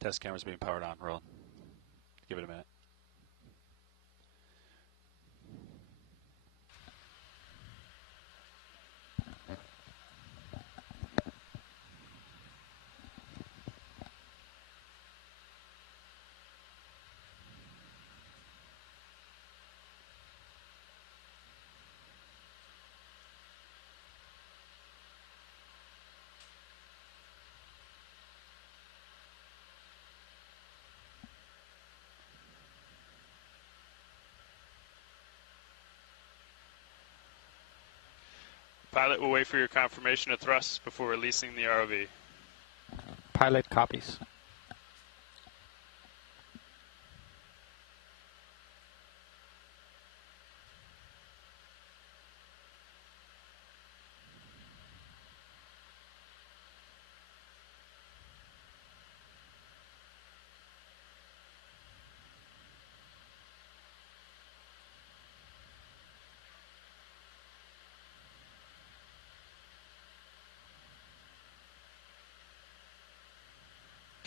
Test camera's being powered on. Roll. Give it a minute. Pilot will wait for your confirmation of thrust before releasing the ROV. Pilot copies.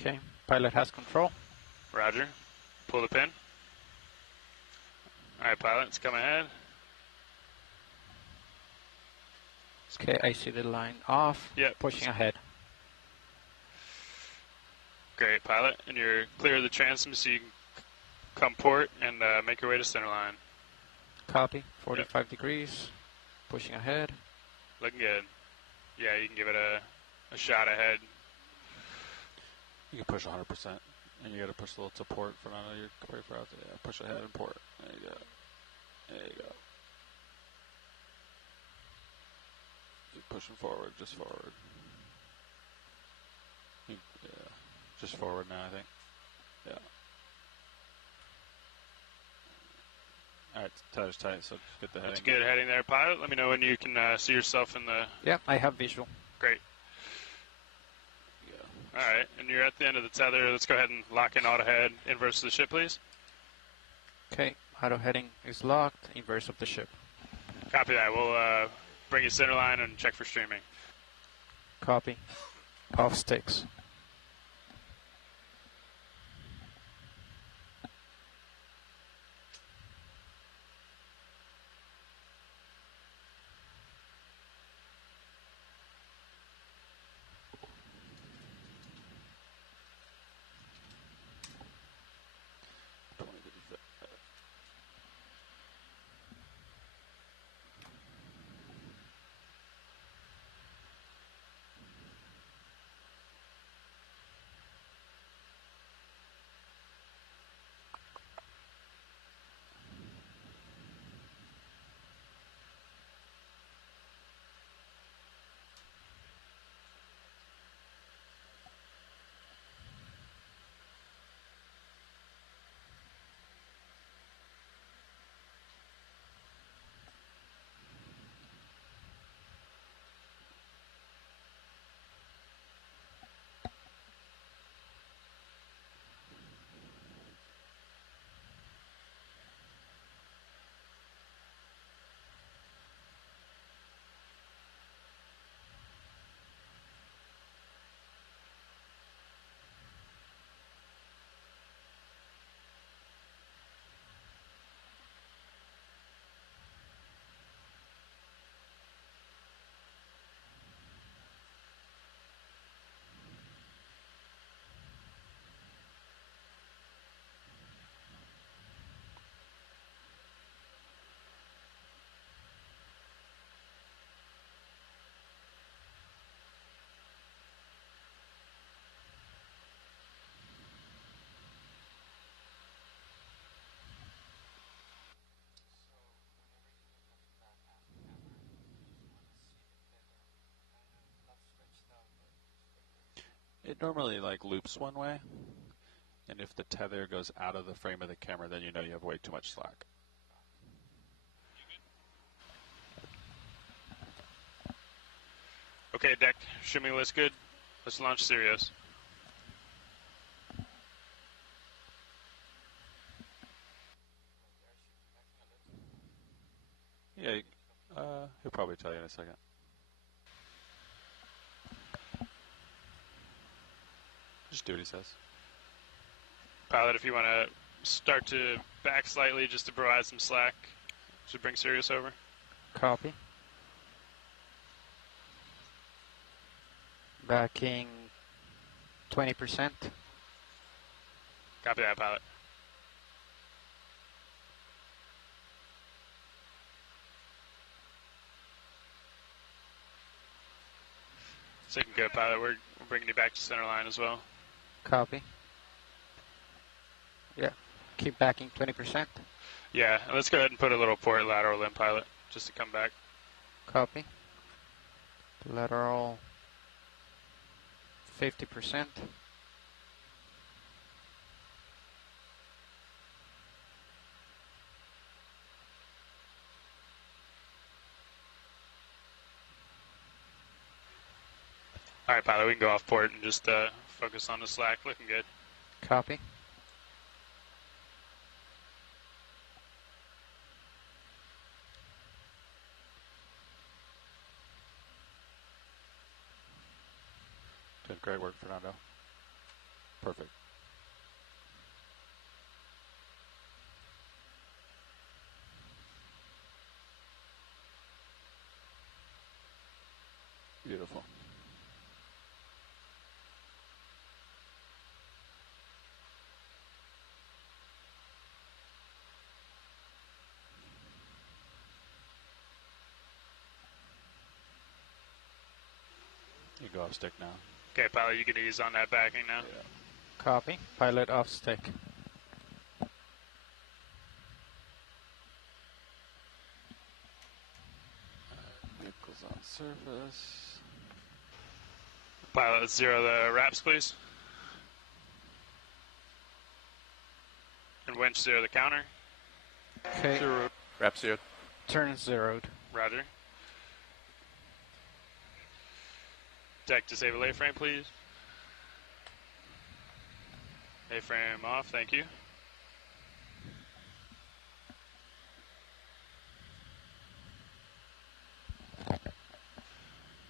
Okay, pilot has control. Roger. Pull the pin. All right, pilot, let's come ahead. Okay, I see the line off. Yep. Pushing ahead. Great, pilot. And you're clear of the transom, so you can come port and make your way to centerline. Copy. 45 degrees. Pushing ahead. Looking good. Yeah, you can give it a shot ahead. You can push 100%, and you got to push a little to port for none of your for out there. Yeah, push ahead and port. There you go. There you go. Keep pushing forward, just forward. Yeah, just forward now, I think. Yeah. All right, tether's tight, so just get the heading. That's good heading there, pilot. Let me know when you can see yourself in the... Yeah, I have visual. Great. All right, and you're at the end of the tether. Let's go ahead and lock in auto head, inverse of the ship, please. Okay, auto heading is locked, inverse of the ship. Copy that. We'll bring you center line and check for streaming. Copy. Off sticks. It normally like loops one way, and if the tether goes out of the frame of the camera, then you know you have way too much slack. Okay, deck, shimmy list good. Let's launch Sirius. Yeah, he'll probably tell you in a second. Just do what he says. Pilot, if you want to start to back slightly just to provide some slack, should bring Sirius over. Copy. Backing 20%. Copy that, pilot. Second good, pilot. We're bringing you back to center line as well. Copy. Yeah. Keep backing 20%. Yeah, and let's go ahead and put a little port lateral in, pilot, just to come back. Copy. Lateral 50%. All right, pilot, we can go off port and just focus on the slack. Looking good. Copy. Did great work, Fernando. Perfect. Beautiful. You go off stick now. Okay, pilot, you can ease on that backing now. Yeah. Copy. Pilot off stick. Vehicles on surface. Pilot, let's zero the wraps, please. And winch zero the counter. Okay. Zero. Wrap zeroed. Turn zeroed. Roger. Deck disable A-frame, please. A-frame off, thank you.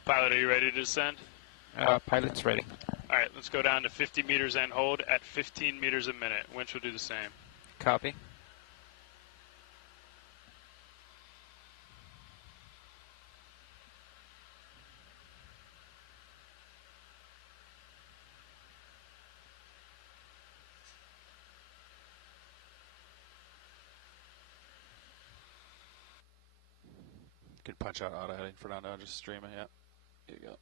Pilot, are you ready to descend? Pilot's ready. All right, let's go down to 50 meters and hold at 15 meters a minute. Winch will do the same. Copy. You can punch out auto heading, Fernando, and just stream it. Yeah. Here you go.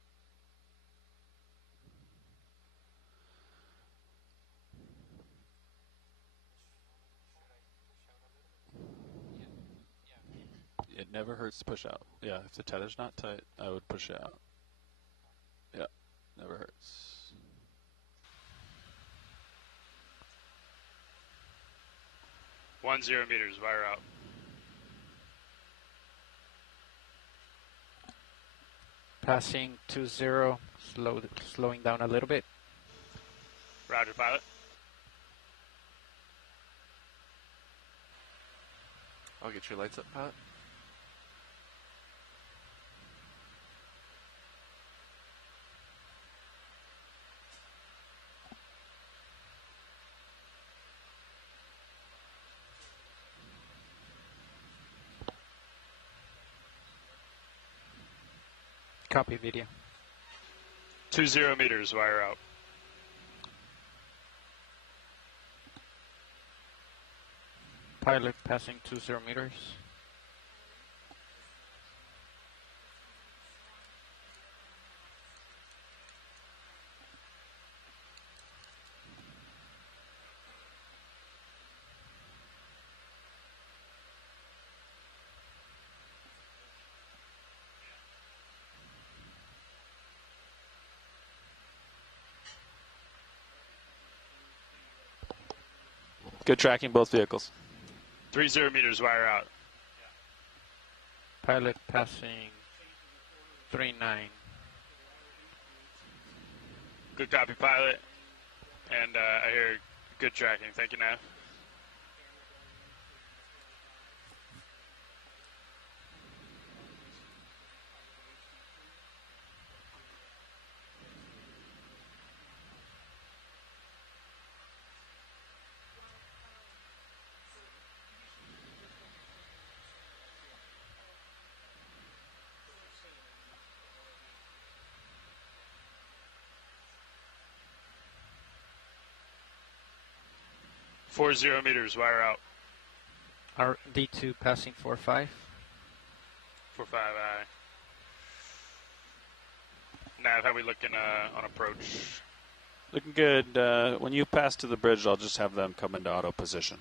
It never hurts to push out. Yeah, if the tether's not tight, I would push it out. Yeah, never hurts. One 0 meters, wire out. Passing 20, slowing down a little bit. Roger, pilot. I'll get your lights up, pilot. Copy video. 20 meters, wire out. Pilot passing 20 meters. Good tracking, both vehicles. 30 meters, wire out. Pilot passing 39. Good copy, pilot. And I hear good tracking. Thank you, Nav. 40 meters, wire out. RD2 passing 45. 45, aye. Nav, how we looking on approach? Looking good. When you pass to the bridge, I'll just have them come into auto position.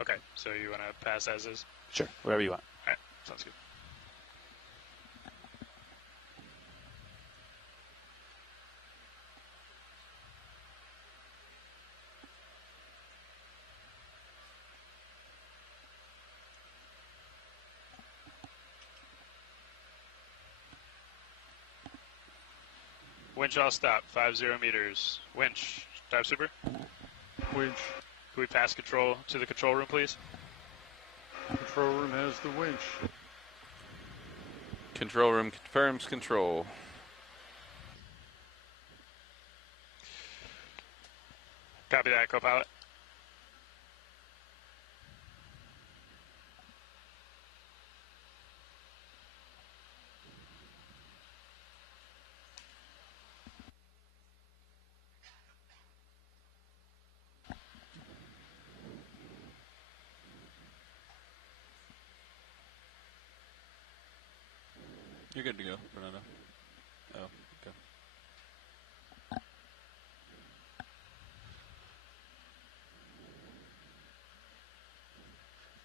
Okay, so you want to pass as is? Sure, whatever you want. All right, sounds good. Winch all stop, 50 meters. Winch, dive super. Winch. Can we pass control to the control room, please? Control room has the winch. Control room confirms control. Copy that, co-pilot. You're good to go, Fernando. Oh, okay.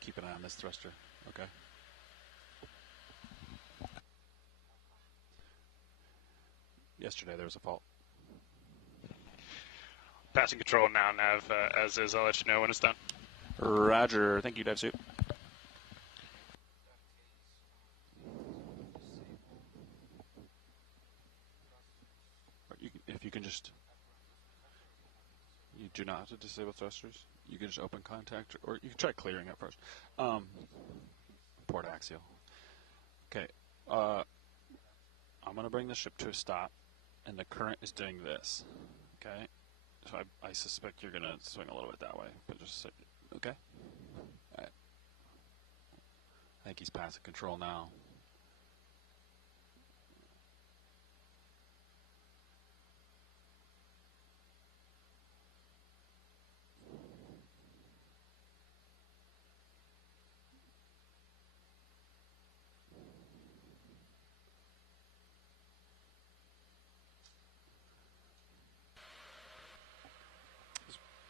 Keep an eye on this thruster. Okay. Yesterday there was a fault. Passing control now, Nav, as is. I'll let you know when it's done. Roger. Thank you, dive suit. If you can just... You do not have to disable thrusters. You can just open contact, or you can try clearing it first. Port axial. Okay. I'm going to bring the ship to a stop, and the current is doing this. Okay? So I suspect you're going to swing a little bit that way, but just... Okay? All right. I think he's passing control now.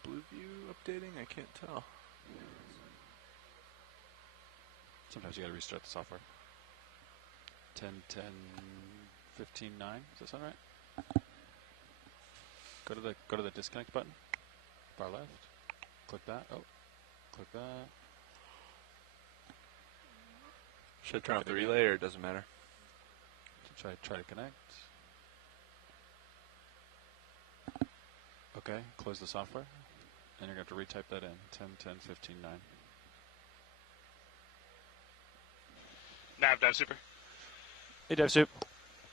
Blue view updating? I can't tell. Sometimes you got to restart the software. 10, 10, 15, 9. Does that sound right? Go to the disconnect button. Far left. Click that. Oh, click that. Should I turn off the relay, or it doesn't matter? Try to connect. Okay, close the software. And you're going to have to retype that in. 10, 10, 15, 9. Nav, dive super. Hey, dive soup.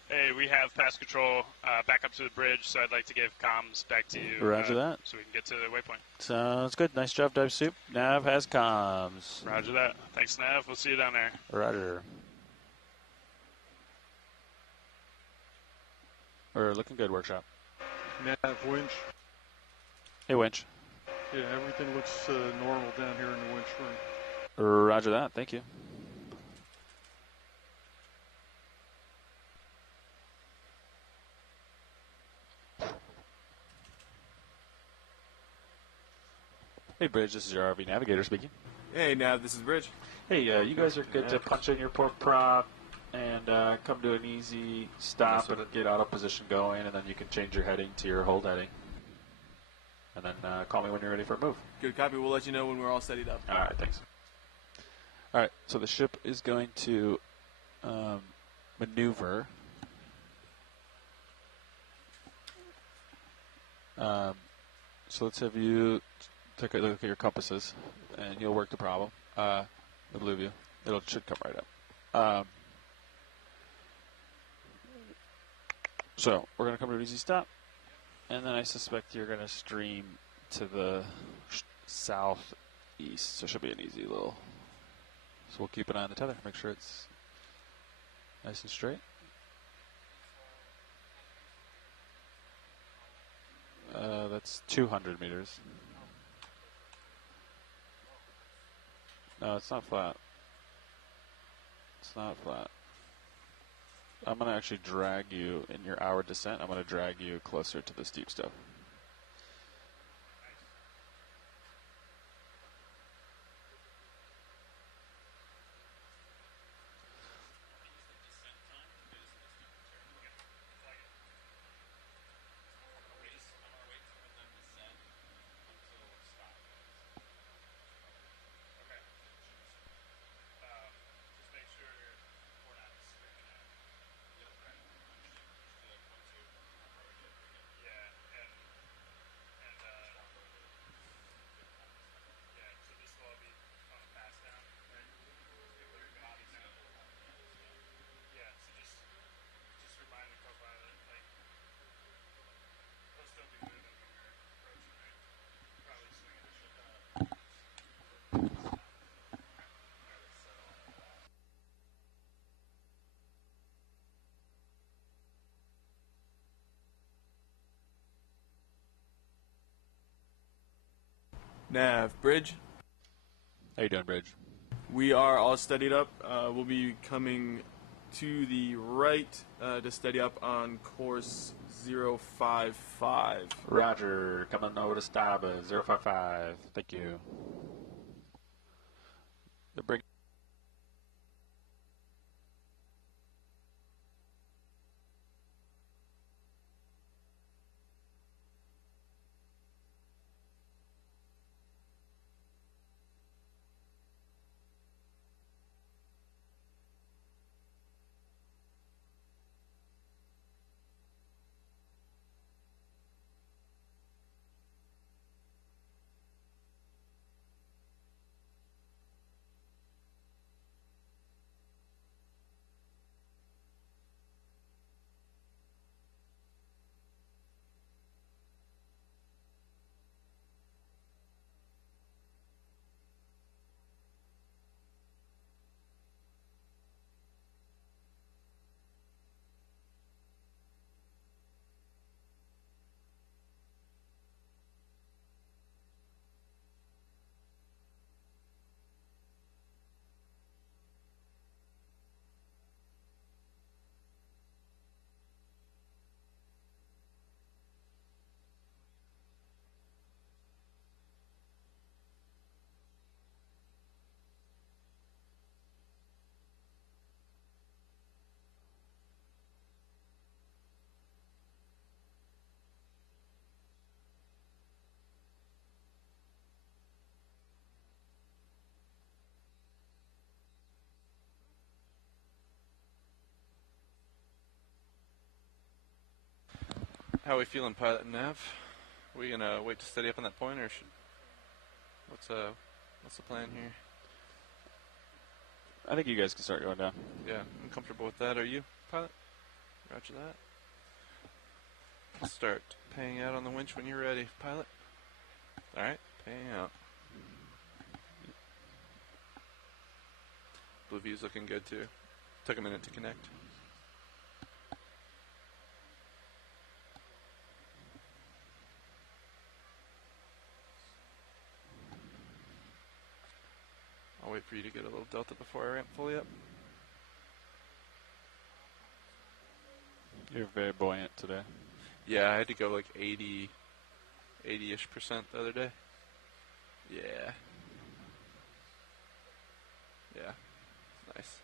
Hey, we have pass control back up to the bridge, so I'd like to give comms back to you. Roger that. So we can get to the waypoint. Sounds good. Nice job, dive soup. Nav has comms. Roger that. Thanks, Nav. We'll see you down there. Roger. We're looking good, workshop. Nav, winch. Hey, winch. Yeah, everything looks normal down here in the winch room. Roger that. Thank you. Hey, Bridge, this is your RV navigator speaking. Hey, Nav, this is Bridge. Hey, you guys are good to punch in your port prop and come to an easy stop and get auto position going, and then you can change your heading to your hold heading. And then call me when you're ready for a move. Good copy. We'll let you know when we're all steadied up. All right, thanks. All right, so the ship is going to maneuver. So let's have you take a look at your compasses, and you'll work the problem. The blue view. It should come right up. So we're going to come to an easy stop, and then I suspect you're going to stream to the southeast. So it should be an easy little. So we'll keep an eye on the tether, make sure it's nice and straight. That's 200 meters. No, it's not flat. It's not flat. I'm going to actually drag you in your hour descent. I'm going to drag you closer to the steep stuff. Nav, bridge. How you doing, Bridge? We are all steadied up. We'll be coming to the right to steady up on course 055. Roger. Coming over to starboard. 055. Thank you. The brig. How are we feeling, pilot and nav? We gonna wait to steady up on that point, or what's the plan here? I think you guys can start going down. Yeah, I'm comfortable with that. Are you, pilot? Roger that. I'll start paying out on the winch when you're ready, pilot. All right, paying out. Blue view's looking good too. Took a minute to connect. I'll wait for you to get a little delta before I ramp fully up. You're very buoyant today. Yeah, I had to go like 80-ish% the other day. Yeah. Yeah. Nice.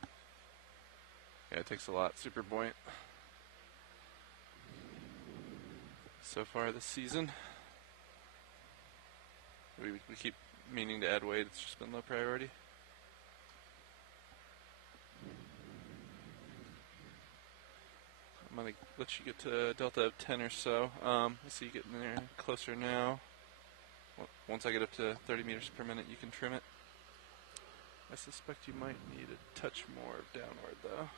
Yeah, it takes a lot. Super buoyant. So far this season. We keep meaning to add weight. It's just been low priority. I'm going to let you get to delta of 10 or so. Let's see you getting there closer now. Once I get up to 30 meters per minute, you can trim it. I suspect you might need a touch more downward, though.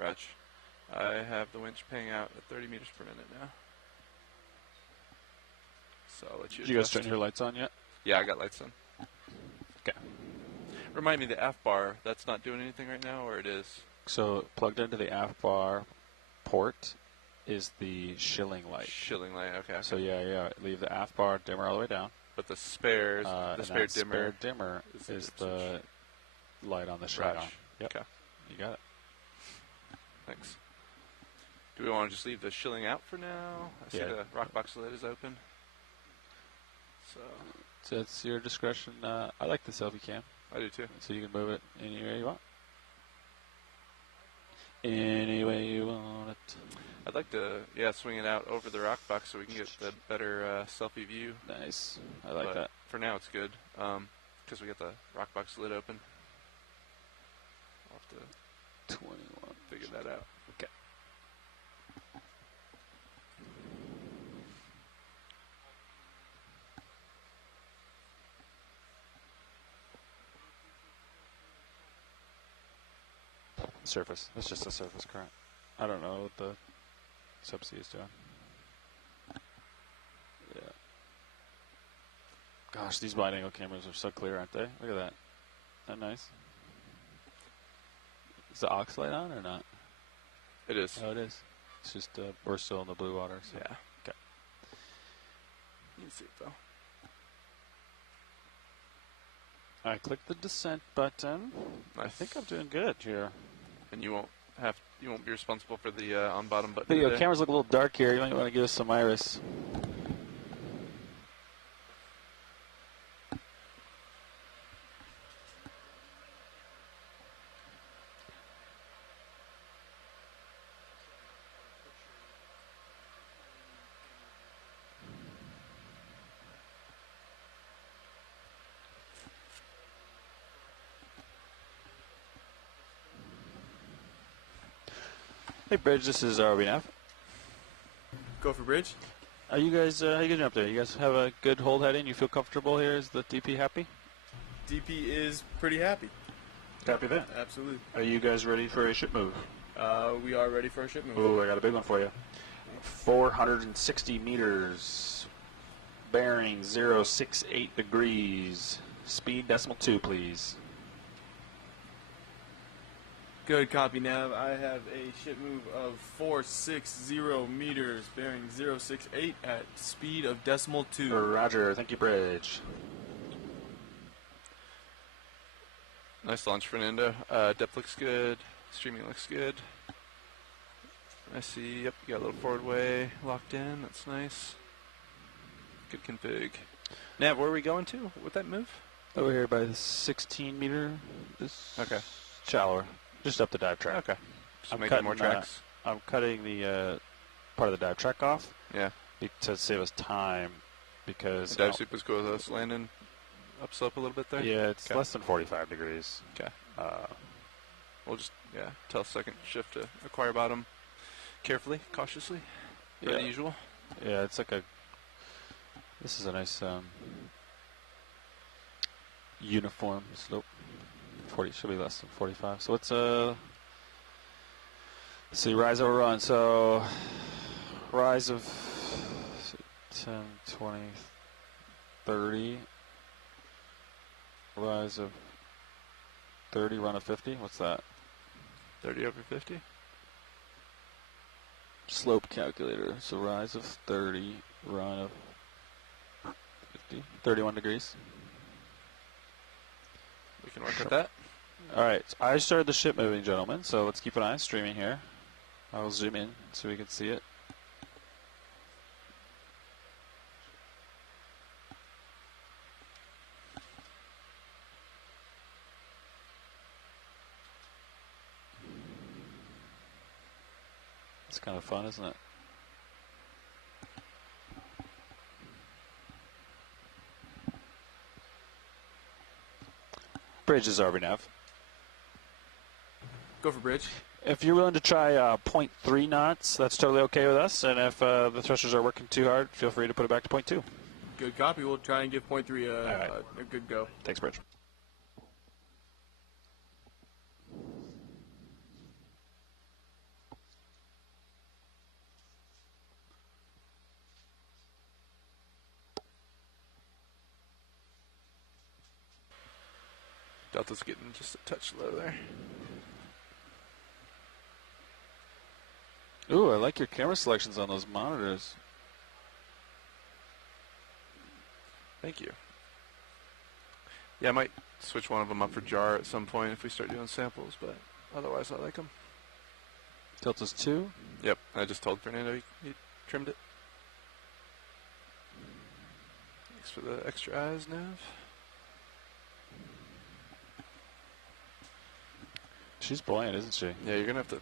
Raj, I have the winch paying out at 30 meters per minute now. So I'll let you Did you guys adjust. turn your lights on yet? Yeah, I got lights on. Okay. Remind me, the aft bar, that's not doing anything right now, or it is? So plugged into the aft bar port, is the shilling light. Shilling light, okay. So yeah, leave the aft bar dimmer all the way down. But the spares, the spare dimmer. Spare dimmer is the light on the Shakedown. Yep. Okay. You got it. Thanks. Do we want to just leave the shilling out for now? I see the rock box lid is open. So it's your discretion. I like the selfie cam. I do too. So you can move it any way you want. Any way you want it. I'd like to, swing it out over the rock box so we can get the better selfie view. Nice. I like that. For now, it's good because we got the rock box lid open. I'll have to 21. figure that out. Okay. Surface. It's just a surface current. I don't know what the subsea is doing. Yeah. Gosh, these wide angle cameras are so clear, aren't they? Look at that. Isn't that nice? Is the aux light on or not? It is. Oh, it is. It's just we're still in the blue water. So. Yeah. Okay. You can see it though. I clicked the descent button. Nice. I think I'm doing good here. And you won't be responsible for the on bottom button. Video today. cameras look a little dark here. You might want to give us some iris. Hey, Bridge, this is RBNF. Go for bridge. Are you guys, how you doing up there? You guys have a good hold head in? You feel comfortable here? Is the DP happy? DP is pretty happy. Happy then. Absolutely. Are you guys ready for a ship move? We are ready for a ship move. Oh, I got a big one for you. 460 meters. Bearing 068 degrees. Speed .2, please. Good copy, Nav. I have a ship move of 460 meters, bearing 068 at speed of .2. Roger. Thank you, Bridge. Nice launch, Fernando. Depth looks good. Streaming looks good. I see. Yep, you got a little forward way locked in. That's nice. Good config. Nav, where are we going to with that move? Over here by the 16 meter. Okay. Shallower. Just up the dive track. Okay. Just I'm making cutting more tracks. I'm cutting the part of the dive track off. Yeah. To save us time, because The dive sweep was cool with us landing upslope a little bit there. Yeah, it's less than 45 degrees. Okay. We'll just tell second shift to acquire bottom carefully, cautiously, per the usual. Yeah, it's like a. This is a nice uniform slope. 40 should be less than 45. So let's see, rise over run. So rise of 10, 20, 30. Rise of 30, run of 50. What's that? 30 over 50. Slope calculator. So rise of 30, run of 50. 31 degrees. We can work with that. All right, so I started the ship moving, gentlemen, so let's keep an eye on streaming here. I'll zoom in so we can see it. It's kind of fun, isn't it? Bridge is RBNav. Go for bridge. If you're willing to try 0.3 knots, that's totally okay with us. And if the thrusters are working too hard, feel free to put it back to 0.2. Good copy. We'll try and give 0.3 a good go. Thanks, Bridge. Delta's getting just a touch low there. Ooh, I like your camera selections on those monitors. Thank you. Yeah, I might switch one of them up for jar at some point if we start doing samples, but otherwise I like them. Delta's 2? Yep, I just told Fernando he trimmed it. Thanks for the extra eyes, Nav. She's buoyant, isn't she? Yeah, you're gonna have to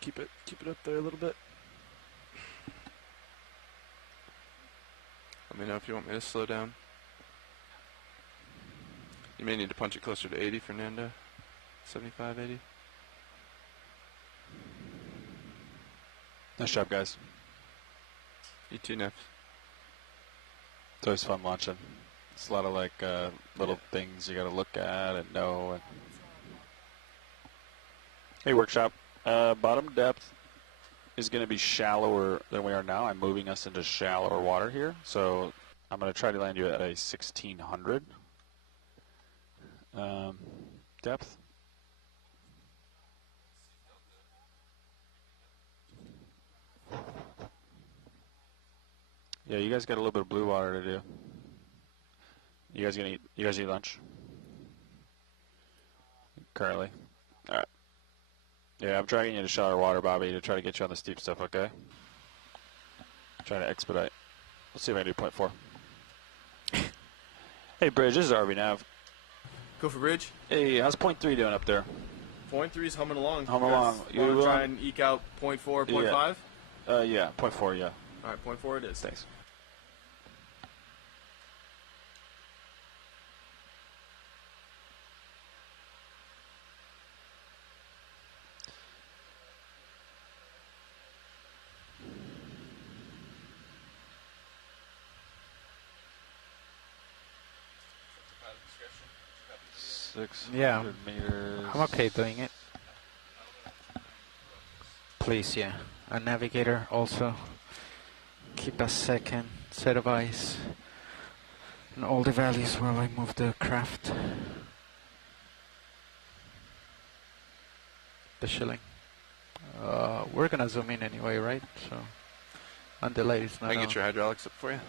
keep it up there a little bit. Let me know if you want me to slow down. You may need to punch it closer to 80, Fernando. 75, 80. Nice job, guys. You too, Neff. It's always fun watching. It's a lot of like little things you got to look at and know. And hey, workshop. Bottom depth is going to be shallower than we are now. I'm moving us into shallower water here, so I'm going to try to land you at a 1600 depth. Yeah, you guys got a little bit of blue water to do. You guys eat lunch? Currently. Alright. Yeah, I'm dragging you to shallower water, Bobby, to try to get you on the steep stuff, okay? Trying to expedite. Let's see if I can do 0.4. Hey, Bridge, this is RV Nav. Go for bridge. Hey, how's 0.3 doing up there? 0.3 is humming along. Humming along. You want to try and eke out 0.4, 0.5? Yeah, 0.4, yeah. All right, 0.4 it is. Thanks. Yeah, meters. I'm okay doing it. Please, yeah. A navigator also. Keep a second set of eyes on all the values while I move the craft. The shilling. We're gonna zoom in anyway, right? So, and the light is not I can on. get your hydraulics up for you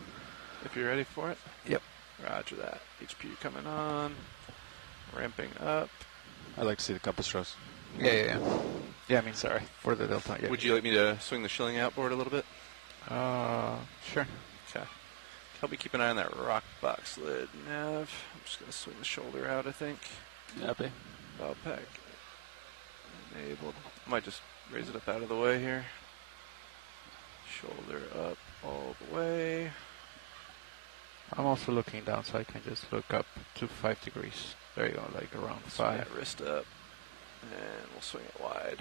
if you're ready for it. Yep. Roger that. HP coming on. Ramping up. I'd like to see the compass strokes. Yeah. Yeah, I mean, sorry, for the delta. Yeah. Would you like me to swing the shilling outboard a little bit? Sure. Okay. Help me keep an eye on that rock box lid, Nav. I'm just going to swing the shoulder out, I think. Happy. Bow pack enabled. Might just raise it up out of the way here. Shoulder up all the way. I'm also looking down, so I can just look up to 5 degrees. There you go, like around Swing 5. that wrist up, and we'll swing it wide.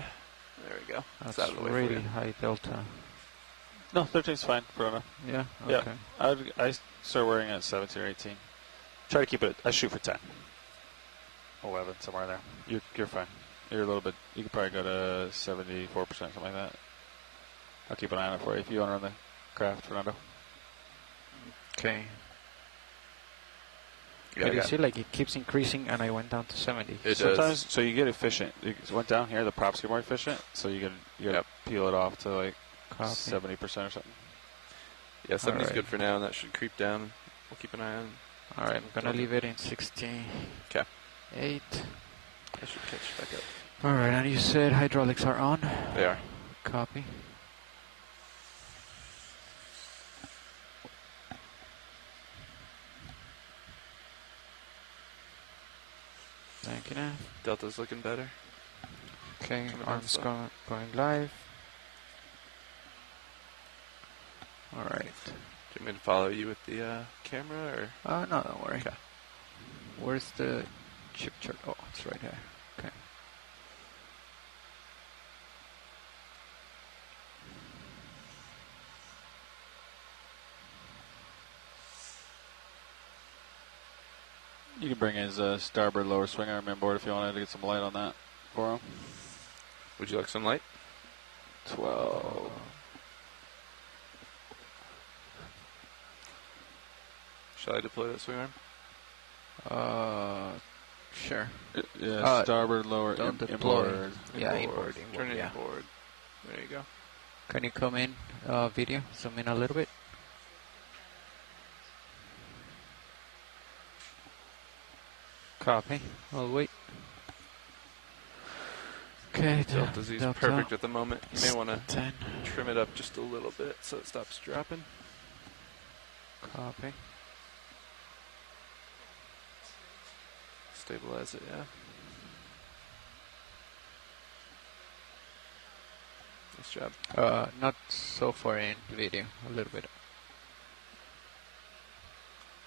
There we go. That's out of the way really for you. high delta. No, 13's fine for now. Yeah? Yeah. Okay. I start wearing at 17 or 18. Try to keep it. I shoot for 10. 11, somewhere in there. You're fine. You're a little bit. You could probably go to 74%, something like that. I'll keep an eye on it for you if you want to run the craft, Fernando. Okay. Yeah, But you see, like, it keeps increasing, and I went down to 70. It Sometimes, does. so you get efficient. You went down here, the props get more efficient, so you can peel it off to like Copy. 70% or something. Yeah, 70's Alright. good for now, and that should creep down. We'll keep an eye on. Alright, I'm gonna leave it in 68. Okay. I should catch back up. Alright, and you said hydraulics are on? They are. Copy. Thank you, now. Delta's looking better. Okay, Coming arms down going live. Alright. Do you want me to follow you with the camera, or? No, don't worry. Okay. Where's the chip chart? Oh, it's right here. Okay. You can bring his starboard lower swing arm inboard if you wanted to get some light on that for him. Would you like some light? 12. Shall I deploy that swing arm? Sure. Yeah, starboard lower Don't deploy. inboard. Yeah, Inboard. inboard, Turn it yeah. inboard. There you go. Can you come in video? Zoom in a little bit. Copy. I'll wait. Okay, Delta Z is Delta perfect at the moment. You may want to 10. trim it up just a little bit so it stops dropping. Copy. Stabilize it, yeah. Nice job. Not so far in video. A little bit.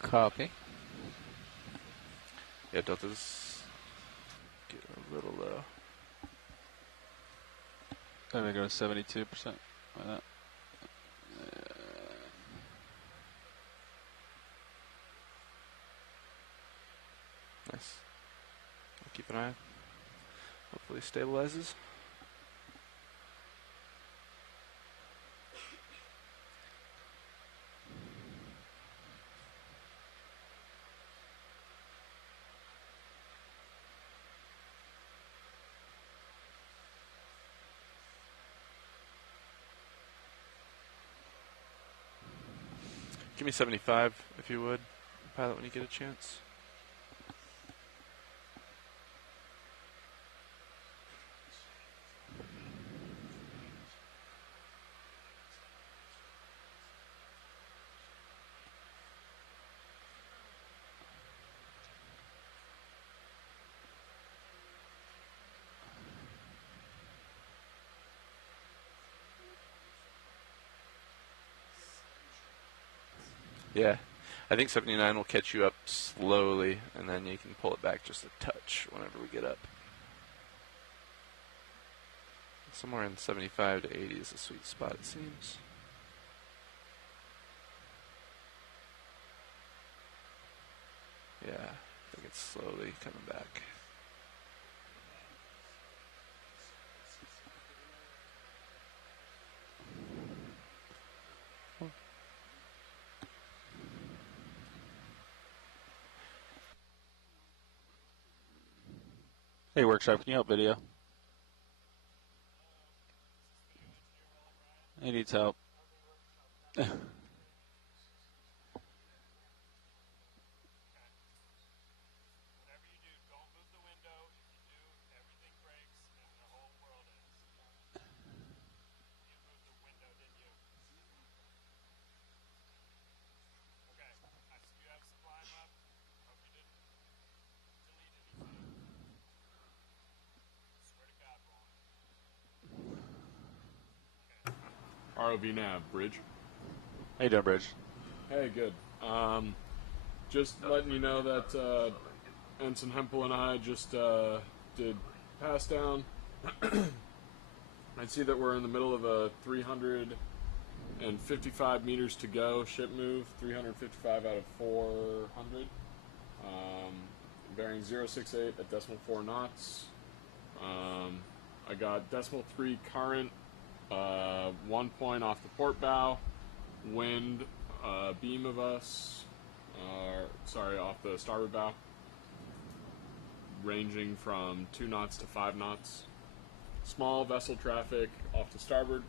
Copy. Yeah, Delta's get a little low. I'm going to go to 72%. Why not? Nice. I'll keep an eye. Hopefully stabilizes. Give me 75 if you would, pilot, when you get a chance. Yeah, I think 79 will catch you up slowly, and then you can pull it back just a touch whenever we get up. Somewhere in 75 to 80 is a sweet spot, it seems. Yeah, I think it's slowly coming back. Hey, Workshop, can you help video? He needs help. ROV nav, Bridge. How you doing, Bridge? Hey, good. Just letting you know that Ensign Hempel and I just did pass down. I see that we're in the middle of a 355 meters to go ship move, 355 out of 400. Bearing 068 at decimal 4 knots. I got decimal 3 current, 1 point off the port bow, wind beam of us, off the starboard bow, ranging from 2 knots to 5 knots. Small vessel traffic off to starboard,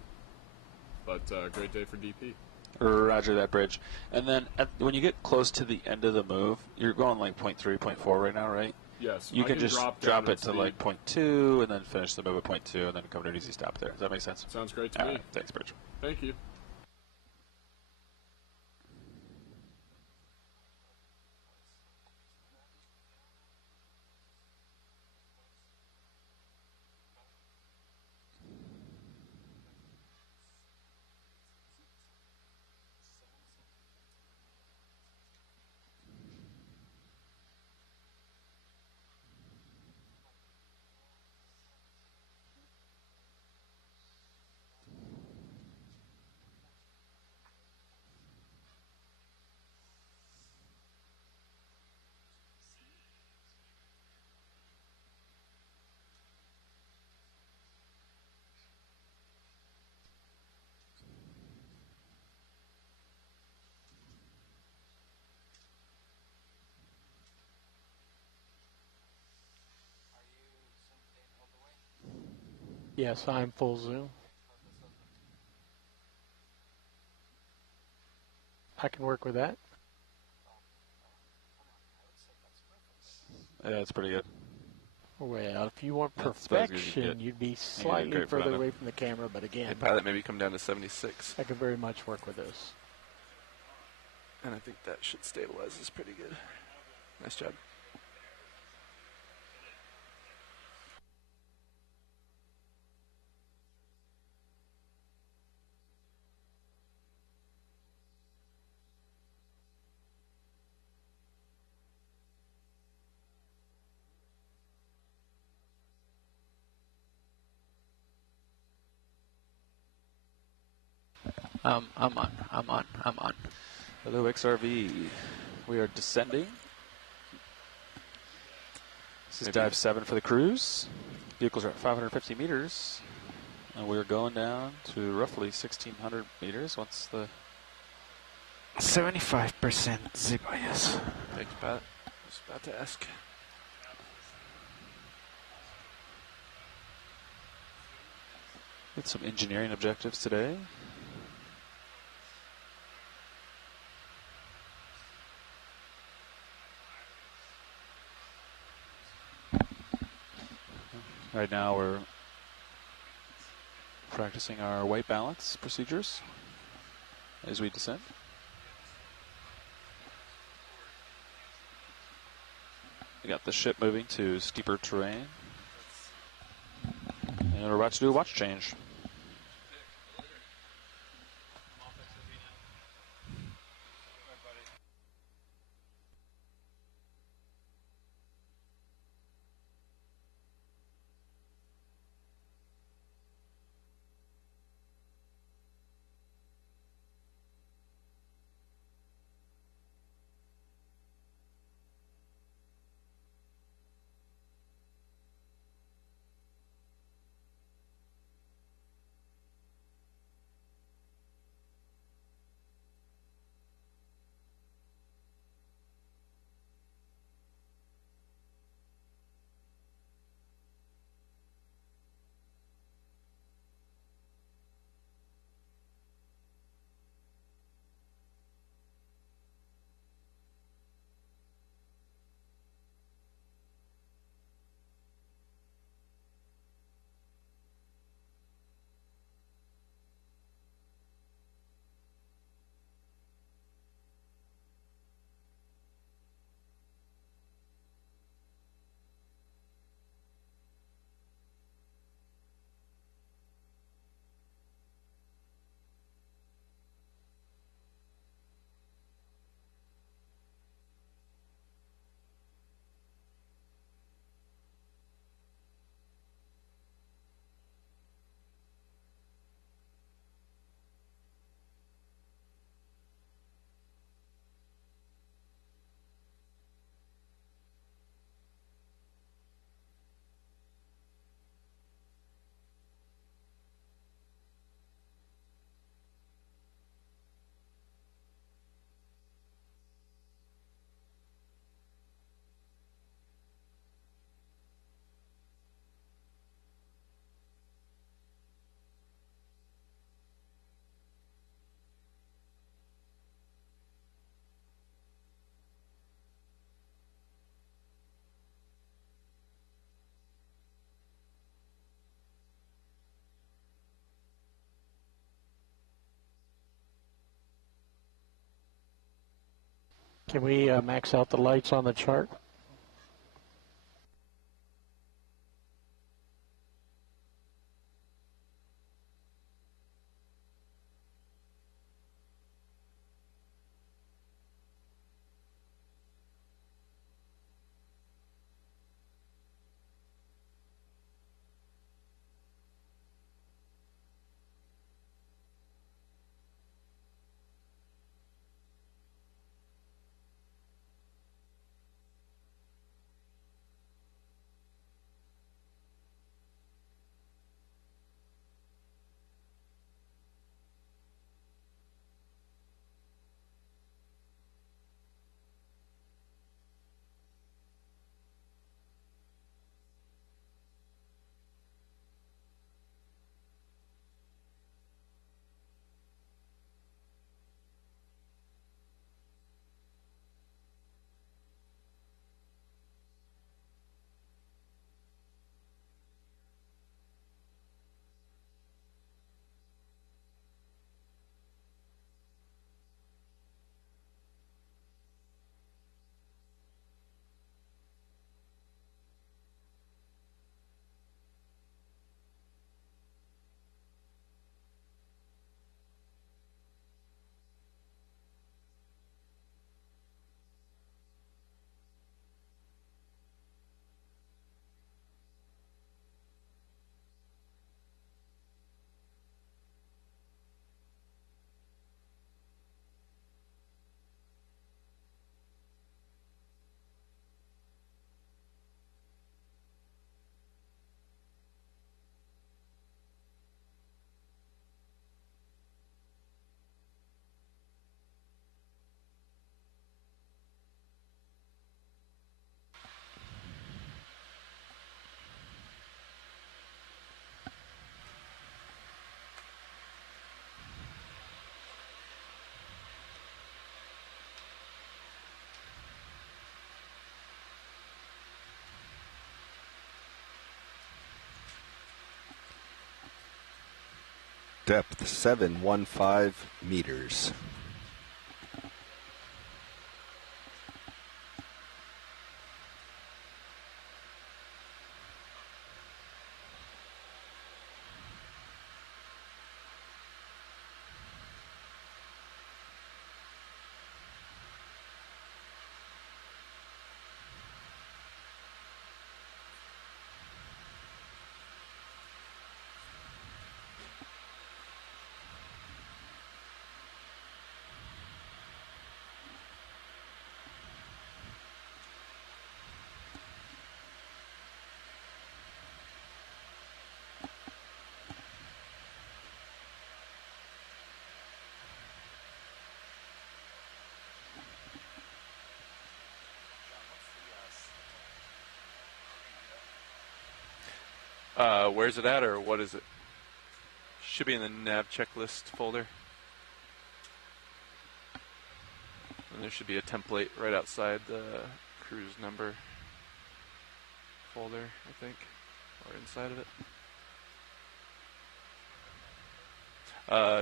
but great day for DP. Roger that, Bridge. And then when you get close to the end of the move, you're going like 0.3, 0.4 right now, right? Yes. You can just drop it to speed. like 0.2 and then finish the move at 0.2 and then come to an easy stop there. Does that make sense? Sounds great to me. Right, thanks, Bridge. Thank you. Yes, I'm full zoom. I can work with that. Yeah, it's pretty good. Well, if you want That's about as good as you perfection, get. you'd be get slightly great further front-end. away from the camera, but again, Hey, pilot, maybe come down to 76. I could very much work with this. And I think that should stabilize us pretty good. Nice job. I'm on. Hello, XRV. We are descending. This is dive 7 for the cruise. Vehicles are at 550 meters. And we're going down to roughly 1,600 meters once the... 75% zip bias. Thanks, pilot. I was about to ask. With some engineering objectives today. Right now we're practicing our weight balance procedures as we descend. We got the ship moving to steeper terrain. And we're about to do a watch change. Can we max out the lights on the chart? Depth 715 meters. Where's it at, or what is it? Should be in the nav checklist folder. And there should be a template right outside the cruise number folder, I think, or inside of it.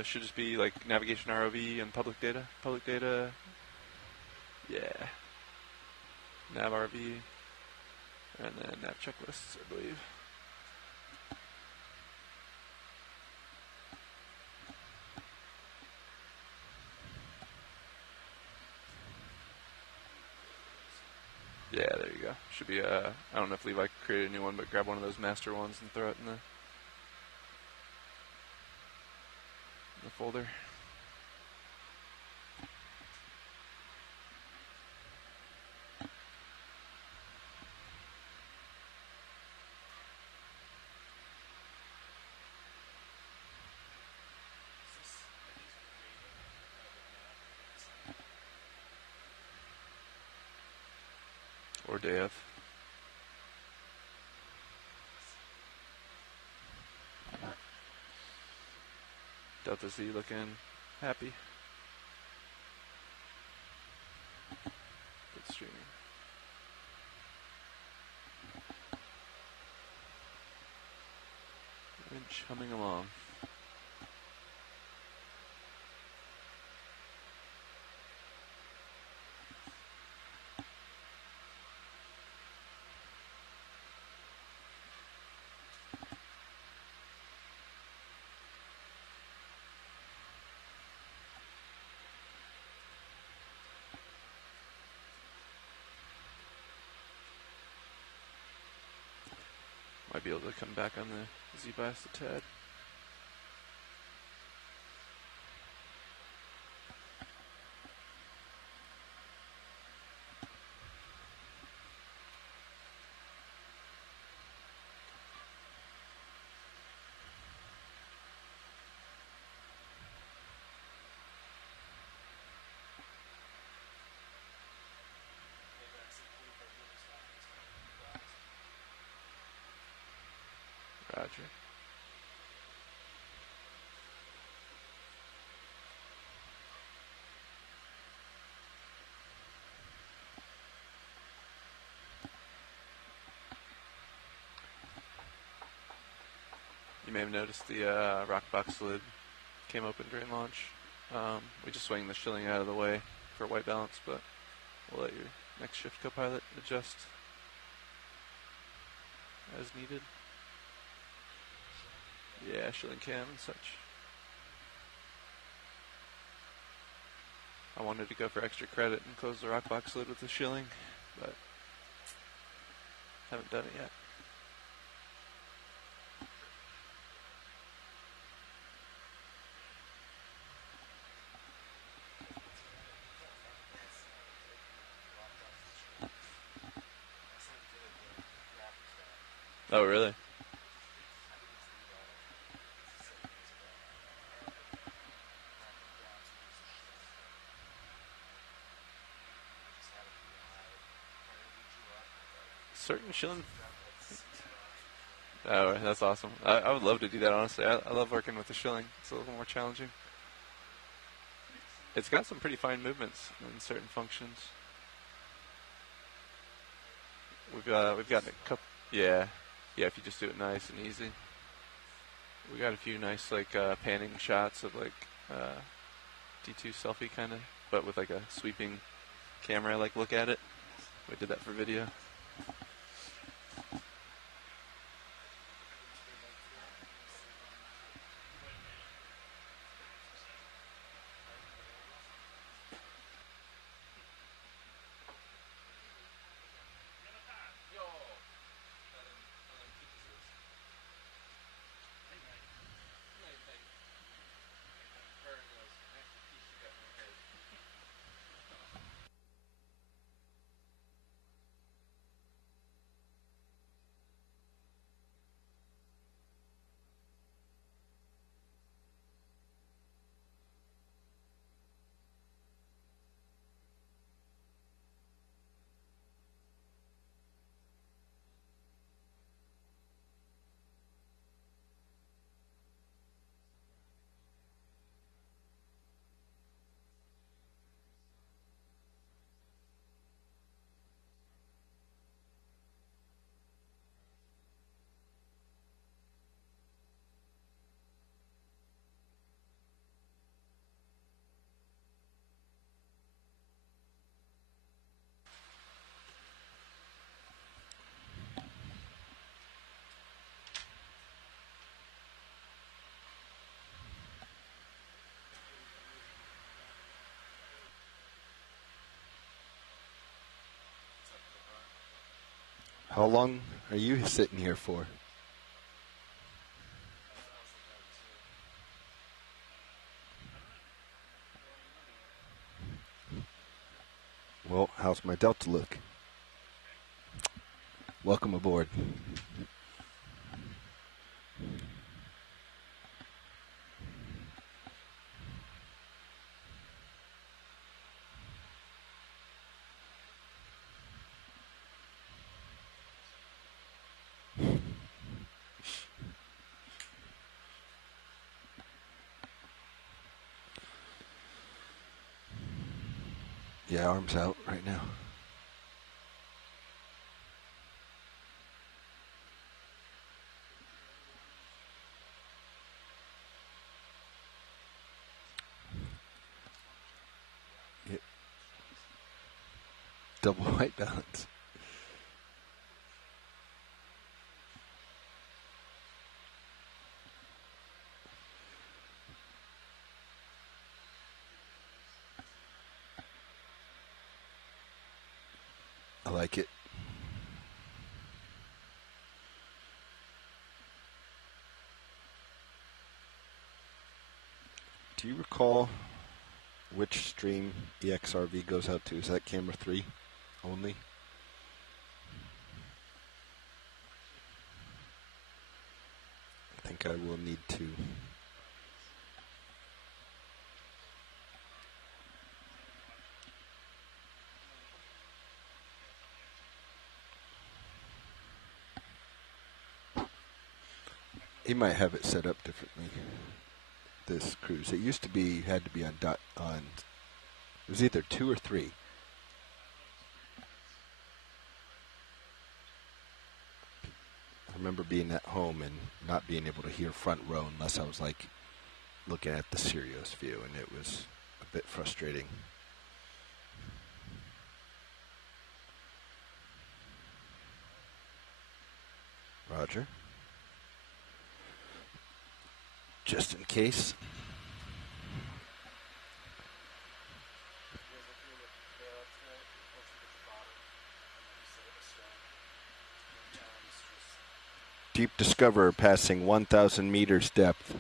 Should just be like navigation ROV and public data. Public data, yeah. Nav RV, and then nav checklists, I believe. Yeah, there you go. Should be, I don't know if Levi created a new one, but grab one of those master ones and throw it in the folder. Or Dev. Delta Z looking happy. Good streaming. Winch humming along. Might be able to come back on the Z-bias a tad. Roger. You may have noticed the rock box lid came open during launch. We just swing the shilling out of the way for white balance, but we'll let your next shift co-pilot adjust as needed. Yeah, shilling cam and such. I wanted to go for extra credit and close the rock box lid with the shilling, but haven't done it yet. Oh, really? Certain shilling. Oh, that's awesome. I would love to do that, honestly. I love working with the shilling. It's a little more challenging. It's got some pretty fine movements in certain functions. We've got a couple. Yeah, if you just do it nice and easy. We got a few nice like panning shots of like D2 selfie kind of, but with like a sweeping camera like look at it. We did that for video. How long are you sitting here for? Well, how's my Delta look? Welcome aboard. Yeah, arms out right now. Yep. Double white balance. I like it. Do you recall which stream EXRV goes out to? Is that camera 3 only? I think I will need to. He might have it set up differently. This cruise. It used to be had to be on it was either 2 or 3. I remember being at home and not being able to hear front row unless I was like looking at the Sirius view, and it was a bit frustrating. Roger. Just in case. Deep Discoverer passing 1,000 meters depth.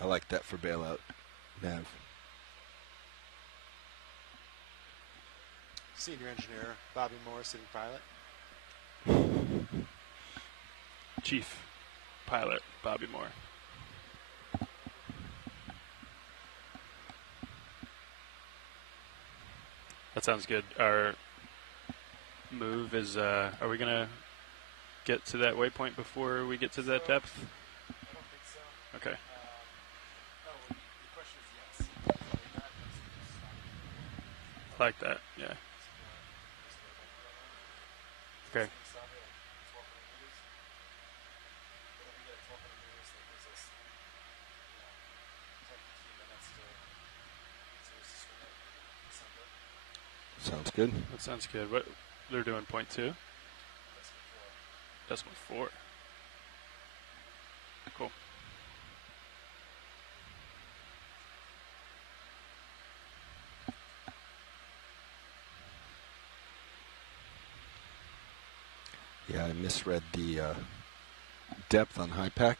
I like that for bailout, Nav. Senior engineer Bobby Moore, sitting pilot. Chief pilot Bobby Moore. That sounds good. move is, are we going to get to that waypoint before we get to that depth? I don't think so. Okay. The question is yes. That I like that, yeah. Okay. Sounds good. That sounds good. What they're doing, 0.2? Decimal 4. Cool. Yeah, I misread the depth on high pack.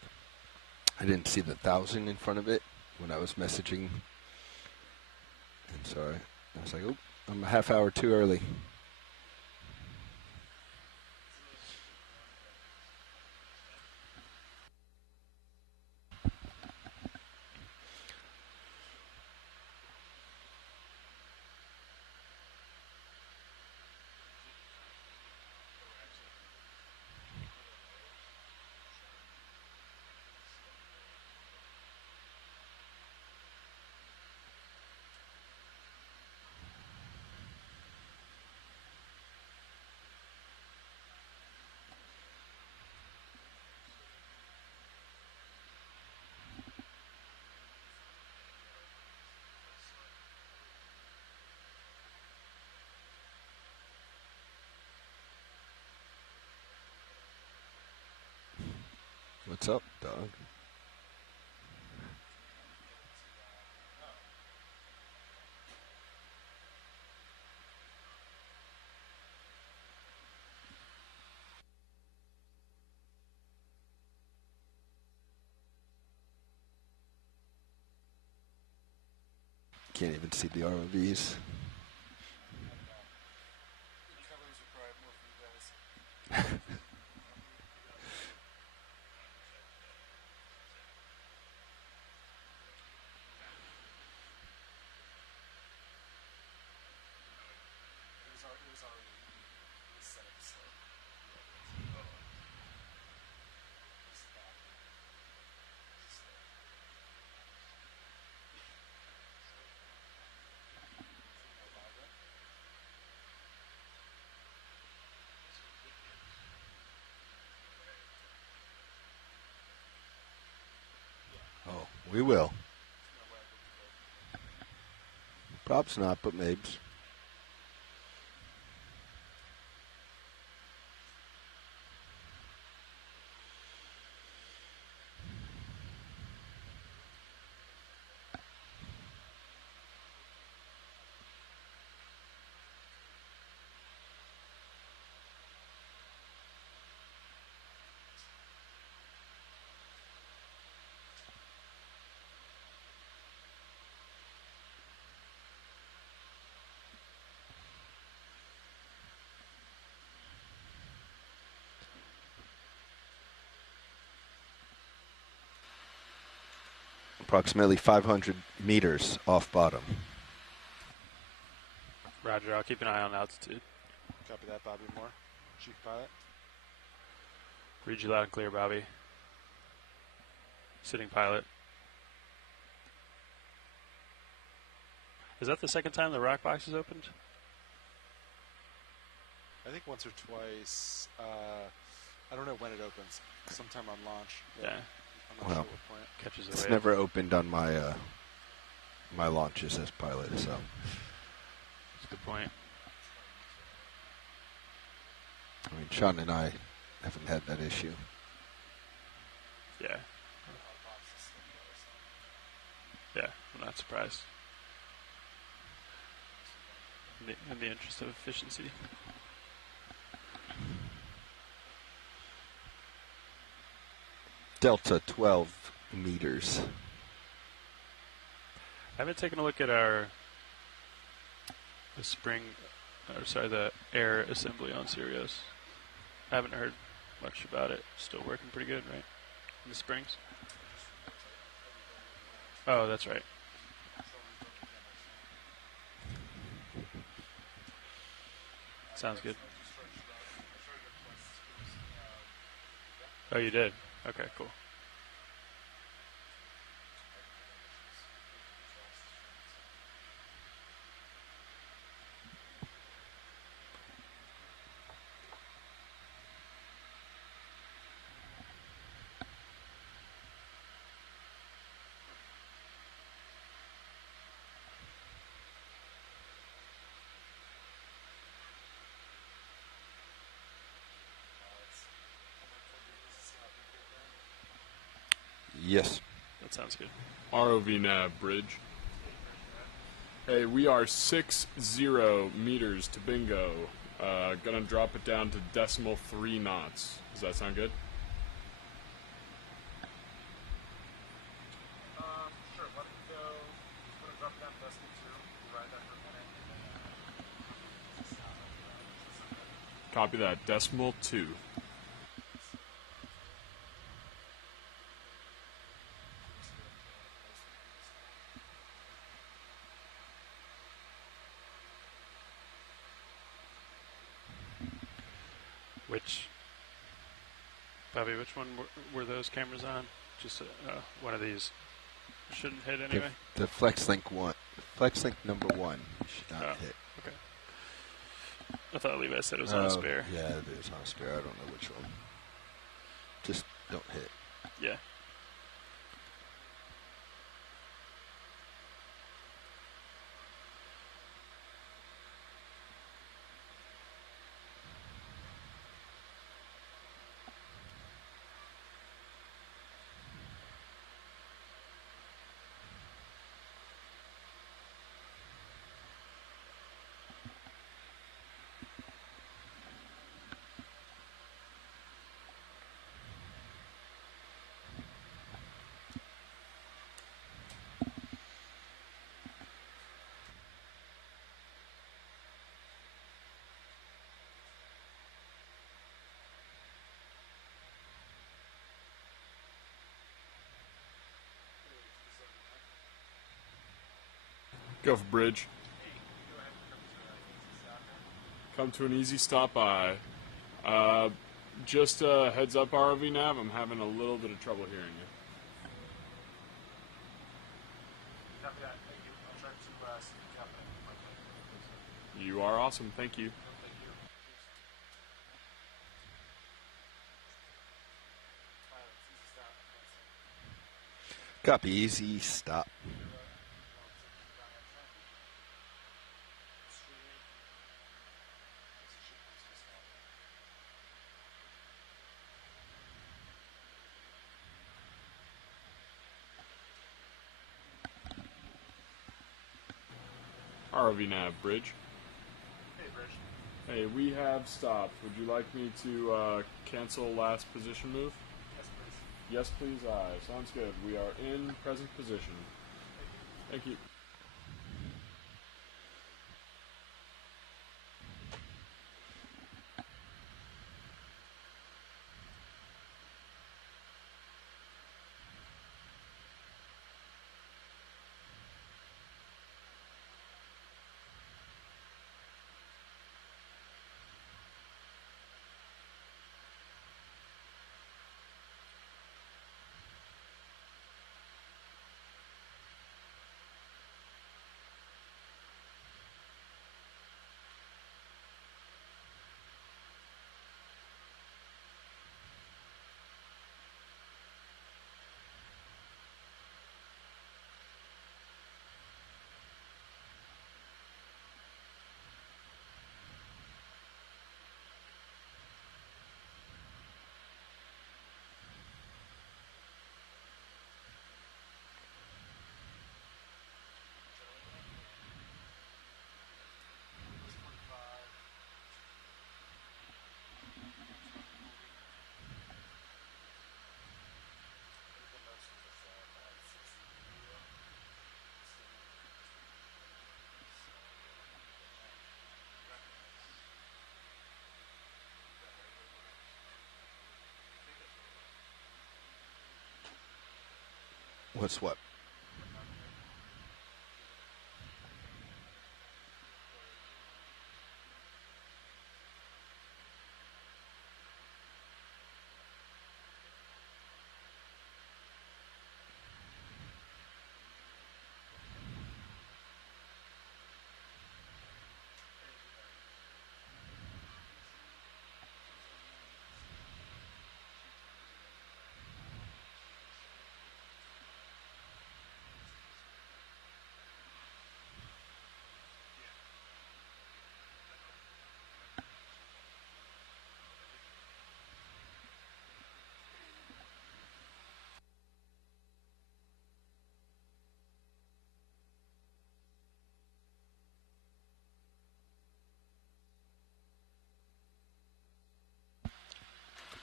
I didn't see the 1,000 in front of it when I was messaging. And so I was like, oh, I'm a half hour too early. What's up, dog? Can't even see the ROVs. Oh, we will. Prob's not, but Mabes. Approximately 500 meters off bottom. Roger, I'll keep an eye on altitude. Copy that, Bobby Moore, Chief Pilot. Read you loud and clear, Bobby. Sitting pilot. Is that the second time the rock box is opened? I think once or twice. I don't know when it opens. Sometime on launch. Yeah. I'm not Well, sure what point. Catches the It's wave. never opened on my my launches as pilot, so. That's a good point. I mean, Sean and I haven't had that issue. Yeah. Yeah, I'm not surprised. In the interest of efficiency. Delta 12 meters. I haven't taken a look at the air assembly on Sirius. I haven't heard much about it. Still working pretty good, right? In the springs? Oh, that's right. Sounds good. Oh, you did? Okay, cool. Yes. That sounds good. ROV nav bridge. Hey, we are 60 meters to bingo. Gonna drop it down to decimal 3 knots. Does that sound good? Sure, let it go. Just want to drop it down to decimal 2. Ride that for a minute. Copy that. Decimal 2. Bobby, which one were those cameras on? Just one of these shouldn't hit anyway? The FlexLink 1. FlexLink number 1 should not hit. Okay. I thought Levi said it was on a spare. Yeah, it is on a spare. I don't know which one. Just don't hit. Yeah. Go for bridge. Come to an easy stop by. Just a heads up, ROV nav. I'm having a little bit of trouble hearing you. Copy that. Thank you. I'll try to speak up and You are awesome. Thank you. thank you. Copy. Easy stop. ROV nav bridge. Hey, Bridge. Hey, we have stopped. Would you like me to cancel last position move? Yes, please. Yes, please. Aye. Sounds good. We are in present position. Thank you. What's what?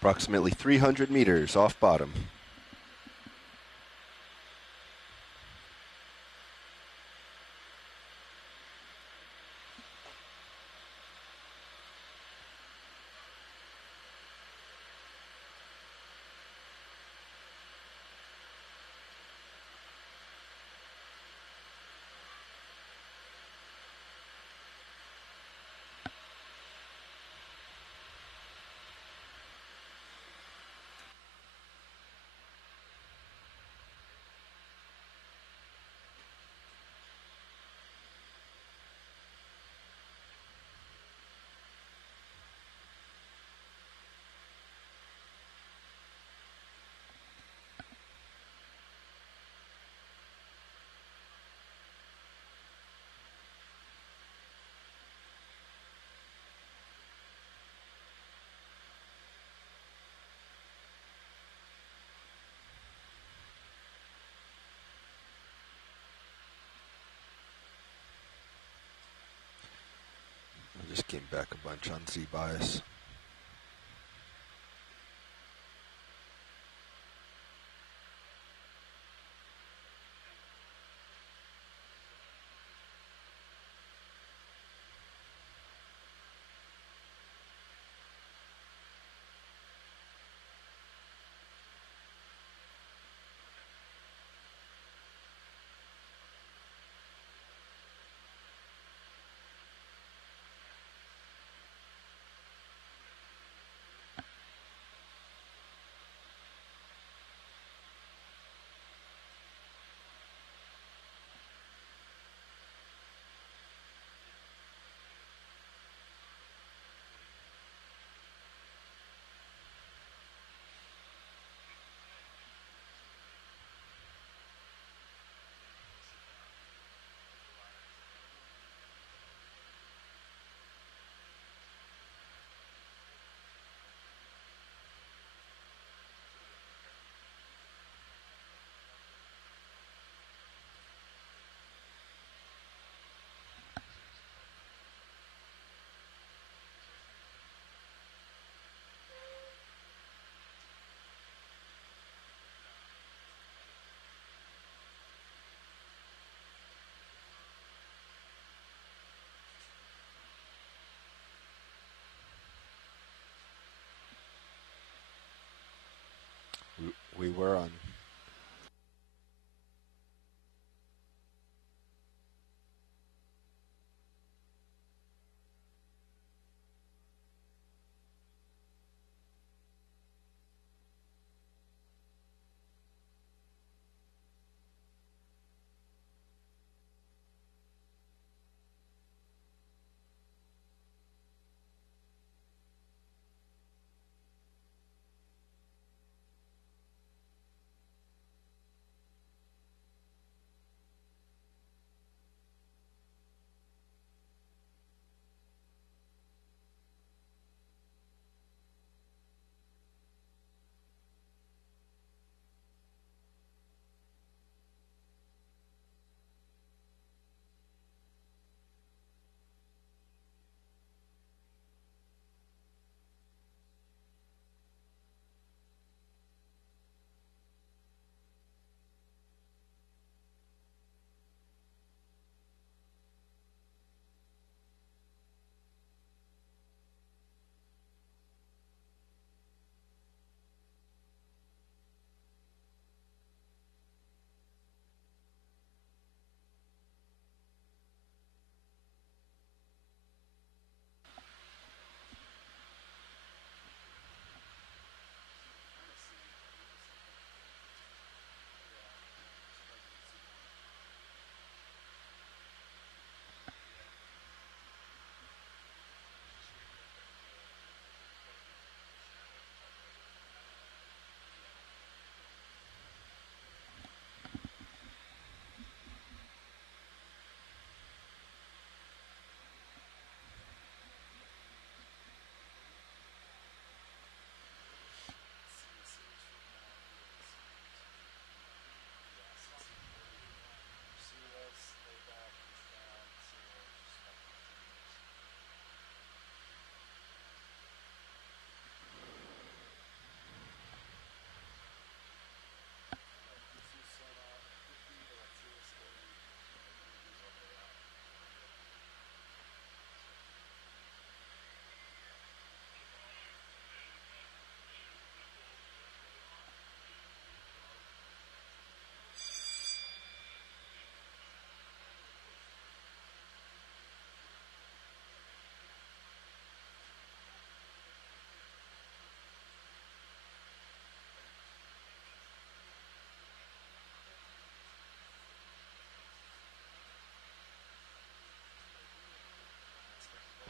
Approximately 300 meters off bottom. I just came back a bunch on Z bias. We were on.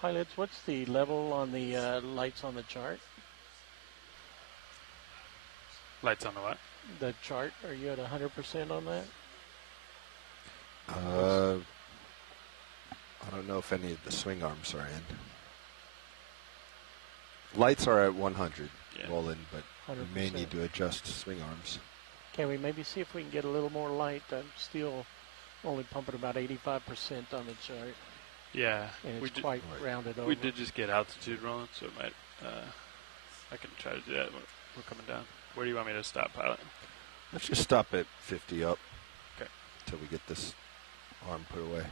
Pilots, what's the level on the lights on the chart? Lights on the what? The chart, are you at 100% on that? I don't know if any of the swing arms are in. Lights are at 100, Roland, but 100%. We may need to adjust swing arms. Can we maybe see if we can get a little more light? I'm still only pumping about 85% on the chart. Yeah. And it's quite rounded over. We did just get altitude, Roland, so it might, I can try to do that when we're coming down. Where do you want me to stop, pilot? Let's just stop at 50 up. Okay. Until we get this arm put away.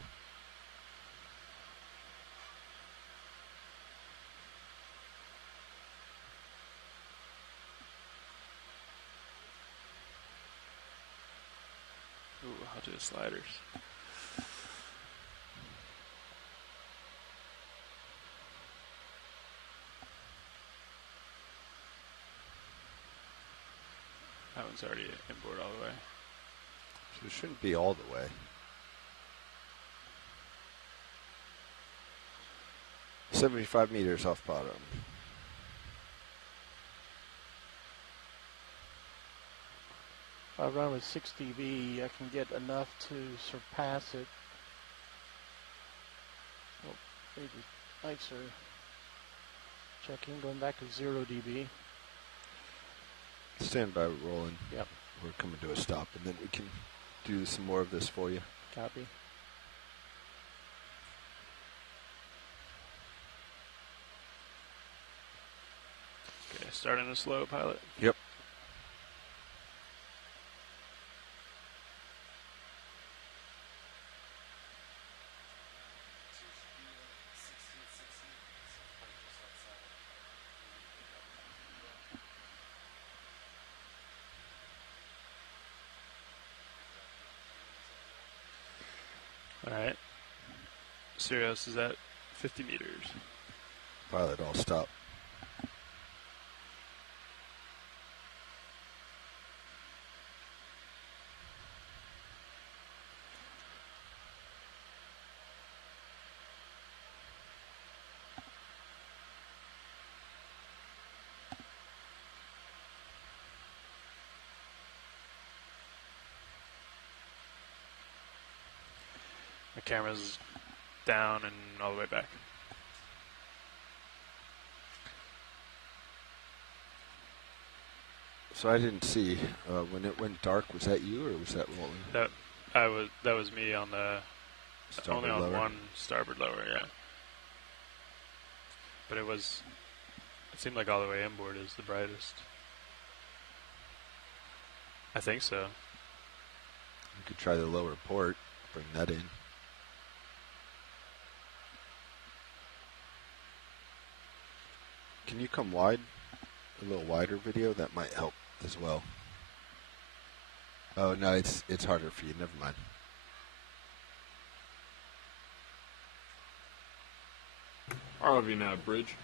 Ooh, I'll do the sliders. That one's already inboard all the way. So it shouldn't be all the way. 75 meters off bottom. If I run with 6 dB, I can get enough to surpass it. Oh, maybe lights are checking, going back to 0 dB. Stand by, Roland. Yep. We're coming to a stop, and then we can do some more of this for you. Copy. Okay, starting to slow, pilot. Yep. All right. Sirius is at 50 meters. Pilot, I'll stop. The camera's down and all the way back. So I didn't see when it went dark. Was that you or was that Roland? That was me on the Starboard only on lower. one starboard lower, yeah. But it seemed like all the way inboard is the brightest. I think so. You could try the lower port. Bring that in. Can you come wide? A little wider video? That might help as well. Oh, no, it's harder for you. Never mind. ROV nav, bridge.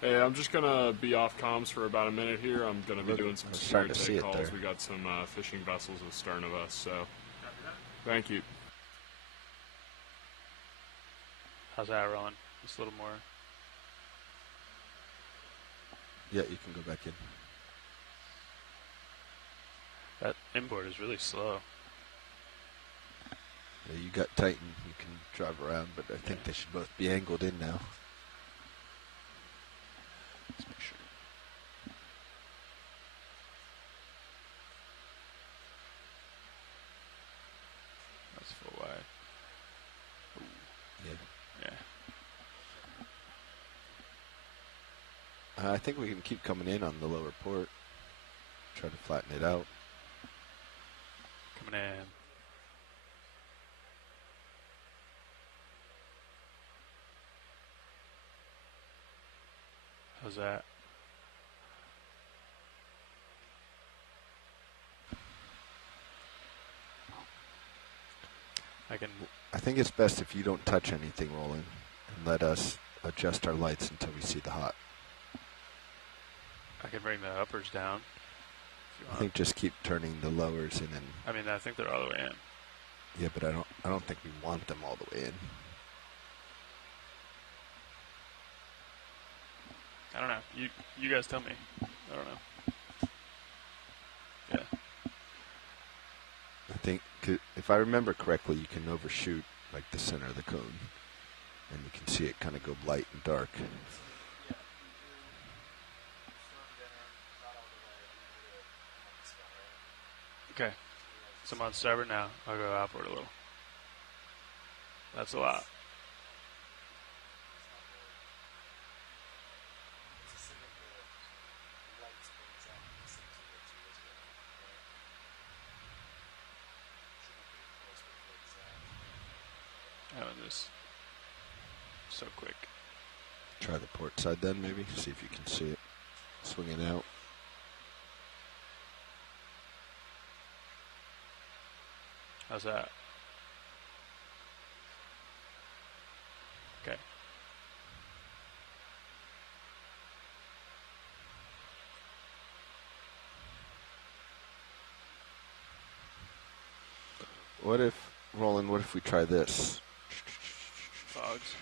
Hey, I'm just gonna be off comms for about a minute here. I'm gonna be doing some starting to see security it calls. there. We got some fishing vessels astern of us, so thank you. How's that rolling? Just a little more. Yeah, you can go back in. That inboard is really slow. Yeah, you got Titan. You can drive around, but I think they should both be angled in now. Let's make sure. That's full wide. Ooh. Yeah. Yeah. I think we can keep coming in on the lower port. Try to flatten it out. Coming in. How's that? I think it's best if you don't touch anything, Roland, and let us adjust our lights until we see the hot. I can bring the uppers down. If you I want. think just keep turning the lowers in and... I mean, I think they're all the way in. Yeah, but I don't... I don't think we want them all the way in. I don't know. You guys tell me. I don't know. Yeah. I think, if I remember correctly, you can overshoot like the center of the cone, and you can see it kind of go light and dark. Okay. So I'm on starboard now. I'll go outboard a little. That's a lot. Oh, this so quick. Try the port side then, maybe. See if you can see it swinging out. How's that? Okay. What if, Roland, what if we try this? Fogs.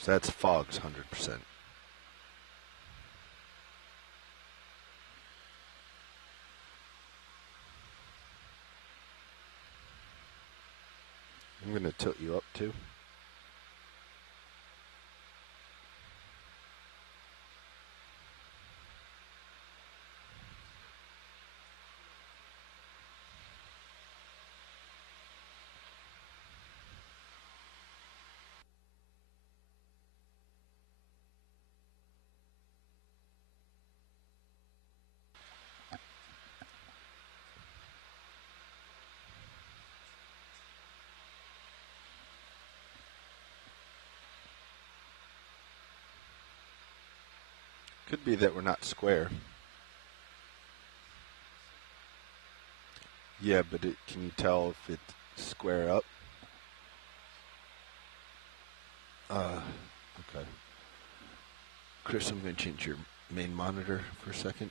So that's fogs, 100%. I'm going to tilt you up too. Could be that we're not square. Yeah, but can you tell if it's square up? Okay. Chris, I'm going to change your main monitor for a second.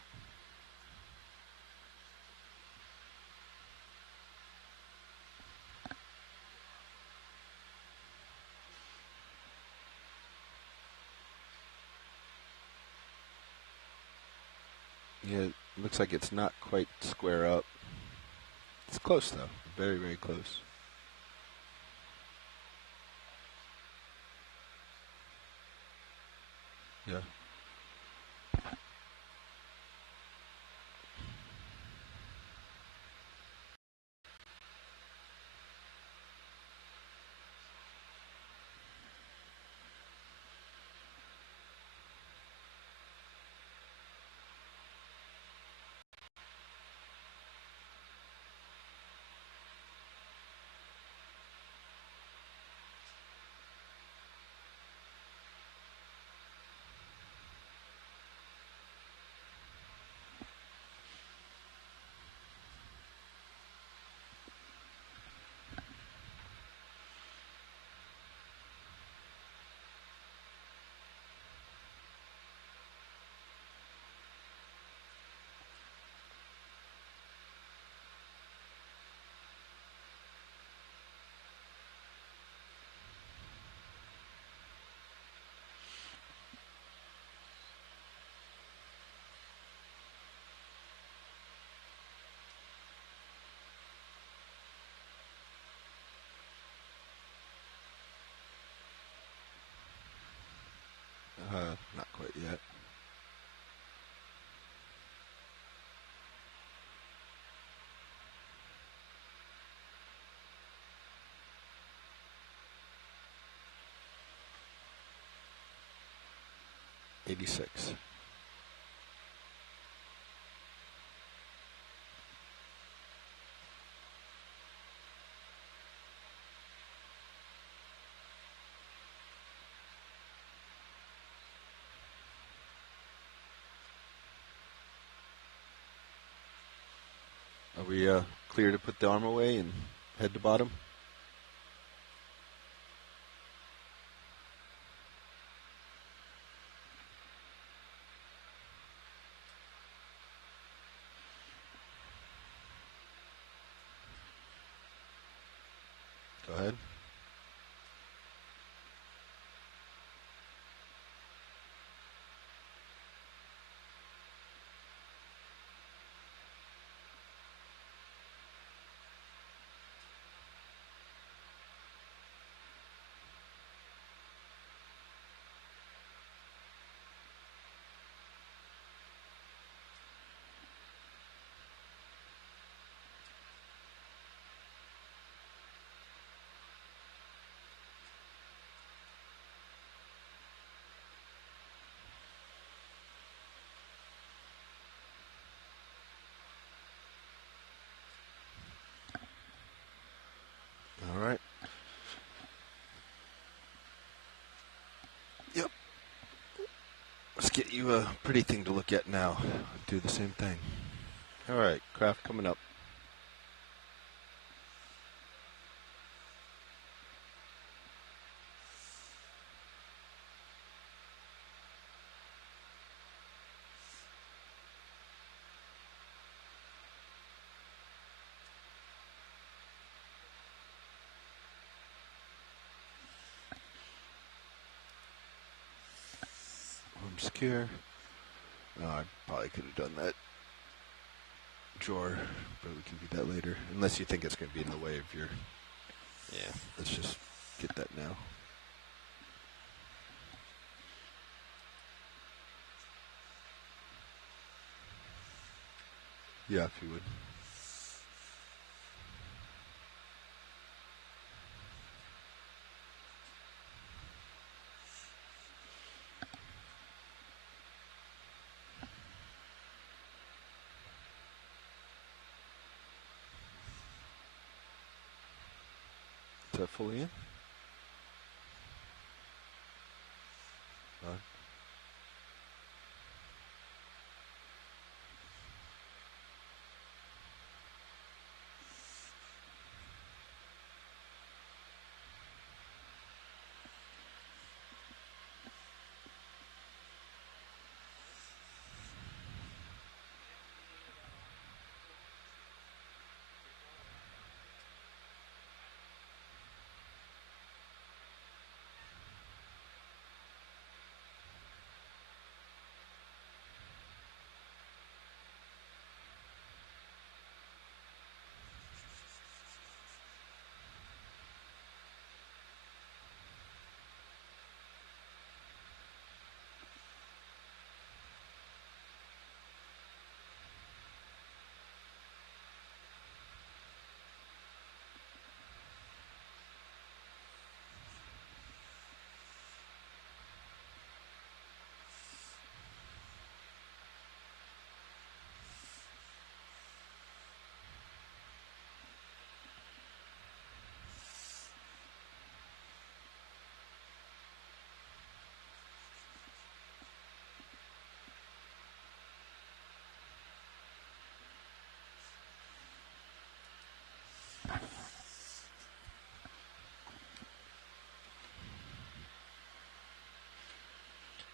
Yeah, it looks like it's not quite square up. It's close, though. Very, very close. Yeah. Not quite yet. '86. Are we clear to put the arm away and head to bottom? you a pretty thing to look at now. Do the same thing. All right, craft coming up. Secure. No, I probably could have done that drawer, but we can do that later. Unless you think it's going to be in the way of your... Yeah, let's just get that now. Yeah, if you would. Is that fully in?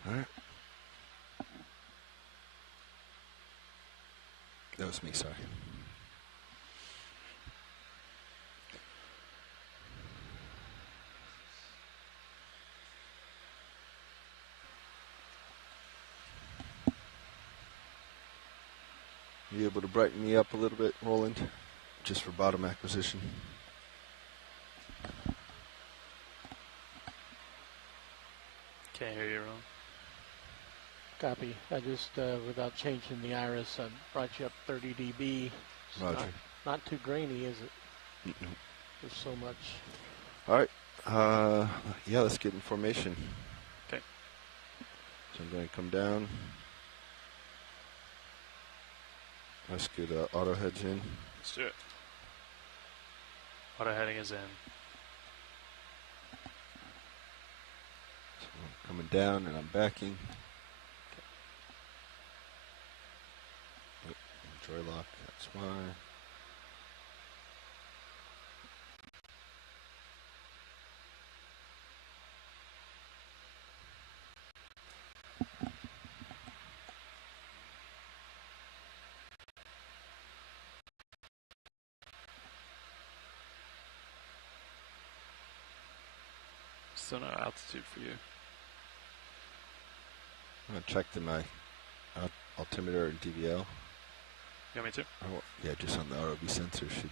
All right. That was me, sorry. You able to brighten me up a little bit, Roland? Just for bottom acquisition. Can't hear you, Ron. Copy. I just, without changing the iris, I brought you up 30 dB. It's Roger. Not too grainy, is it? No. There's so much. All right. Yeah, let's get in formation. Okay. So I'm going to come down. Let's get auto heads in. Let's do it. Auto heading is in. So I'm coming down and I'm backing. Joy lock, that's why. Still no altitude for you. I'm going to check my altimeter and DVL. You want me to? Oh, yeah, just on the ROV sensor should.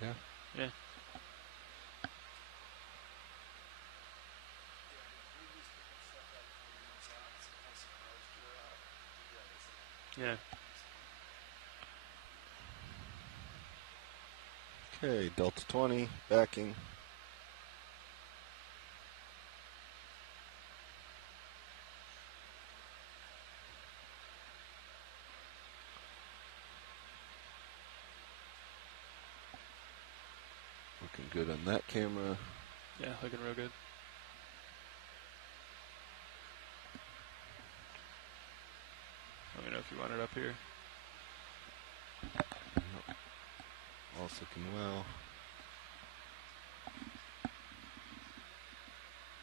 Yeah. Yeah. Yeah. Okay, Delta 20, backing. Looking good on that camera. Yeah, looking real good. know if you want it up here. All's looking well.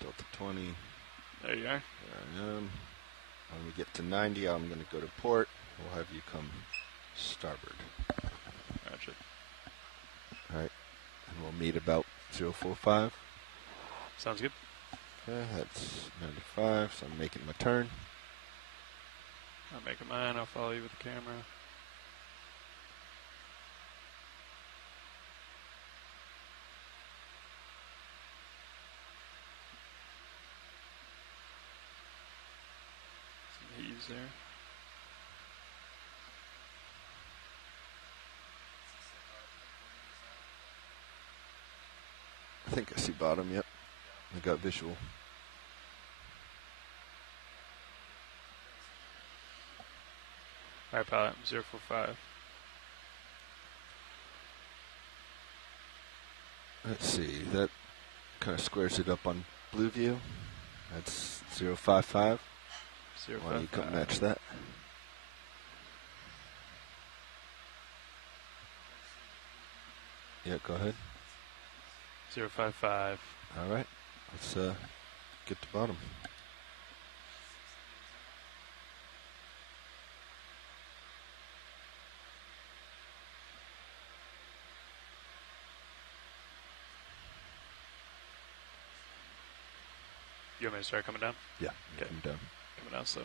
Delta 20. There you are. There I am. When we get to 90, I'm going to go to port. We'll have you come starboard. Gotcha. All right. And we'll meet about 045. Sounds good. Okay, that's 95, so I'm making my turn. I'm making mine. I'll follow you with the camera. Some heaves there. I think I see bottom, yep. I got visual. All right, pilot, 045. Let's see, that kind of squares it up on blue view. That's 055. Why don't you come match that? Yeah, go ahead. 055. All right, let's get to bottom. You want me to start coming down? Yeah, okay. come down. Coming down slow.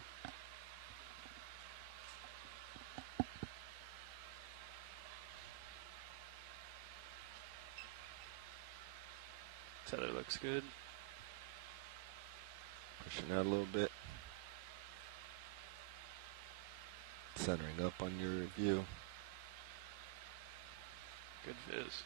Tether looks good. Pushing out a little bit. Centering up on your view. Good fizz.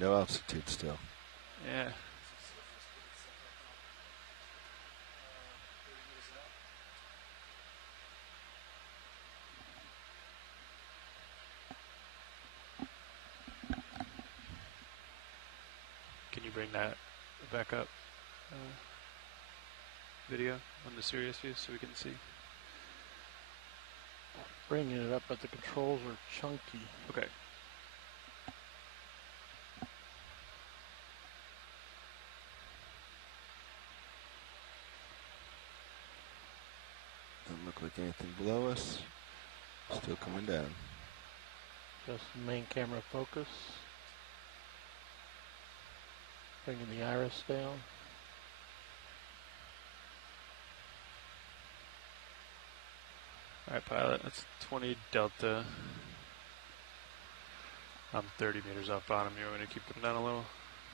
No altitude still. Yeah. Can you bring that back up video on the serious view so we can see? Bringing it up, but the controls are chunky. Okay. Doesn't look like anything below us. Still coming down. Just main camera focus. Bringing the iris down. All right, pilot, that's 20 delta. I'm 30 meters off bottom. You want me to keep coming down a little?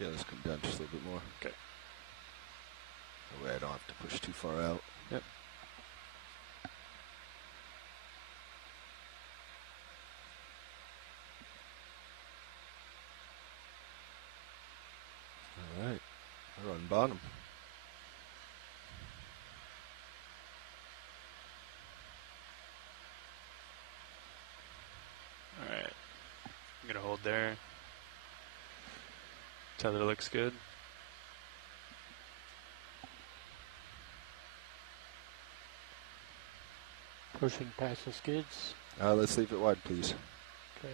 Yeah, let's come down just a little bit more. Okay. That way I don't have to push too far out. Yep. All right, we're on bottom. All right. I'm going to hold there. Tether looks good. Pushing past the skids. Let's leave it wide, please. Okay.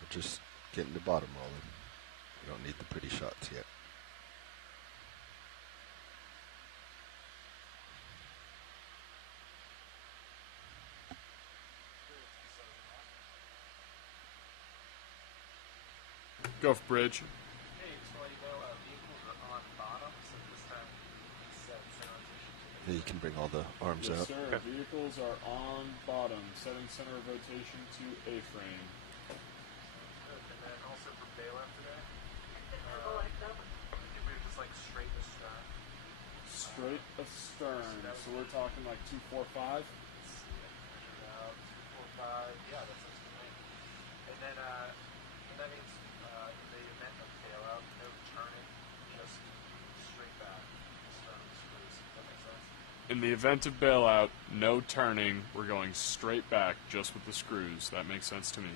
We're just getting the bottom rolling. We don't need the pretty shots yet. Go for bridge. Hey, just to let you know, vehicles are on bottom, so this time he set center rotation to Yeah, you can bring all the arms Yes, out. sir. Okay. Vehicles are on bottom, setting center of rotation to A-frame. good. And then also for bailout today, if we were just like straight to stern. Straight astern. So we're talking like 245. Measured out, 245. Yeah, that's great. And then that means In the event of bailout, no turning. We're going straight back just with the screws. That makes sense to me.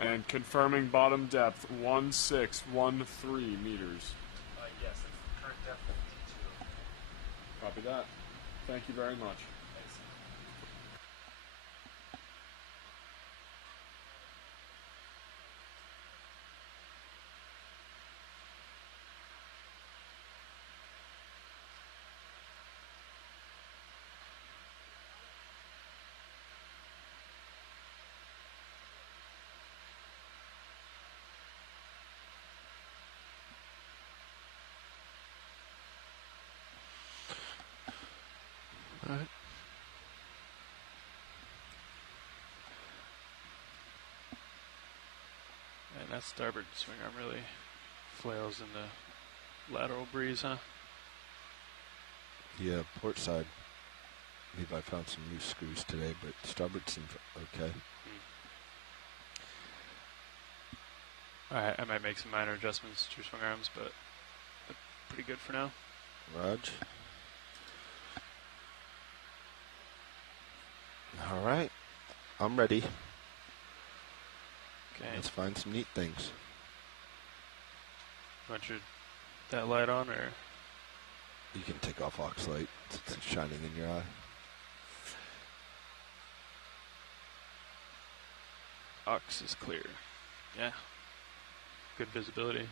And confirming bottom depth, 1613 meters. Yes, that's the current depth of D2. Copy that. Thank you very much. Alright. And that starboard swing arm really flails in the lateral breeze, huh? Yeah, port side. Maybe I found some loose screws today, but starboard seems okay. Alright, I might make some minor adjustments to swing arms, but pretty good for now. Raj. All right, I'm ready. Okay. Let's find some neat things. Want that light on, or? You can take off aux light. It's shining in your eye. Aux is clear. Yeah. Good visibility.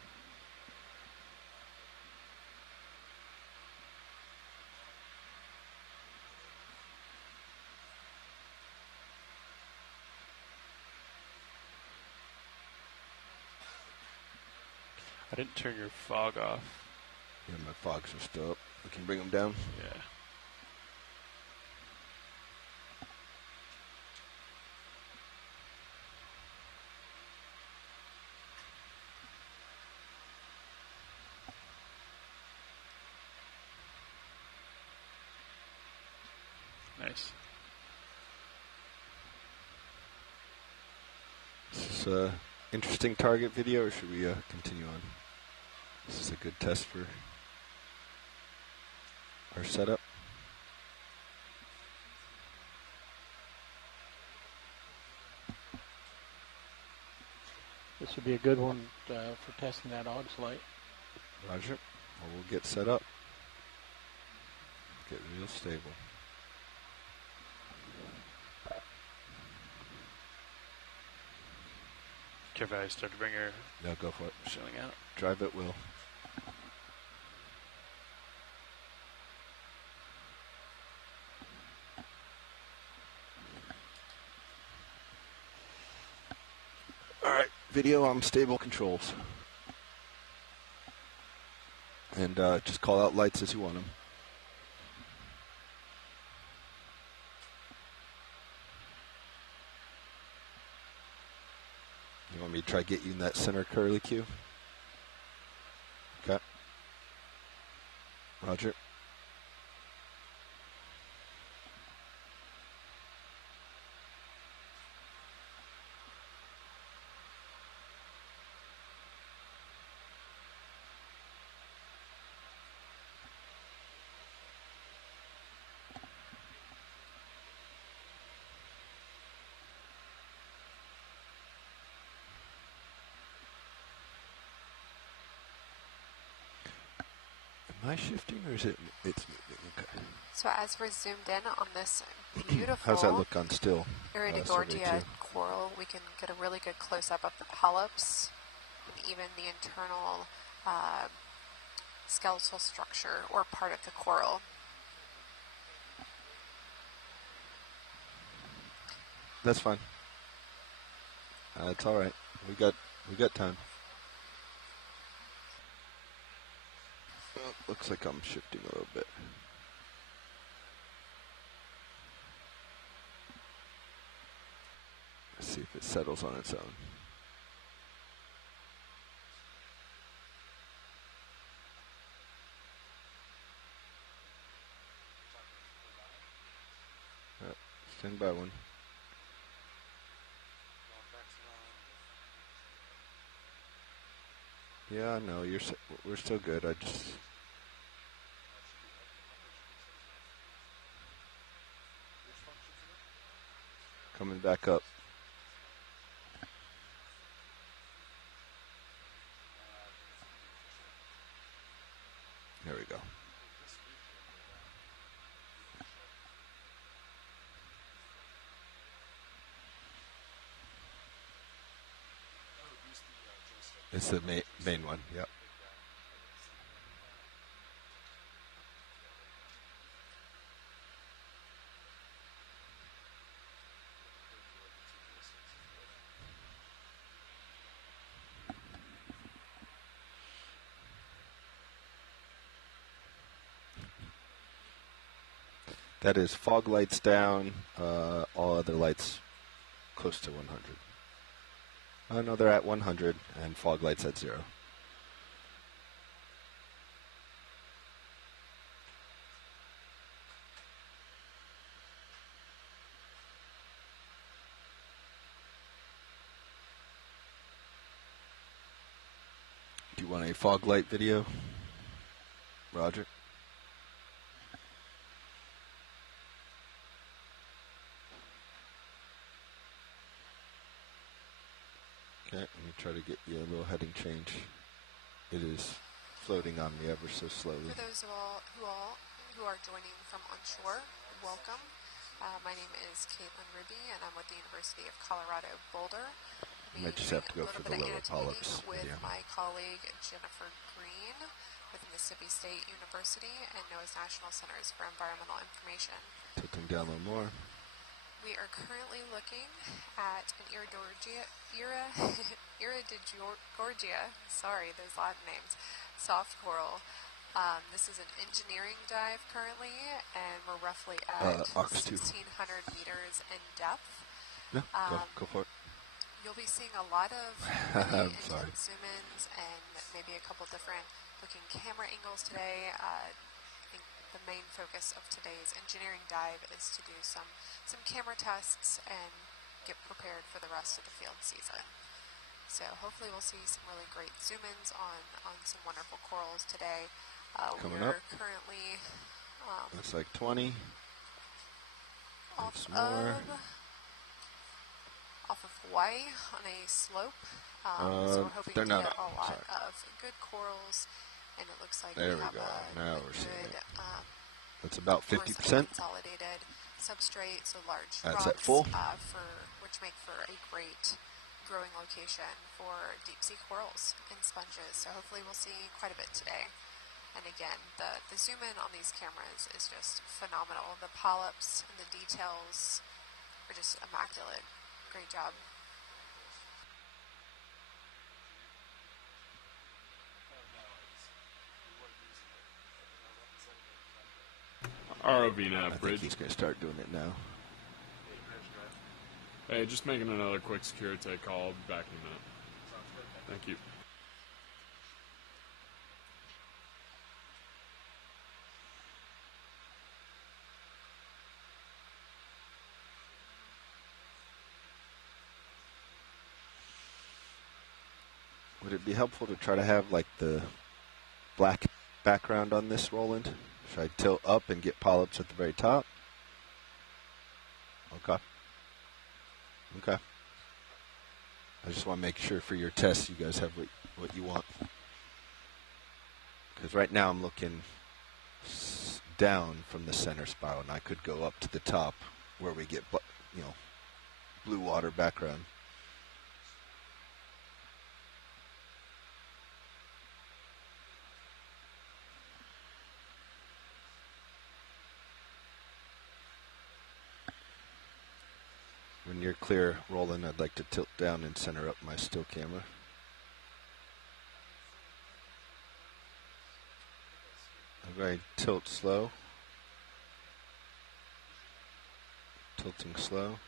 I didn't turn your fog off. Yeah, my fogs are still up. We can bring them down. Yeah. Nice. Is this interesting target video, or should we continue on? This is a good test for our setup. This would be a good one for testing that aux light. Roger. Well, we'll get set up. Get real stable. Careful, I start to bring your No, go for it. shilling out. Drive at will. All right, video on stable controls. And just call out lights as you want them. You want me to try to get you in that center curly cue? Okay. Roger. Am I shifting or is it? It's moving. Okay. So as we're zoomed in on this beautiful How's that look on still? Iridogorgia coral, we can get a really good close-up of the polyps and even the internal skeletal structure or part of the coral. That's fine. It's all right. We got time. Looks like I'm shifting a little bit. Let's see if it settles on its own. Stand by one. Yeah, no, we're still good. I just Coming back up. There we go. It's the main one, yep. That is fog lights down, all other lights close to 100. Oh no, they're at 100 and fog lights at 0. Do you want a fog light video, Roger? Okay, let me try to get you a little heading change. It is floating on me ever so slowly. For those who are joining from onshore, welcome. My name is Caitlin Ribby, and I'm with the University of Colorado Boulder. I might just have to go for the lower polyps with video. my colleague Jennifer Green with Mississippi State University and NOAA's National Centers for Environmental Information. Tilting down a little more. We are currently looking at an Iridorgia, sorry, those Latin names, soft coral. This is an engineering dive currently, and we're roughly at 1,600 meters in depth. No, go for it. You'll be seeing a lot of really intense zoom-ins and maybe a couple different looking camera angles today. I think the main focus of today's engineering dive is to do some camera tests and get prepared for the rest of the field season. So hopefully we'll see some really great zoom-ins on some wonderful corals today. Coming we're up. Currently looks like 20. off of Hawaii on a slope. So we're hoping to get a lot of good corals, and it looks like there we go. have Now a we're seeing good it. That's about 50%. Consolidated substrate, so large That's rocks, at full. which make for a great growing location for deep sea corals and sponges. So hopefully we'll see quite a bit today. And again, the zoom in on these cameras is just phenomenal. The polyps and the details are just immaculate. Great job. ROV nav I bridge. think he's going to start doing it now. Hey, just making another quick security call. I'll be back in a minute. Thank you. Would it be helpful to try to have like the black background on this, Roland? Should I tilt up and get polyps at the very top? Okay. Okay. I just want to make sure for your tests you guys have what you want. Because right now I'm looking down from the center spiral, and I could go up to the top where we get, blue water background. When you're clear, Roland, I'd like to tilt down and center up my still camera. I'm going to tilt slow. Tilting slow.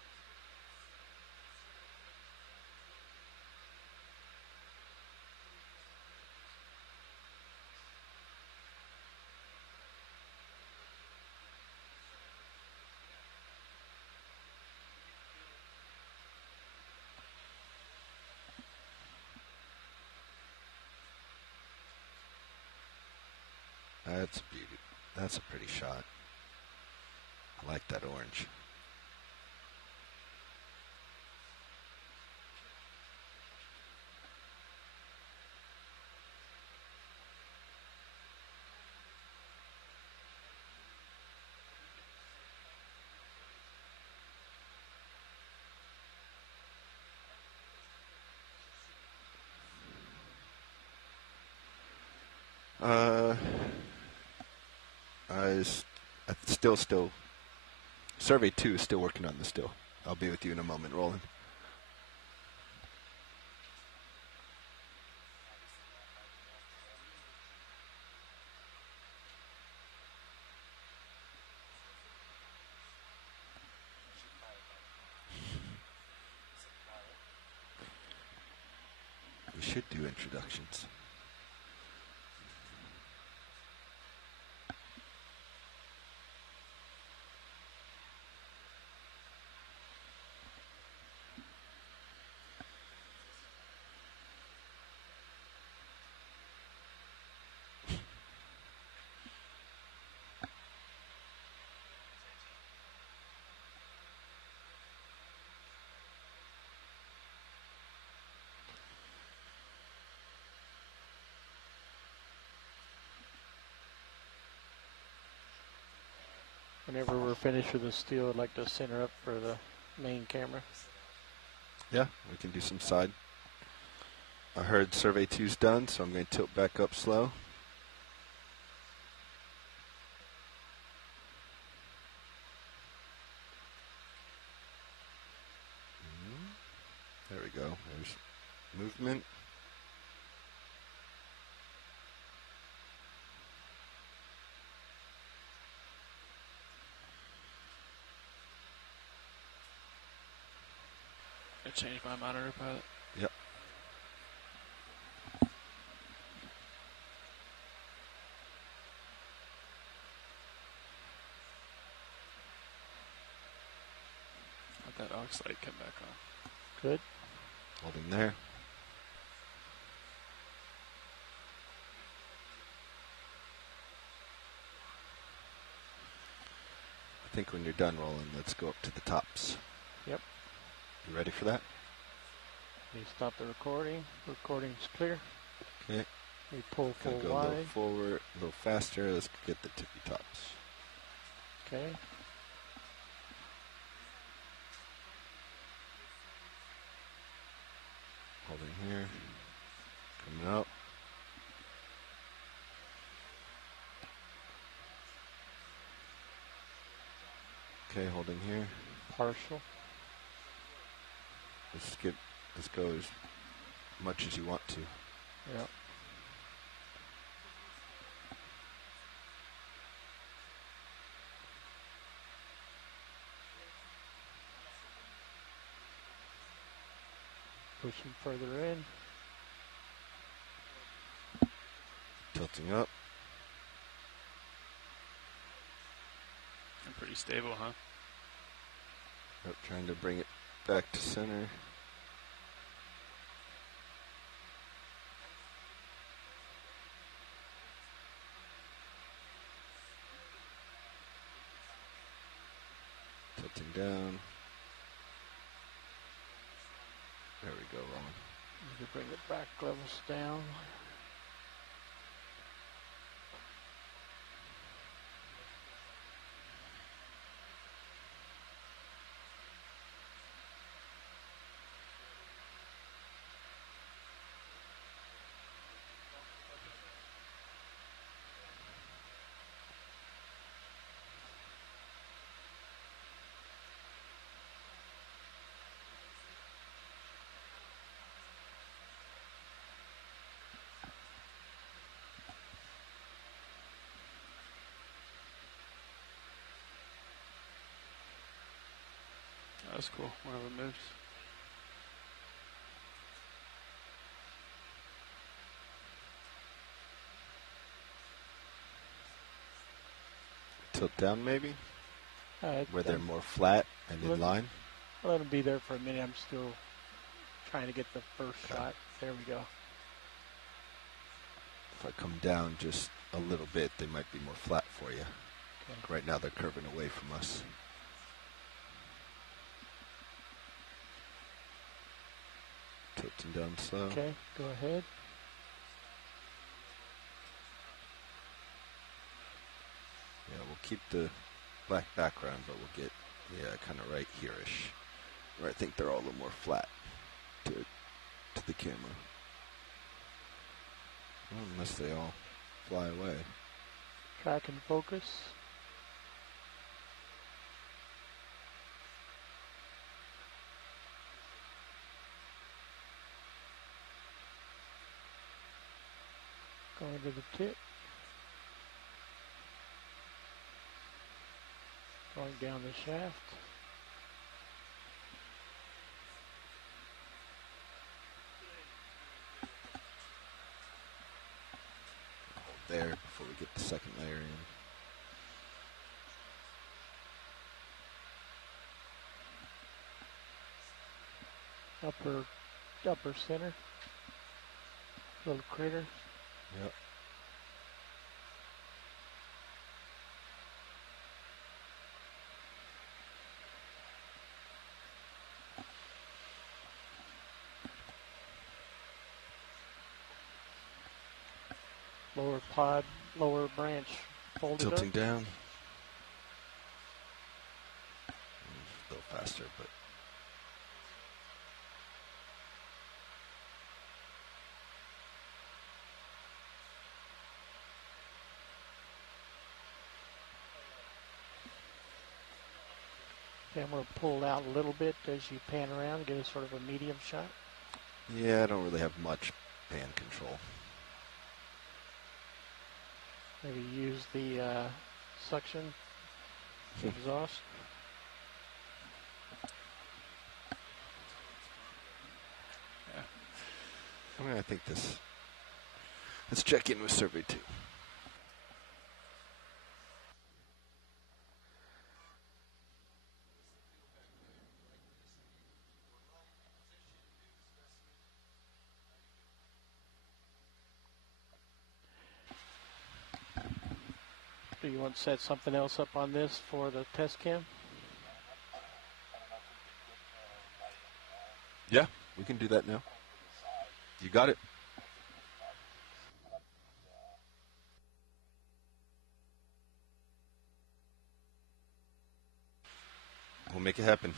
That's a beauty. That's a pretty shot. I like that orange. Still. Survey 2 is still working on the still. I'll be with you in a moment, Roland. We should do introductions. Whenever we're finished with the steel, I'd like to center up for the main camera. Yeah, we can do some side. I heard survey 2's done, so I'm going to tilt back up slow. There we go. There's movement. I changed my monitor pilot. Yep. Let that aux light come back on. Good. Holding there. I think when you're done rolling, let's go up to the tops. Yep. You ready for that? You stop the recording. Recording's clear. Okay. We pull full Go wide. a little forward, a little faster. Let's get the tippy tops. Okay. Holding here. Coming up. Okay, holding here. Partial. Let's go as much as you want to. Yep. Pushing further in. Tilting up. I'm pretty stable, huh? Yep, trying to bring it back to center. Tilting down. There we go, Roland. You can bring the back levels down. That's cool. One of them moves. Tilt down maybe? Where they're more flat and in line? I'll let them be there for a minute. I'm still trying to get the first shot. There we go. If I come down just a little bit, they might be more flat for you. Okay. Right now they're curving away from us. Tilting down slow. Okay, go ahead. Yeah, we'll keep the black background, but we'll get, kind of right here-ish. Where I think they're all a little more flat to the camera. Well, unless they all fly away. Track and focus. Going to the tip. Going down the shaft. Hold there before we get the second layer in. Upper center. Little critter. Yep. Lower pod, lower branch folded Tilting up. down. A little faster, but Camera pulled out a little bit as you pan around, get a sort of a medium shot. yeah, I don't really have much pan control. Maybe use the suction exhaust. I think this. Let's check in with survey 2. Do you want to set something else up on this for the test cam? Yeah, we can do that now. You got it. We'll make it happen.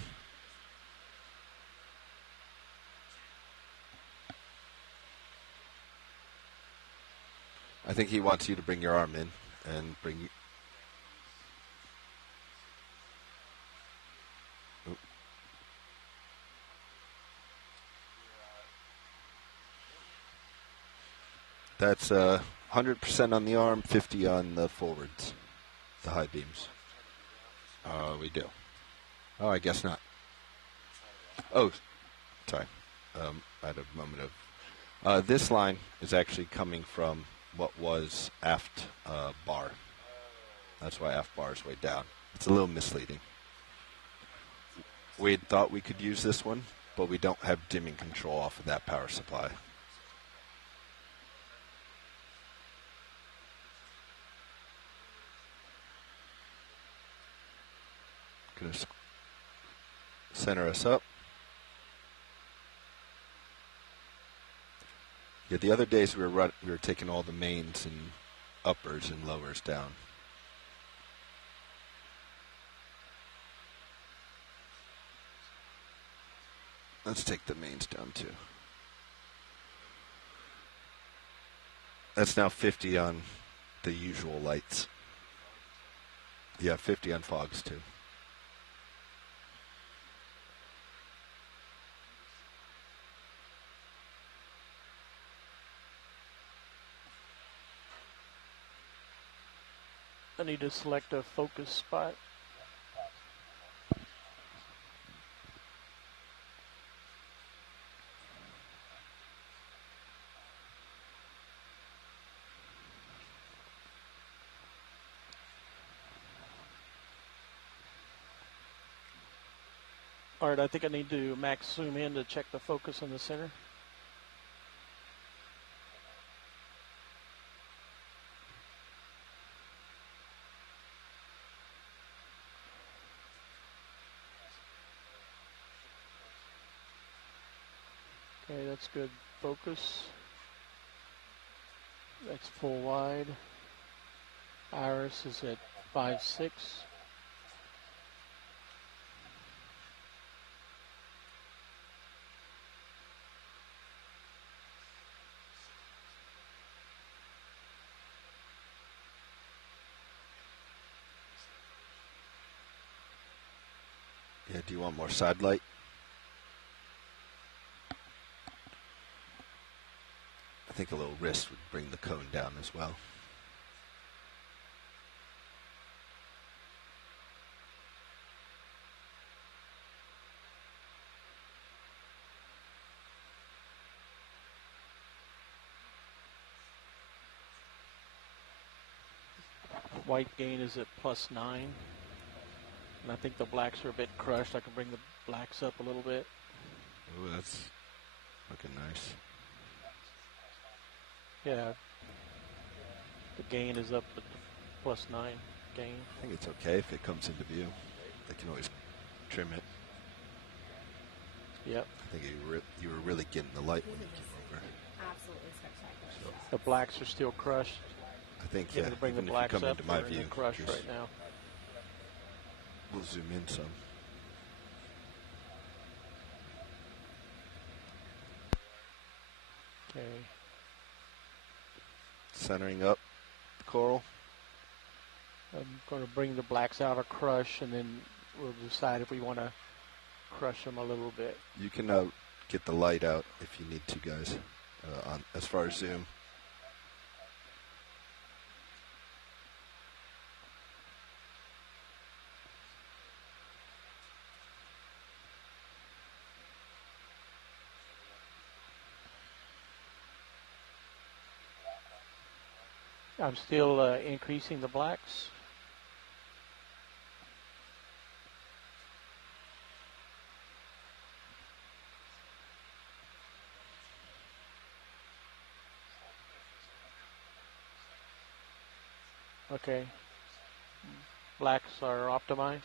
I think he wants you to bring your arm in and bring you. That's 100% on the arm, 50 on the forwards, the high beams. We do. Oh, I guess not. Oh, sorry. I had a moment of. This line is actually coming from what was aft bar. That's why aft bar is way down. It's a little misleading. We had thought we could use this one, but we don't have dimming control off of that power supply. Gonna center us up. Yeah, the other days we were taking all the mains and uppers and lowers down. Let's take the mains down too. That's now 50 on the usual lights. Yeah, 50 on fogs too. I need to select a focus spot. All right, I think I need to max zoom in to check the focus in the center. Okay, that's good focus. That's full wide. Iris is at 5.6. do you want more side light? I think a little wrist would bring the cone down as well. White gain is at +9. And I think the blacks are a bit crushed. I can bring the blacks up a little bit. Oh, that's looking nice. Yeah. The gain is up at the +9 gain. I think it's okay if it comes into view. They can always trim it. Yep. I think you were really getting the light when you came over. Absolutely spectacular. So the blacks are still crushed. I think, Give yeah, it to bring even the if you blacks come up, into my they're in view, the crush just- right now. We'll zoom in some. Okay. Centering up the coral. I'm going to bring the blacks out of crush, and then we'll decide if we want to crush them a little bit. You can get the light out if you need to, guys, on as far as zoom. I'm still increasing the blacks. Okay. Blacks are optimized.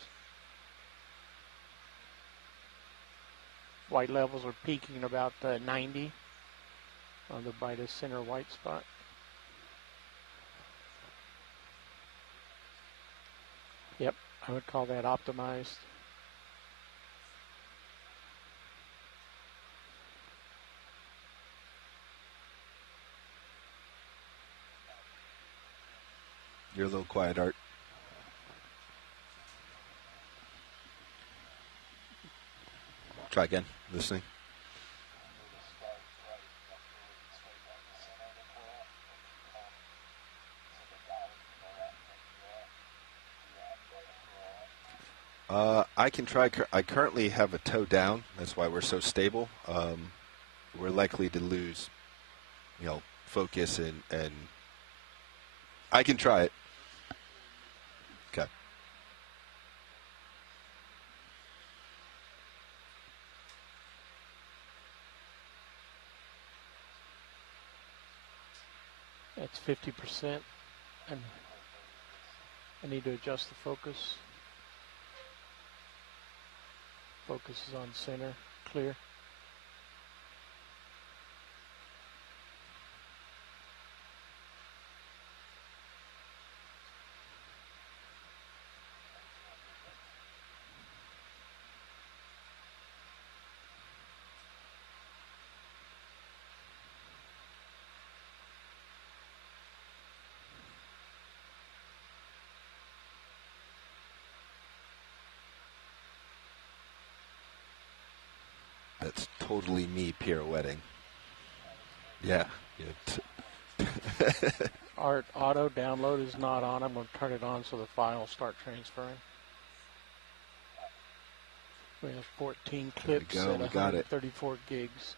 White levels are peaking about 90 on the brightest center white spot. Yep, I would call that optimized. You're a little quiet, Art. Try again, listening. I can try. I currently have a toe down. That's why we're so stable. We're likely to lose, focus and I can try it. Okay. That's 50%, and I need to adjust the focus. Focus is on center, clear. That's totally me pirouetting. Yeah. Art auto download is not on. I'm going to turn it on so the file will start transferring. We have 14 clips at 134 gigs.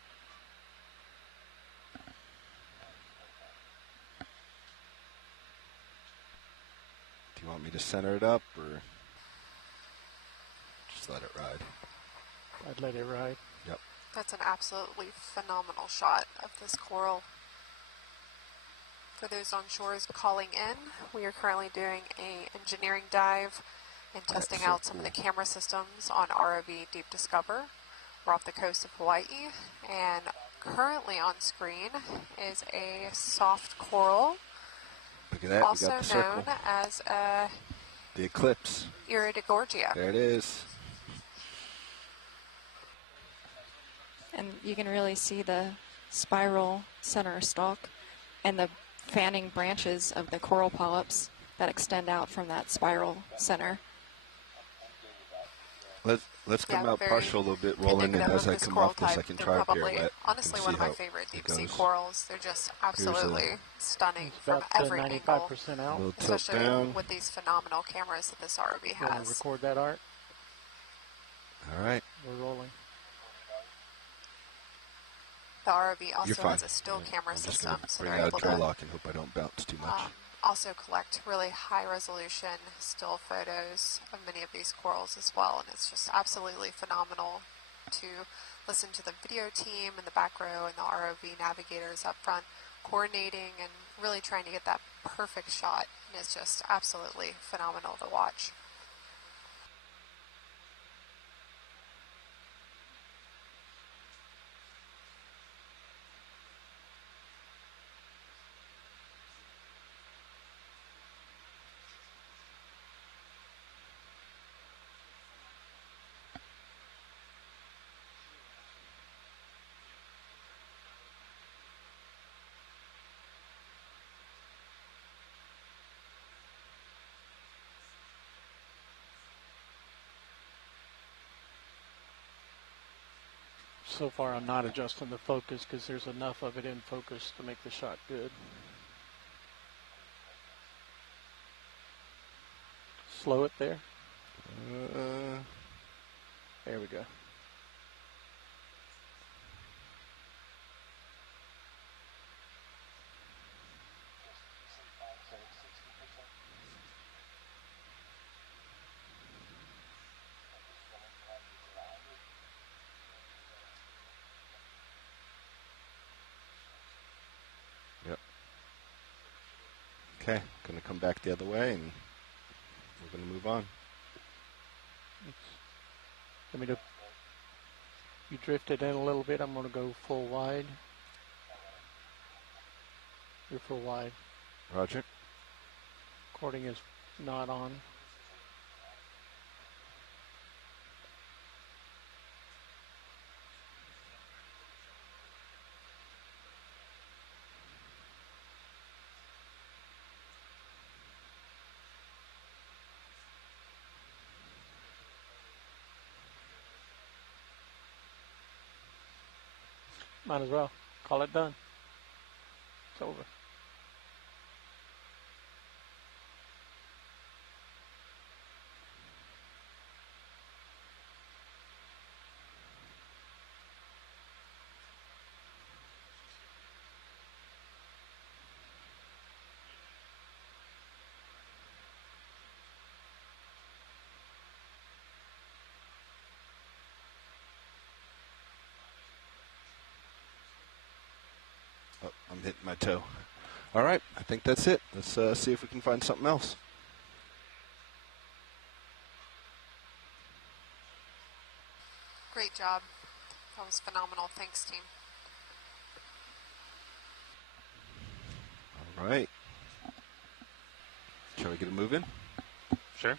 Do you want me to center it up or just let it ride? I'd let it ride. Yep. That's an absolutely phenomenal shot of this coral. For those on shores calling in, we are currently doing an engineering dive and testing out some of the camera systems on ROV Deep Discover. We're off the coast of Hawaii, and currently on screen is a soft coral, look at that. also we got the circle. known as the eclipse. Iridogorgia. There it is. And you can really see the spiral center stalk and the fanning branches of the coral polyps that extend out from that spiral center. Let's come Yeah, out very partial a little bit rolling, and indicative as of I this come coral off this, I type. can They're try a probably, pirouette. honestly, You one can of see my how favorite it deep sea goes. corals. They're just absolutely stunning It's from about every angle, 95% out. Little tilt especially down. with these phenomenal cameras that this ROV You want to has. record that, Art? All right. We're rolling. The ROV You're also fine. has a still camera I'm just system, going to so bring they're out able a drill to lock and hope I don't bounce too much. also collect really high resolution still photos of many of these corals as well, and it's just absolutely phenomenal to listen to the video team in the back row and the ROV navigators up front coordinating and really trying to get that perfect shot, and it's just absolutely phenomenal to watch. So far, I'm not adjusting the focus because there's enough of it in focus to make the shot good. Slow it there. There we go. Yep. Okay, going to come back the other way, and we're going to move on. Let me do. You drifted in a little bit. I'm going to go full wide. You're full wide. Roger. Recording is not on. Might as well. Call it done. It's over. Oh, I'm hitting my toe. All right, I think that's it. Let's see if we can find something else. Great job. That was phenomenal. Thanks, team. All right. Shall we get it moving? Sure.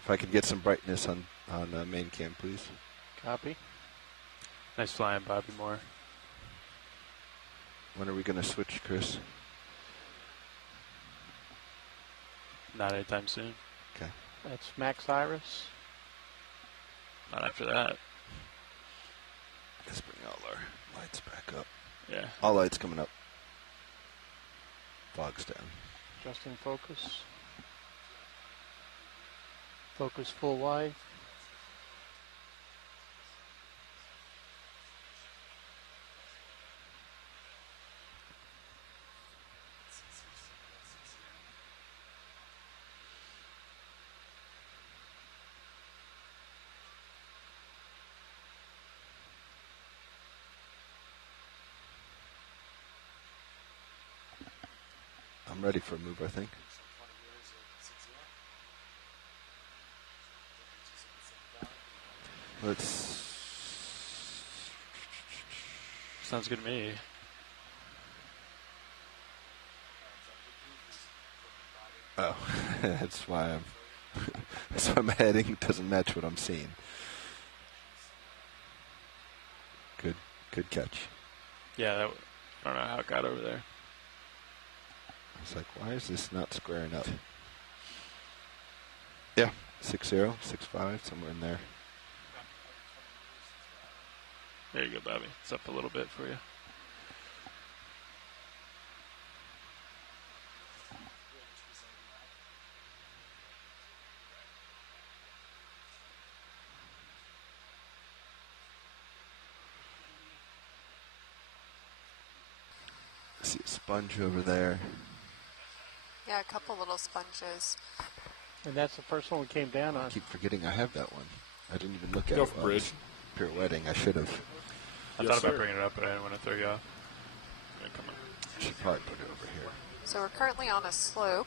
If I could get some brightness on main cam, please. Copy. Nice flying, Bobby Moore. When are we going to switch, Chris? Not anytime soon. Okay. That's Max Iris. Not after that. Let's bring all our lights back up. Yeah. All lights coming up. Fog's down. Adjusting focus. Focus full wide. I'm ready for a move, I think. Let's... Sounds good to me. Oh, that's why that's why my heading doesn't match what I'm seeing. Good catch. Yeah, I don't know how it got over there. I was like, why is this not squaring up? Yeah, 6.0, 6.5, somewhere in there. There you go, Bobby. It's up a little bit for you. I see a sponge over there. Yeah, a couple little sponges. And that's the first one we came down on. I keep forgetting I have that one. I didn't even look at Go it. for bridge. Pirouetting. I should have. I thought about bringing it up, but I didn't want to throw you off. Yeah, come on. I should probably put it over here. So we're currently on a slope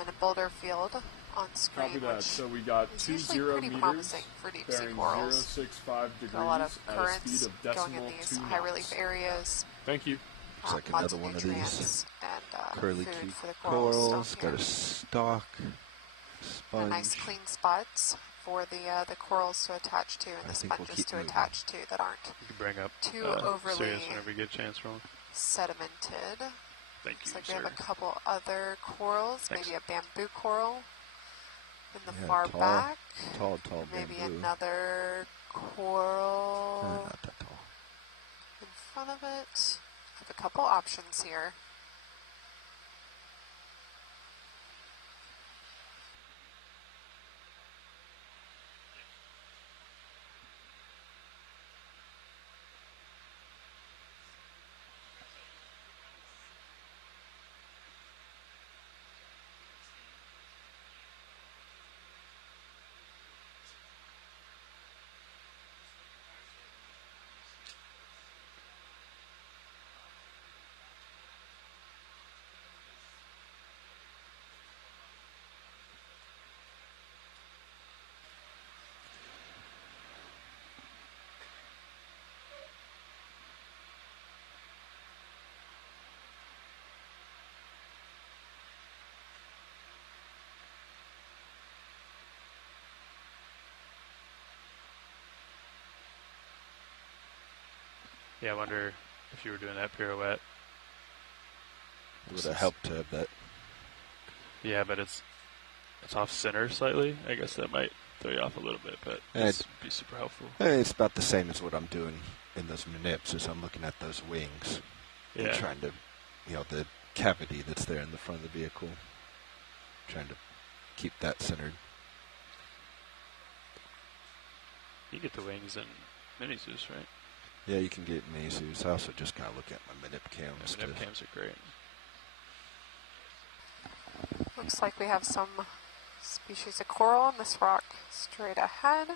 in a boulder field on screen. Copy that. So we got 20 meters promising for deep sea bearing corals. 065 degrees A lot of at a currents speed of going in decimal these 2 high knots. relief areas. Thank you. Looks like Lots another of one of nutrients these and curly food cute for the corals. corals. Got a stalk, sponge. Nice clean spots for the corals to attach to and the sponges to attach to that aren't You can bring up too overly Sirius whenever you get a chance, Roland. sedimented. Thank you, Looks like sir. we have a couple other corals, Thanks. maybe a bamboo coral in the Yeah, far tall, back. tall Maybe bamboo. another coral Not that tall. in front of it. I have a couple options here. Yeah, I wonder if you were doing that pirouette. It would have helped to have that. Yeah, but it's off center slightly. I guess that might throw you off a little bit, but it'd be super helpful. It's about the same as what I'm doing in those manips, as I'm looking at those wings. Yeah. And trying to, the cavity that's there in the front of the vehicle. Trying to keep that centered. You get the wings in Mini Zeus, right? Yeah, you can get mini Zeus. I also just kind of look at my manip cams. Manip cams are great. Looks like we have some species of coral on this rock straight ahead.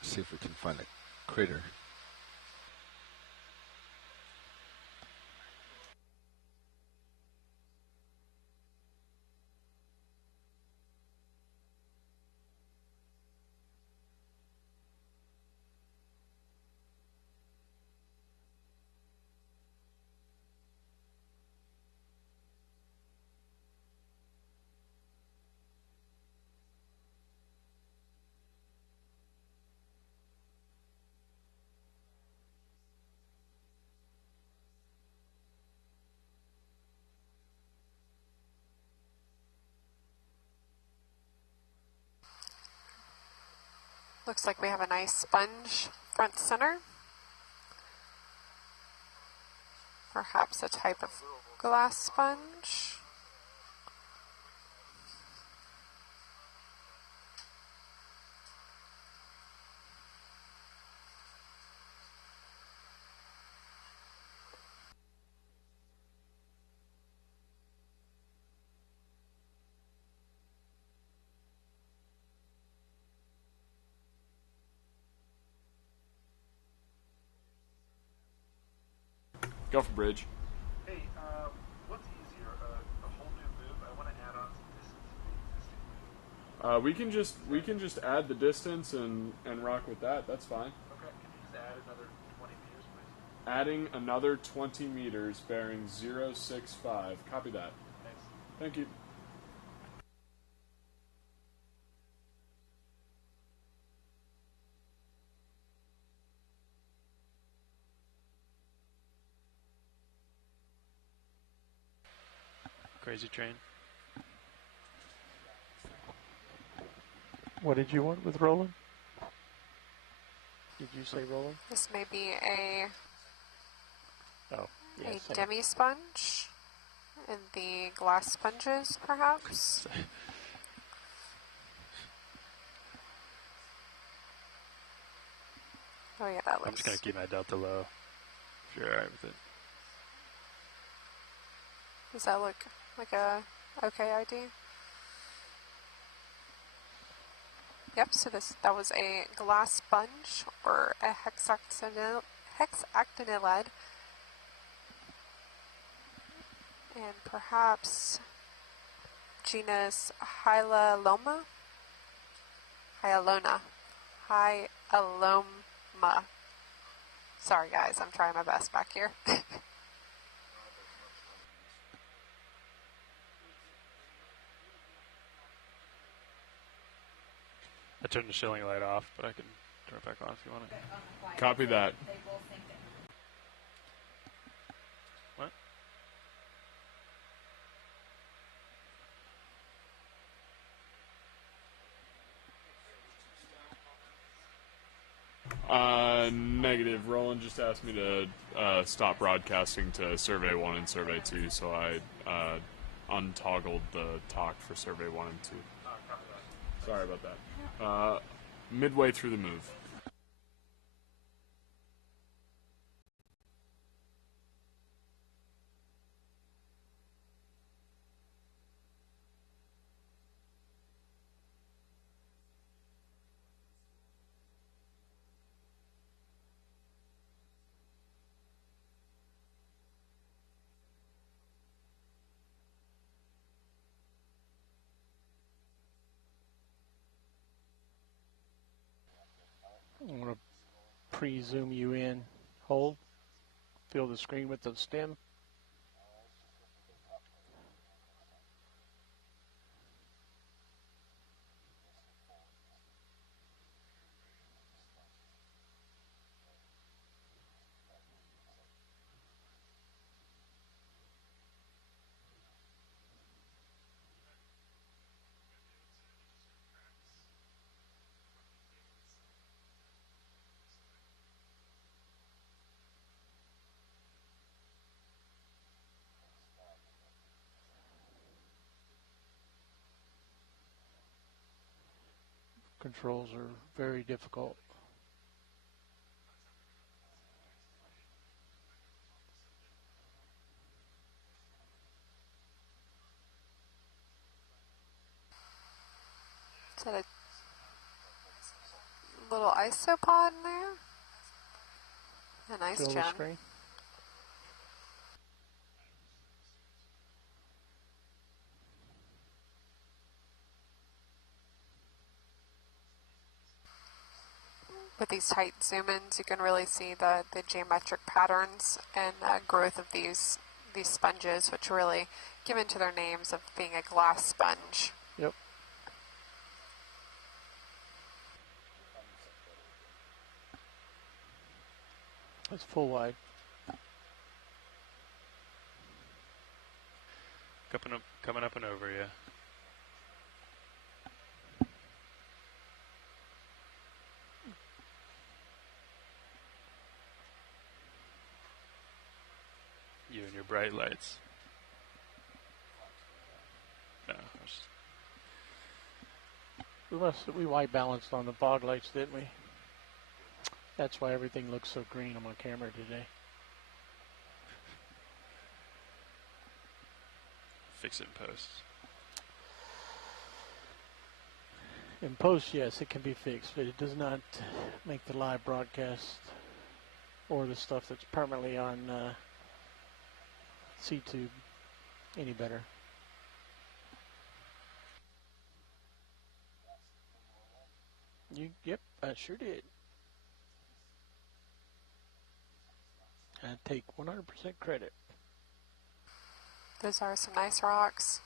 See if we can find a critter. Looks like we have a nice sponge front center. Perhaps a type of glass sponge. Go for bridge. Hey, what's easier, a whole new move? I want to add on some distance to the existing move. We can just add the distance and rock with that. That's fine. Okay, can you just add another 20 meters, please? Adding another 20 meters bearing 065. Copy that. Thanks. Thank you. Crazy Train. What did you want with Roland? Did you say Roland? This may be a Yes, demi sponge in the glass sponges, perhaps. Oh yeah, that looks. I'm just gonna keep my delta low. If you're alright with it. Does that look like a okay idea? Yep. So that was a glass sponge or a hexactinylide, and perhaps genus Hyaloma. Sorry guys, I'm trying my best back here. I turned the shilling light off, but I can turn it back on if you want it. Copy that. What? Negative. Roland just asked me to stop broadcasting to Survey 1 and Survey 2, so I untoggled the talk for Survey 1 and 2. Sorry about that. Midway through the move. I'm going to pre-zoom you in. Hold. Fill the screen with the stem. Controls are very difficult. Is that a little isopod in there? A nice Fill the gem. screen. With these tight zoom-ins, you can really see the geometric patterns and growth of these sponges, which really give into their names of being a glass sponge. Yep. It's full wide. Coming up and over, yeah. You and your bright lights. No, We white balanced on the fog lights, didn't we? That's why everything looks so green on my camera today. fix it in post. In post, yes, it can be fixed, but it does not make the live broadcast or the stuff that's permanently on C-Tube any better. Yep, I sure did. I take 100% credit. Those are some nice rocks.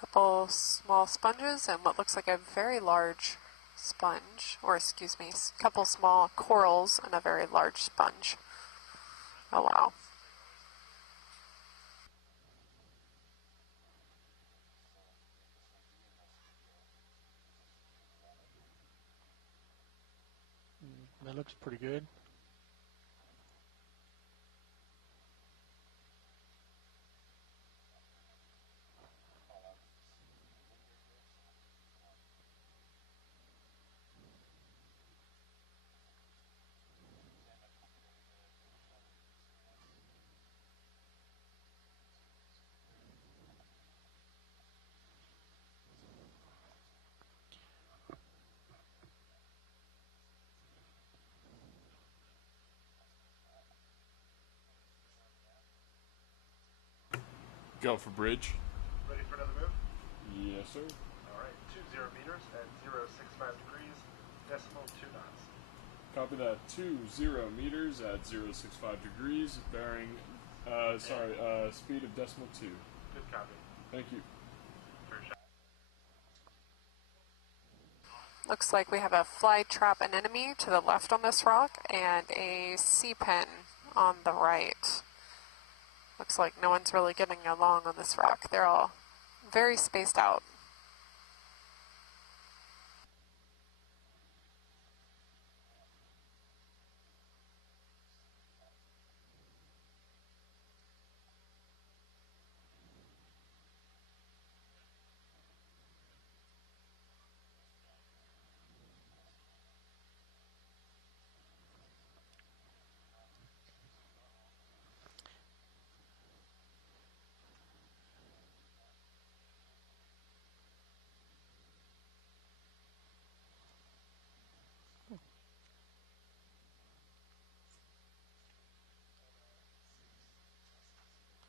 Couple small sponges and what looks like a very large sponge, or excuse me, a couple small corals and a very large sponge. Oh wow. That looks pretty good. Go for bridge. Ready for another move? Yes, sir. All right, 20 meters at 065 degrees, decimal 2 knots. Copy that. 20 meters at 065 degrees, bearing, speed of decimal 2. Good copy. Thank you. Looks like we have a fly trap anemone to the left on this rock and a sea pen on the right. Looks like no one's really getting along on this rock. They're all very spaced out.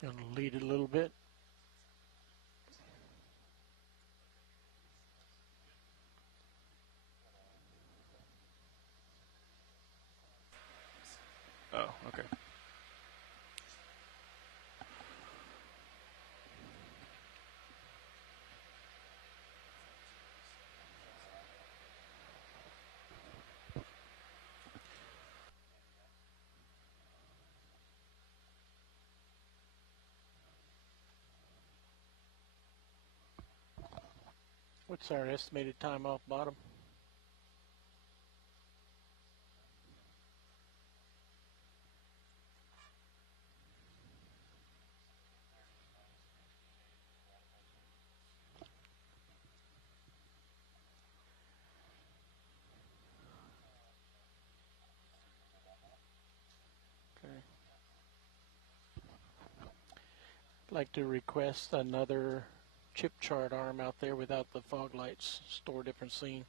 Gonna lead it a little bit. Oh, okay. What's our estimated time off bottom? Okay. I'd like to request another chip chart arm out there without the fog lights. Store different scene.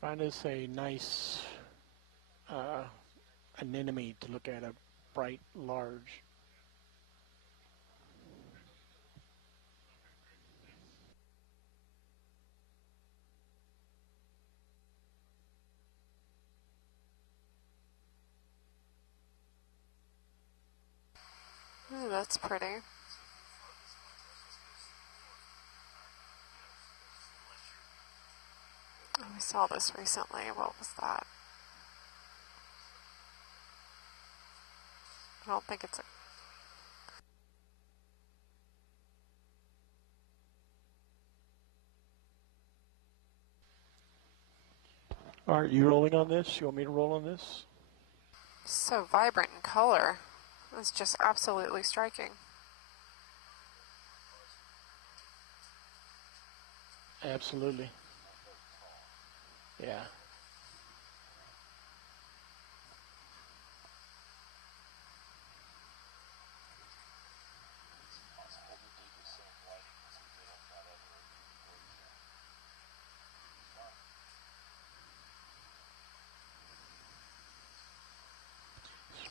Find us a nice anemone to look at, a bright, large. Ooh, that's pretty. Oh, we saw this recently. What was that? I don't think it's a... Art, you rolling on this? You want me to roll on this? So vibrant in color. It's just absolutely striking. Absolutely. Yeah.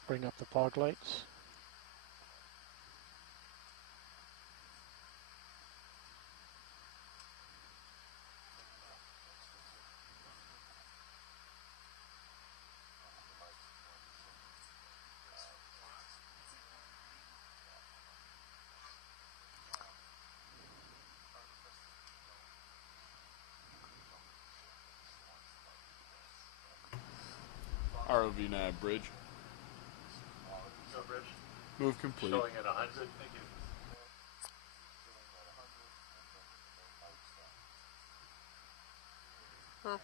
bring up the fog lights. ROV nav bridge. No bridge. Move complete. Showing at 100. Thank you. Huh.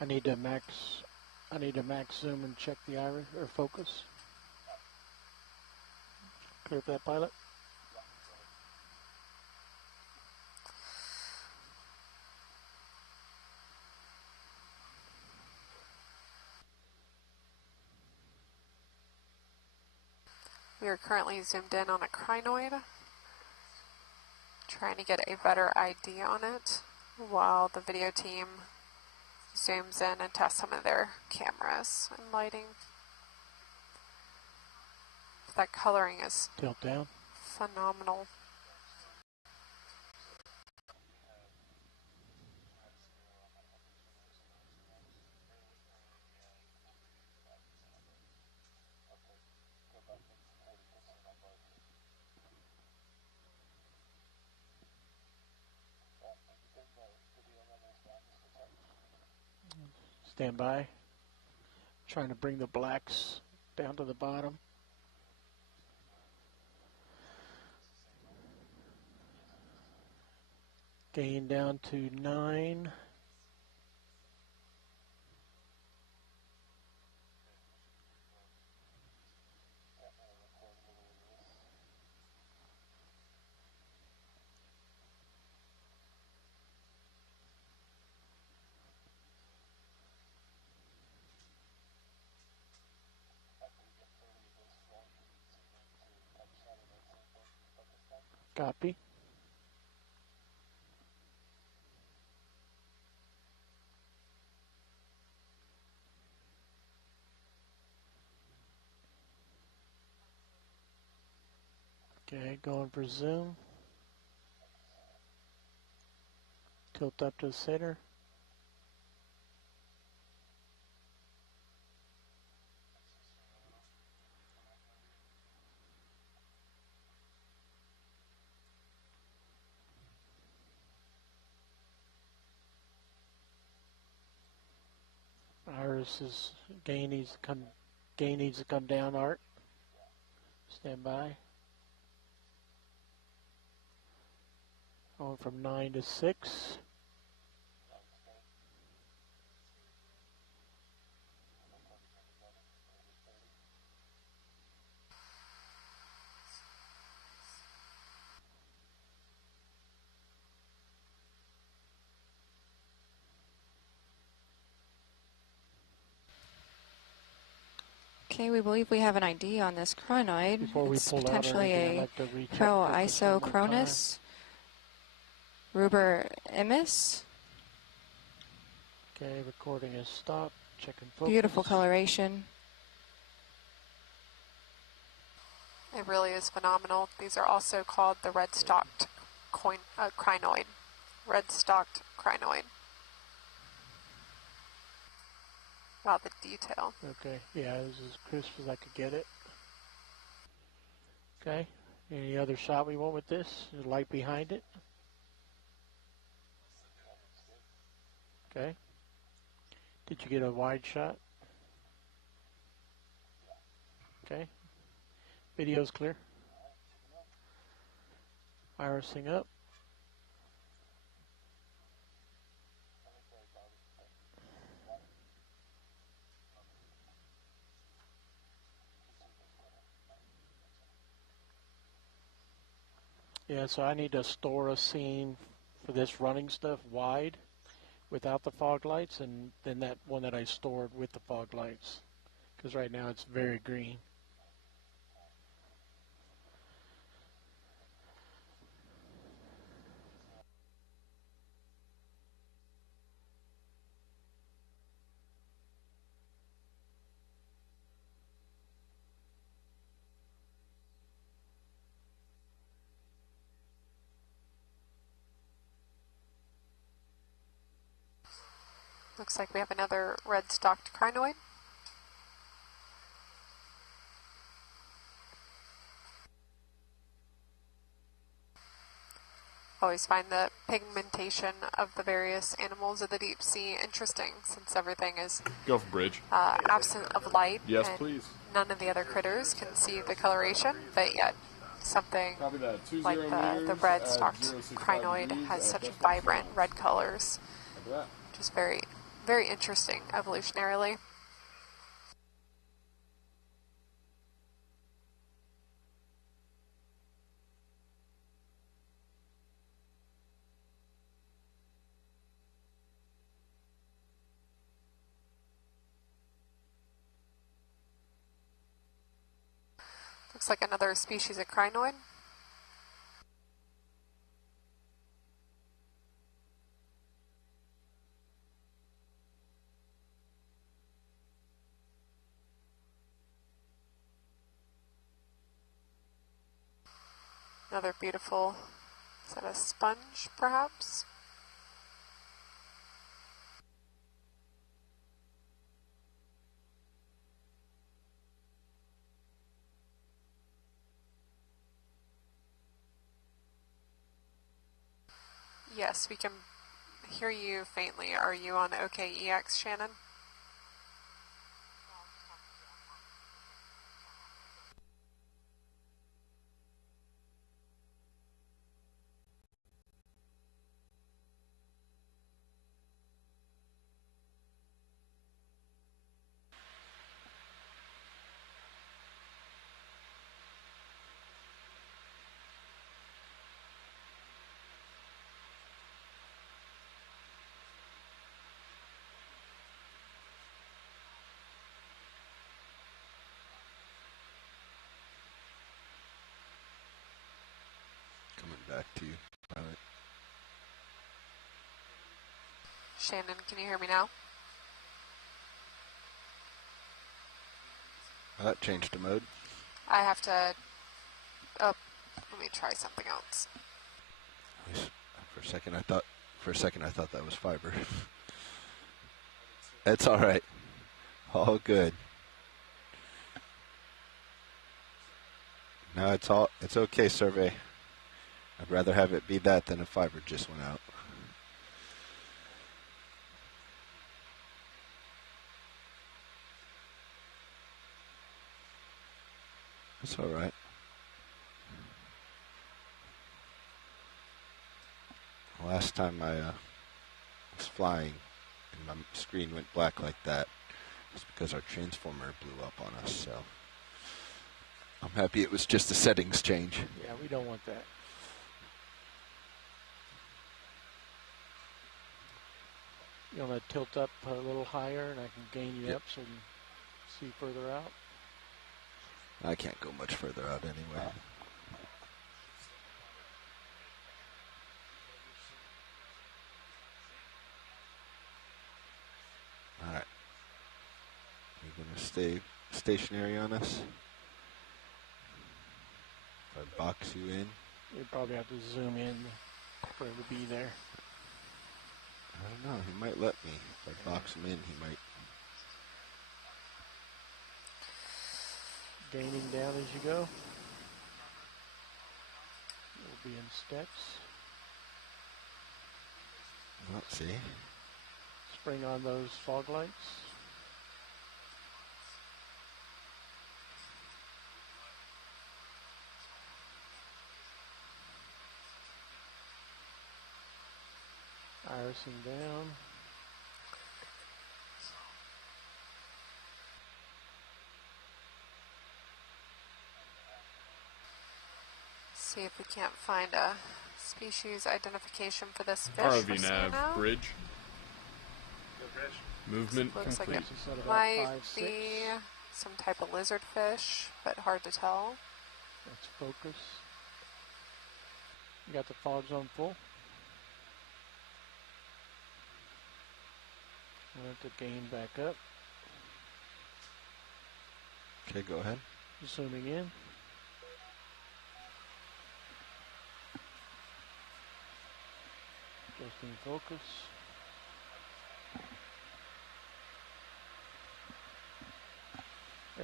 I need to max zoom and check the iris or focus. Clear for that pilot. We are currently zoomed in on a crinoid, trying to get a better ID on it while the video team zooms in and tests some of their cameras and lighting. That coloring is tilt down. Phenomenal. Stand by. Trying to bring the blacks down to the bottom. Gain down to 9. Copy. Okay, going for zoom. Tilt up to the center. Iris is gain needs to come down, Art. Stand by. Going from 9 to 6. Okay, we believe we have an ID on this crinoid. Before we it's pull potentially out, I'd a like to recheck Pro focus ISO one more time. Cronus Ruber Emis. Okay, recording is stopped. Checking focus. Beautiful coloration. It really is phenomenal. These are also called the red-stalked crinoid. Red-stalked crinoid. Wow, the detail. Okay, yeah, it was as crisp as I could get it. Okay, any other shot we want with this? There's light behind it. Okay. Did you get a wide shot? Okay. Video's clear. Irising up. Yeah, so I need to store a scene for this running stuff wide without the fog lights, and then that one that I stored with the fog lights. Because right now it's very green. Looks like we have another red-stalked crinoid. Always find the pigmentation of the various animals of the deep sea interesting, since everything is Go for bridge. Absent of light. Yes, and please. None of the other critters can see the coloration, but yet something like the red-stalked crinoid has such vibrant red colors, which is very, very interesting evolutionarily. Looks like another species of crinoid. Another beautiful, is that a sponge perhaps? Yes, we can hear you faintly. Are you on OKEX, Shannon? Coming back to you, pilot. Shannon, can you hear me now? That changed the mode. I have to, oh, let me try something else. For a second I thought that was fiber. It's all right. All good. No, it's okay, survey. I'd rather have it be that than a fiber just went out. It's all right. Last time I was flying and my screen went black like that, it's because our transformer blew up on us, so I'm happy it was just a settings change. Yeah, we don't want that. You want to tilt up a little higher and I can gain you up so you can see further out? I can't go much further out anyway. Alright. You're going to stay stationary on us? If I box you in? You probably have to zoom in for it to be there. I don't know. He might let me. If I box him in, he might. Gaining down as you go. You'll be in steps. Let's see. Spring on those fog lights. Irising down. See if we can't find a species identification for this fish. ROV nav bridge. Movement looks complete. like it might be some type of lizard fish, but hard to tell. Let's focus. You got the fog zone full. I have to gain back up. Okay, go ahead. Zooming in. Adjusting focus.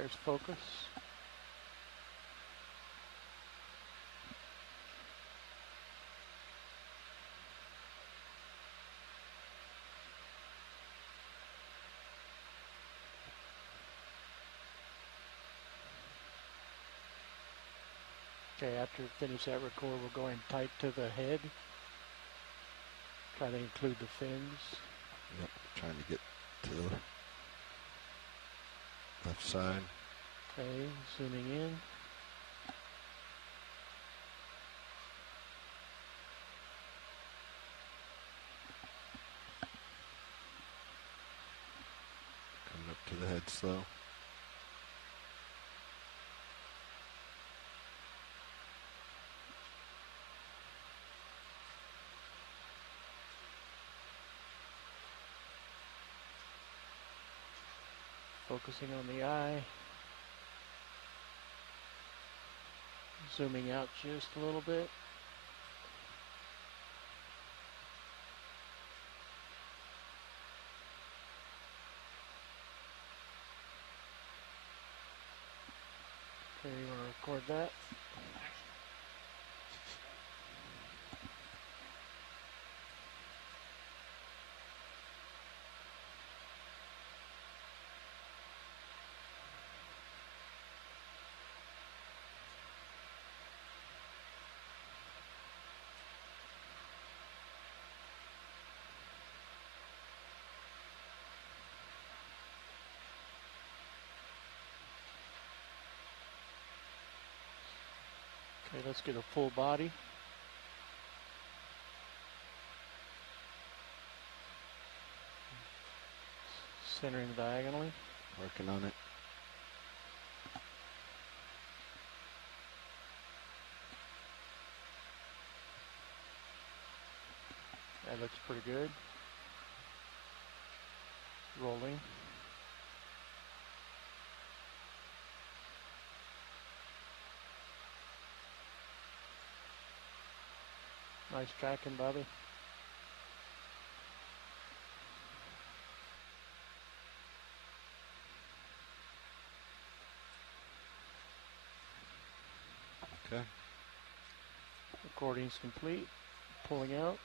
There's focus. Okay, after we finish that record, we're going tight to the head. Try to include the fins. Yep, trying to get to the left side. Okay, zooming in. Coming up to the head slow. Focusing on the eye. Zooming out just a little bit. Okay, you want to record that? Okay, let's get a full body. Centering diagonally. Working on it. That looks pretty good. Rolling. Nice tracking, Bobby. Okay. Recording's complete. Pulling out.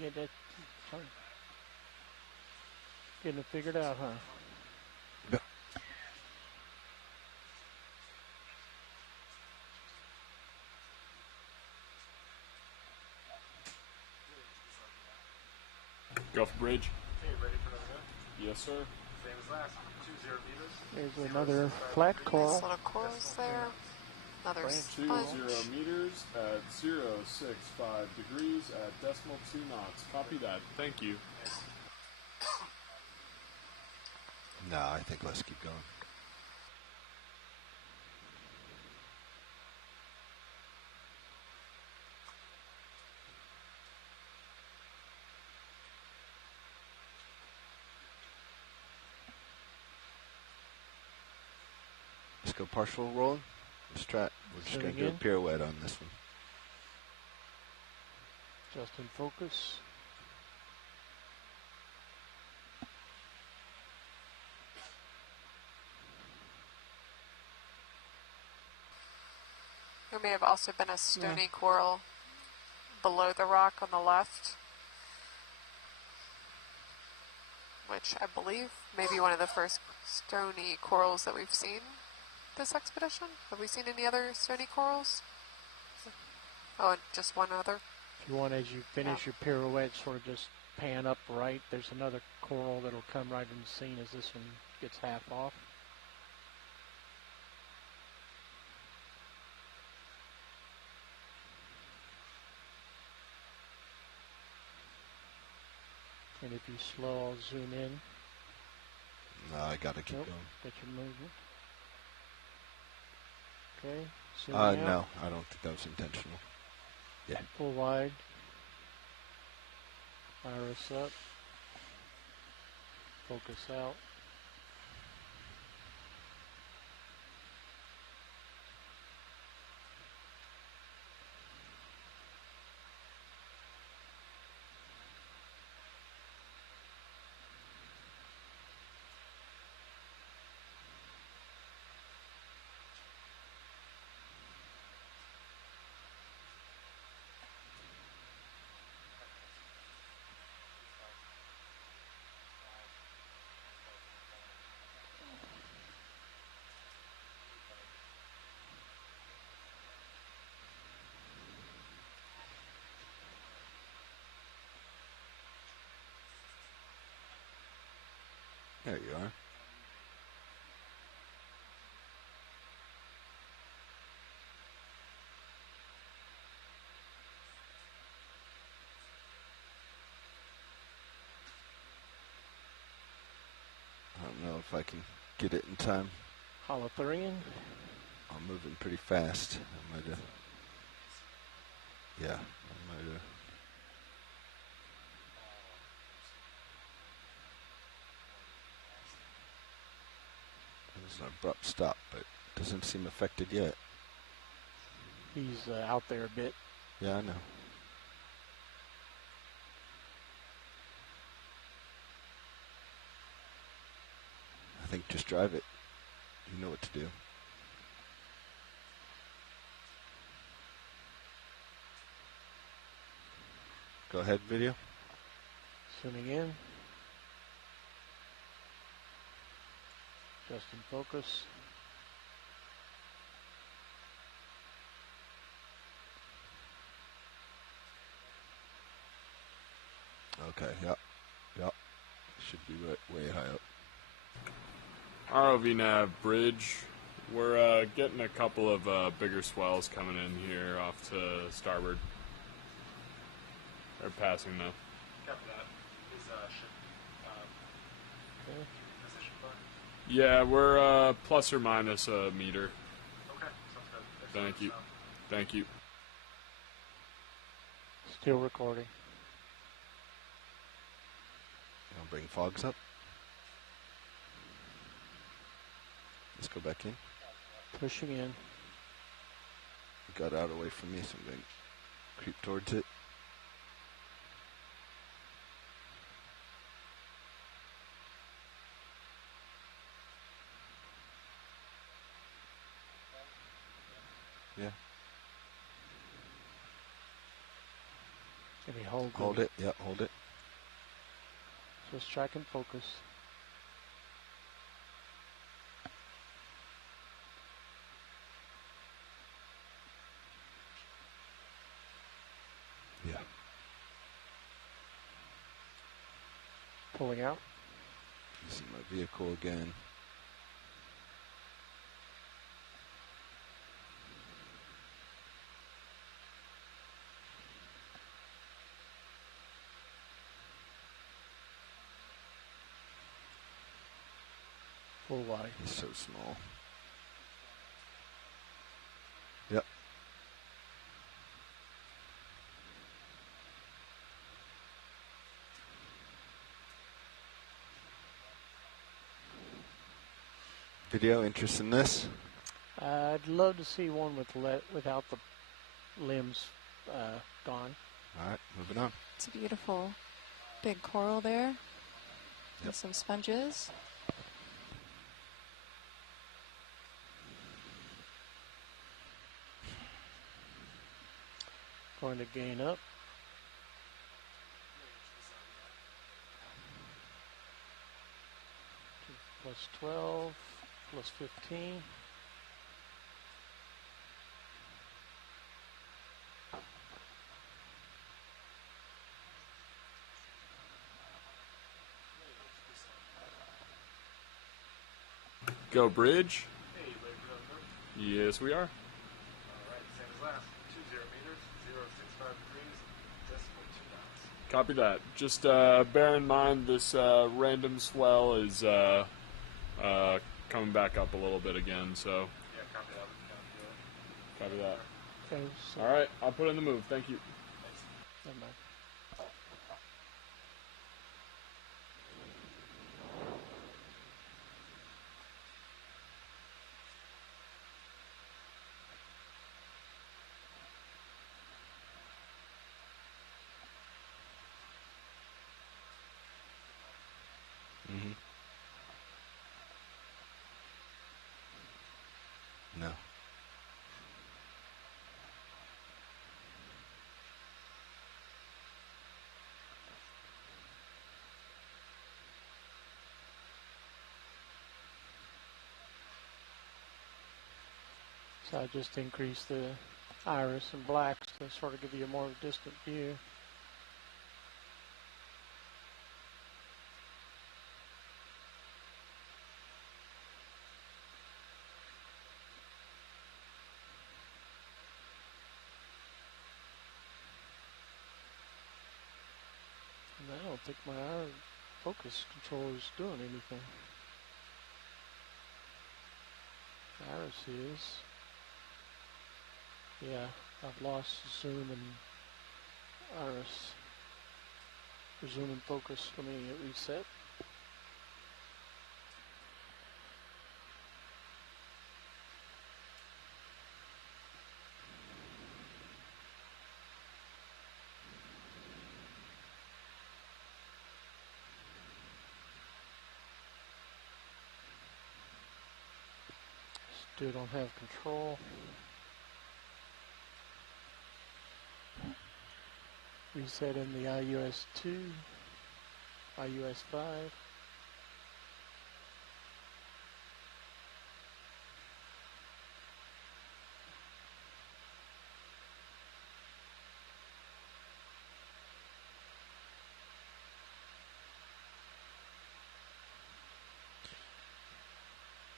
Get that. Sorry. Getting it figured out, huh? Yep. Gulf Bridge. Okay, ready for another move? Yes, sir. Same as last. 20 meters. There's another flat coral. Nice little corals there. Another sponge. 20 meters at 0.65 degrees at decimal 2 knots. Copy that. Thank you. No, I think let's keep going. Let's go partial rolling. Let's try it. We're just going to do a pirouette on this one. Just in focus. There may have also been a stony coral below the rock on the left, which I believe may be one of the first stony corals that we've seen this expedition. Have we seen any other stony corals? Oh, and just one other. If you want, as you finish your pirouette, sort of just pan up right. There's another coral that'll come right in the scene as this one gets half off. And if you slow, I'll zoom in. No, I got to keep going. Get your movement. Okay. Zooming out. No, I don't think that was intentional. Yeah. Full wide. Iris up. Focus out. There you are. I don't know if I can get it in time. Holothurian. I'm moving pretty fast. I might have. Yeah, I might have. It was an abrupt stop, but doesn't seem affected yet. He's out there a bit. Yeah, I know. I think just drive it. You know what to do. Go ahead, video. Zooming in. Just in focus. Okay, yep. Should be way high up. ROV nav bridge. We're getting a couple of bigger swells coming in here off to starboard. They're passing now. Copy that. Is ship position bar? Yeah, we're plus or minus a meter. Okay, sounds good. Thank you. Thank you. Still recording. I'll bring fogs up. Let's go back in. Pushing in. Got out away from me, so I'm going to creep towards it. Yeah. Can we hold? Hold it. Yeah, hold it. Just track and focus. Yeah. Pulling out. This is my vehicle again. Full wide. He's so small. Yep. Video, interest in this? I'd love to see one without the limbs gone. All right, moving on. It's a beautiful big coral there. With some sponges. Going to gain up. Plus 12, plus 15. Go bridge. Hey, ready for the Yes, we are. Alright, same as last. 20 meters, 065 degrees, decimal 2 knots. Copy that. Just bear in mind this random swell is coming back up a little bit again, so. Yeah, copy that. Copy that. Okay, so All right, I'll put in the move. Thank you. never mind. Mm-hmm. No. So I just increased the iris and blacks to sort of give you a more distant view. think my focus controller is doing anything. Iris is. Yeah, I've lost zoom and iris. Zoom and focus. Let me reset. Still don't have control. Reset in the IUS 2, IUS 5.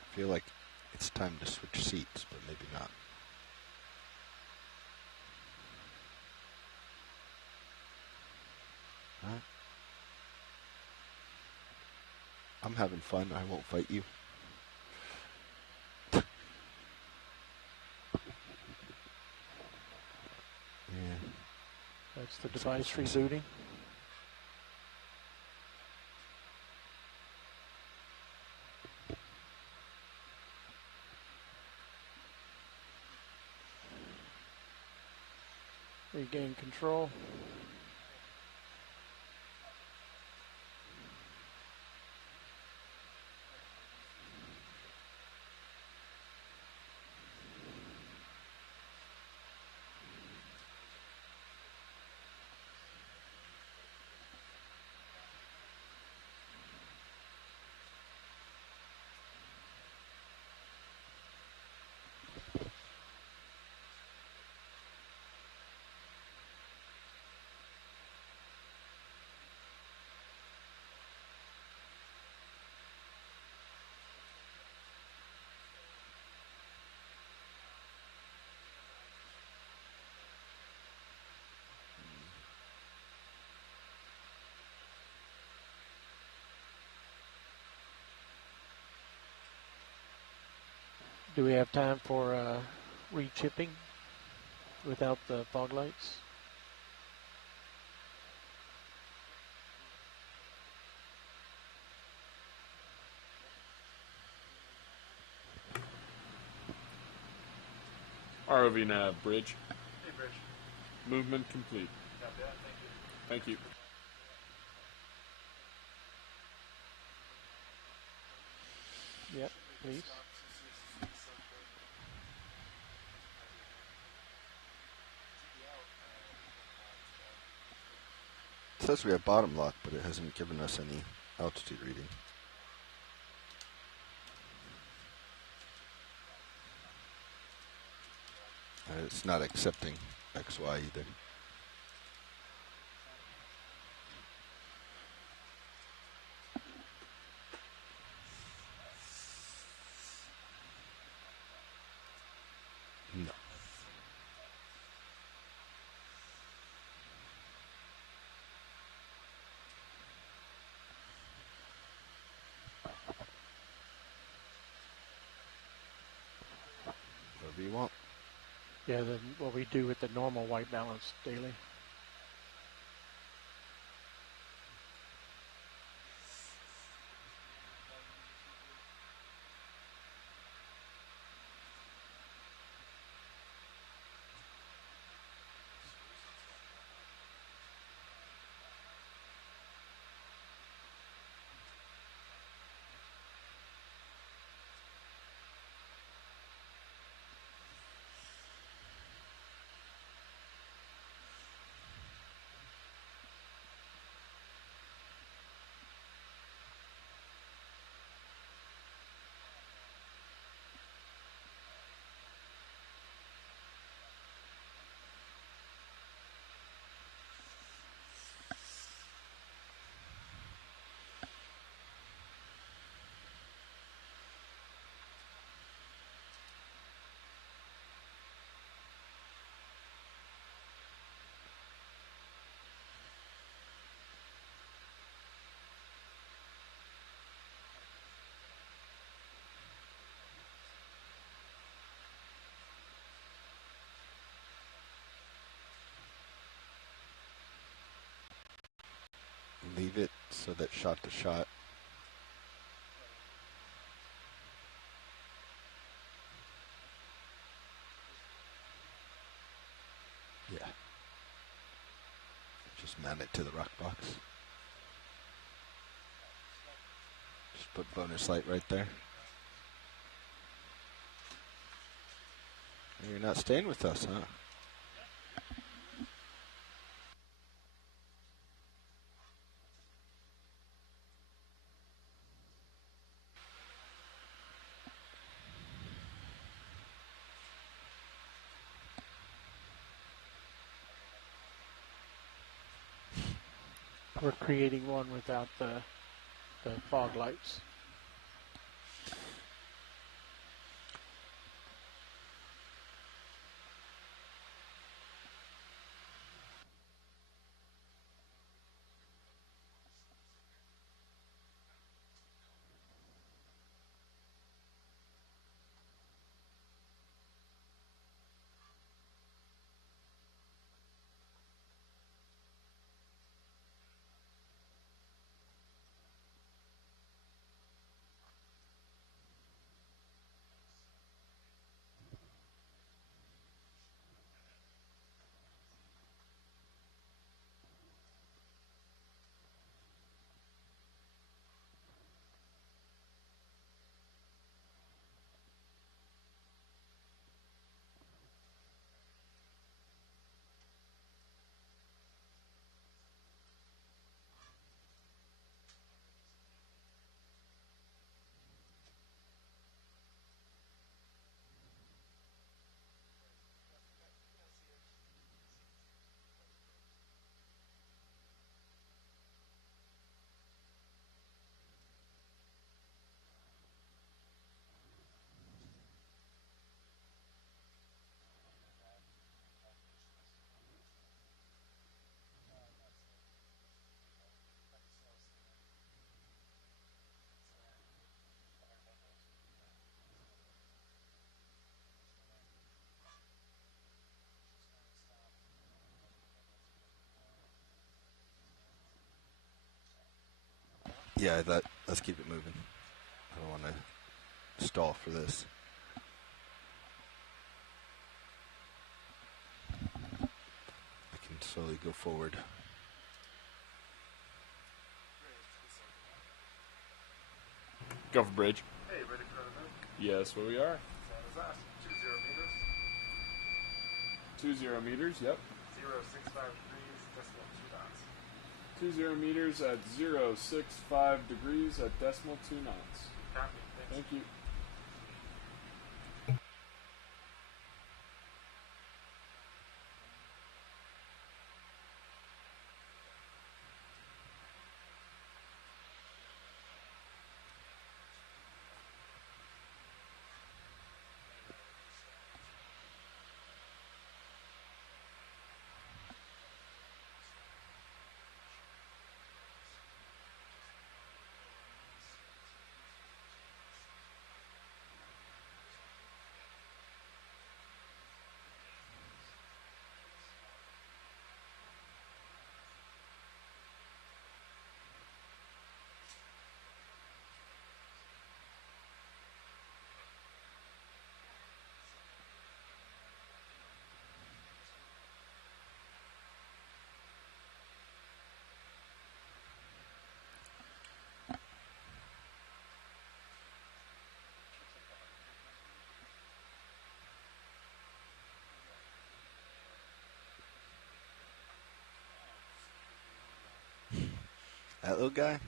I feel like it's time to switch seats, but maybe not. Huh? I'm having fun. I won't fight you. Yeah. That's the device rebooting. Regain control. Do we have time for re-chipping without the fog lights? ROV nav, bridge. Hey, Bridge. Movement complete. Copy that. Thank you. Thank you. Yep, please. It says we have bottom lock, but it hasn't given us any altitude reading. It's not accepting XY either. No. Whatever you want. Yeah, then what we do with the normal white balance daily. leave it so that shot to shot. Yeah. Just mount it to the rock box. Just put bonus light right there. You're not staying with us, huh? We're creating one without the fog lights. Yeah, let's keep it moving. I don't want to stall for this. I can slowly go forward. Go for bridge. Hey, ready for another move? Yes, where we are. San Jose, 20 meters, yep. 0.653 decimal 2 knots. 20 meters at 0.65 degrees at decimal 2 knots. Copy. Thank you. That little guy?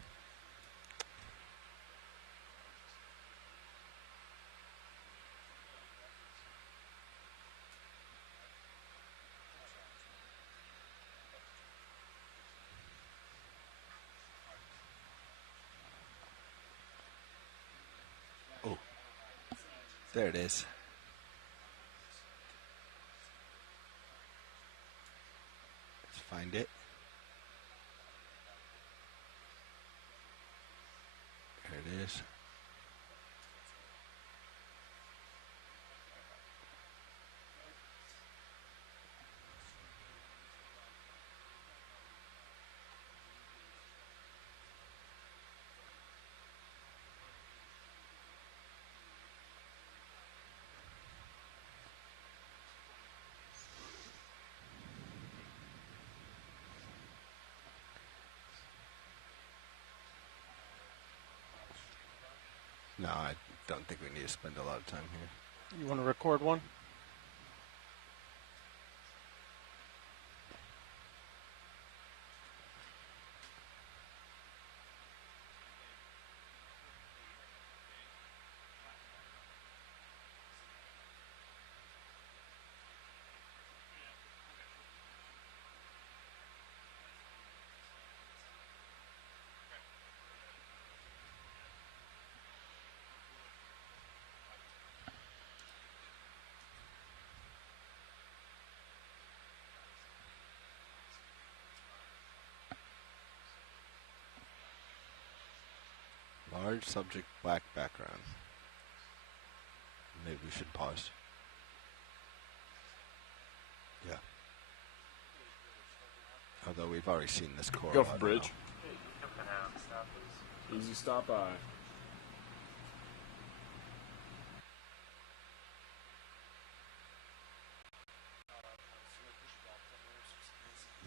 Oh, there it is. Let's find it. There it is. No, I don't think we need to spend a lot of time here. You want to record one? Large subject, black background. Maybe we should pause. Yeah. Although we've already seen this coral. Go for bridge. Easy stop by.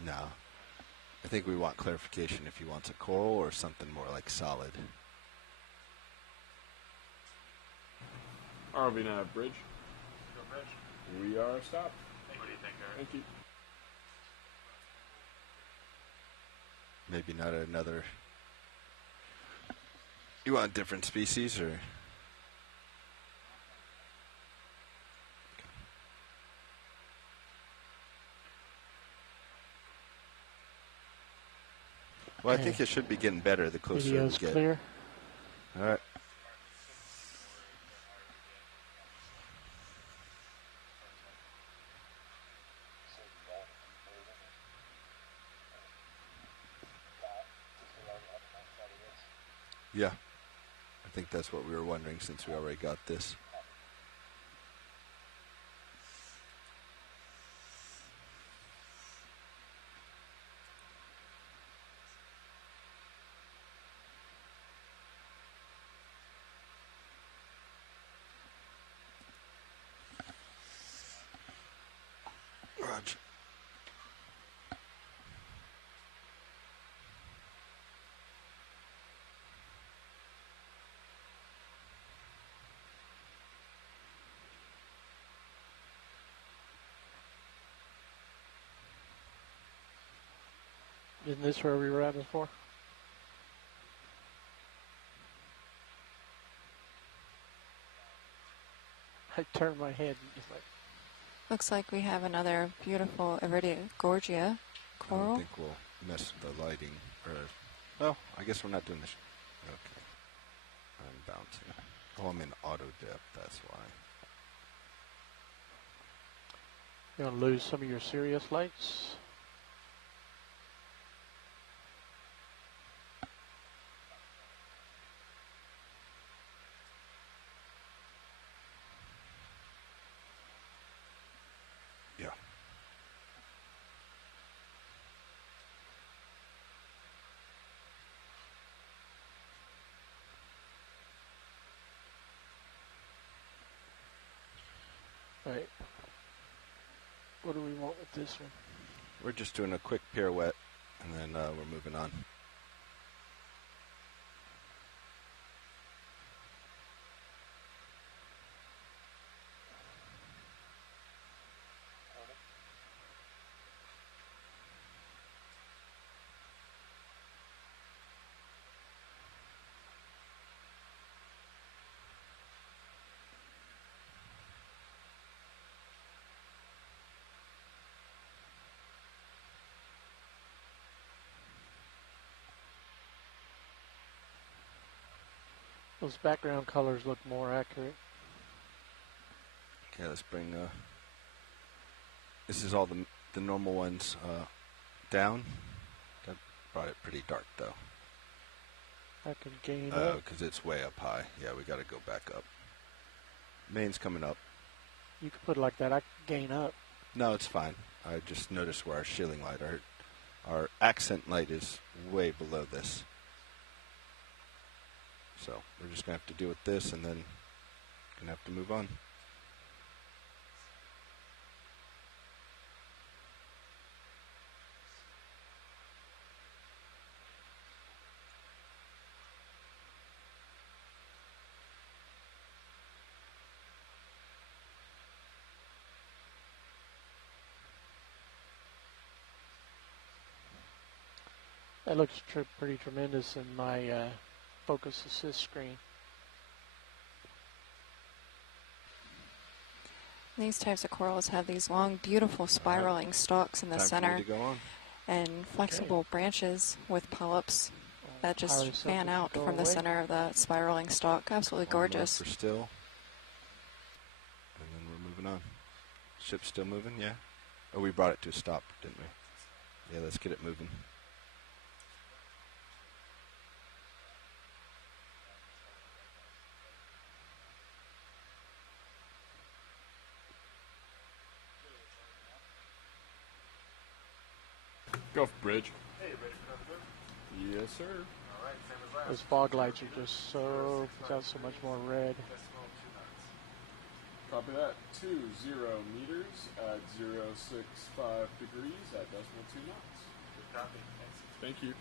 No. I think we want clarification if he wants a coral or something more like solid. RV nav bridge. Go bridge. We are stopped. What do you think, Eric? Thank you. Maybe not another. You want a different species or? Well, I think it should be getting better the closer we Video's get. clear. All right. Yeah. I think that's what we were wondering since we already got this. Roger. Isn't this where we were at before? I turned my head and just like. Looks like we have another beautiful Iridia gorgia I coral. don't think we'll mess with the lighting. Or, well, I guess we're not doing this. Okay. I'm bound to. Oh, I'm in auto depth, that's why. You're going to lose some of your serious lights. Yeah. Right. What do we want with this one? We're just doing a quick pirouette, and then we're moving on. Those background colors look more accurate. Okay, let's bring. This is all the normal ones down. That brought it pretty dark though. I can gain Oh, up. because it's way up high. Yeah, we got to go back up. Main's coming up. You could put it like that. I can gain up. No, it's fine. I just noticed where our shielding light, our accent light is way below this. So we're just going to have to deal with this and then going to have to move on. That looks pretty tremendous in my focus assist screen. These types of corals have these long, beautiful spiraling stalks in the center and flexible branches with polyps that just fan out from the center of the spiraling stalk. Absolutely gorgeous. For still. And then we're moving on. Ship's still moving, yeah? Oh, we brought it to a stop, didn't we? Yeah, let's get it moving. Go for bridge. Hey, ready for another move? Yes, sir. All right, same as last. Those fog lights are just so, puts out so much more red. Decimal 2 knots. Copy that. 20 meters at 065 degrees at decimal 2 knots. Good copy. Thanks. Thank you.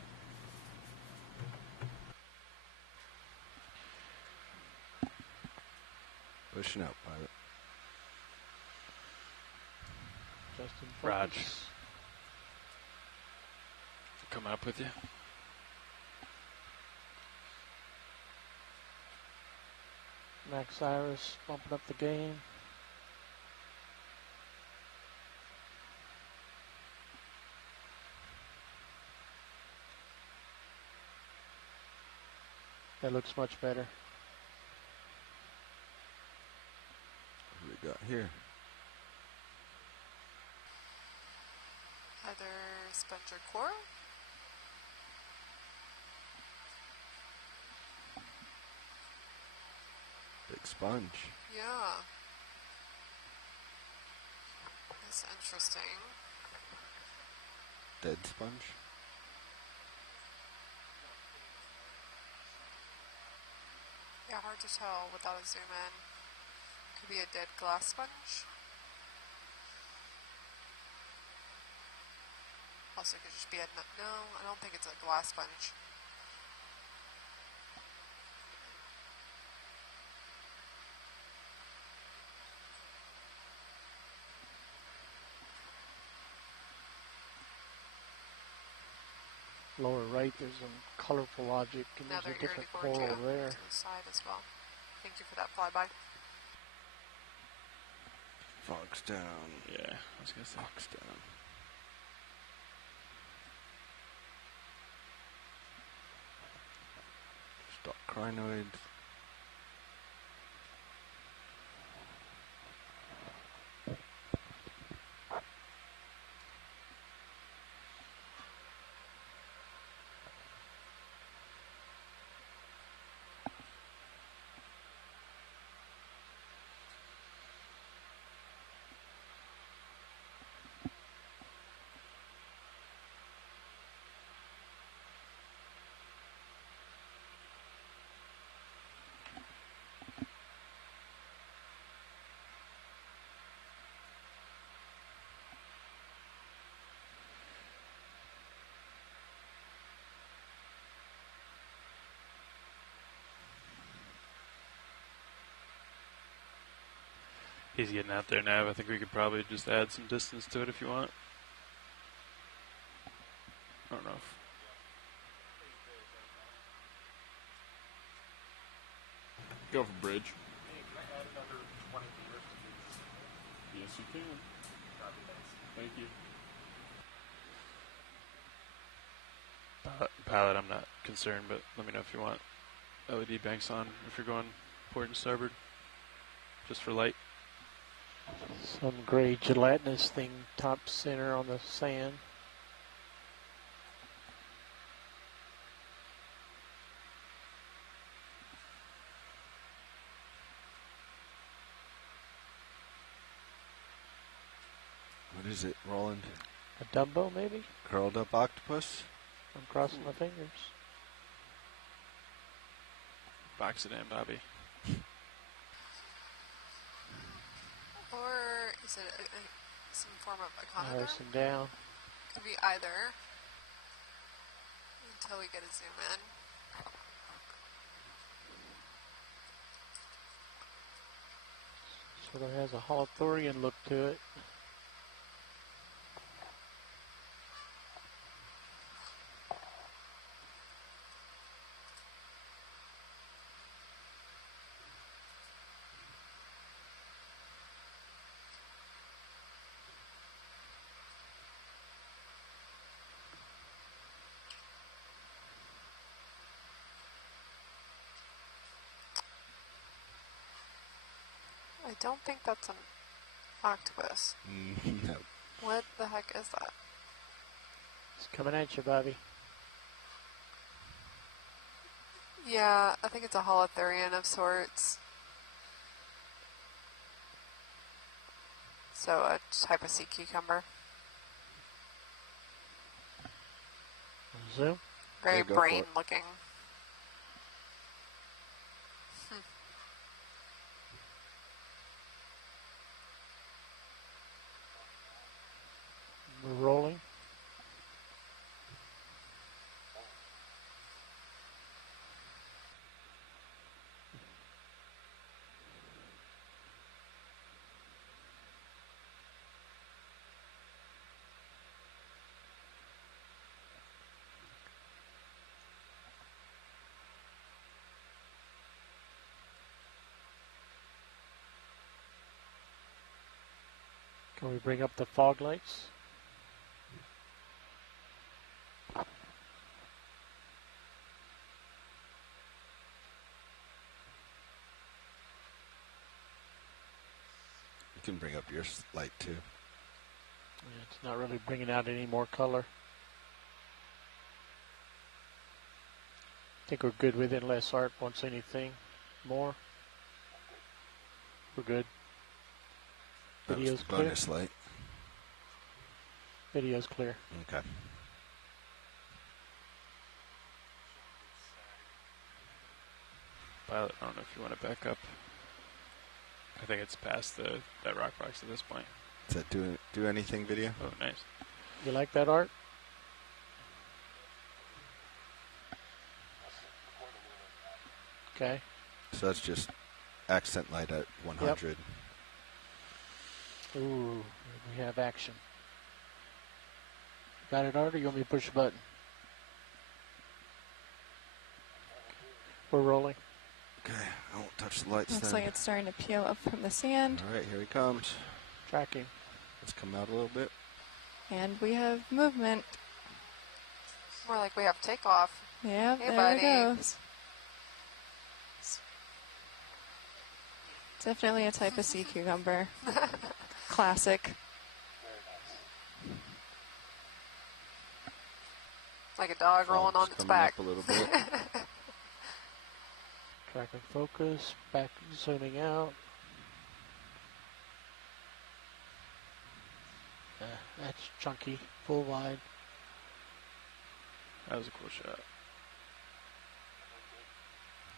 Pushing out, pilot. Justin Raj. focus. Coming up with you. Max Iris bumping up the game. That looks much better. What do we got here? Either sponge or coral. Big sponge. Yeah. That's interesting. Dead sponge. Yeah, hard to tell without a zoom in. Could be a dead glass sponge. Also could just be a, no, I don't think it's a glass sponge. Lower right, there's some colorful object, and Another there's a different iridescent coral there. to the side as well. Thank you for that flyby. Fog's down. Yeah, I was gonna say. Fog's down. Stock crinoid. He's getting out there, Nav. I think we could probably just add some distance to it if you want. I don't know if... Go for bridge. Hey, can I add another 20 meters to the existing move? Yes, you can. Copy, thanks. Thank you. Pilot, I'm not concerned, but let me know if you want LED banks on if you're going port and starboard, just for light. Some gray gelatinous thing top center on the sand. What is it, Roland? A Dumbo, maybe? Curled up octopus? I'm crossing my fingers. Box it in, Bobby. Or is it some form of iconogram? Iris and down. Could be either. Until we get a zoom in. Sort of has a Holothurian look to it. don't think that's an octopus. No. What the heck is that? It's coming at you, Bobby. Yeah, I think it's a holothurian of sorts. So a type of sea cucumber. Zoom. Very brain looking. We're rolling. Can we bring up the fog lights? You can bring up your light too. Yeah, it's not really bringing out any more color. I think we're good with it unless Art wants anything more. We're good. Video's clear. Bonus light. Video's clear. Okay. Pilot, I don't know if you want to back up. I think it's past that rock box at this point. Does that do anything, video? Oh, nice. You like that, Art? Okay. So that's just accent light at 100. Yep. Ooh, we have action. Got it, Art, or you want me to push a button? We're rolling. Okay, I won't touch the lights. Looks then. like it's starting to peel up from the sand. All right, here he comes. Tracking. Let's come out a little bit. And we have movement. More like we have takeoff. Yep, Hey, there buddy. it goes. Definitely a type of sea cucumber. Classic. Like a dog rolling on its back. Up a little bit. Track and focus. Back zooming out. That's chunky. Full wide. That was a cool shot.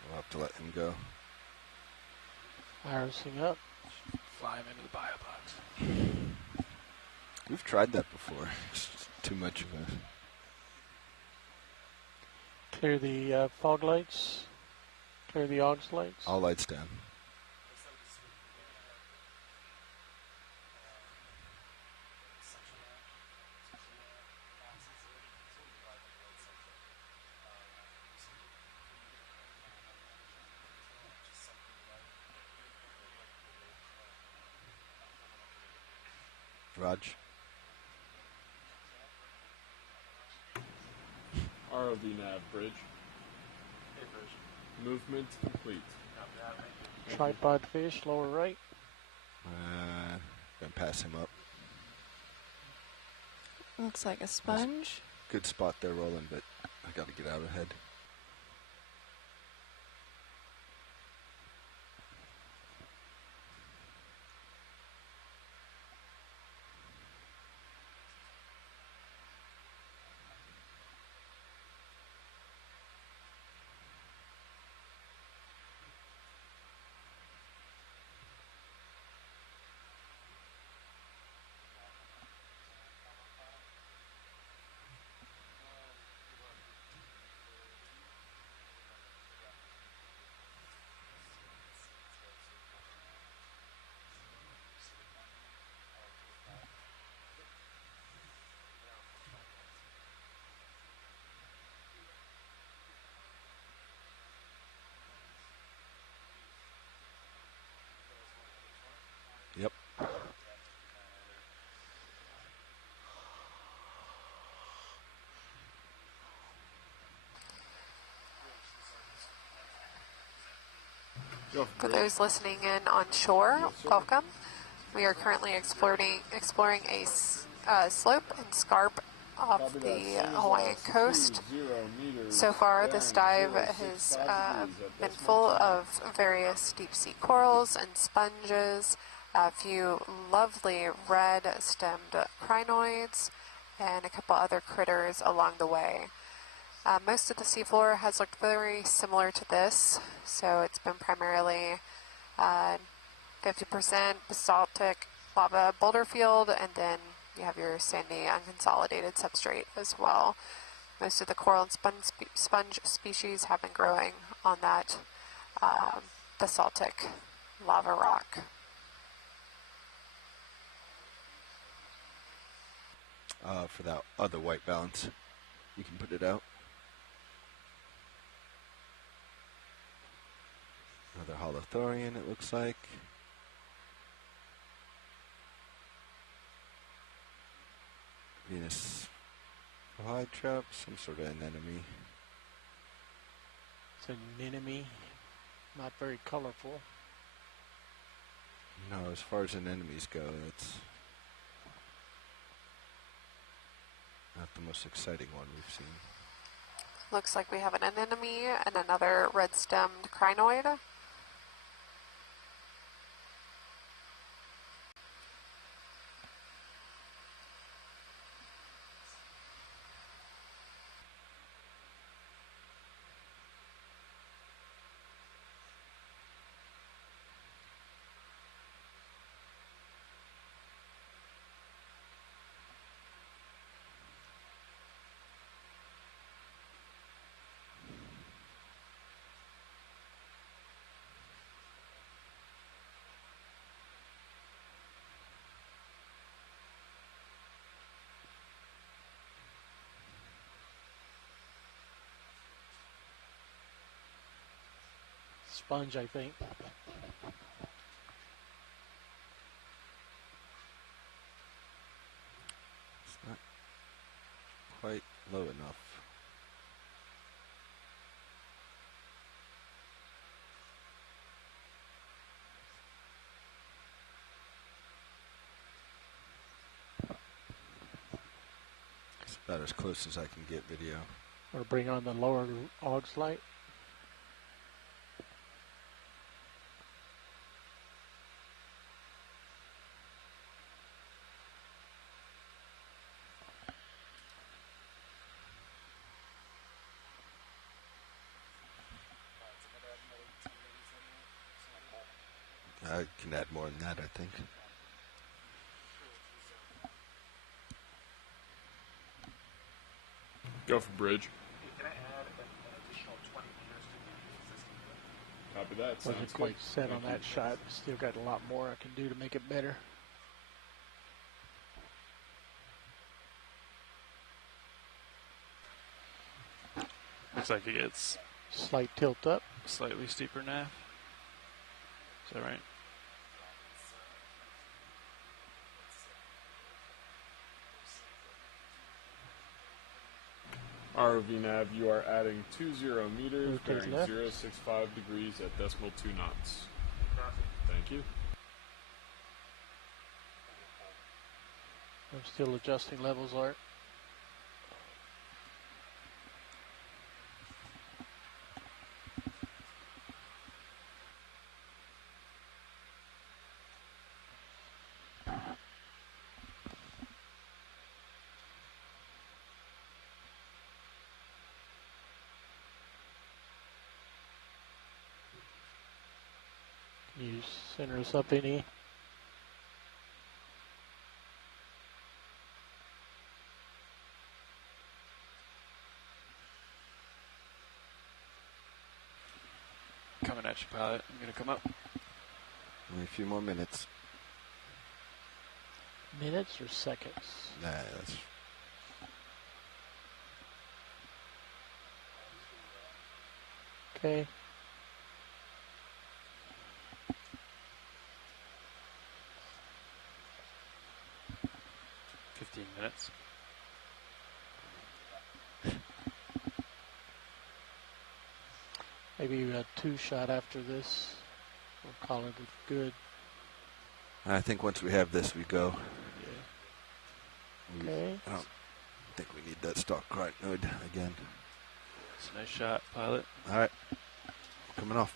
We'll have to let him go. Irising up. Fly him into the bio box. We've tried that before. It's too much of a... Clear the fog lights. Clear the aux lights. All lights down. Raj. ROV nav bridge. Movement complete. Tripod fish, lower right. Gonna pass him up. Looks like a sponge. Good spot there, Roland, but I gotta get out ahead. For those listening in on shore, welcome. We are currently exploring a slope and scarp off the Hawaiian coast. So far, this dive has been full of various deep-sea corals and sponges, a few lovely red-stemmed crinoids, and a couple other critters along the way. Most of the seafloor has looked very similar to this, so it's been primarily 50% basaltic lava boulder field, and then you have your sandy unconsolidated substrate as well. Most of the coral and sponge species have been growing on that basaltic lava rock. For that other white balance, you can put it out. Another holothorian, it looks like. Venus Hydra, some sort of anemone. It's an anemone, not very colorful. No, as far as anemones go, it's not the most exciting one we've seen. Looks like we have an anemone and another red-stemmed crinoid. Sponge, I think. It's not quite low enough. It's about as close as I can get video. Or bring on the lower Augs light. I can add more than that, I think. Go for bridge. Can I add an additional 20 meters to the existing? Copy that. Wasn't quite set on that shot. Still got a lot more I can do to make it better. Looks like it gets slight tilt up. Slightly steeper nav. Is that right? ROV nav, you are adding 20 meters, bearing left. 065 degrees at decimal 2 knots. Thank you. I'm still adjusting levels, Art. Can you center us up any? Coming at you, pilot. I'm going to come up. Only a few more minutes. Minutes or seconds? Nah, that's... Okay. Minutes. Maybe a 2 shot after this. Call it good. I think once we have this, we go. Yeah. Okay. I don't think we need that stock grind node again. It's a nice shot, pilot. All right. Coming off.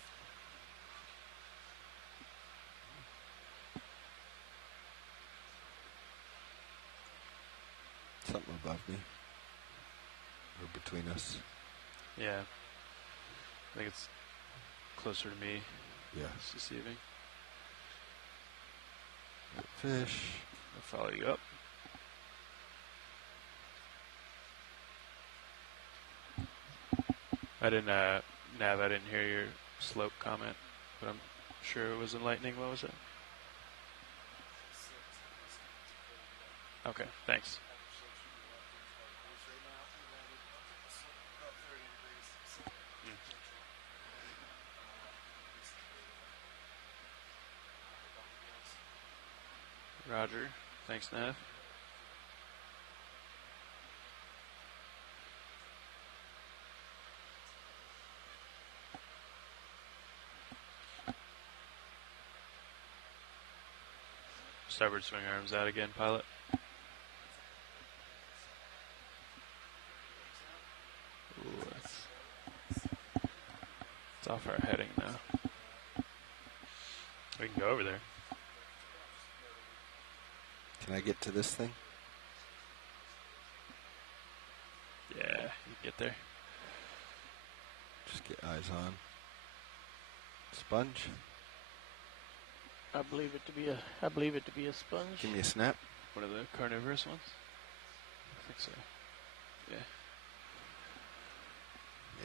Something above me. Or between us. Yeah. I think it's closer to me. Yeah. It's deceiving. Fish. I'll follow you up. I didn't, Nav, I didn't hear your slope comment, but I'm sure it was enlightening. What was it? Okay, thanks. Roger. Thanks, Nav. Starboard swing arms out again, pilot. Ooh, it's off our heading now. We can go over there. Can I get to this thing? Yeah, you get there. Just get eyes on. Sponge. I believe it to be a sponge. Give me a snap. One of the carnivorous ones? I think so. Yeah.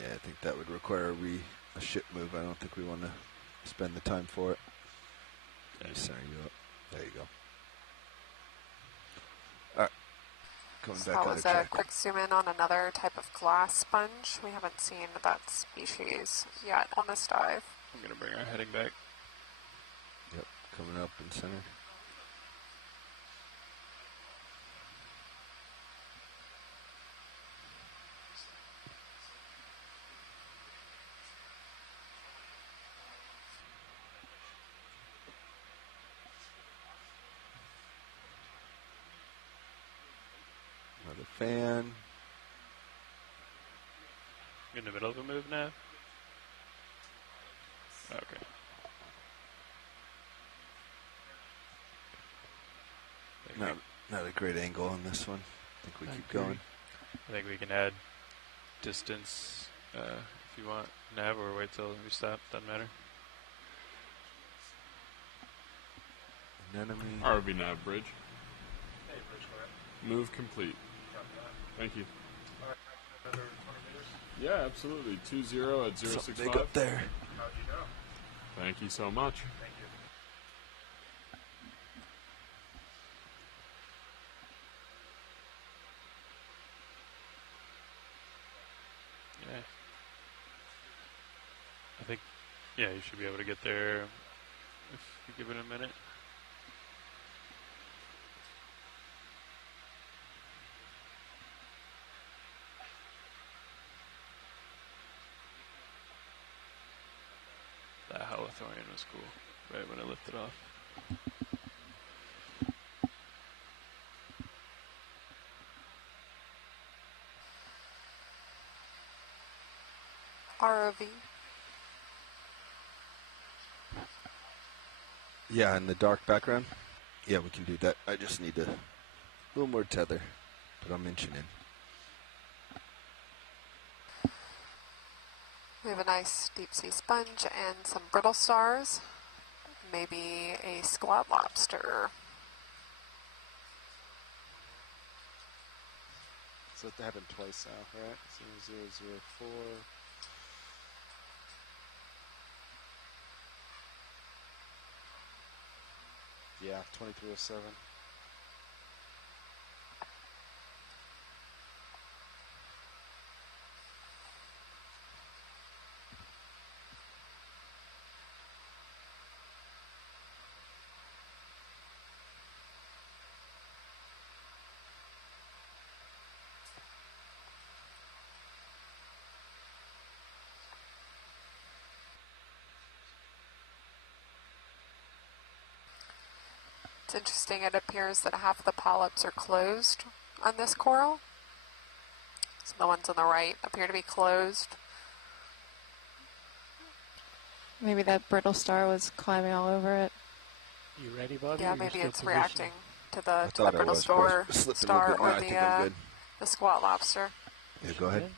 Yeah, I think that would require a ship move. I don't think we want to spend the time for it. Let me center you up. There you go. Alright. Coming back So out of that was a track. quick zoom in on another type of glass sponge. We haven't seen that species yet on this dive. I'm going to bring our heading back. Yep, coming up in center. Another fan. In the middle of a move now? Okay. Not a great angle on this one. I think we keep going. I think we can add distance if you want, Nav, or wait till we stop. Doesn't matter. Anemone. RV nav bridge. Hey, bridge correct. Move complete. Thank you. All right, another 20 meters. Yeah, absolutely. 20 at 065. Something big up there. How'd you know? Thank you so much. Thank you. Yeah. I think, yeah, you should be able to get there if you give it a minute. That Holothorian was cool, right when I lifted off. ROV. Yeah, in the dark background. Yeah, we can do that. I just need a little more tether, but I'm inching in. We have a nice deep sea sponge and some brittle stars. Maybe a squat lobster. So that happened twice now, right? 0004. Yeah, 2307. It's interesting, it appears that half the polyps are closed on this coral. So the ones on the right appear to be closed. Maybe that brittle star was climbing all over it. You ready, Bobby? Yeah, maybe it's reacting to the brittle star or the squat lobster. Yeah, go ahead.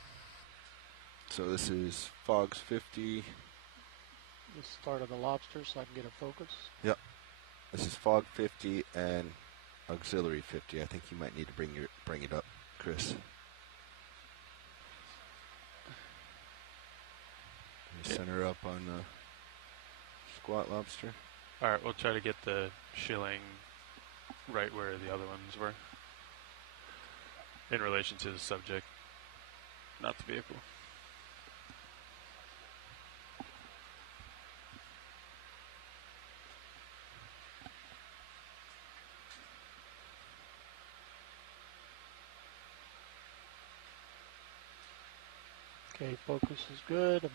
So this is Fogs 50. The start of the lobster so I can get a focus. Yep. This is Fog 50 and Auxiliary 50. I think you might need to bring it up, Chris. Center up on the squat lobster. All right, we'll try to get the shilling right where the other ones were in relation to the subject, not the vehicle. Okay, focus is good. I'm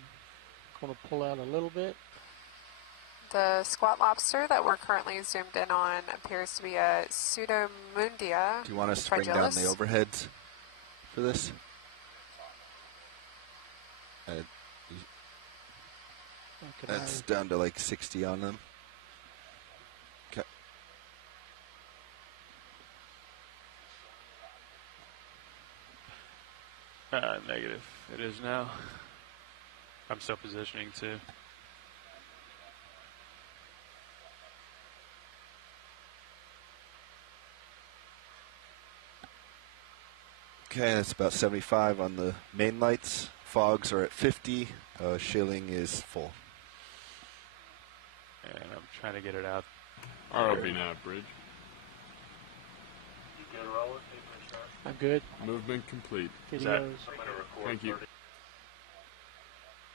going to pull out a little bit. The squat lobster that we're currently zoomed in on appears to be a Pseudomundia. Do you want us to bring down the overheads for this? That's down to like 60 on them. Okay. Negative. It is now. I'm still positioning too. Okay, that's about 75 on the main lights. Fogs are at 50. Shilling is full. And I'm trying to get it out. ROV now, bridge. You good, Roland? I'm good. Movement complete. Videos. Thank you.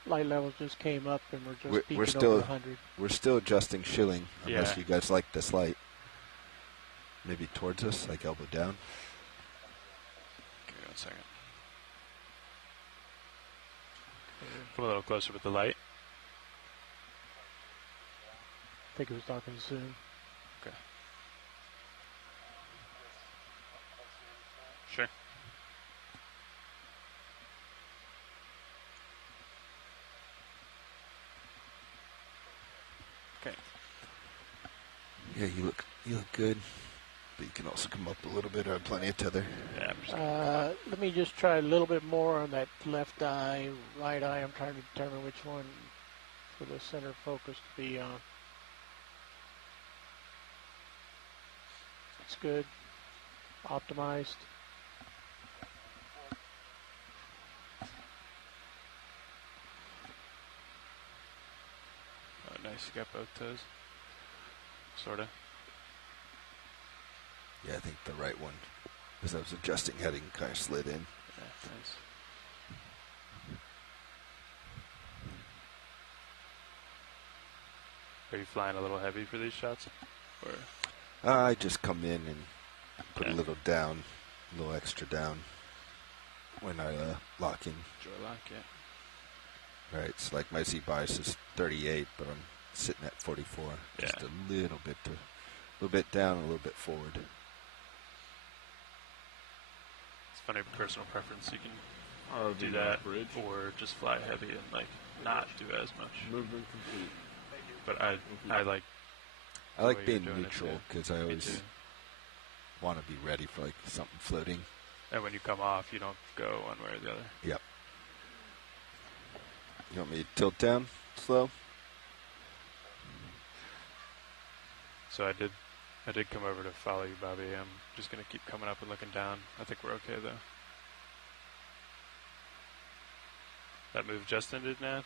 Light levels just came up and we're just peaking over 100. We're still adjusting shilling unless you guys like this light. Maybe towards us, like elbow down. Give me 1 second. Come a little closer with the light. I think it was dark and zoom. Okay. Sure. Okay. Yeah, you look good, but you can also come up a little bit. I have plenty of tether. Yeah. Let me just try a little bit more on that left eye, right eye. I'm trying to determine which one for the center focus to be on. It's good. Optimized. Oh, nice. You got both toes. Sorta. Yeah, I think the right one, as I was adjusting heading, kind of slid in. Yeah, nice. Are you flying a little heavy for these shots? Or? I just come in and put a little down, a little extra down when I lock in. Joy lock, yeah. Right, so like my Z bias is 38, but I'm sitting at 44. Yeah. Just a little bit down, a little bit forward. It's funny, personal preference. You can do that, bridge. or just fly heavy and like not do as much. Movement complete. But I like. I like being neutral because I always want to be ready for like something floating. And when you come off, you don't go one way or the other. Yep. You want me to tilt down slow? So I did come over to follow you, Bobby. I'm just gonna keep coming up and looking down. I think we're okay though. That move just ended now.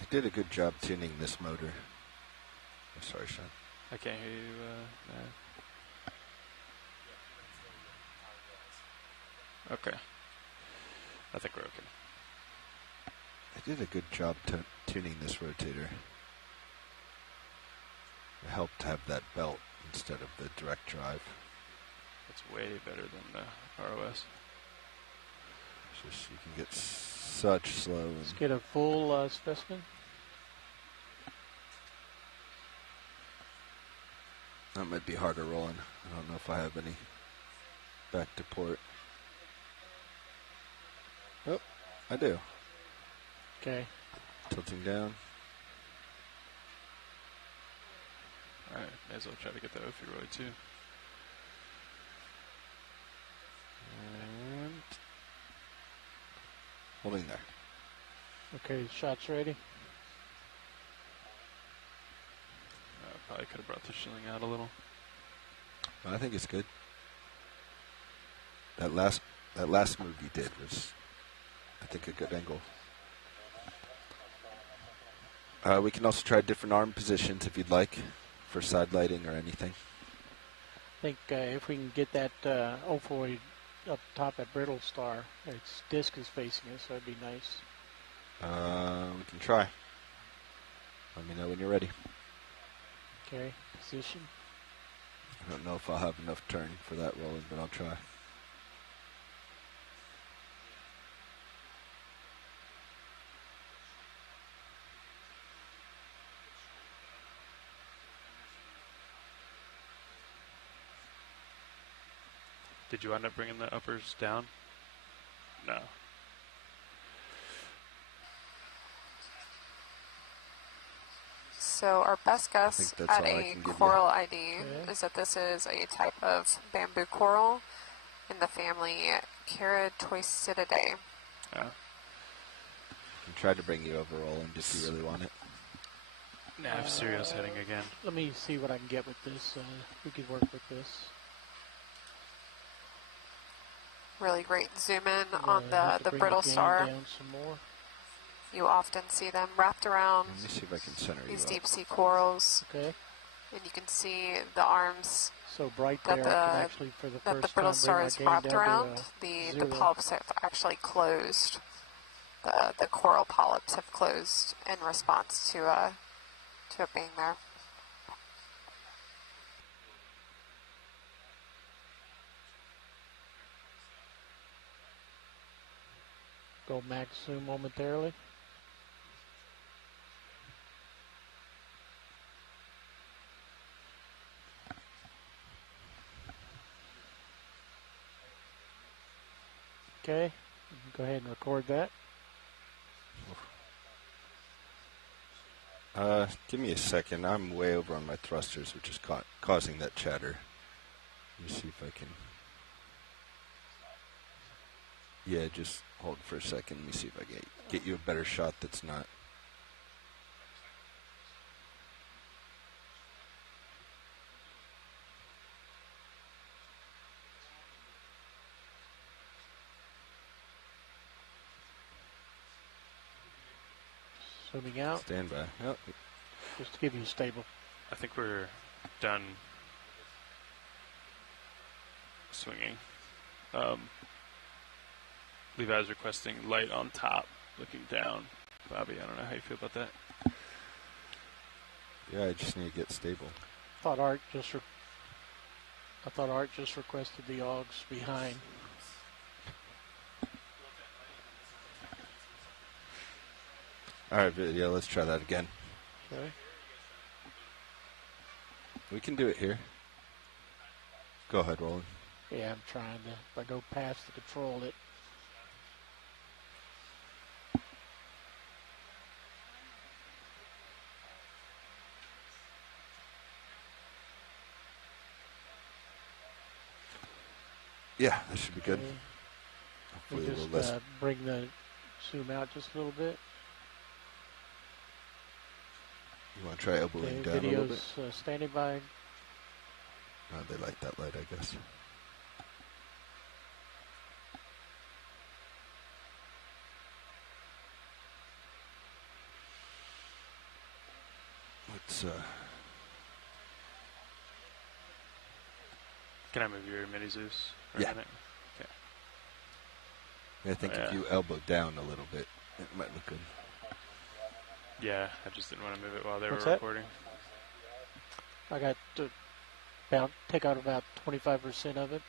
I did a good job tuning this motor. I'm sorry, Sean. I can't hear you. Okay. I think we're okay. I did a good job tuning this rotator. It helped to have that belt instead of the direct drive. It's way better than the ROS. Just you can get such slow. Let's get a full specimen. That might be harder rolling. I don't know if I have any back to port. Oh, I do. Okay. Tilting down. Alright, may as well try to get that ophiuroid too. And holding there. Okay, shots ready. Probably could have brought the shilling out a little. I think it's good. That last move he did was, I think, a good angle. We can also try different arm positions if you'd like, for side lighting or anything. I think if we can get that ophoid up top at Brittle Star, its disc is facing us, so that'd be nice. We can try. Let me know when you're ready. Okay, position. I don't know if I'll have enough turn for that rolling, but I'll try. Did you end up bringing the uppers down? No. So our best guess at a coral ID is that this is a type of bamboo coral in the family Keratoisididae. I can try to bring you over rolling if you really want it. Nav Serio's heading again. Let me see what I can get with this. We could work with this. Really great zoom in on the Brittle Star. Down some more. You often see them wrapped around Let me see if I can center these you deep sea corals. Okay. And you can see the arms so bright that there, I can actually, for the that first the Brittle time, Star is wrapped around. The polyps have actually closed. The coral polyps have closed in response to it being there. Go max zoom momentarily. Okay, go ahead and record that. Give me a second. I'm way over on my thrusters, which is causing that chatter. Let me see if I can. Yeah, just hold for a second. Let me see if I can get you a better shot that's not. Zooming out. Stand by. Yep. Just to give you a stable. I think we're done swinging. Levi's requesting light on top, looking down. Bobby, I don't know how you feel about that. Yeah, I just need to get stable. I thought Art just requested the Augs behind. All right, yeah, let's try that again. Okay. We can do it here. Go ahead, Roland. Yeah, I'm trying to. If I go past the control, it. Yeah, that should be good. Okay. Hopefully We a little just less. bring the zoom out just a little bit. You want to try elbowing down a little bit? Video's standing by. They like that light, I guess. Let's Can I move your mini Zeus for Yeah. a minute? Okay. I think if you elbow down a little bit, it might look good. Yeah, I just didn't want to move it while they What's were that? recording. I got to take out about 25% of it.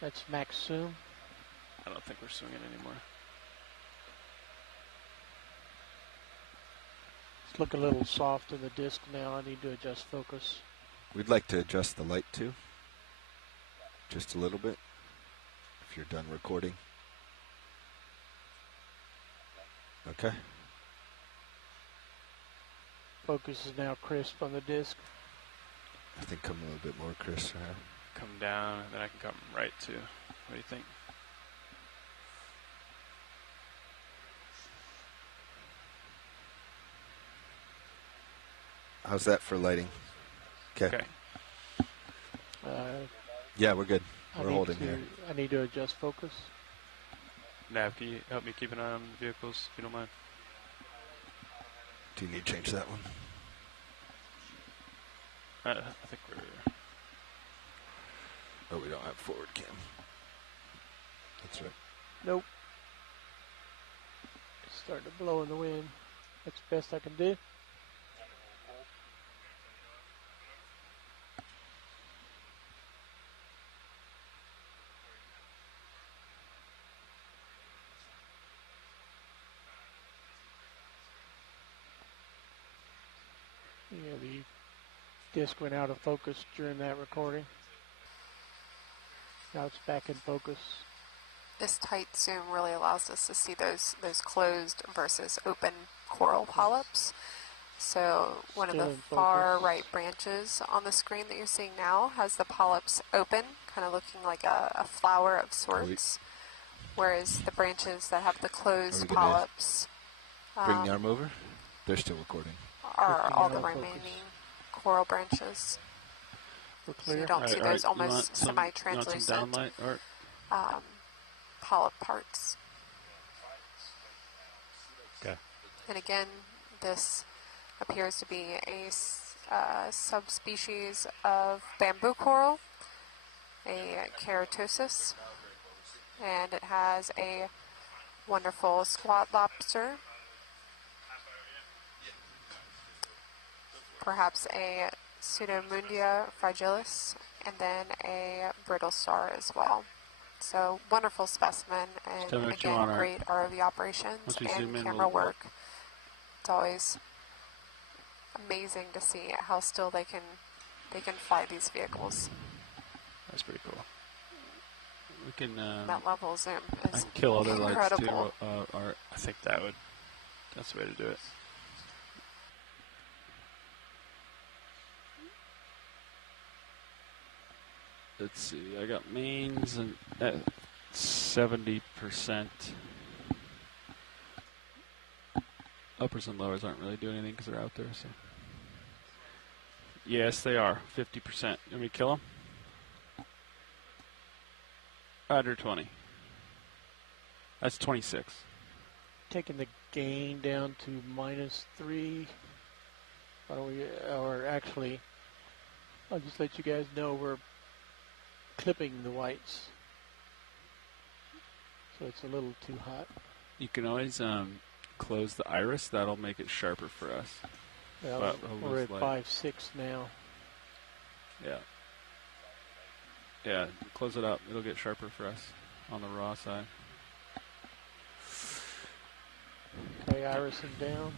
That's max zoom. I don't think we're swinging anymore. It's looking a little soft in the disc now. I need to adjust focus. We'd like to adjust the light too. Just a little bit. If you're done recording. Okay. Focus is now crisp on the disc. I think come a little bit more crisp. Come down, and then I can come right too. What do you think? How's that for lighting? Okay. Yeah, we're good. We're holding here. I need to adjust focus. Nav, can you help me keep an eye on the vehicles, if you don't mind? Do you need to change that one? I think we're... Oh, we don't have forward cam. That's right. Nope. It's starting to blow in the wind. That's the best I can do. Yeah, the disc went out of focus during that recording. Now it's back in focus. This tight zoom really allows us to see those closed versus open coral polyps. So one of the far right branches on the screen that you're seeing now has the polyps open, kind of looking like a flower of sorts, whereas the branches that have the closed polyps bring the arm over. They're still recording. Are all the remaining coral branches. So you don't see those almost semi-translucent polyp parts. Okay. And again, this appears to be a subspecies of bamboo coral, a keratosis, and it has a wonderful squat lobster, perhaps a Pseudomundia fragilis, and then a brittle star as well. So wonderful specimen, and again, great ROV operations and camera work. It's always amazing to see how still they can fly these vehicles. That's pretty cool. We can that level of zoom is kill other incredible. Lights too. I think that's the way to do it. Let's see, I got mains at 70%. Uppers and lowers aren't really doing anything because they're out there. So, yes, they are 50%. You want me to kill them? Under 20. That's 26. Taking the gain down to -3. Or actually, I'll just let you guys know we're clipping the whites, so it's a little too hot. You can always close the iris. That'll make it sharper for us. Yeah, we're at 5.6 now. Yeah. Yeah, close it up. It'll get sharper for us on the raw side. Okay, irising down.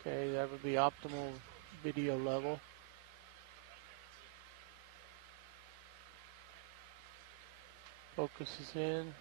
Okay, that would be optimal video level. Focus is in.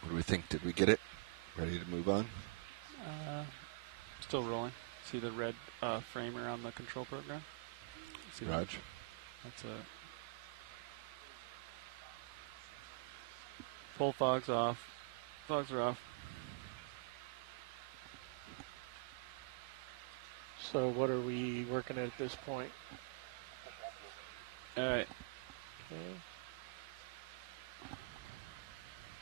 What do we think? Did we get it? Ready to move on? Still rolling. See the red frame around the control program? See Raj? That's a full fogs off. Fogs are off. So what are we working at this point? All right. Okay.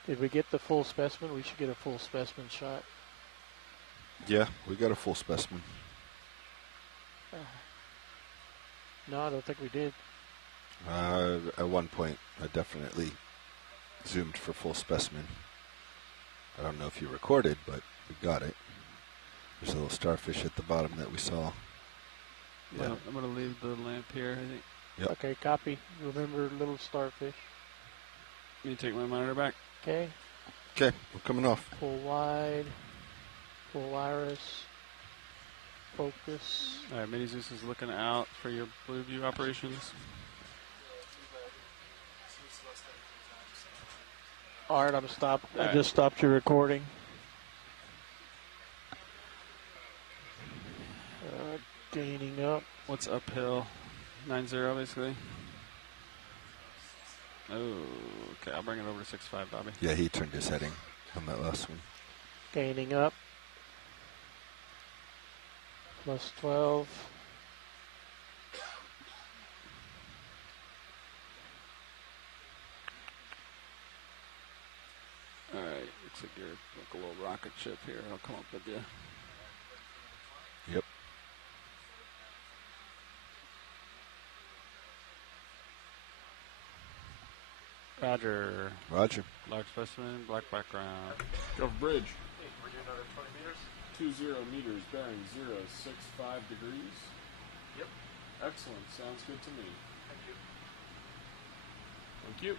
Did we get the full specimen? We should get a full specimen shot. Yeah, we got a full specimen. No, I don't think we did. At one point, I definitely zoomed for full specimen. I don't know if you recorded, but we got it. There's a little starfish at the bottom that we saw. Yeah. I'm going to leave the lamp here, I think. Yep. Okay, copy. Remember little starfish. Can you take my monitor back? Okay. Okay, we're coming off. Full wide. Full iris. Focus. All right, Mini Zeus is looking out for your blue view operations. All right, I'm stopped. I just stopped your recording. Gaining up. What's uphill? 9-0, basically. Oh, okay. I'll bring it over to 6-5, Bobby. Yeah, he turned his heading on that last one. Gaining up. Plus 12. All right. Looks like you're like a little rocket ship here. I'll come up with you. Yep. Roger. Roger. Large specimen, black background. Go for bridge. Hey, we're doing another 20 meters? 20 meters, bearing 065 degrees. Yep. Excellent. Sounds good to me. Thank you. Thank you.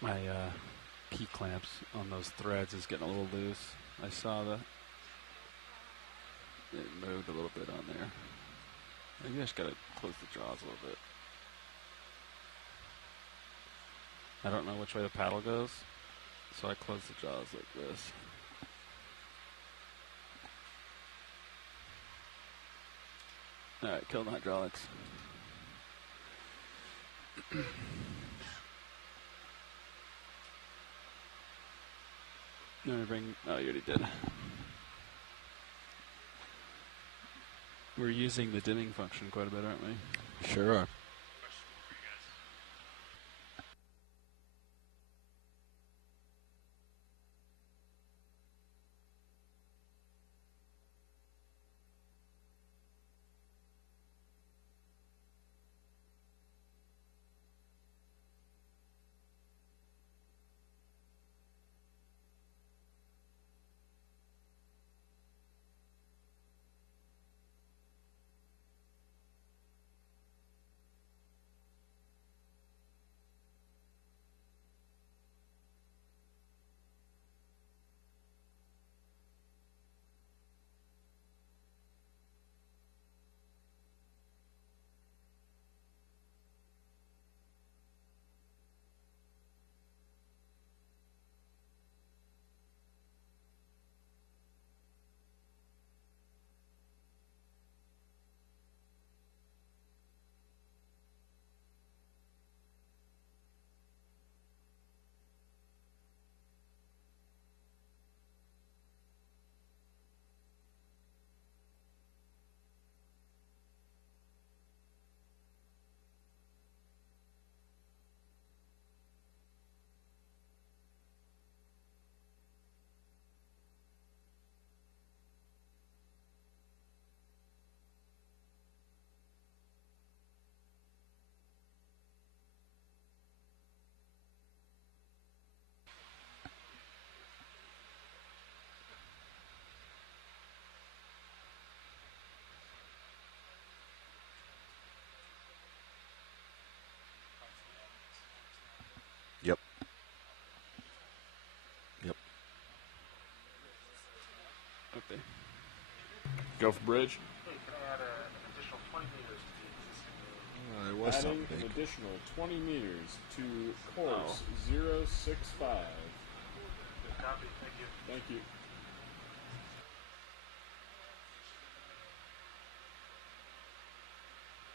My key clamps on those threads is getting a little loose. I saw that it moved a little bit on there. Maybe I just gotta close the jaws a little bit. I don't know which way the paddle goes, so I close the jaws like this. Alright, kill the hydraulics. Let me bring. Oh, you already did. We're using the dimming function quite a bit, aren't we? Sure are. Yep. Yep. Okay. Go for bridge. Hey, can I add an additional 20 meters to the existing move? There was Adding something an big. additional 20 meters to course 065. Good copy. Thank you. Thank you.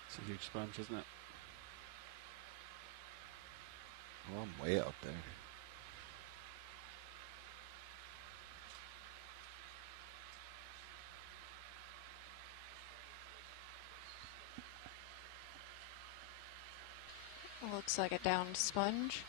It's a huge sponge, isn't it? Oh, I'm way out there. Looks like a downed sponge.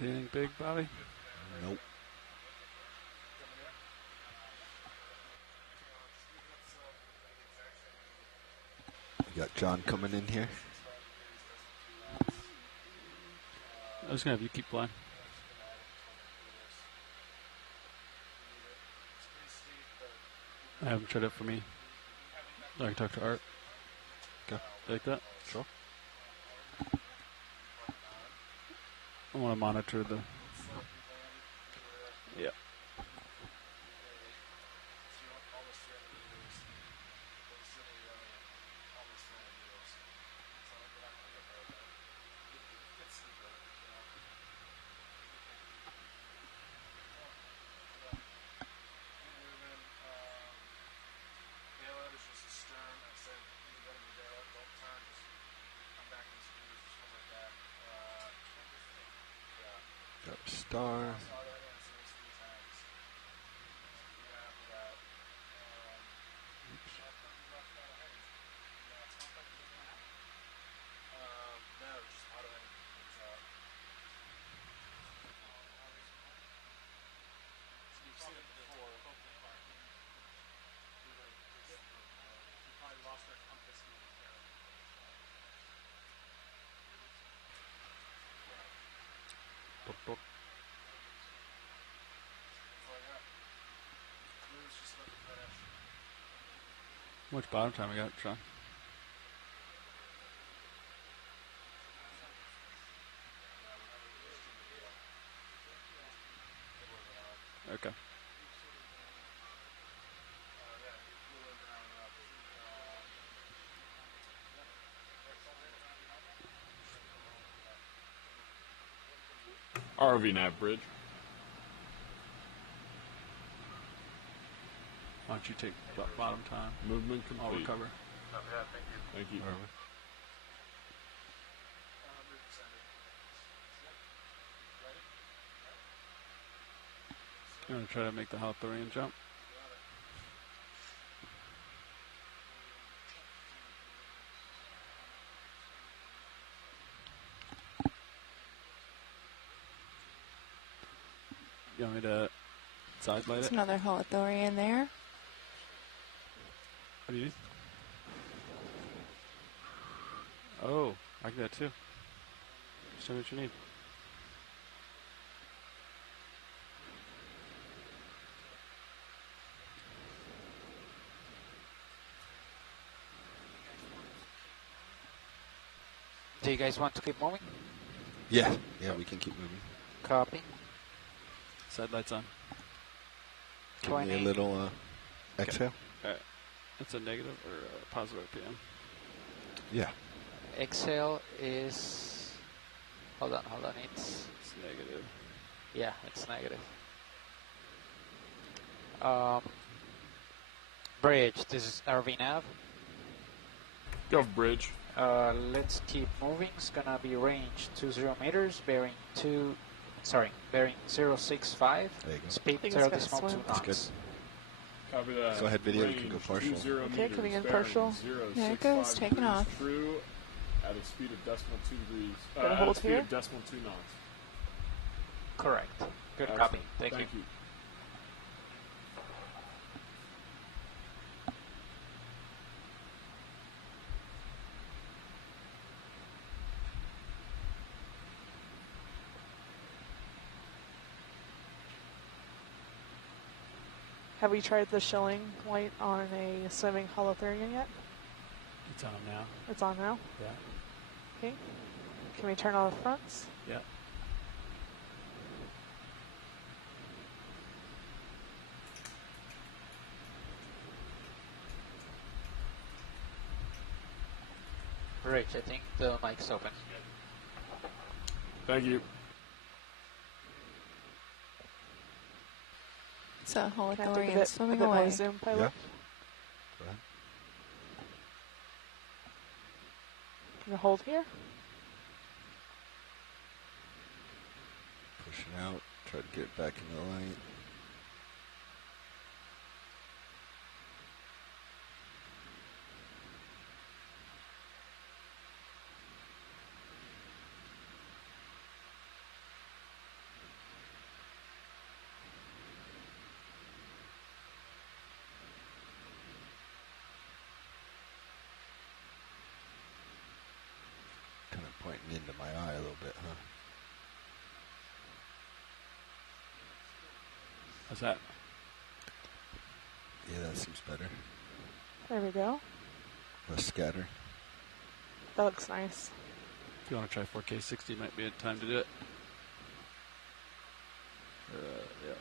Anything big, Bobby? Nope. You got John coming in here. I was going to have you keep flying. I have him tried it for me. I can talk to Art. Okay. Like that? Sure. I want to monitor the... Yeah. Got a star. How much bottom time we got, Sean? Okay. RV nav bridge. Why don't you take bottom time? Movement complete. I'll recover. Thank you. You want to try to make the Hawthorne jump? You want me to side light There's it? another Hawthorne there. What do you need? Oh, I can do that too. Just tell me what you need. Do you guys want to keep moving? Yeah, we can keep moving. Copy. Side lights on. Give me a little exhale. It's a negative or a positive RPM? Yeah. Exhale is... Hold on. It's negative. Yeah, it's negative. Bridge, this is RV nav. Gov bridge. Let's keep moving. It's gonna be range 20 meters, bearing 065. There you go. Speed think it's 30 gonna swim. 2 knots. That's Copy that. Go ahead, video. You Range can go partial. 20 Okay, meters, coming in bearing partial. 065 There it goes, taking degrees off. True at a speed of decimal 2 degrees. Gonna At hold a speed here? of decimal 2 knots. Correct. Good Excellent. copy. Thank you. you. Have we tried the shilling light on a swimming Holothurian yet? It's on now. It's on now. Yeah. Okay. Can we turn on the fronts? Yeah. Rich, I think the mic's open. Thank you. It's a Can I take a Holothurian bit, swimming a bit more away. zoom, pilot? Yeah. Go ahead. Can you hold here? Pushing out. Try to get it back in the light. How's that? Yeah, that seems better. There we go. Less scatter. That looks nice. If you want to try 4K 60, might be a time to do it. Yeah.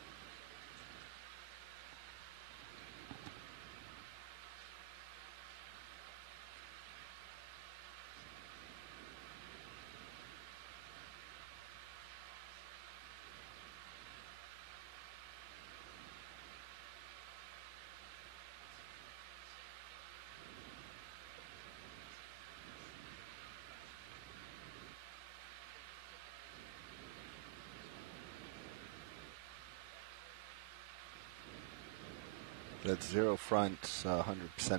That's zero front, 100%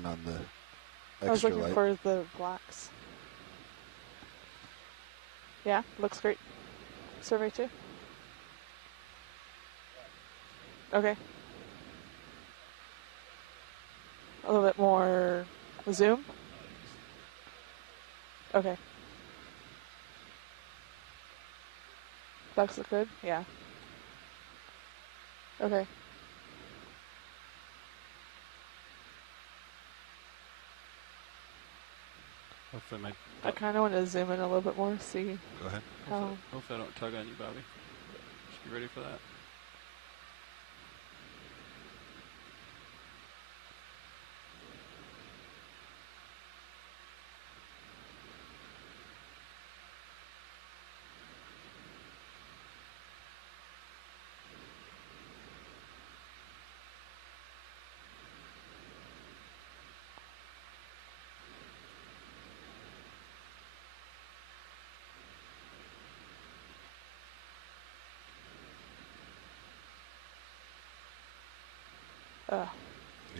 on the extra light. I was looking for the blacks. Yeah, looks great. Survey 2. Okay. A little bit more zoom. Okay. Blacks look good? Yeah. Okay. Hopefully I kind of want to zoom in a little bit more, see. Go ahead. Hopefully I don't tug on you, Bobby. Just be ready for that.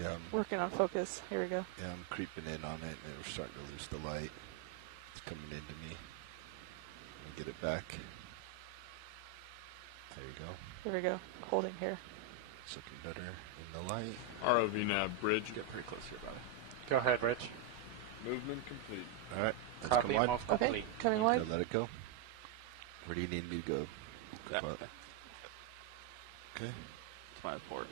Yeah, working on focus. Here we go. Yeah, I'm creeping in on it, and we're starting to lose the light. It's coming into me. Let me get it back. There you go. There we go. Holding here. It's looking better in the light. ROV nav bridge. Get pretty close here, Bobby. Go ahead, Rich. Movement complete. All right, let's Copy, come wide. move Okay, complete. coming wide. So let it go. Where do you need me to go? Okay. It's my port.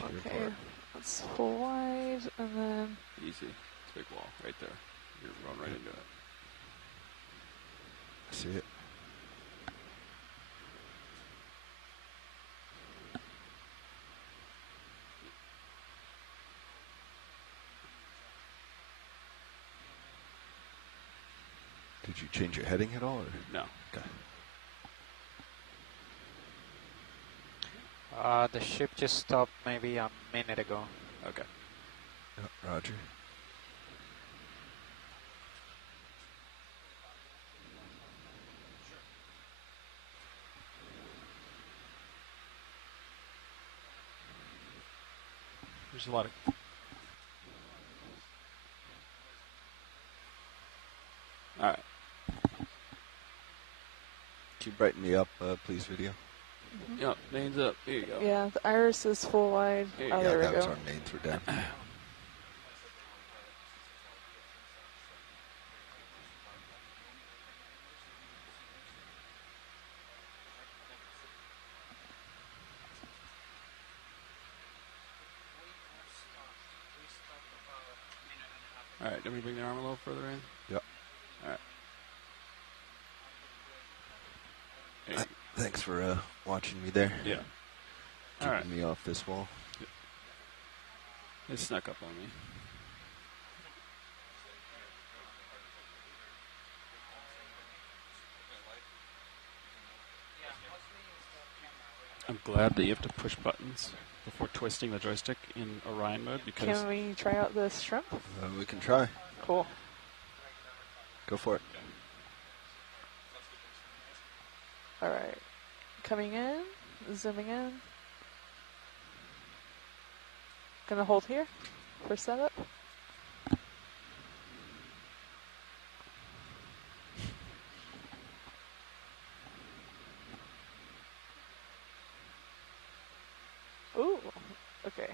Okay, let's full wide, and then... Easy. It's a big wall right there. You're going right into it. I see it. Did you change your heading at all? Or? No. Okay. The ship just stopped maybe a minute ago. Okay. Roger. There's a lot of... All right. Can you brighten me up, please, video? Mm-hmm. Yep, mains up. Here you go. Yeah, the iris is full wide. Oh, there we that was go. our mains were down. All right, let me bring the arm a little further in. Yep. All right. Thanks for watching me there. Yeah. Keeping me off this wall. Yeah. It snuck up on me. I'm glad that you have to push buttons before twisting the joystick in Orion mode because... Can we try out this shrimp? We can try. Cool. Go for it. All right. Coming in, zooming in. Gonna hold here for setup. Ooh, okay.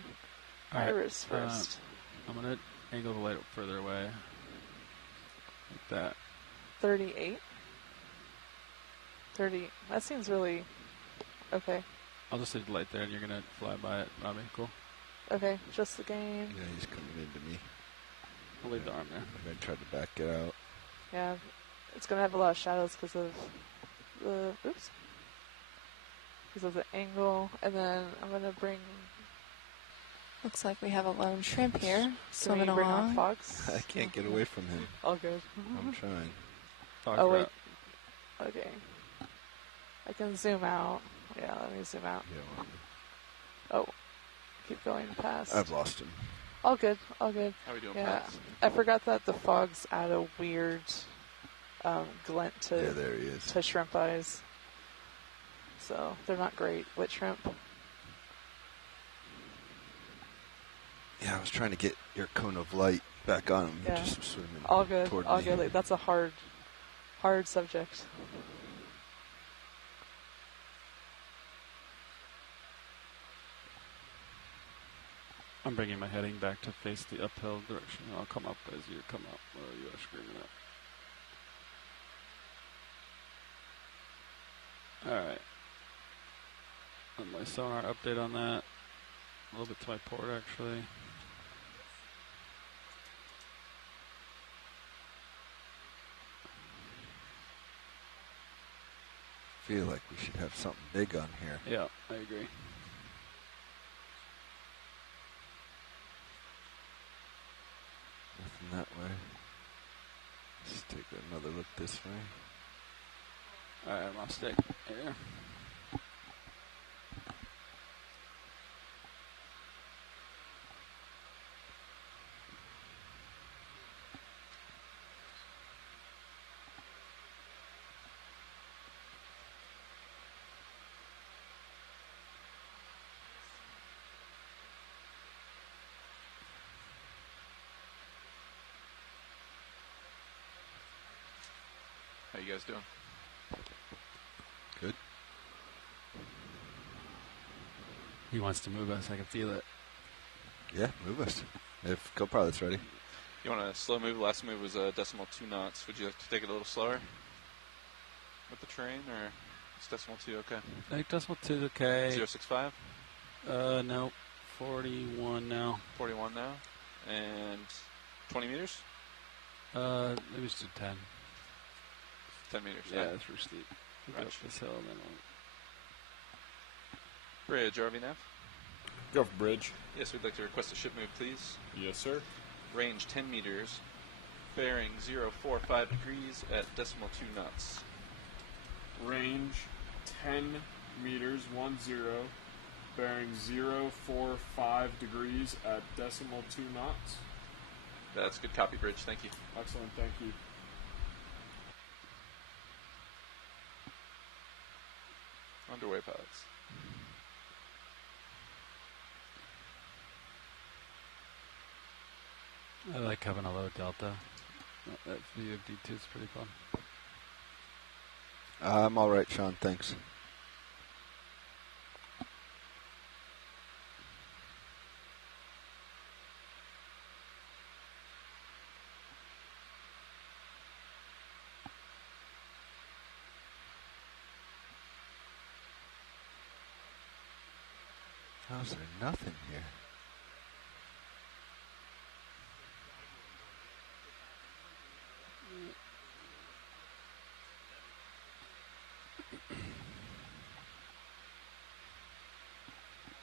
All right. Iris first. I'm gonna angle the light up further away, like that. 38. 30. That seems really okay. I'll just leave the light there, and you're gonna fly by it. Robbie, cool. Okay, just the game. Yeah, he's coming into me. I'll leave the arm there. I'm gonna try to back it out. Yeah, it's gonna have a lot of shadows because of the because of the angle, and then I'm gonna bring. Looks like we have a lone shrimp here swimming bring along. on Fox? I can't get away from him. All good. I'm trying. Oh wait. Okay. I can zoom out. Yeah, let me zoom out. Yeah, oh, keep going past. I've lost him. All good. All good. How are we doing, Yeah, Fox? I forgot that the fogs add a weird glint to there he is. to shrimp eyes. So they're not great with shrimp. Yeah, I was trying to get your cone of light back on him. Yeah. Just swimming All good. toward All me. good. Like, that's a hard subject. I'm bringing my heading back to face the uphill direction. I'll come up as you come up, or you are screaming up. Alright. My sonar update on that. A little bit to my port, actually. Feel like we should have something big on here. Yeah, I agree. Nothing that way. Let's take another look this way. Alright, I'm off stick. Here. How you guys doing? Good. He wants to move us. I can feel it. Yeah, move us. If co-pilot's ready. You want a slow move? Last move was a decimal 2 knots. Would you like to take it a little slower with the train, or is decimal 2 okay? I think decimal 2 is okay. 065? No. 41 now. 41 now. And 20 meters? Maybe just do 10. 10 meters. Yeah, right? that's pretty steep. We'll go up Gotcha. this hill and then Bridge, RV nav? Go for bridge. Yes, we'd like to request a ship move, please. Yes, sir. Range 10 meters. Bearing 045 degrees at decimal 2 knots. Range 10 meters, 10. Bearing 045 degrees at decimal 2 knots. That's good copy, Bridge. Thank you. Excellent, thank you. Underway, pilots. I like having a low delta. That view of D2 is pretty fun. I'm all right, Sean. Thanks. How's there nothing here?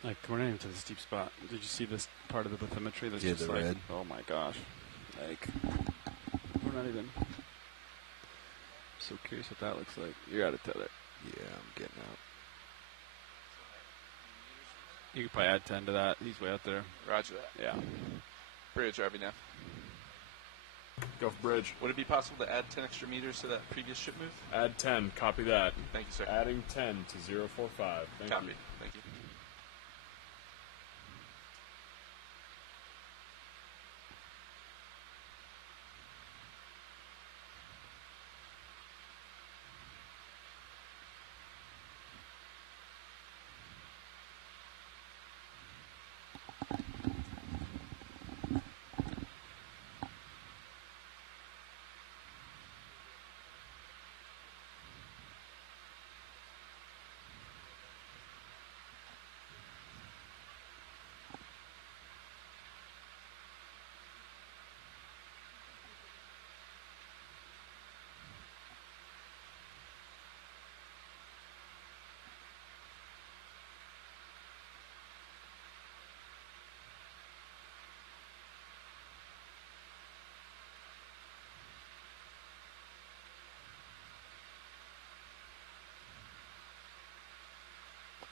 Like, we're not even to the steep spot. Did you see this part of the bathymetry that's Yeah, just the like, red. oh my gosh. Like, we're not even. So curious what that looks like. You're out of tether. Yeah, I'm getting out. You could probably add 10 to that. He's way out there. Roger that. Yeah. Bridge, RV nav. Go for bridge. Would it be possible to add 10 extra meters to that previous ship move? Add 10. Copy that. Thank you, sir. Adding 10 to 045. Thank Copy. you. Thank you.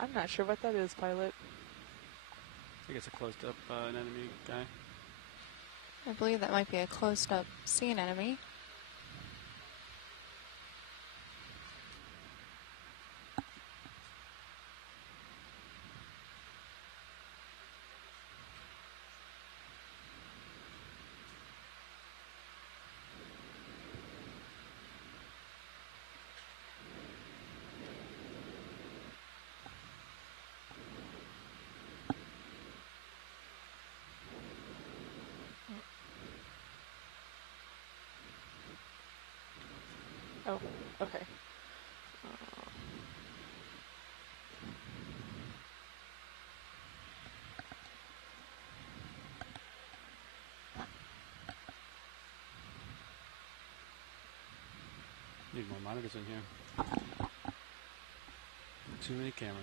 I'm not sure what that is, pilot. I think it's a closed-up an enemy guy. I believe that might be a closed-up scene enemy. Oh, okay. Need more monitors in here. Too many cameras.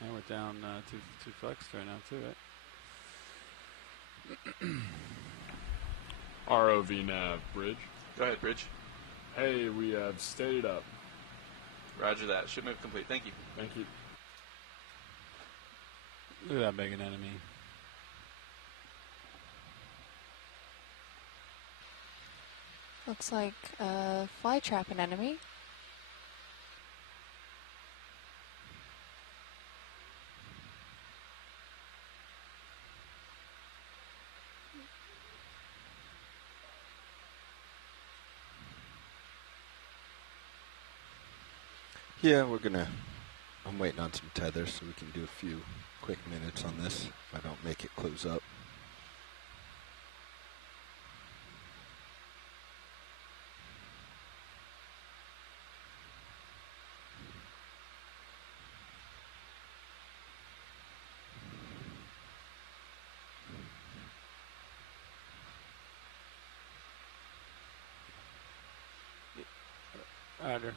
And we're down two flex right now too, right? ROV nav, Bridge. Go ahead, Bridge. Hey, we have stayed up. Roger that. Ship move complete. Thank you. Thank you. Look at that big an enemy. Looks like a fly trap an enemy. Yeah, I'm waiting on some tethers so we can do a few quick minutes on this if I don't make it close up. Roger.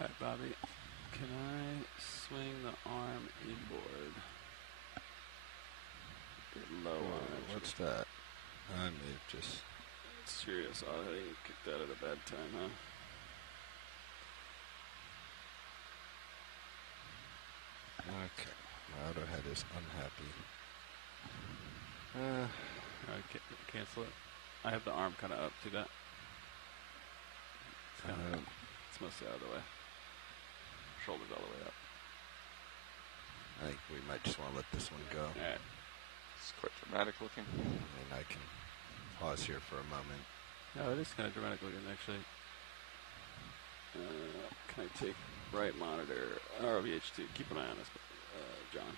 All right, Bobby. Can I swing the arm inboard? Get low on it. What's that? I may have just... Serious auto. You kicked that at a bad time, huh? Okay. My auto head is unhappy. Alright, cancel it. I have the arm kind of up. See that? It's mostly out of the way. Shoulders all the way up. I think we might just want to let this one go. Alright. It's quite dramatic looking. And I can pause here for a moment. No, it is kind of dramatic looking, actually. Can I take right monitor? ROVH2. Keep an eye on this, John.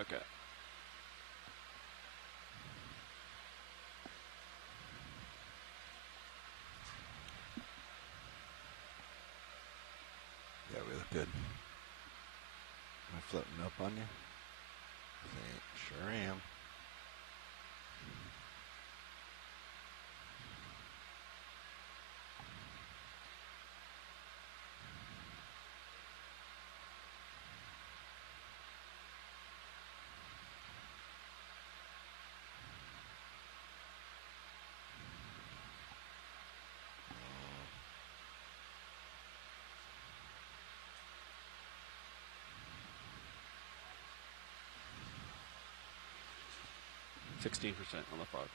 Okay. Yeah, we look good. Am I floating up on you? Sure am. – 16% on the Fox.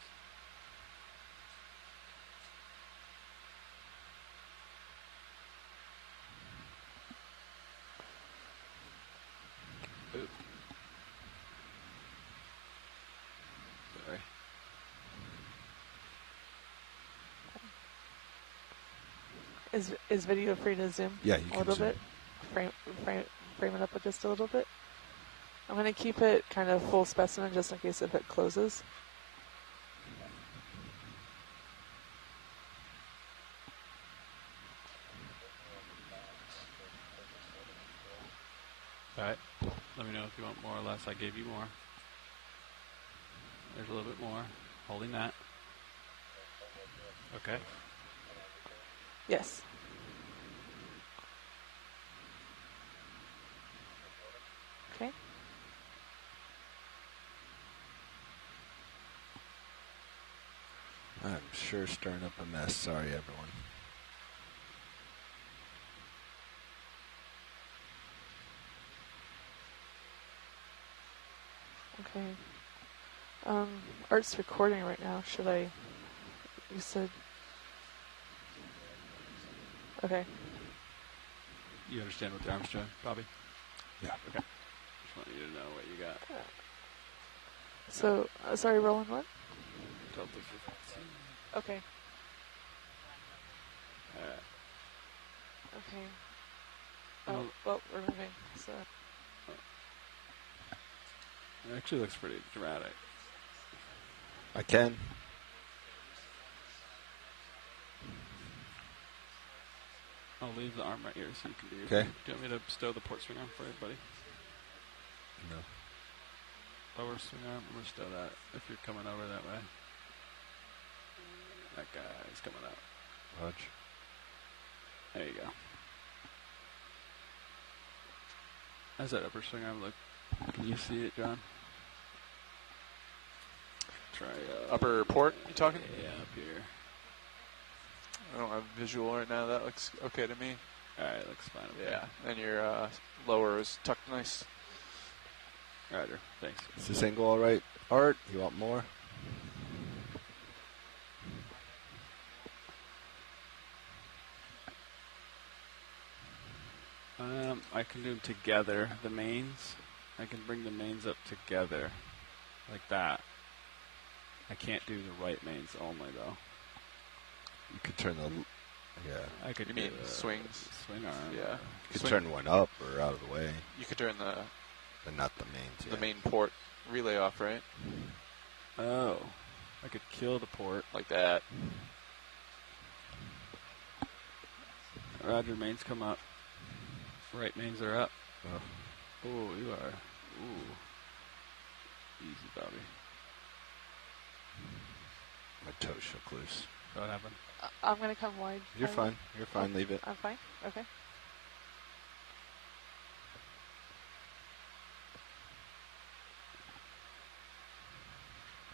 Is video free to zoom? Yeah, you a can little zoom. bit. Frame it up just a little bit. I'm going to keep it kind of full specimen just in case if it closes. Alright. Let me know if you want more or less. I gave you more. There's a little bit more. Holding that. Okay. Yes. Okay. I'm sure stirring up a mess. Sorry, everyone. Okay. Art's recording right now. Should I? You said. Okay. You understand what the arm's doing, Bobby? Yeah. Okay. Just want you to know what you got. So, sorry, Roland, what? Delta 15. Okay. Alright. Okay. Oh, well, we're moving, so. It actually looks pretty dramatic. I can. I'll leave the arm right here so you can do your Okay. thing. Do you want me to stow the port swing arm for you, buddy? No. Lower swing arm, I'm going to stow that if you're coming over that way. That guy's coming out. Roger. There you go. How's that upper swing arm look? Can you see it, John? Try upper port, you talking? Yeah, up here. I don't have visual right now. That looks okay to me. Alright, looks fine. Okay. Yeah, and your lower is tucked nice. Roger, thanks. Is this angle all right? Art, you want more? I can do them together, the mains. I can bring the mains up together, like that. I can't do the right mains only, though. You could turn the... Yeah. I could You do mean swings? Swing arm. Yeah. You could turn one up or out of the way. You could turn the... But not the mains, The main port relay off, right? Oh. I could kill the port. Like that. Roger, mains come up. Right mains are up. Oh, you are. Ooh. Easy, Bobby. My toe shook loose. What happened? I'm going to come wide. You're fine. You're fine. Leave it. I'm fine? Okay.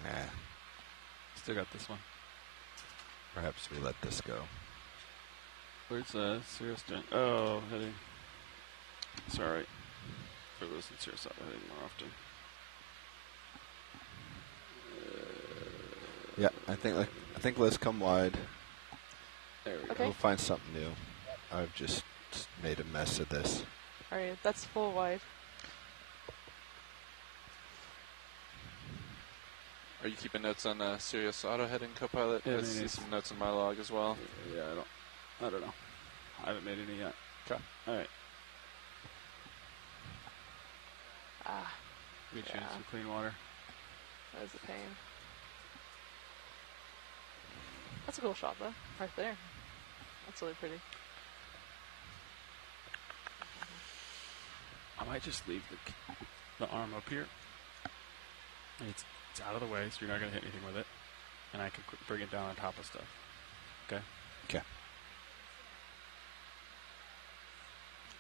Nah. Still got this one. Perhaps we let this go. Where's Cirrus doing? Oh, heading. It's alright. For those in Cirrus, I'll heading more often. Yeah, I think let's come wide. There we Okay. We'll find something new. I've just made a mess of this. Alright, that's full wide. Are you keeping notes on Sirius Auto Heading Copilot? Yeah, I see some notes in my log as well. Yeah, I don't know. I haven't made any yet. Okay. Alright. Get you Yeah. some clean water. That was a pain. That's a cool shot, though. Right there. That's really pretty. I might just leave the arm up here. It's out of the way, so you're not going to hit anything with it. And I can bring it down on top of stuff. Okay? Okay.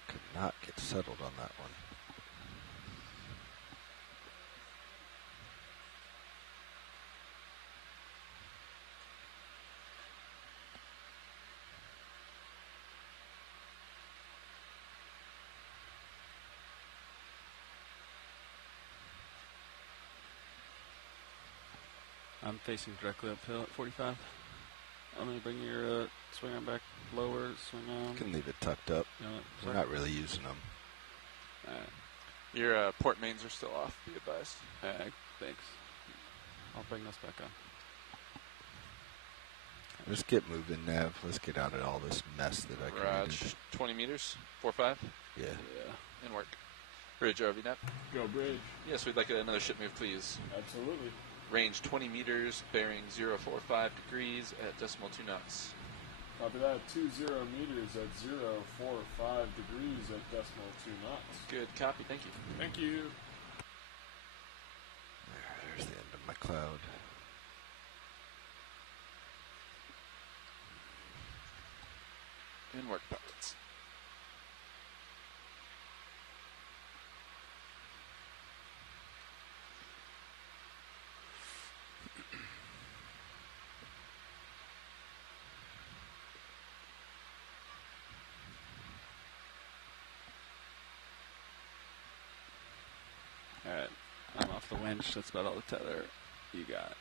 Could not get settled on that one. I'm facing directly uphill at 45. I'm going to bring your swing arm back lower, swing arm. You can leave it tucked up. You know, We're not really using them. Alright. Your port mains are still off, be advised. Thanks. I'll bring this back on. Let's get moving, Nav. Let's get out of all this mess that I created. 20 meters, 4-5. Yeah. And work. Bridge, RV Nav. Go bridge. Yes, we'd like another ship move, please. Absolutely. Range 20 meters, bearing 045 degrees at decimal 2 knots. Copy that. 20 meters at 045 degrees at decimal 2 knots. Good copy. Thank you. Thank you. There's the end of my cloud. And work pilots. Alright, I'm off the winch. That's about all the tether you got.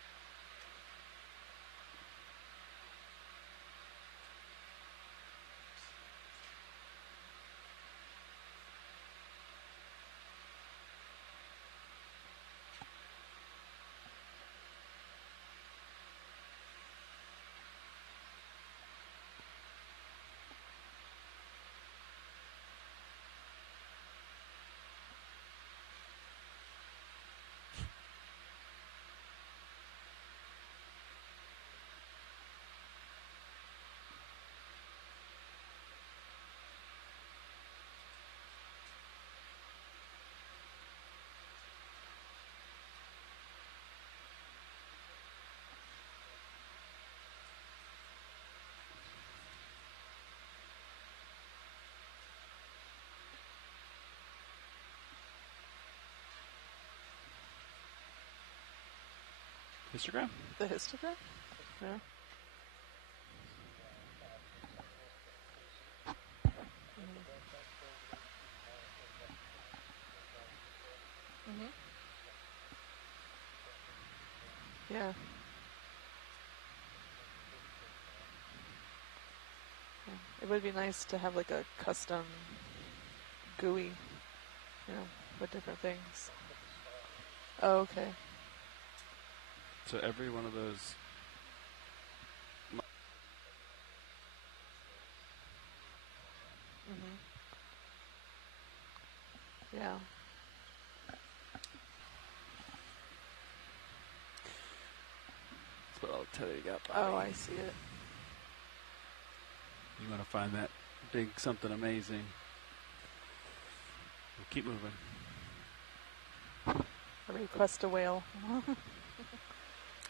Histogram? The histogram? Yeah. Mm-hmm. Yeah. It would be nice to have like a custom GUI, you know, with different things. Oh, okay. So every one of those. Mm-hmm. Yeah. That's about all the tether you got. Oh, I see it. You want to find that big something amazing. Keep moving. Request a whale.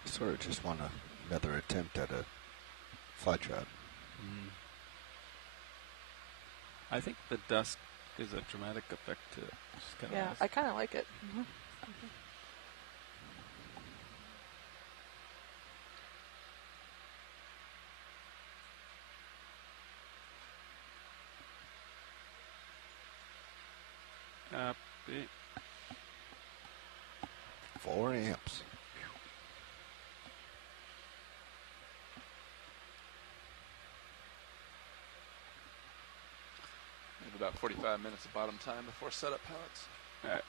Sort of just want another attempt at a fly trap. I think the dust is a dramatic effect to it. Yeah, nice. I kind of like it. Copy. 4 amps. We have about 45 minutes of bottom time before setup pilots. All right.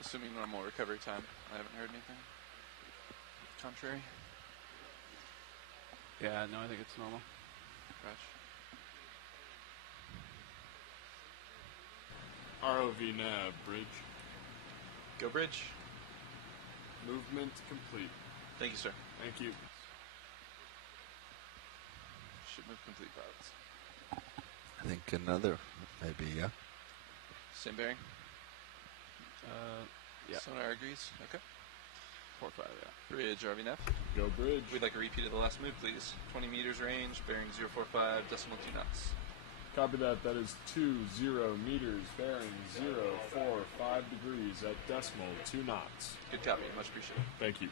Assuming normal recovery time. I haven't heard anything contrary. Yeah, no, I think it's normal. ROV nav, bridge. Go bridge. Movement complete. Thank you, sir. Thank you. Ship move complete, pilots. I think another, maybe, yeah. Same bearing? Yeah. Sonar agrees. Okay. 4-5, yeah. Bridge, RV nav. Go bridge. We'd like a repeat of the last move, please. 20 meters range, bearing 045, decimal 2 knots. Copy that. That is 20 meters, bearing 045 degrees at decimal 2 knots. Good copy. Much appreciated. Thank you.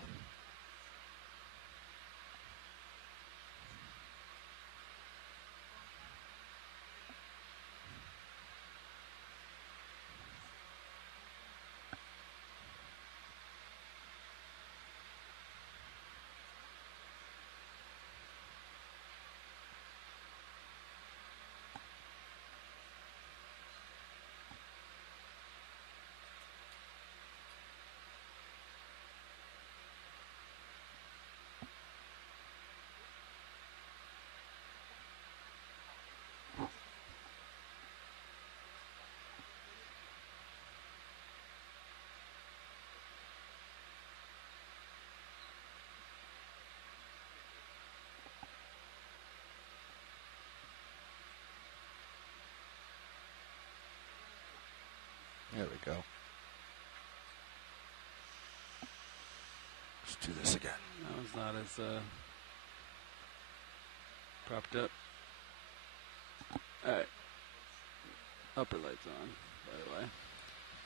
Let's do this again. That one's not as propped up. Alright. Upper lights on, by the way.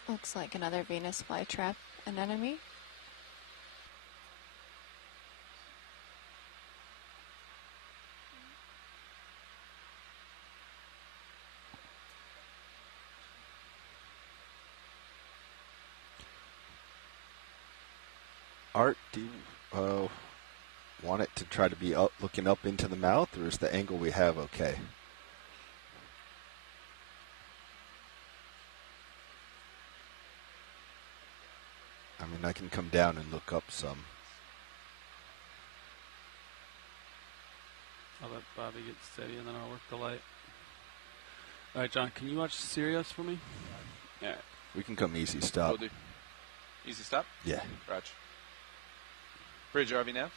Looks like another Venus flytrap anemone. Art, do you want it to try to be up, looking up into the mouth, or is the angle we have okay? I mean, I can come down and look up some. I'll let Bobby get steady and then I'll work the light. Alright, John, can you watch Sirius for me? Yeah. We can come easy stop. Will do. Easy stop? Yeah. Roger. Bridge RV nav.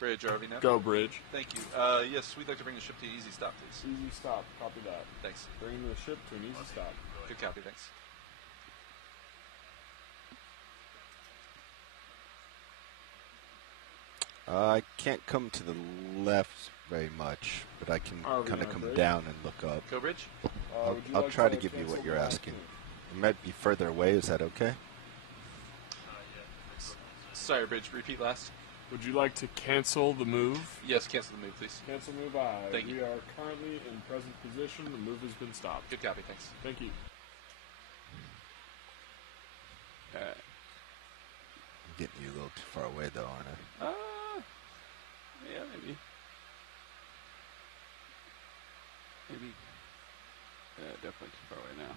Bridge RV nav. Go, Bridge. Thank you. Yes, we'd like to bring the ship to easy stop, please. Easy stop. Copy that. Thanks. Bring the ship to an easy stop. Good copy, thanks. I can't come to the left very much, but I can kind of come down and look up. Go, Bridge. I'll try to give you what you're asking. It might be further away. Is that okay? Sorry, Bridge. Repeat last. Would you like to cancel the move? Yes, cancel the move, please. Cancel move I. Thank you. We are currently in present position. The move has been stopped. Good copy, thanks. Thank you. I'm getting you a little too far away, though, aren't I? Yeah, maybe. Definitely too far away now.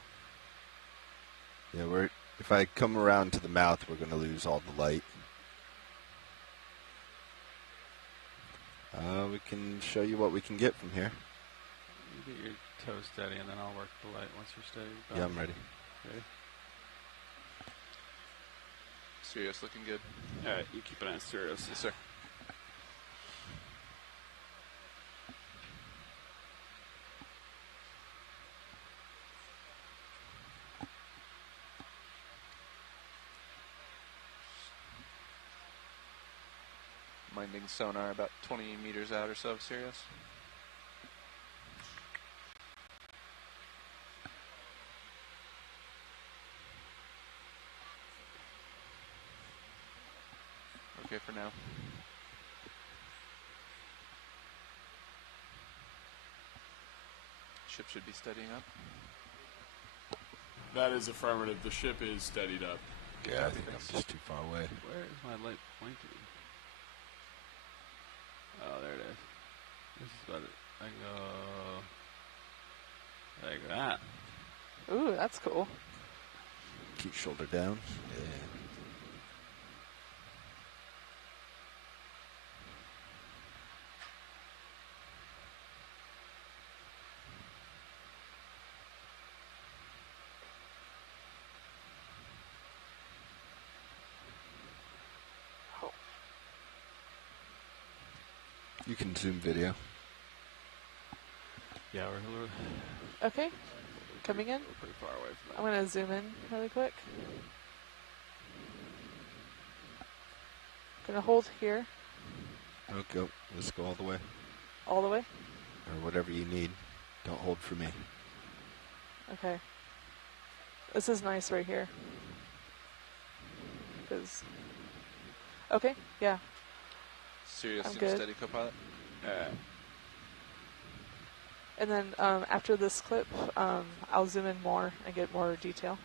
Yeah, if I come around to the mouth, we're going to lose all the light. We can show you what we can get from here. You get your toe steady, and then I'll work the light once you're steady. Yeah, I'm ready. Ready? Sirius looking good. Alright, you keep an eye on Sirius. Yes, sir. Minding sonar about 20 meters out or so of Sirius. Okay for now. Ship should be steadying up. That is affirmative. The ship is steadied up. Yeah, I think I'm just too far away. Where is my light pointing? Oh, there it is. This is about it. I go like that. Ooh, that's cool. Keep shoulder down. Yeah. You can zoom video. Yeah, we're Okay, coming in. pretty far away from that. I'm going to zoom in really quick. Going to hold here. Okay, let's go all the way. All the way? Or whatever you need. Don't hold for me. Okay. This is nice right here. Okay, yeah. Sirius, I'm seems good. steady, co-pilot. And then after this clip, I'll zoom in more and get more detail.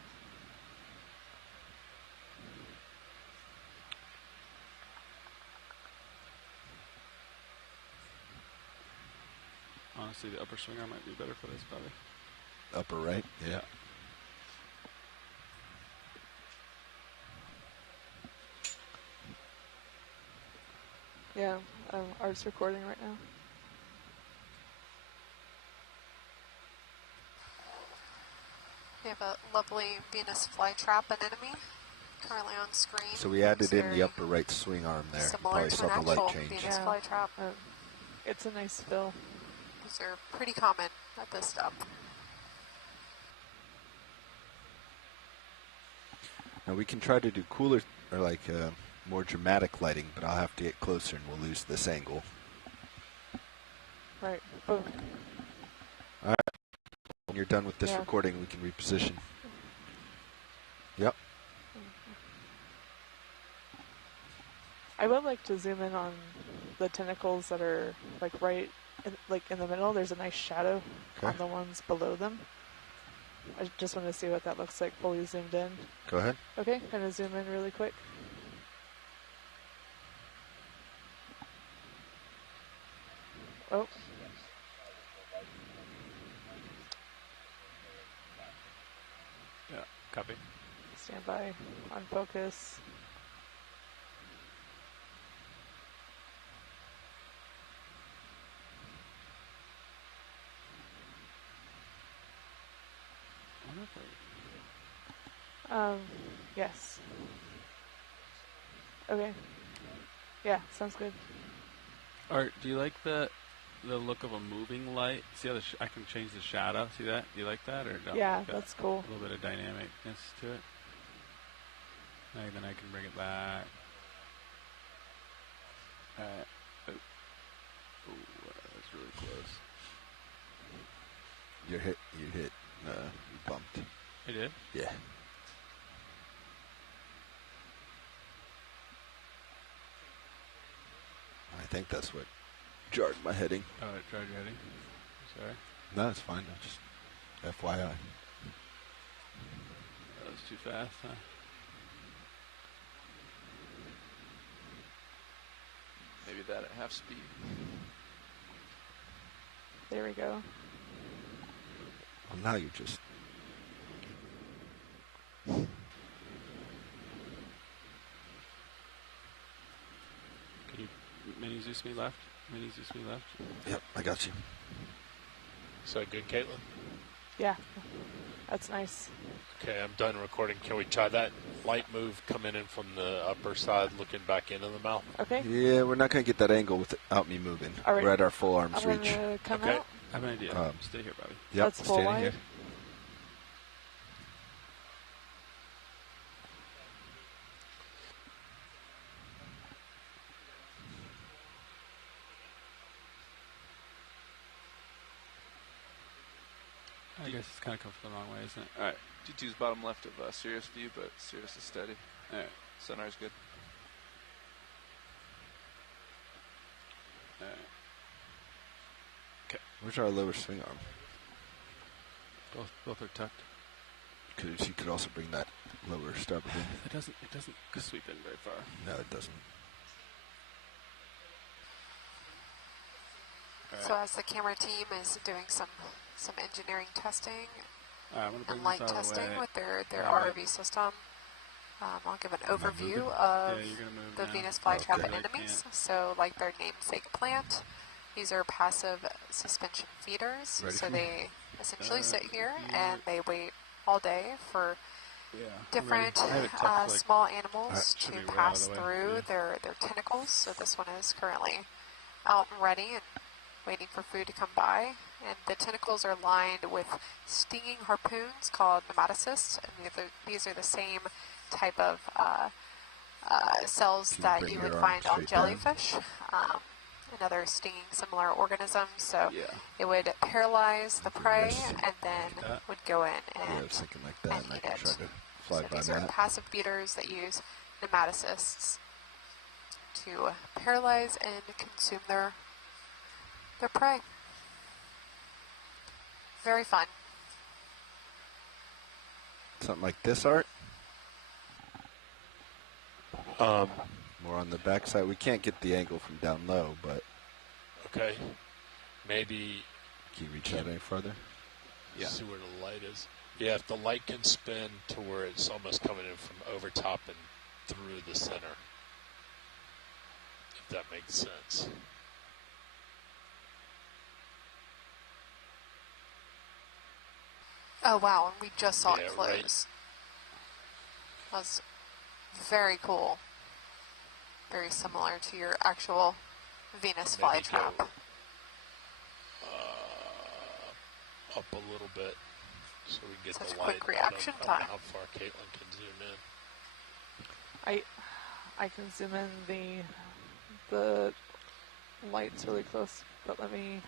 Honestly, the upper swinger might be better for this, probably. Upper right? Yeah. Yeah, Art's recording right now. We have a lovely Venus flytrap anemone currently on screen. So we added in the upper right swing arm there. You probably saw the light change. Venus flytrap. It's a nice fill. These are pretty common at this stop. Now we can try to do cooler or like more dramatic lighting, but I'll have to get closer and we'll lose this angle. Right. Boom. All right. When you're done with this recording, we can reposition. Yep. I would like to zoom in on the tentacles that are like right in the middle. There's a nice shadow on the ones below them. I just want to see what that looks like fully zoomed in. Go ahead. Okay, I'm going to zoom in really quick. Oh. Yeah, copy. Stand by, on focus. Yes. Okay. Yeah, sounds good. Art, do you like the look of a moving light? See how I can change the shadow? See that? Do you like that or no? Yeah, that's cool. A little bit of dynamicness to it. And then I can bring it back. Oh, that's really close. You bumped. I did? Yeah. I think that's what jarred my heading. Oh, it jarred your heading? Sorry. No, it's fine. Just FYI. That was too fast, huh? Maybe that at half speed. There we go. Well, now you're just... Can you mini Zeus me left? Mini Zeus me left? Yep, I got you. Is that good, Caitlin? Yeah, that's nice. Okay, I'm done recording. Can we try that light move coming in from the upper side, looking back into the mouth? Okay. Yeah, we're not going to get that angle without me moving. All right. We're at our full arm's reach. Come okay. out. I have an idea. Stay here, Bobby. Yep, That's full standing wide. here. I guess it's kind of come from the wrong way, isn't it? All right. D2's bottom left of Sirius view, but Sirius is steady. All right. Sonar's good. All right. Okay. Where's our lower swing arm? Both are tucked. Because you could also bring that lower starboard in. It doesn't sweep in very far. No, it doesn't. So as the camera team is doing some engineering testing and light testing with their ROV system, I'll give an overview of the Venus flytrap anemones. So like their namesake plant, these are passive suspension feeders. So they essentially sit here and they wait all day for different small animals to pass through their tentacles. So this one is currently out and ready and waiting for food to come by, and the tentacles are lined with stinging harpoons called nematocysts, and these are the same type of cells that you would find on jellyfish and other stinging similar organisms. So it would paralyze the prey and then would go in and, eat it. So these are passive feeders that use nematocysts to paralyze and consume their prey. Very fun. Something like this, Art? More on the backside. We can't get the angle from down low, but... Okay. Maybe... Can you reach out any further? Yeah. See where the light is. Yeah, if the light can spin to where it's almost coming in from over top and through the center. If that makes sense. Oh wow, and we just saw it close. Right. That was very cool. Very similar to your actual Venus flytrap. Up a little bit so we can get Such the light. quick reaction time. How far Caitlin can zoom in. I can zoom in the lights really close, but let me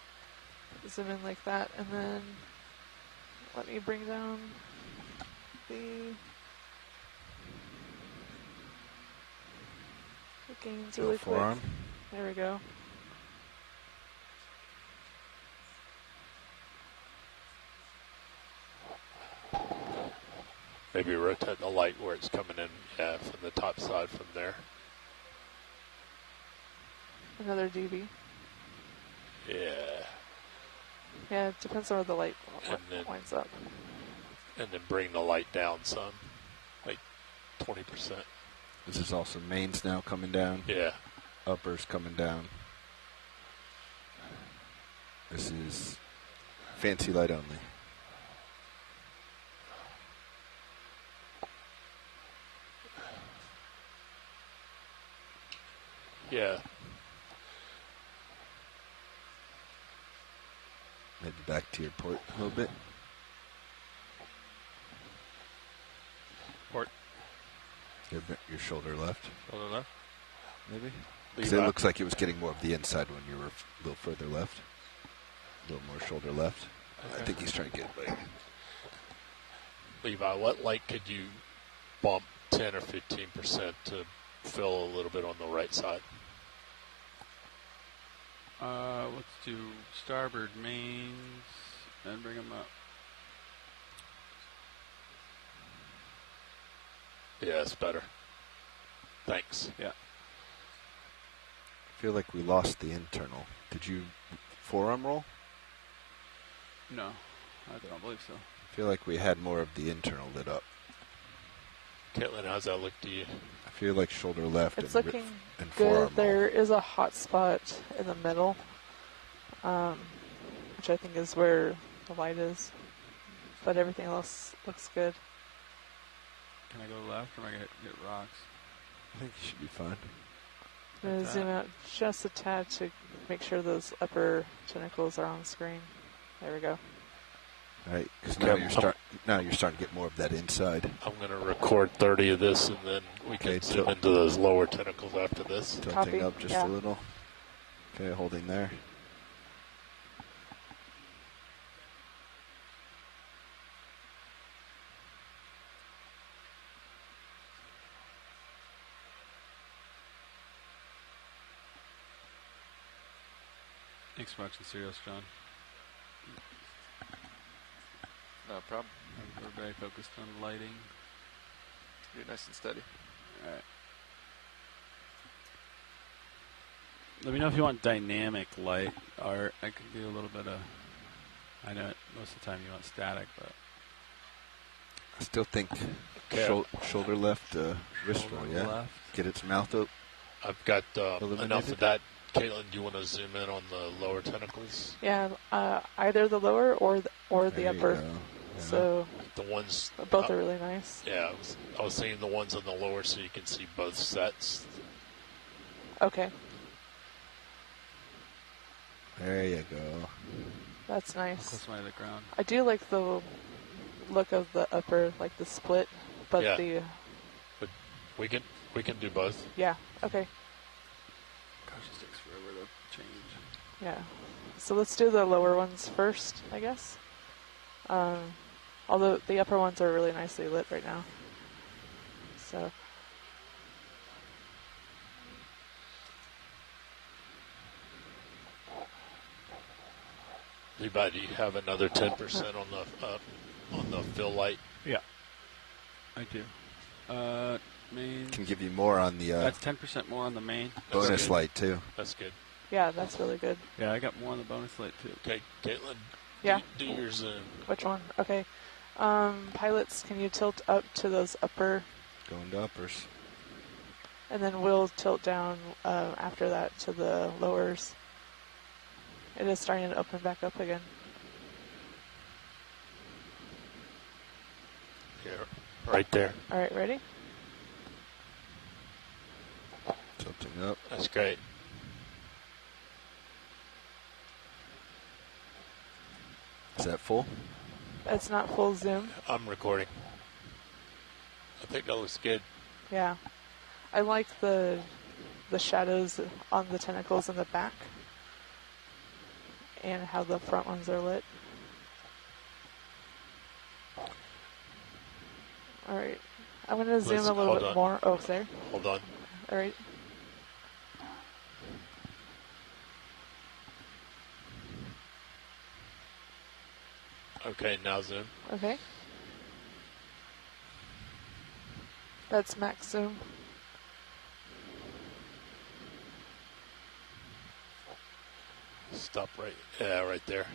zoom in like that, and then let me bring down the gains really quick. Forearm. There we go. Maybe rotate the light where it's coming in, yeah, from the top side from there. Another dB. Yeah. Yeah, it depends on where the light winds up. And then bring the light down some, like 20%. This is also mains now coming down. Yeah. Uppers coming down. This is fancy light only. Yeah. Maybe back to your port a little bit. Port. Your shoulder left. Shoulder left. Maybe. Because it looks like it was getting more of the inside when you were a little further left. A little more shoulder left. Okay. I think he's trying to get it back. Levi, what light could you bump 10 or 15% to fill a little bit on the right side? Let's do starboard mains and bring them up. Yeah, it's better. Thanks. Yeah. I feel like we lost the internal. Did you forearm roll? No, I don't believe so. I feel like we had more of the internal lit up. Caitlin, how's that look to you? I feel like shoulder left it's and, looking and good. forearm There roll. is a hot spot in the middle, which I think is where the light is. But everything else looks good. Can I go left or am I going to hit rocks? I think you should be fine. I'm going to zoom out just a tad to make sure those upper tentacles are on screen. There we go. All right, because now you're starting to get more of that inside. I'm going to record 30 of this, and then we can zoom into those lower tentacles after this. Tilting up just a little. Okay, holding there. Thanks so much and serious, John. No problem. We're very focused on lighting. You're nice and steady. All right. Let me know if you want dynamic light art. I could do a little bit of. I know most of the time you want static, but I still think shoulder left, wrist roll. Yeah. Left. Get its mouth up. I've got enough of that. Caitlin, do you want to zoom in on the lower tentacles? Yeah, either the lower or the upper. Yeah. So the ones both are really nice. Yeah, I was saying the ones on the lower so you can see both sets. Okay. There you go. That's nice. Close to the ground. I do like the look of the upper, like the split, but But we can do both. Yeah. Okay. Gosh, it takes forever to change. Yeah. So let's do the lower ones first, I guess. Although the upper ones are really nicely lit right now. So. Levi, do you have another 10% on the fill light? Yeah, I do. Main. Can give you more on the. That's 10% more on the main. Bonus light too. That's good. Yeah, that's really good. Yeah, I got more on the bonus light too. Okay, Caitlin. Yeah. Do your zoom. Which one? Okay. Pilots, can you tilt up to those upper? Going to uppers. And then we'll tilt down after that to the lowers. It is starting to open back up again. Yeah, right there. All right, ready? Tilting up. That's great. Is that full? It's not full zoom. I'm recording. I think that looks good. Yeah. I like the shadows on the tentacles in the back and how the front ones are lit. All right, I'm going to zoom a little bit more. Oh, there. Hold on. All right. Okay, now zoom. Okay. That's max zoom. Stop right there.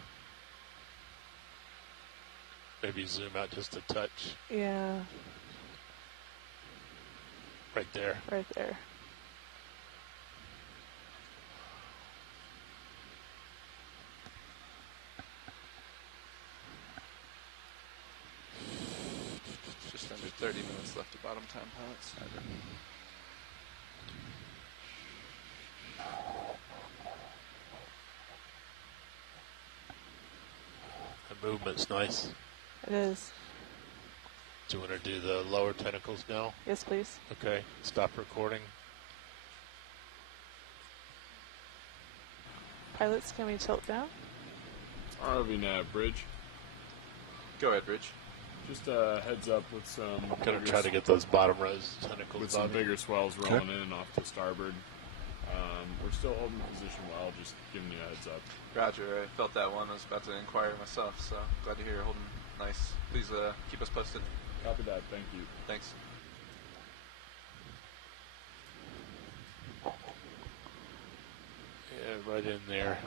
Maybe zoom out just a touch. Yeah. Right there. Right there. Just under 30 minutes left to bottom time, pilots. The movement's nice. It is. Do you want to do the lower tentacles now? Yes, please. Okay, stop recording. Pilots, can we tilt down? RV nav, Bridge. Go ahead, Bridge. Just a heads up with some... I'm going to try to get those bottom rows tentacles with some bigger swells rolling in off to starboard. We're still holding position well, just giving you a heads up. Roger, I felt that one. I was about to inquire myself, so glad to hear you're holding nice. Please keep us posted. Copy that, thank you. Thanks. Yeah, right in there.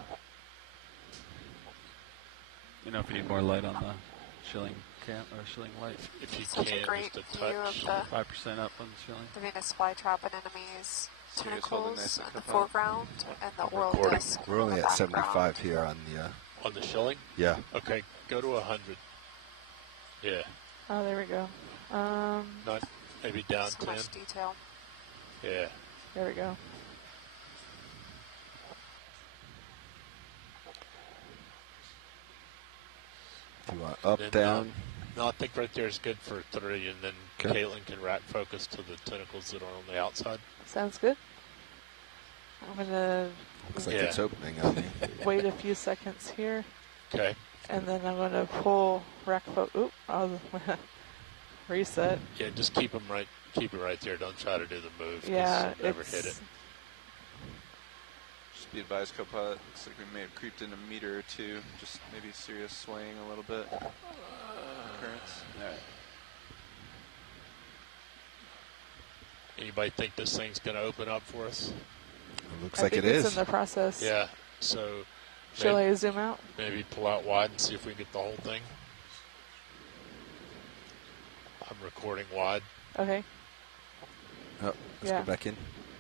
You know, if you need more light on the shilling camp or shilling light. If you Such can, a great just a view touch. of 5% up on shilling. the Venus flytrap and enemies, tentacles nice in the up. foreground, and the oral Recording. disc. We're only in the at background. 75 here on the... On the shilling? Yeah. Okay, go to 100. Yeah. Oh, there we go. Not maybe down So 10. much detail. Yeah. There we go. If you want up, Then, down. No, I think right there is good for 3, and then Caitlin can rack focus to the tentacles that are on the outside. Sounds good. I'm going to Looks like it's opening on me. wait a few seconds here. Okay. And then I'm going to pull rack focus. Oop, I'll reset. Yeah, just keep it right there. Don't try to do the move. 'Cause Yeah, you'll never hit it. Just be advised, co-pilot. Looks like we may have creeped in a meter or two. Just maybe serious swaying a little bit. Currents. All right. Anybody think this thing's going to open up for us? It looks I like think it it's is. in the process. Yeah. So Shall I zoom out? Maybe pull out wide and see if we can get the whole thing. I'm recording wide. Okay. Oh, let's go back in.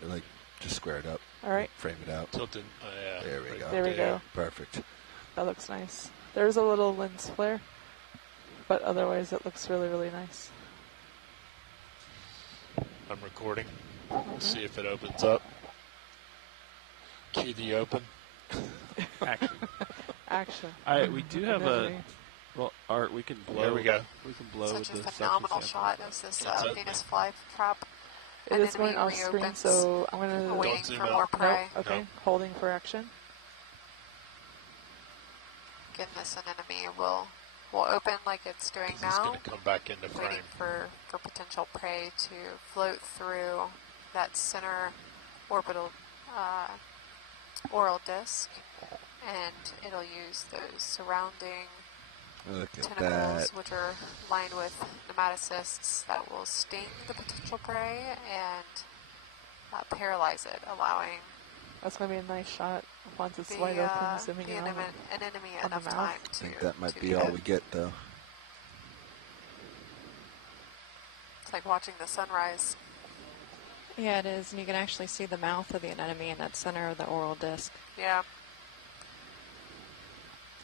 Like, just square it up. All right. Frame it out. Tilted. Yeah. There we go. There we go. Perfect. That looks nice. There's a little lens flare, but otherwise it looks really, really nice. I'm recording. Let's see if it opens up. Cue the open. Action. Action. All right, we do have a... Well, Art, we can blow. There we go. We can blow Such with a the phenomenal suction shot of this Venus flytrap. It is going off screen, so I'm going to... Waiting for more prey. Nope. Okay, holding for action. Again, this an enemy will open like it's doing now. It's going to come back into frame. Waiting for potential prey to float through that center orbital oral disc, and it'll use those surrounding tentacles, which are lined with nematocysts that will sting the potential prey and paralyze it, allowing that's going to be a nice shot once it's wide open, zooming in an enemy enough time I think that might be all we get, though. It's like watching the sunrise. Yeah, it is, and you can actually see the mouth of the anemone in that center of the oral disc. Yeah.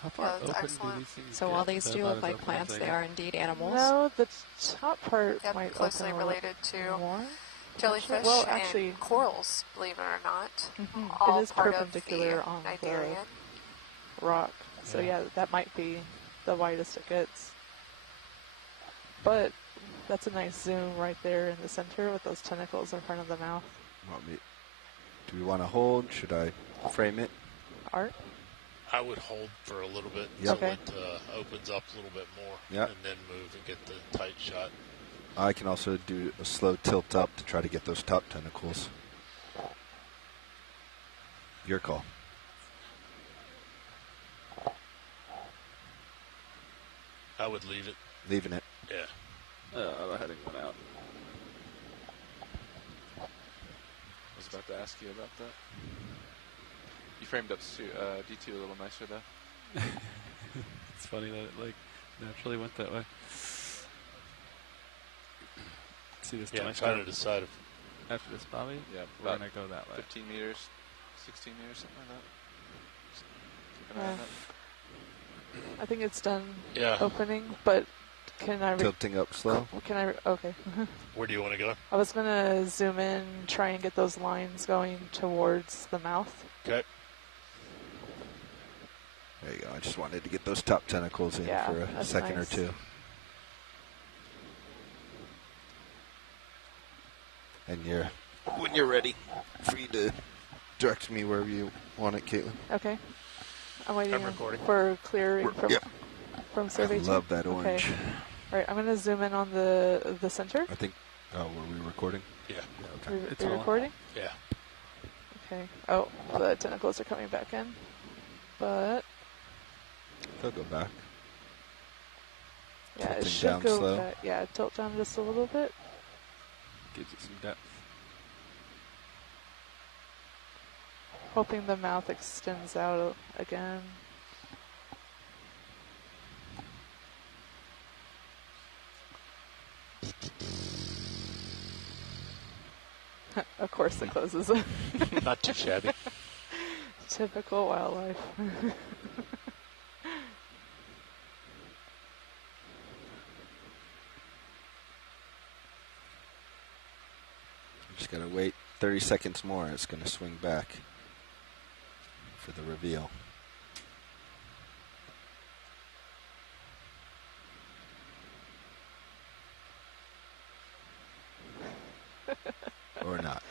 How far open do these things So get? while these do About look as like open as plants, they get? are indeed animals. No, the top part might closely open related to more. jellyfish Well, actually, and corals, believe it or not. It is part perpendicular of on the Nigerian. the rock. So yeah, that might be the widest it gets. But That's a nice zoom right there in the center with those tentacles in front of the mouth. Do we want to hold? Should I frame it? Art? I would hold for a little bit Yep. until it opens up a little bit more, Yep. and then move and get the tight shot. I can also do a slow tilt up to try to get those top tentacles. Your call. I would leave it. Leaving it. Yeah. The heading went out. I was about to ask you about that. You framed up D2 a little nicer, though. It's funny that it naturally went that way. See this? Yeah, I'm trying to decide if after this, Bobby. Yeah, we're gonna go that way. 15 meters, 16 meters, something like that. Just keep an eye on that. I think it's done Yeah. opening, but can I... Tilting up slow? Can I... Okay. Where do you want to go? I was going to zoom in, try and get those lines going towards the mouth. Okay. There you go. I just wanted to get those top tentacles in for a second nice. or two. And when you're ready, free to direct me wherever you want it, Caitlin. Okay. I'm waiting recording. for clearing from survey I two. love that orange. Okay. All right, I'm going to zoom in on the center. I think, were we recording? Yeah. Okay. You're recording? Yeah. Okay. Oh, the tentacles are coming back in. But... They'll go back. Yeah, Tilting it should down go slow. back. Yeah, tilt down just a little bit. Gives it some depth. Hoping the mouth extends out again. Of course it closes. Not too shabby. Typical wildlife. Just gotta wait 30 seconds more. It's gonna swing back for the reveal. Or not.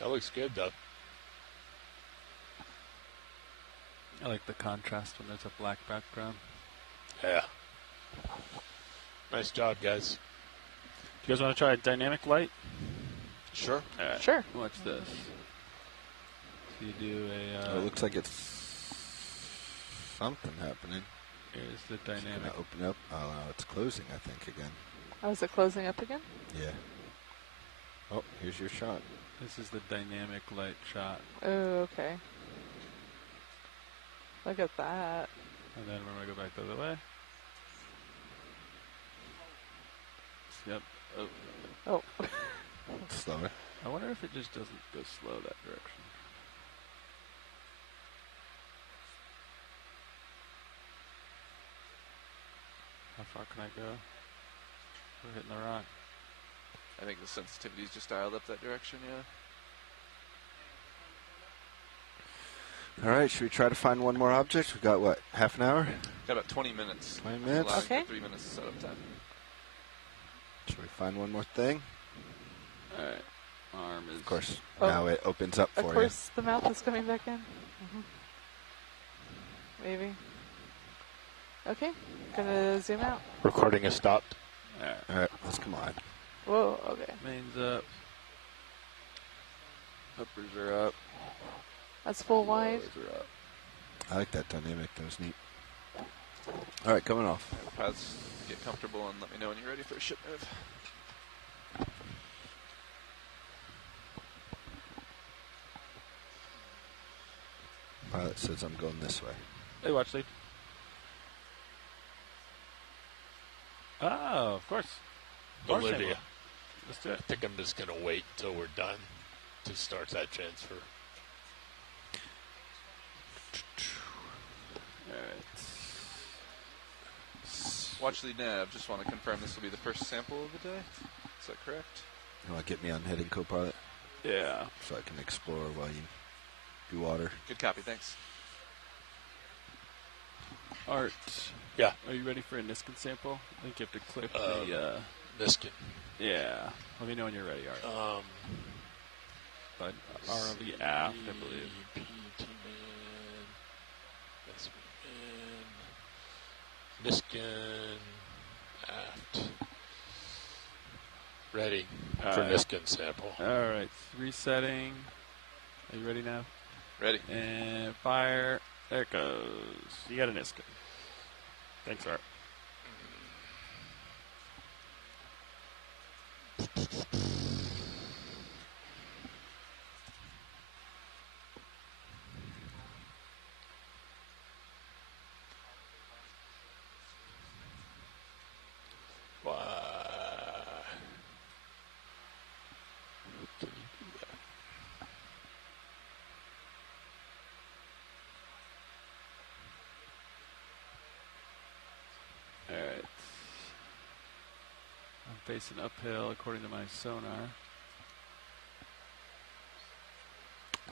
That looks good, though. I like the contrast when there's a black background. Yeah. Nice job, guys. Do you guys want to try a dynamic light? Sure. All right. Sure. Watch this. So you do a... it looks like it's something happening. Here's the dynamic. It's gonna open up. Oh, no, it's closing, I think, again. Oh, is it closing up again? Yeah. Oh, here's your shot. This is the dynamic light shot. Oh, okay. Look at that. And then we're going to go back the other way. Yep. Oh. Slower. I wonder if it just doesn't go slow that direction. How far can I go? We're hitting the rock. I think the sensitivity's just dialed up that direction, yeah. All right, should we try to find one more object? We got what, half an hour? Got about 20 minutes. 20 minutes? Allowing Okay. for 3 minutes of setup time. Should we find one more thing? All right. Arm is... Of course, Oh. now it opens up for Of course, the mouth is coming back in. Maybe. Okay, gonna zoom out. Recording is stopped. you. All right, let's come on. Whoa, okay. Mains up. Uppers are up. That's full wide. Lowers are up. I like that dynamic. That was neat. All right, coming off. Paths, get comfortable and let me know when you're ready for a ship move. Pilot says I'm going this way. Hey, watch lead. Oh, of course. Olivia. Let's do it. I think I'm just going to wait until we're done to start that transfer. Alright. Watch lead nav. Just want to confirm this will be the first sample of the day. Is that correct? You want to get me on heading co-pilot Yeah. so I can explore while you do water? Good copy. Thanks. Art. Yeah. Are you ready for a Niskin sample? I think you have to click the... Niskin. Yeah. Let me know when you're ready, Art. But ROV aft, I believe. Niskin aft. Ready for Niskin sample. All right. Resetting. Are you ready now? Ready. And fire. There it goes. You got a Niskin. Thanks, Art. Alright. I'm facing uphill according to my sonar.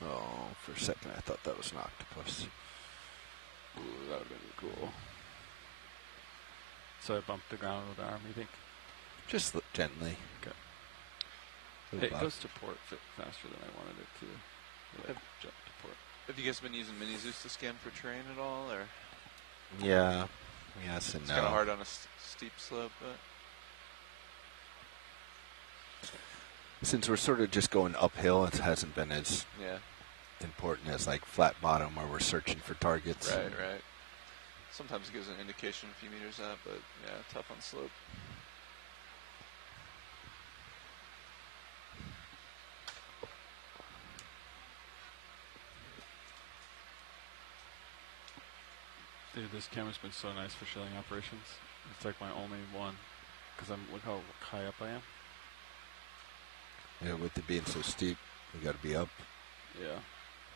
Oh, for a second I thought that was an octopus. Ooh, that would have been cool. So I bumped the ground with the arm, you think? Just gently. Okay. Little It bop. goes to port faster than I wanted it to. Jump to port. Have you guys been using Mini Zeus to scan for terrain at all, or? Yeah. Yes and It's no. kind of hard on a steep slope, but. Since we're sort of just going uphill, it hasn't been as important as like flat bottom where we're searching for targets. Right. Sometimes it gives an indication a few meters out, but yeah, tough on slope. Dude, this camera's been so nice for shilling operations. It's like my only one, because look how high up I am. Yeah, with it being so steep, we got to be up. Yeah.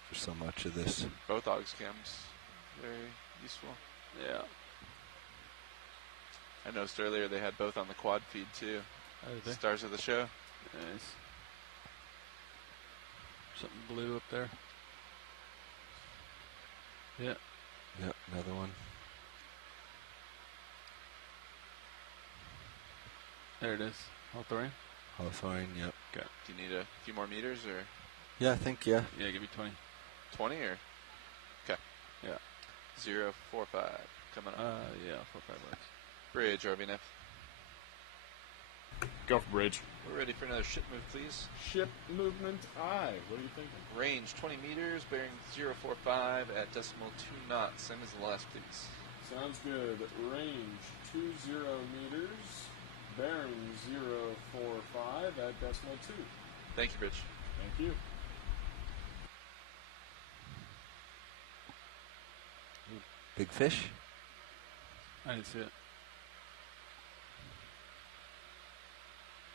For so much of this. Both aux cams, very useful. Yeah. I noticed earlier they had both on the quad feed too. Oh, did they? Stars of the show. Nice. Something blue up there. Yeah. Yep, another one. There it is. Hawthorne? Hawthorne, yep. Okay. Do you need a few more meters, or? Yeah, I think, yeah. Yeah, give me 20. 20 or? Okay. Yeah. 045 coming up. Yeah, 45 works. Bridge, RVNF. Go for bridge. We're ready for another ship move, please. Ship movement I. What are you thinking? Range 20 meters, bearing 045 at decimal 2 knots. Same as the last, please. Sounds good. Range 20 meters, bearing 045 at decimal 2. Thank you, Rich. Thank you. Big fish? I didn't see it.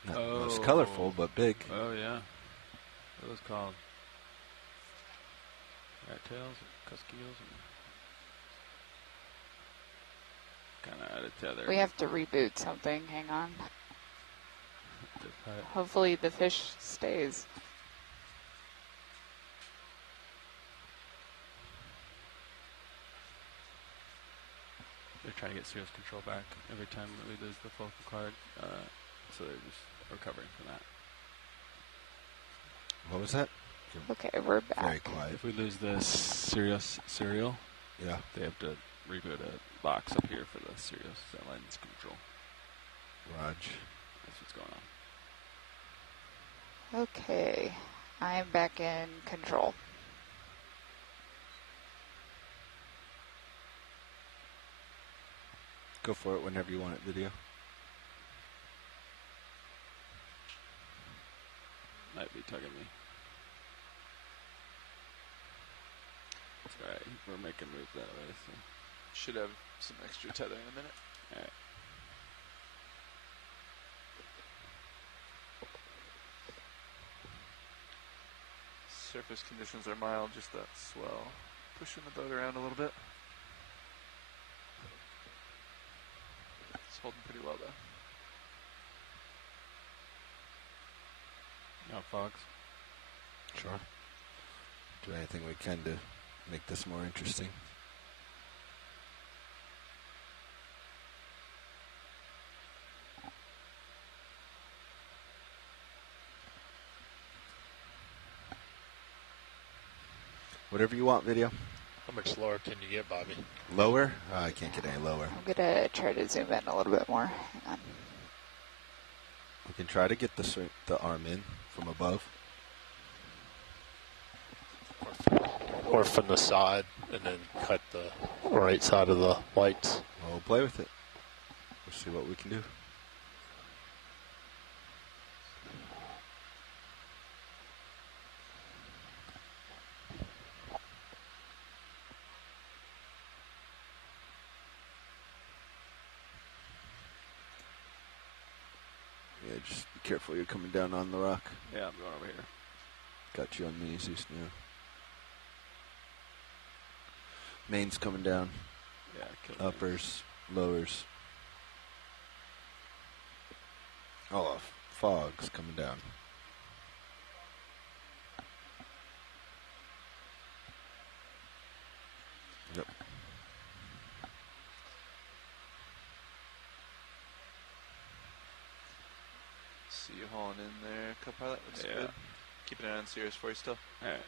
Not the most colorful, but big. Oh, yeah. What was called? Rat tails, cuskiels, kind of out of tether. We have to reboot something. Hang on. Hopefully the fish stays. They're trying to get serious control back every time that we lose the focal card, so they're just recovering from that. What was that? Okay, we're back. Very quiet. If we lose the serial, yeah, they have to reboot a box up here for the serial lens control. Raj. That's what's going on. Okay, I'm back in control. Go for it whenever you want it, video. Might be tugging me. It's alright, we're making moves that way, so. Should have some extra tether in a minute. Alright. Surface conditions are mild, just that swell pushing the boat around a little bit. It's holding pretty well though. No fogs. Sure. Do anything we can to make this more interesting. Whatever you want, video. How much lower can you get, Bobby? Lower? I can't get any lower. I'm going to try to zoom in a little bit more. Hang on. We can try to get the arm in from above. Or from the side, and then cut the right side of the lights. Well, we'll play with it. We'll see what we can do. Yeah, just be careful. You're coming down on the rock. Yeah, I'm going over here. Got you on the Zeus now. Main's coming down. Yeah, uppers, lowers. Oh, fog's coming down. Yep. See you hauling in there, co-pilot. Looks good. Keeping it on Sirius for you still. All right.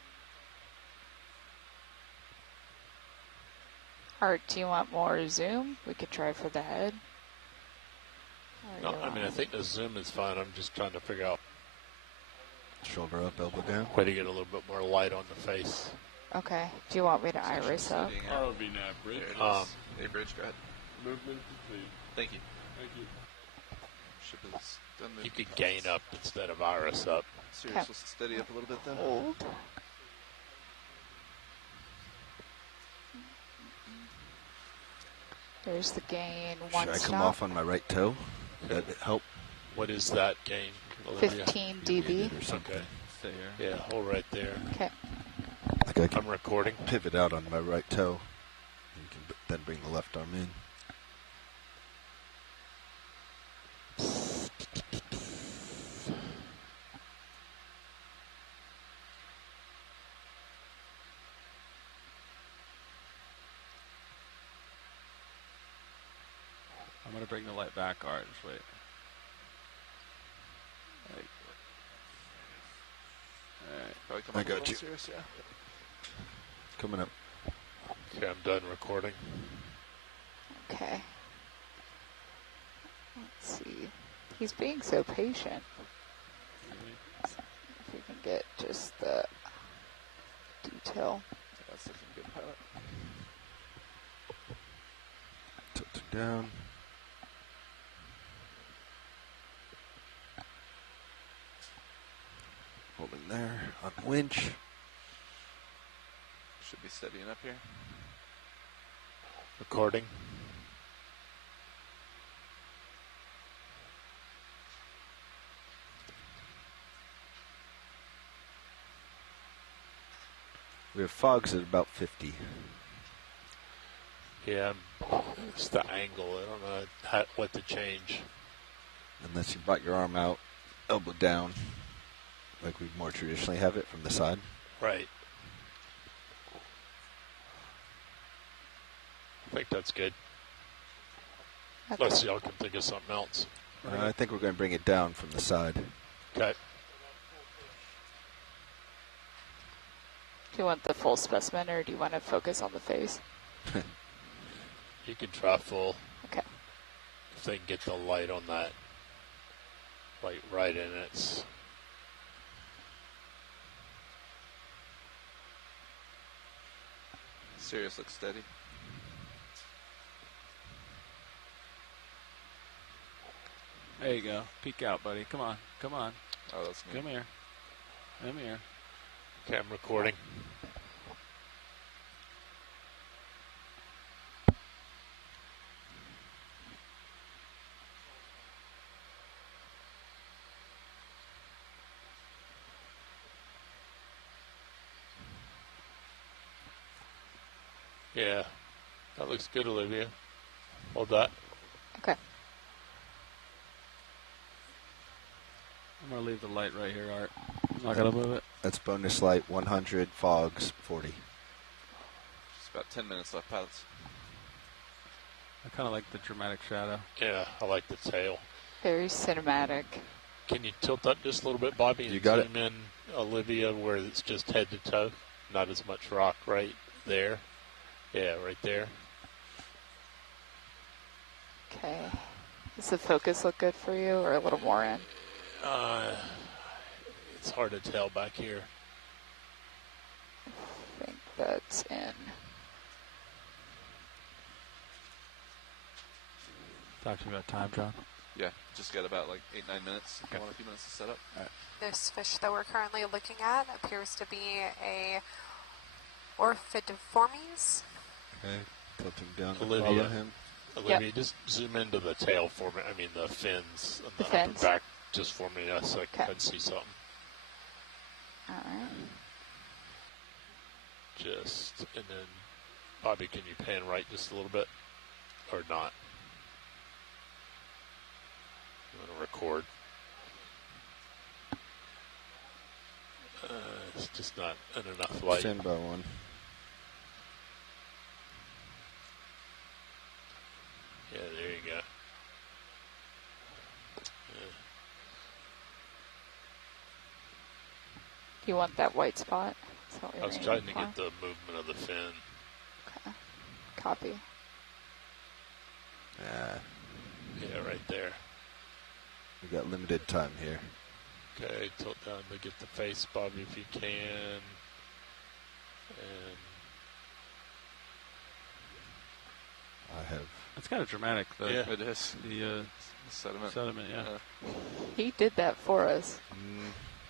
Art, do you want more zoom? We could try for the head. No, I mean, I think the zoom is fine. I'm just trying to figure out. Shoulder up, elbow down. Way to get a little bit more light on the face. Okay. Do you want me to iris up? ROV nav bridge. Hey, bridge, go ahead. Movement complete. Thank you. Thank you. Ship is done. You could gain up instead of iris up. Sirius will steady up a little bit then. Hold. There's the gain. One Should I stop. come off on my right toe? Would that help? What is that gain, Olivia? 15 dB. Or something. Okay. Stay here. Yeah, hold right there. Okay. Like I can I'm recording. pivot out on my right toe. You can then bring the left arm in. I'm going to bring the light back. All right, just wait. Probably come I up a got little you. Sirius, yeah. Coming up. Okay, I'm done recording. Okay. Let's see. He's being so patient. If we can get just the detail. Yeah, that's looking good, pilot. Tilted down. Holding there on the winch. Should be steadying up here. Recording. We have fogs at about 50. Yeah, it's the angle. I don't know what to change. Unless you brought your arm out, elbow down, like we more traditionally have it from the side. Right. I think that's good. Okay. Unless y'all can think of something else. I think we're going to bring it down from the side. Okay. Do you want the full specimen or do you want to focus on the face? You can try full. Okay. If they can get the light on that, like right in it. Sirius looks steady. There you go. Peek out, buddy. Come on. Come on. Oh, that's me. Come here. Come here. Okay, I'm recording. Yeah, that looks good, Olivia. Hold that. Okay. I'm going to leave the light right here, Art. I'm not going to move it. That's bonus light, 100, fogs, 40. Just about 10 minutes left, pilots. I kind of like the dramatic shadow. Yeah, I like the tail. Very cinematic. Can you tilt up just a little bit, Bobby? You got zoom in, Olivia, where it's just head to toe? not as much rock right there. Yeah, right there. Okay. Does the focus look good for you, or a little more in? It's hard to tell back here. I think that's in. Talk to me about time, John. Yeah, just got about like 8-9 minutes. Okay. I want a few minutes to set up. All right. This fish that we're currently looking at appears to be a Orphidiformes. Okay, tilting down to Olivia. follow him. Olivia, just zoom into the tail for me. I mean, the fins and the fins? upper back just for me, so I can see something. All right. Just, and then, Bobby, can you pan right just a little bit? Or not? I'm going to record. It's just not enough light. Stand by one. Yeah, there you go. You want that white spot? I was trying to get the movement of the fin. Okay. Copy. Yeah, right there. We got limited time here. Okay, tilt down to get the face, Bobby, if you can. And I have. It's kind of dramatic, though. Yeah, it is. The sediment. Sediment, yeah. He did that for us.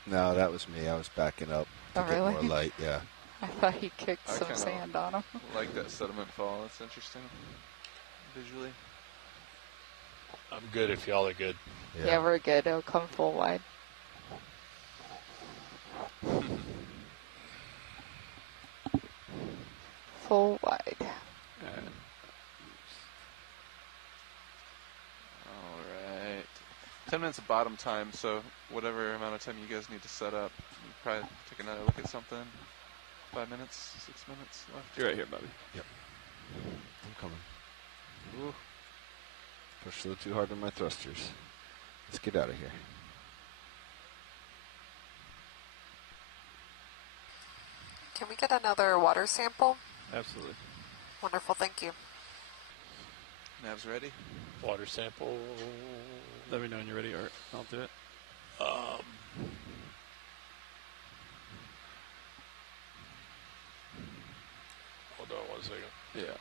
No, that was me. I was backing up to Oh, get really? more light. Yeah. I thought he kicked I some kinda sand on him. Like that sediment fall. That's interesting. Visually. I'm good if y'all are good. Yeah, we're good. It'll come full wide. Full wide. Alright. 10 minutes of bottom time, so whatever amount of time you guys need to set up, you probably take another look at something. 5 minutes, 6 minutes left. You're right here, Bobby. Yep. I'm coming. Ooh. Push a little too hard on my thrusters. Let's get out of here. Can we get another water sample? Absolutely. Wonderful, thank you. Nav's ready? Water sample. Let me know when you're ready, Art. I'll do it. Hold on 1 second. Yeah.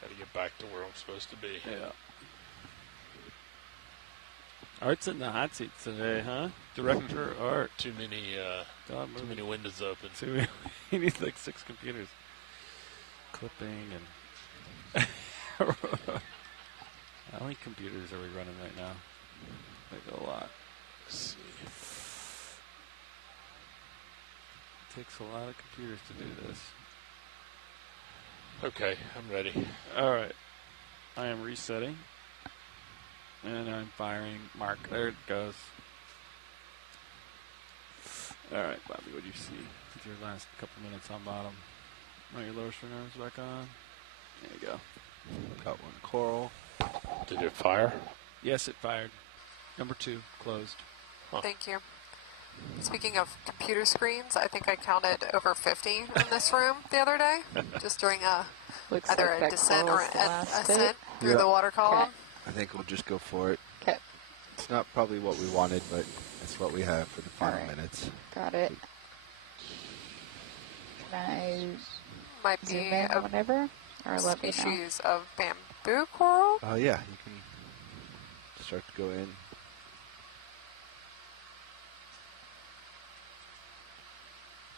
Gotta get back to where I'm supposed to be. Yeah. Art's in the hot seat today, huh? Director Art. Too many windows open. Too many. He needs like 6 computers. Clipping and. How many computers are we running right now? Like a lot. Let's see. Takes a lot of computers to do this. Okay, I'm ready. All right. I am resetting. And I'm firing. Mark. There it goes. All right, Bobby, what do you see with your last couple minutes on bottom? Are your lower string arms back on? There you go. Got one coral. Did it fire? Yes, it fired. Number 2, closed. Huh. Thank you. Speaking of computer screens, I think I counted over 50 in this room the other day, just during either like a descent or an ascent bit. through the water column. I think we'll just go for it. Okay. It's not probably what we wanted, but it's what we have for the final minutes. Got it. Can I Might zoom be in a whenever? Or let me know? species of bamboo coral. Yeah, you can start to go in.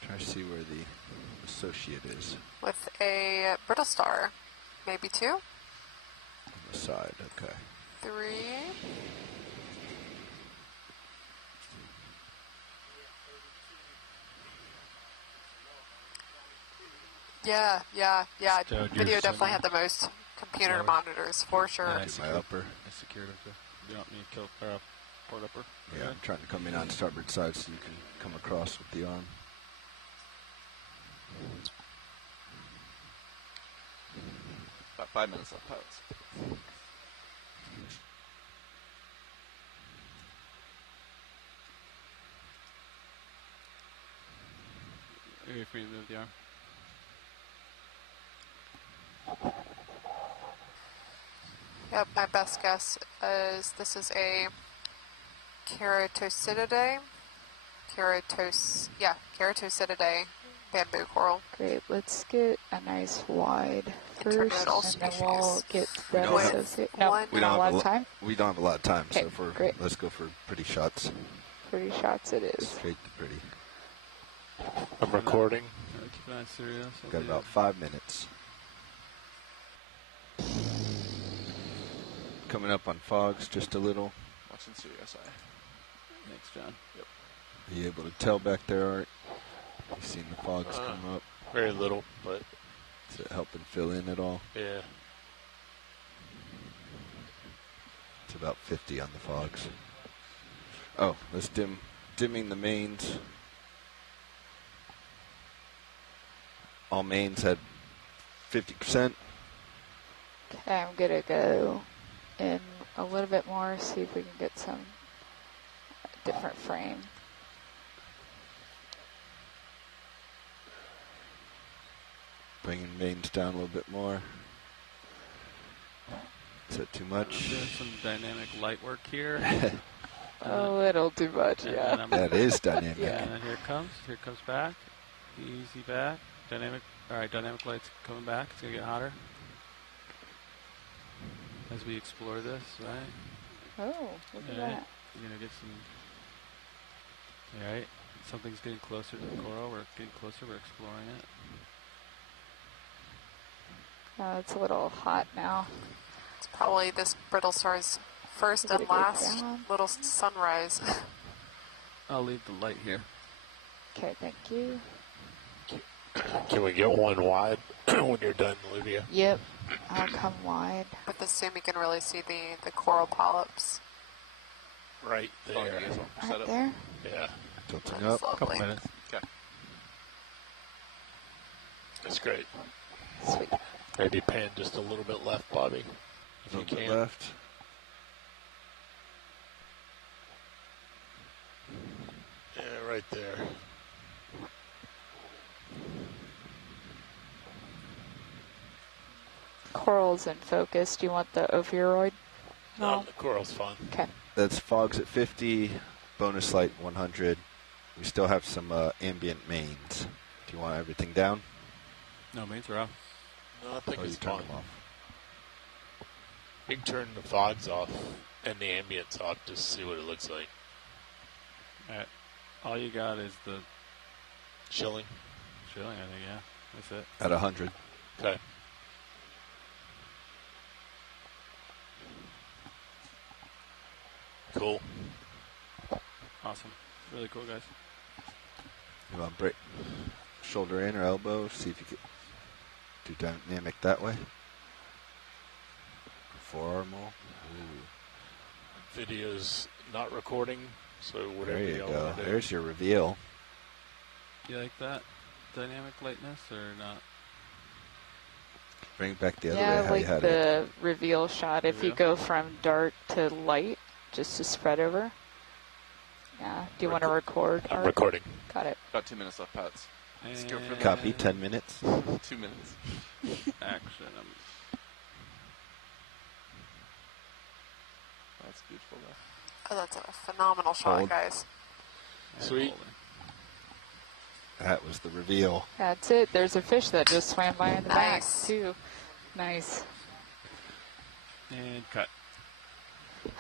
Try to see where the associate is. With a brittle star. Maybe 2. On the side, okay. 3. Yeah. So Video definitely had the most computer Lower. monitors, for sure. Nice. My upper. I secured it. You want me to kill port upper? Yeah, I'm trying to come in on starboard side so you can come across with the arm. About 5 minutes left, pilots. Are you free to move the arm? Yep, my best guess is this is a Keratosididae. Keratosididae bamboo coral. Great, let's get a nice wide first, and then we'll get that associated. No, we don't have a lot of time. We don't have a lot of time, Okay, so great. let's go for pretty shots. Pretty shots it is. Straight to pretty. I'm recording. Keep an eye on Sirius. Got about 5 minutes. Coming up on fogs just a little. Watching Sirius Eye. Thanks, John. Yep. Are you able to tell back there, Art? You seen the fogs come up? Very little, but is it helping fill in at all? Yeah. It's about 50 on the fogs. Oh, let's dimming the mains. All mains had 50%. Okay, I'm gonna go in a little bit more, see if we can get some different frame. Bringing mains down a little bit more. Is that too much? Doing some dynamic light work here. A little too much, yeah. That is dynamic. Yeah, and then here it comes back. Easy back. Dynamic, all right, dynamic light's coming back. It's gonna get hotter as we explore this, right? Oh, look at that. You're gonna get some, all right, something's getting closer to the coral. We're getting closer, we're exploring it. It's a little hot now. It's probably this brittle star's first and last little sunrise. I'll leave the light here. Okay, thank you. Can we get one wide when you're done, Olivia? Yep, I'll come wide. With this zoom, you can really see the coral polyps. Right there. Right there? Yeah. Tilting up. A couple minutes. Okay. That's great. Sweet. Maybe pan just a little bit left, Bobby, if you can. Left. Yeah, right there. Coral's in focus. Do you want the ophiuroid? No, the coral's fine. Okay. That's fogs at 50, bonus light 100. We still have some ambient mains. Do you want everything down? No, mains are off. No, I think it's turn fine. them off. You can turn the fogs off and the ambience off just to see what it looks like. All right. All you got is the chilling. Chilling, I think, yeah. That's it. At 100. Okay. Cool. Awesome. Really cool, guys. You want to break shoulder in or elbow? See if you can do dynamic that way. Forearm all. Video's not recording, so whatever There you y'all go. want to do. There's your reveal. You like that dynamic lightness or not? Bring it back the other Yeah, way how like you had the it. reveal shot. If you go from dark to light, just to spread over. Yeah. Do you want to record? I'm recording. Got it. About 2 minutes left, Pats. Let's go for the Copy, 10 minutes. 2 minutes. Action. That's beautiful, though. Oh, that's a phenomenal shot, Hold. guys. Sweet. That was the reveal. That's it. There's a fish that just swam by in the back, Nice. too. Nice. And cut.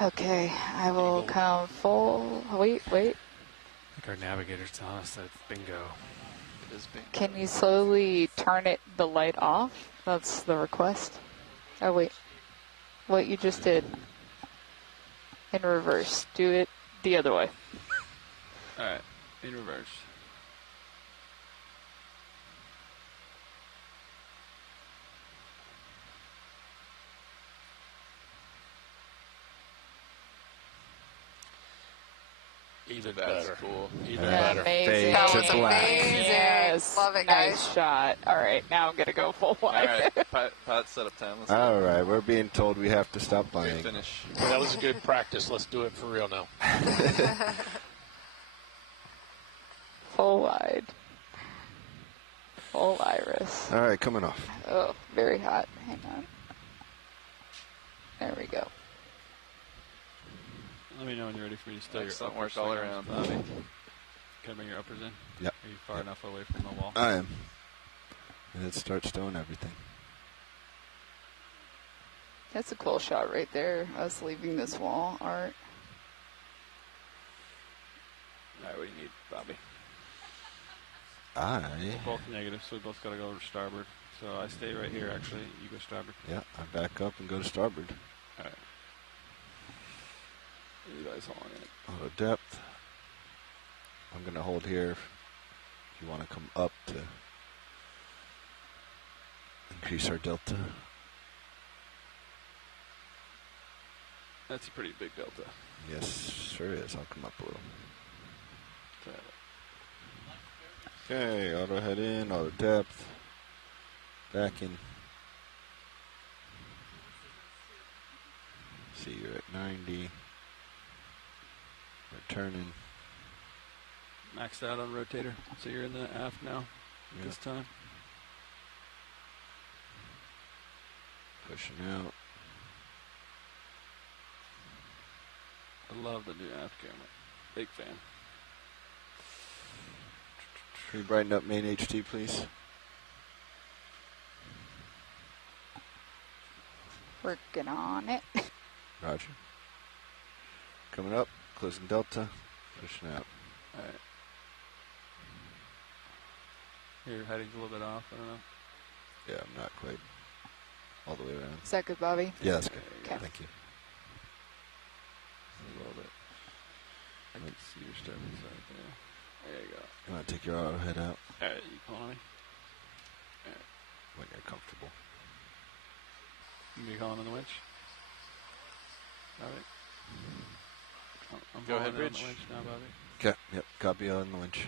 Okay, I will come full. Wait. I think our navigator's telling us that it's bingo. It is bingo. Can you slowly turn the light off? That's the request. Oh, wait. What you just did. In reverse. Do it the other way. All right. In reverse. Even That's better. cool. Even Yeah. better. Amazing. That to was black. amazing. Yes. Love it, Nice guys. shot. All right, now I'm going to go full wide. All right, Pat, set up time. Let's All right, we're being told we have to stop Great playing. finish. Well, that was a good practice. Let's do it for real now. Full wide. Full iris. All right, coming off. Oh, very hot. Hang on. There we go. Let me know when you're ready for me to stow your Excellent uppers. work all around. Bobby. Can I bring your uppers in? Yep. Are you far enough away from the wall? I am. And it starts stowing everything. That's a cool shot right there. Us leaving this wall, Art. All right, what do you need, Bobby? I Both negative, so we both got to go to starboard. So I stay right here, actually. You go starboard. Yeah, I back up and go to starboard. All right. You guys hold on it. Auto depth. I'm going to hold here. If you want to come up to increase our delta. That's a pretty big delta. Yes, sure is. I'll come up a little. Okay, auto head in, auto depth. Back in. See, you're at 90. Returning. Maxed out on rotator. So you're in the aft now this time. Pushing out. I love the new aft camera. Big fan. Can you brighten up main HT, please? Working on it. Roger. Coming up, closing delta, pushing out. All right. Your heading's a little bit off, I don't know. Yeah, I'm not quite all the way around. Is that good, Bobby? Yeah, that's good. Okay. Thank you. A little bit. I can see your starboard side there. There you go. You want to take your auto head out? All right, you calling me? All right. When you're comfortable. You be calling on the winch? All right. I'm Go ahead, on Bridge. the winch now, Bobby. Okay, yep, copy on the winch.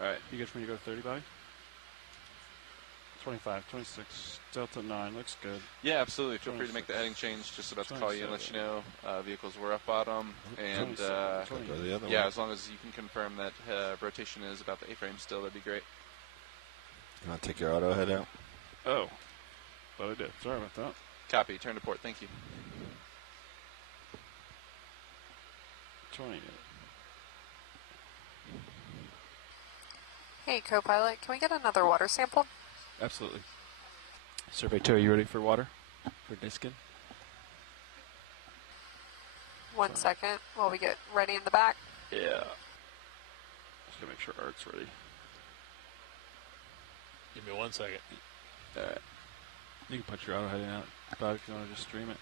All right, you good for me to go to 30, Bobby? 25, 26, Delta 9, looks good. Yeah, absolutely. Feel free to make the heading change. Just about to call you and let you know vehicles were up bottom. And yeah, as long as you can confirm that rotation is about the A-frame still, that'd be great. You want to take your auto head out? Oh, thought I did. Sorry about that. Copy. Turn to port. Thank you. 20. Hey, co-pilot, can we get another water sample? Absolutely. Survey 2, are you ready for water? For Niskin? 1 second while we get ready in the back. Yeah. Just gotta make sure Art's ready. Give me 1 second. Alright. You can put your auto heading out, Bob, if you want to just stream it.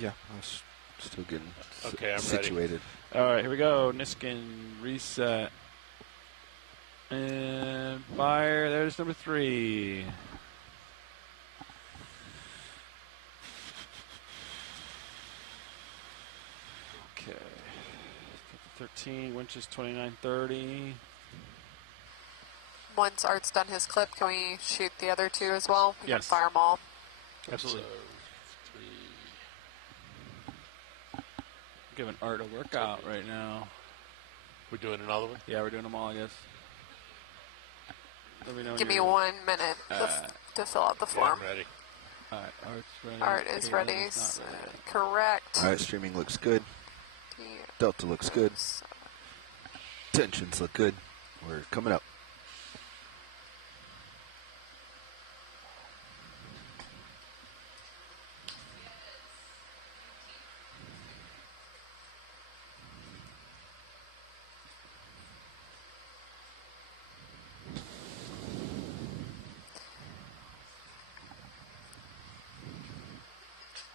Yeah, I was still getting I'm situated. Alright, here we go. Niskin, reset. And fire. There's number 3. Okay. 13, winches 2930. Once Art's done his clip, can we shoot the other 2 as well? We Yes. can fire them all. Absolutely. Giving Art a workout right now. We're doing another one? Yeah, we're doing them all, I guess. Let me know. Give me 1 minute to fill out the form. I'm ready. Alright, Art's ready. Art is ready. Ready. Correct. Alright, streaming looks good. Delta looks good. Tensions look good. We're coming up.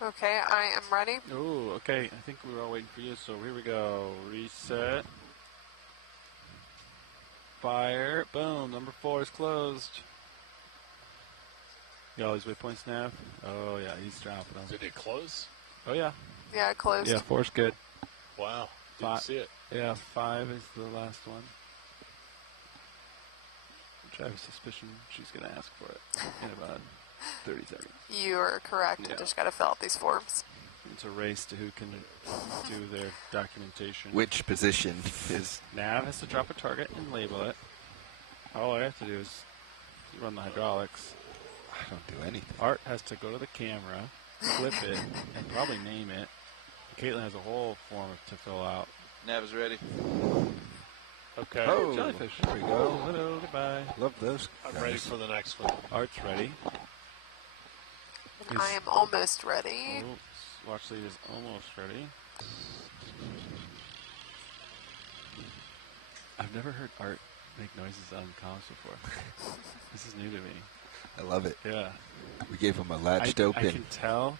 Okay, I am ready. Ooh, okay. I think we were all waiting for you, so here we go. Reset. Fire. Boom. Number 4 is closed. You got all these waypoints, Nav? Oh, yeah, he's dropping them. Did it close? Oh, yeah. Yeah, closed. Yeah, 4's good. Wow. Didn't see it. Yeah, 5 is the last one. Which I have a suspicion she's going to ask for it in about 30 seconds. You are correct. Yeah. I just got to fill out these forms. It's a race to who can do their documentation. Which position is... Nav has to drop a target and label it. All I have to do is run the hydraulics. I don't do anything. Art has to go to the camera, flip it, and probably name it. Caitlin has a whole form to fill out. Nav is ready. Okay. Oh, jellyfish. There we go. Hello, goodbye. Love those. I'm ready for the next one. Art's ready. I am almost ready. Watch lead is almost ready. I've never heard Art make noises on comms before. This is new to me. I love it. Yeah. We gave him a latched open. I can tell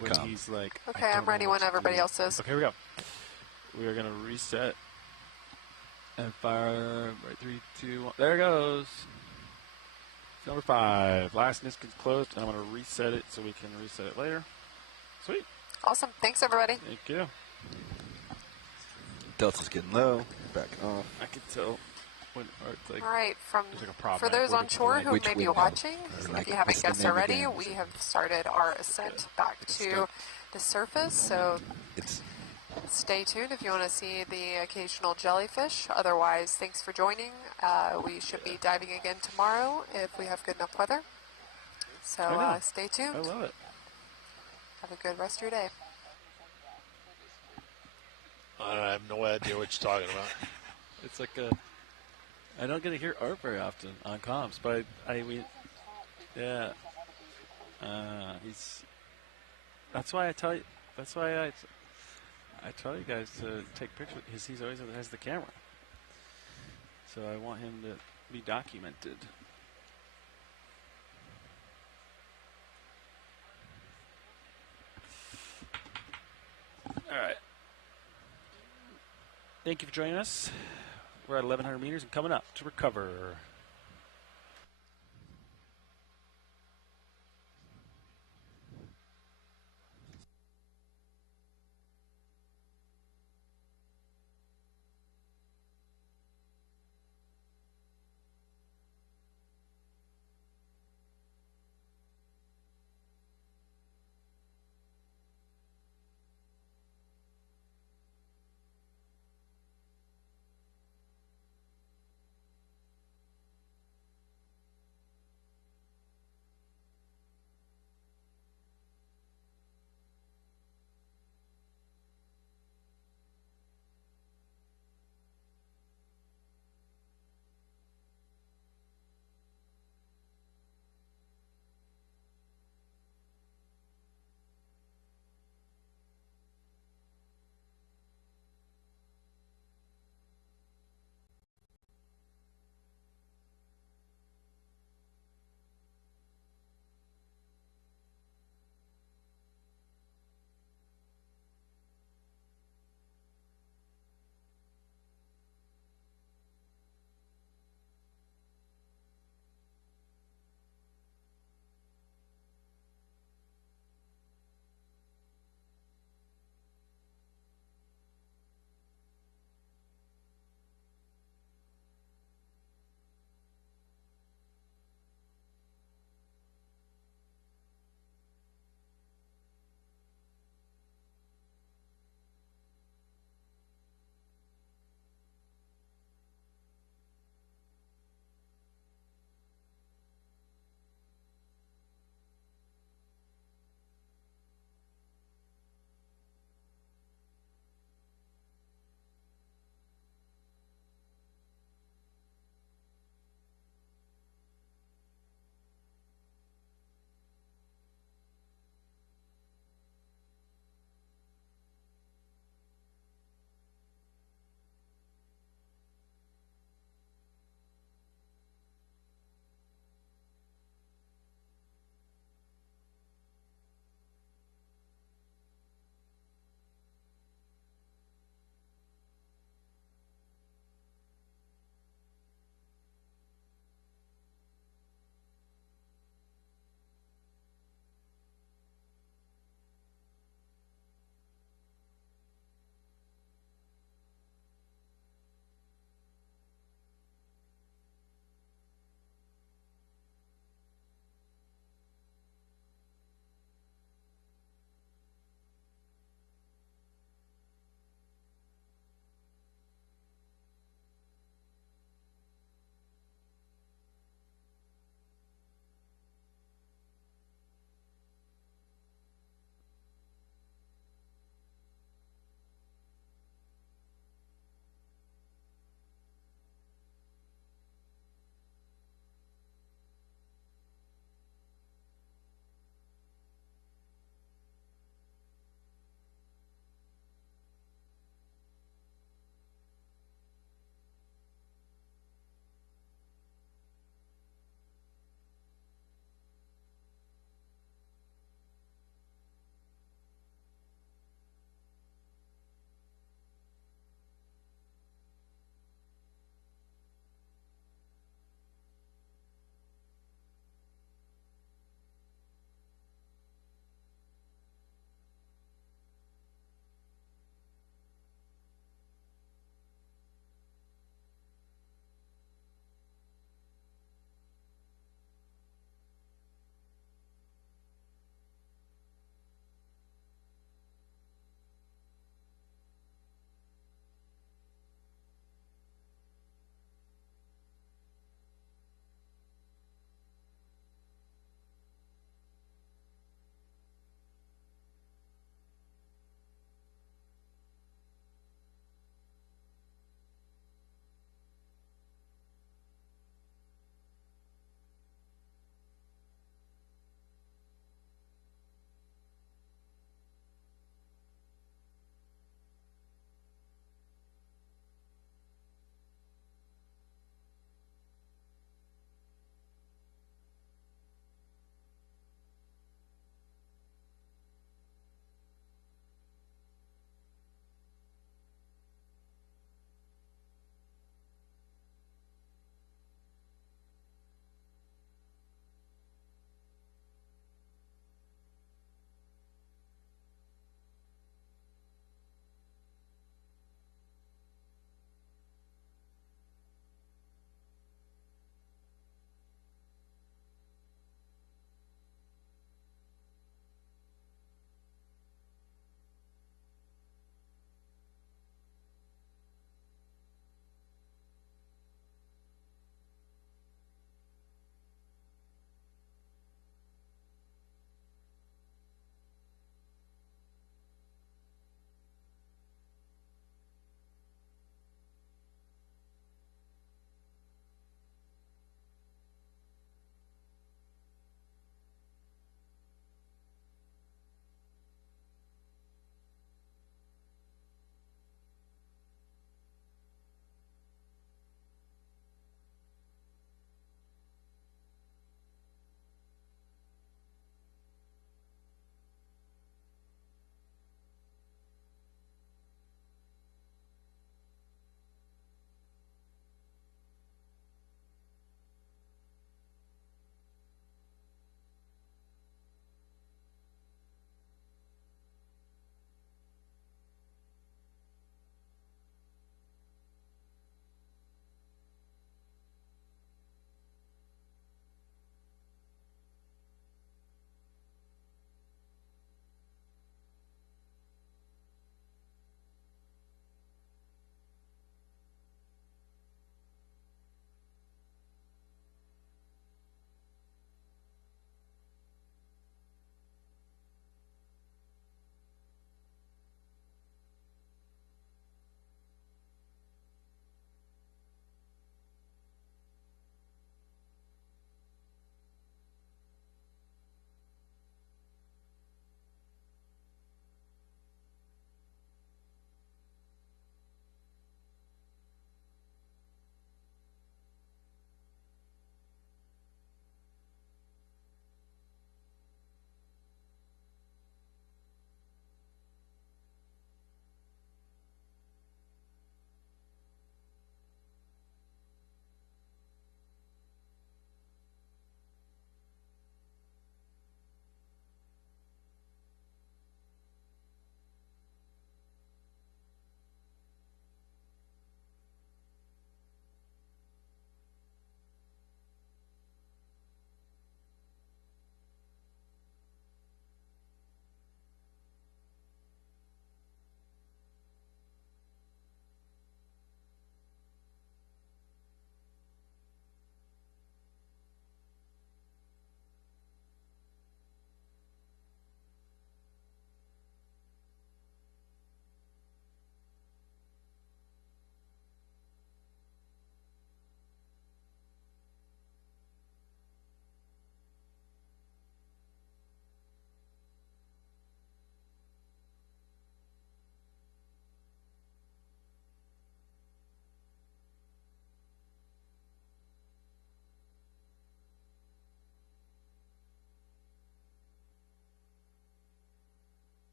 when he's like... Okay, I'm ready when everybody else is. Okay, here we go. We are going to reset and fire. Right, 3, 2, 1. There it goes. Number 5. Last NISC is closed, and I'm going to reset it so we can reset it later. Sweet. Awesome. Thanks, everybody. Thank you. Delta's getting low. Backing off. I can tell when Art's like... All right. Like for those on shore who may be watching, like, if you haven't guessed already, we have started our ascent back to the surface. So stay tuned if you want to see the occasional jellyfish. Otherwise, thanks for joining. We should be diving again tomorrow if we have good enough weather. So stay tuned. I love it. Have a good rest of your day. I have no idea what you're talking about. It's like I don't get to hear Art very often on comms, but that's why I tell you. That's why I tell you guys to take pictures because he's always has the camera. So I want him to be documented. All right. Thank you for joining us. We're at 1,100 meters and coming up to recover.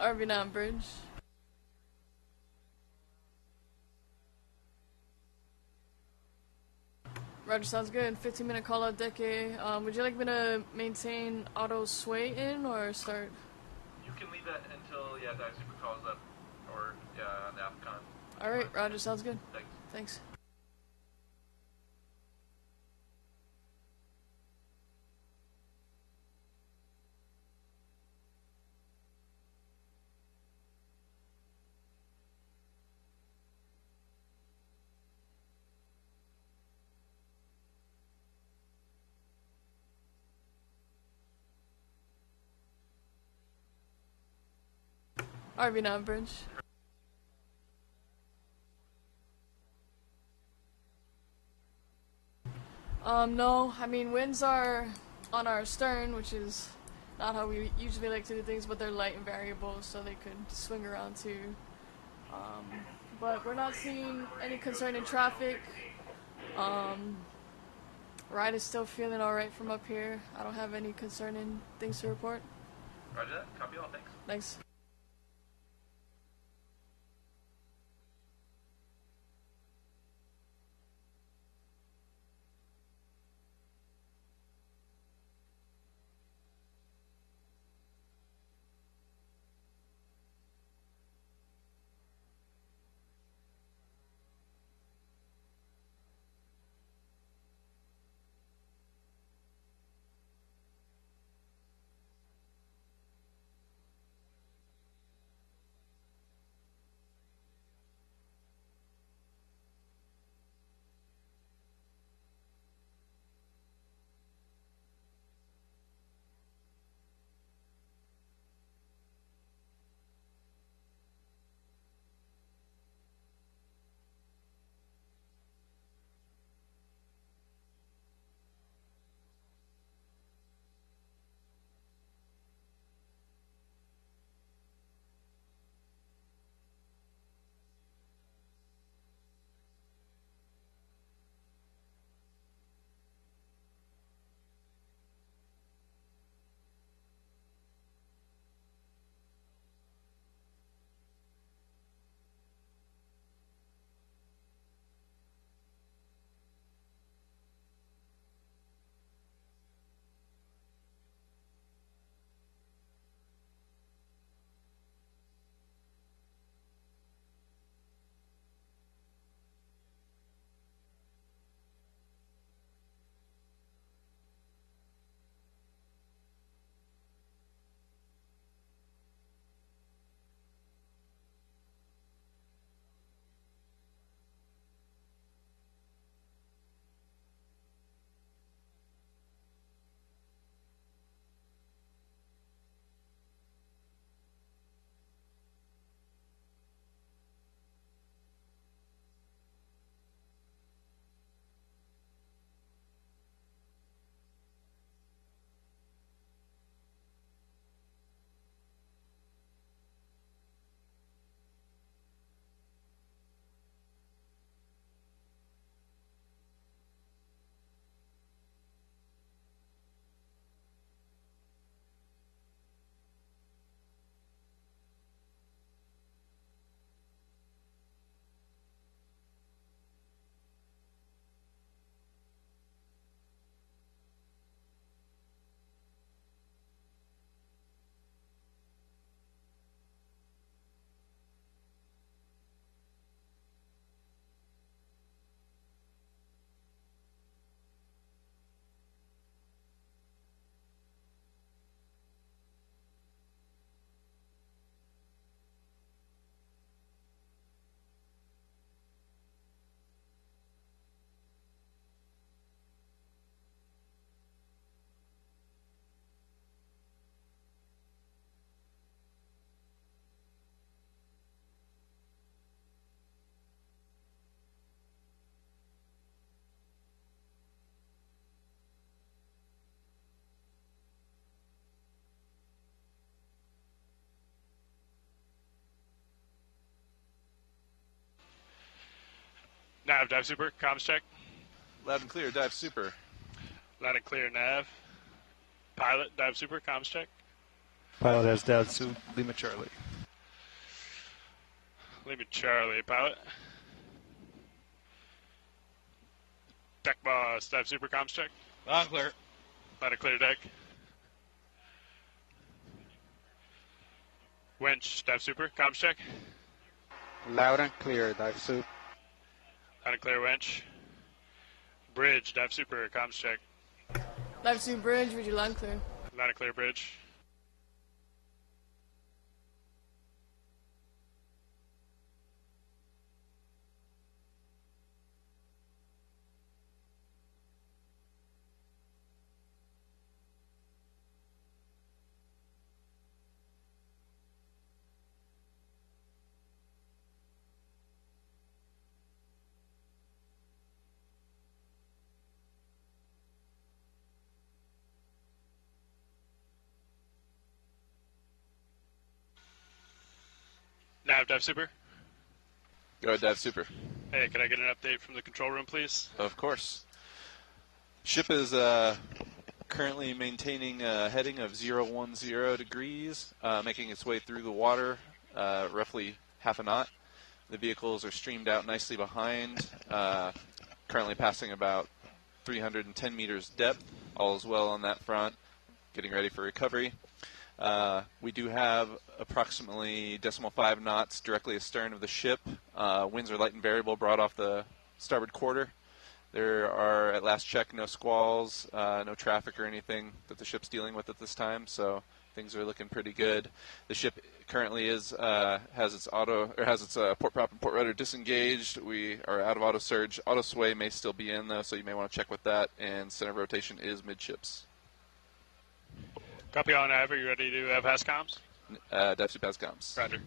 RV9 bridge. Roger, sounds good. 15-minute call out deck A. Would you like me to maintain auto sway in or start? You can leave that until, Dive Super calls up. Or, the AFCON. Alright, Roger, sounds good. Thanks. Thanks. RV9 bridge. No, I mean, winds are on our stern, which is not how we usually like to do things, but they're light and variable, so they could swing around too. But we're not seeing any concerning traffic. Ride is still feeling alright from up here. I don't have any concerning things to report. Roger that. Copy all. Thanks. Thanks. Nav, Dive Super, comms check. Loud and clear, Dive Super. Loud and clear, Nav. Pilot, Dive Super, comms check. Pilot has Dive Super, Lima Charlie. Leave me Charlie, pilot. Deck boss, dive super comms check. Loud and clear. Loud and clear deck. Winch, dive super, comms check. Loud and clear, dive soup. Loud and clear winch. Bridge, dive super, comms check. Dive super bridge, would you loud and clear? Loud and clear bridge. Nav, dive super. Go ahead, dive super. Hey, can I get an update from the control room, please? Of course. Ship is currently maintaining a heading of 010 degrees, making its way through the water, roughly half a knot. The vehicles are streamed out nicely behind, currently passing about 310 meters depth. All is well on that front, getting ready for recovery. We do have approximately 0.5 knots directly astern of the ship. Winds are light and variable, brought off the starboard quarter. There are, at last check, no squalls, no traffic or anything that the ship's dealing with at this time, so things are looking pretty good. The ship currently has its port prop and port rudder disengaged. We are out of auto surge. Auto sway may still be in though, so you may want to check with that. And center of rotation is midships. Copy on Nav. Are you ready to pass comms? Dive soup has comms. Roger.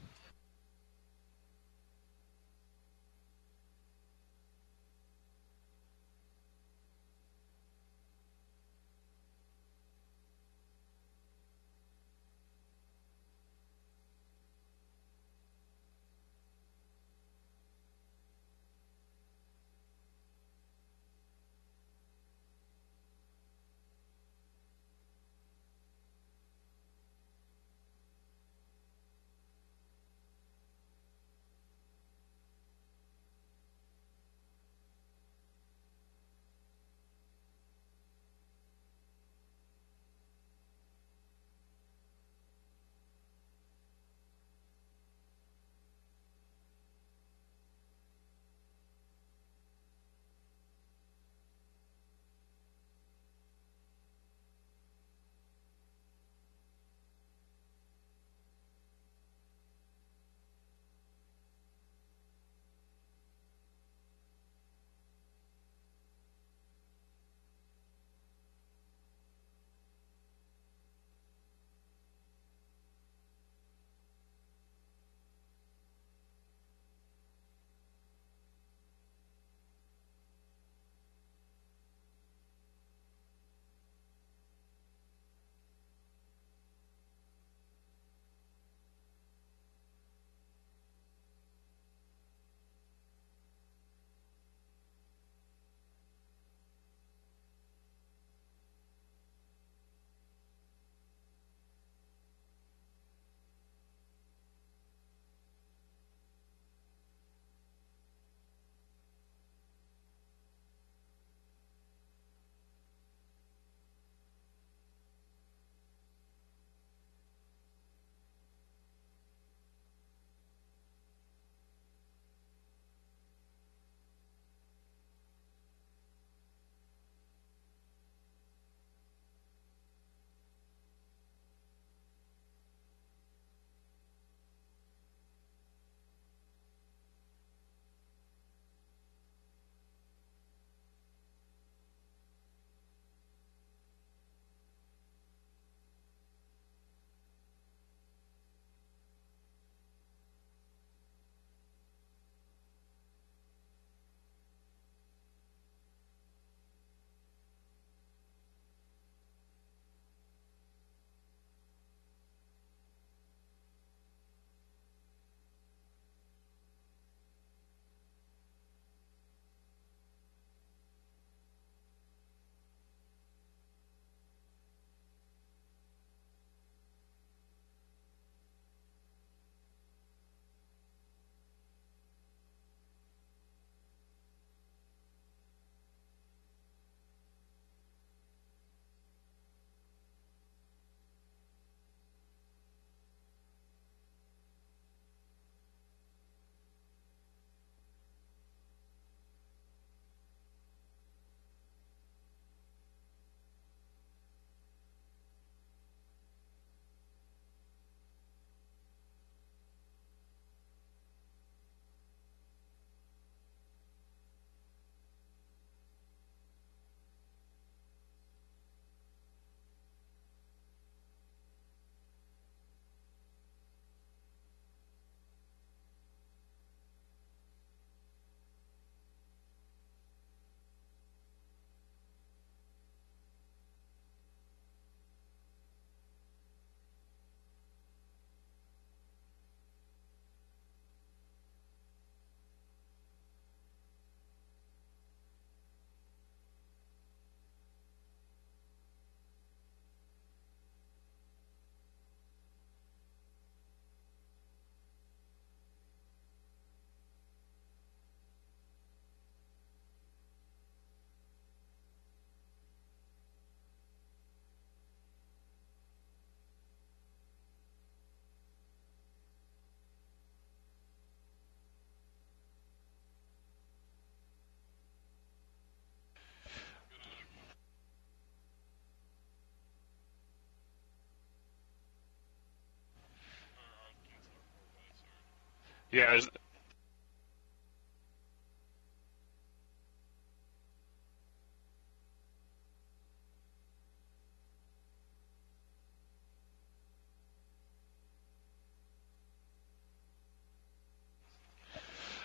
Yeah,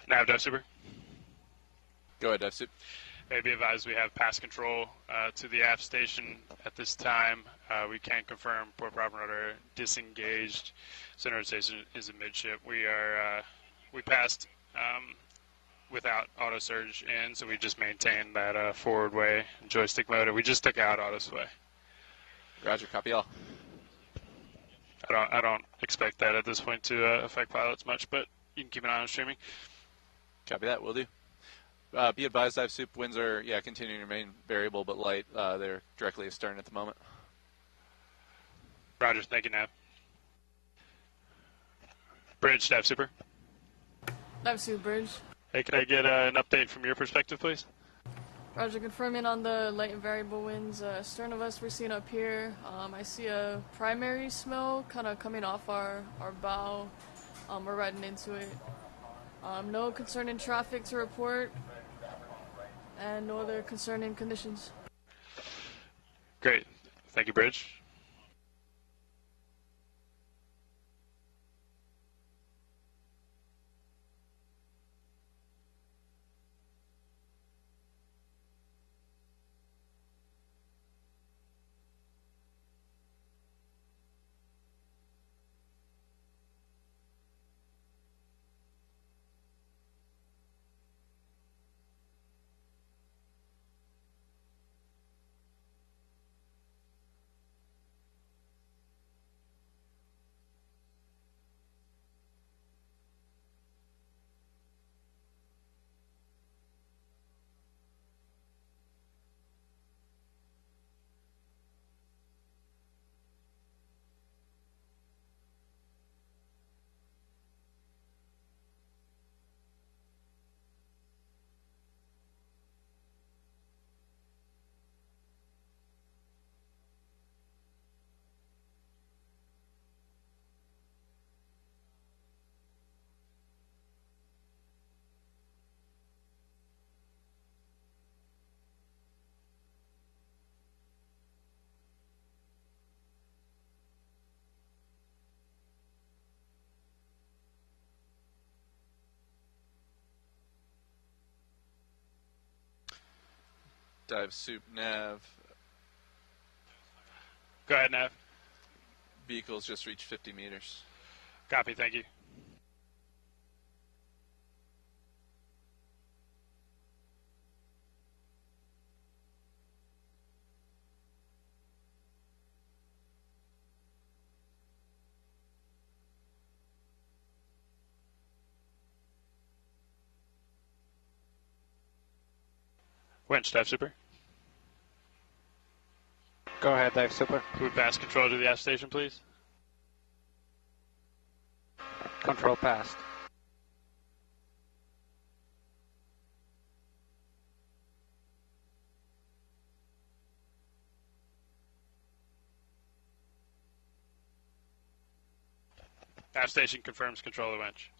Nav Dive Super. Go ahead, Dive Soup. Hey, be advised we have pass control to the aft station at this time. We can't confirm port prop rudder disengaged. Center station is in midship. We passed without auto surge in, so we just maintained that forward way joystick mode. And we just took out auto sway. Roger, copy all. I don't expect that at this point to affect pilots much, but you can keep an eye on streaming. Copy that, will do. Be advised, Dive Soup, winds are, continuing to remain variable but light. They're directly astern at the moment. Roger, thank you, Nav. Bridge, Dive Super. Dive Soup, Bridge. Hey, can I get an update from your perspective, please? Roger, confirming on the light and variable winds. Stern of us, we're seeing up here. I see a primary smell kind of coming off our bow. We're riding into it. No concerning traffic to report. And no other concerning conditions. Great. Thank you, Bridge. Dive Soup, Nav. Go ahead, Nav. Vehicles just reached 50 meters. Copy, thank you. Winch, Dive Super. Go ahead, Dive Super. Can we pass control to the aft station, please? Control passed. Aft station confirms control of the winch.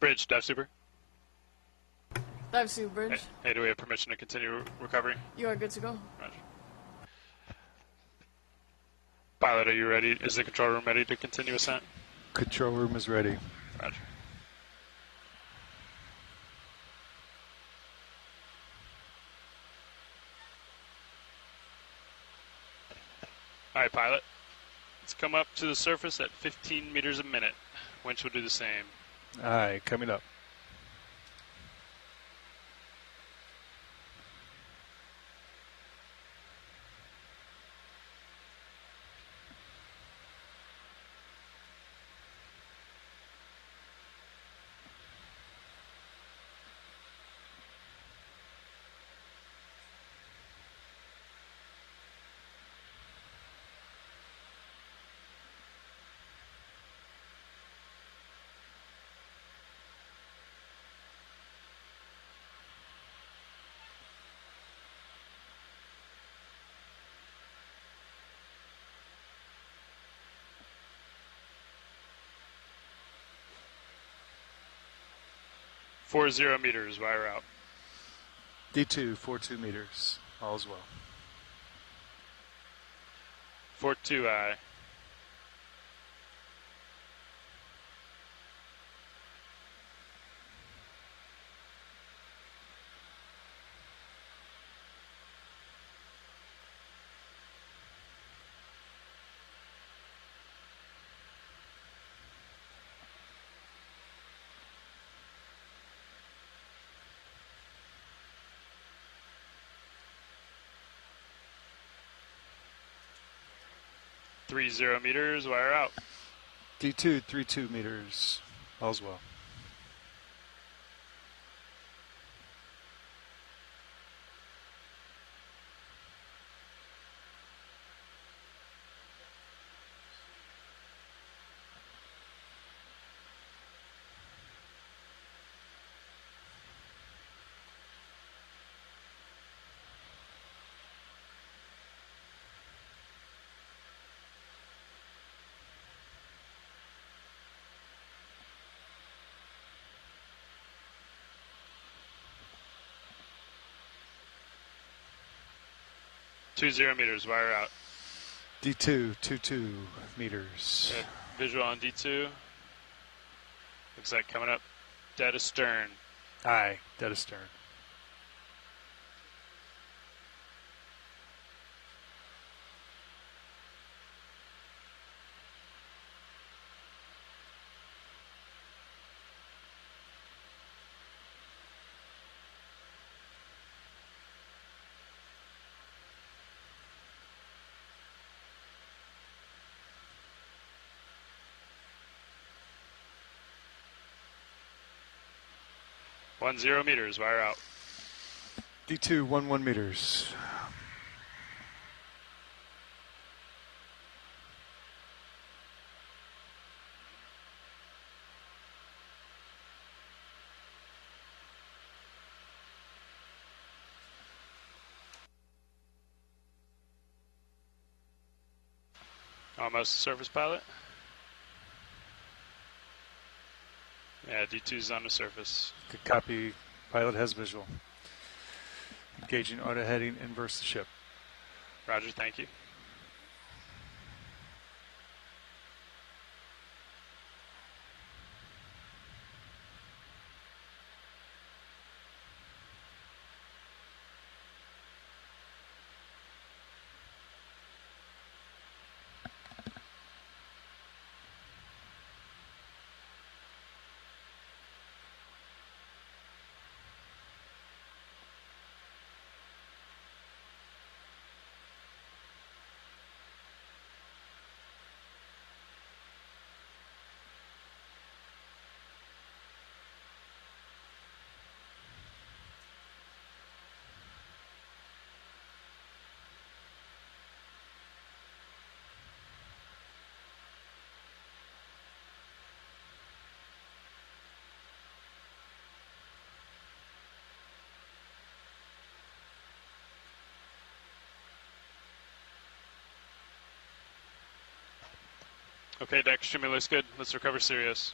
Bridge, Dive Super. Dive Soup, Bridge. Hey, do we have permission to continue recovery? You are good to go. Roger. Pilot, are you ready? Is the control room ready to continue ascent? Control room is ready. Roger. All right, pilot. Let's come up to the surface at 15 meters a minute. Winch will do the same. All right, coming up. 40 meters, wire out. D2, 42 meters, all's well. 42I. Three 0 meters, wire out. D2, 32 meters, all's well. Two 0 meters, wire out. D2, 22 meters. Okay. Visual on D2. Looks like coming up dead astern. Aye, dead astern. One 0 meters, wire out. D2, 11 meters. Almost surface pilot. Yeah, D2's on the surface. Good copy. Pilot has visual. Engaging auto heading, inverse the ship. Roger, thank you. Okay, deck streaming looks good. Let's recover Sirius.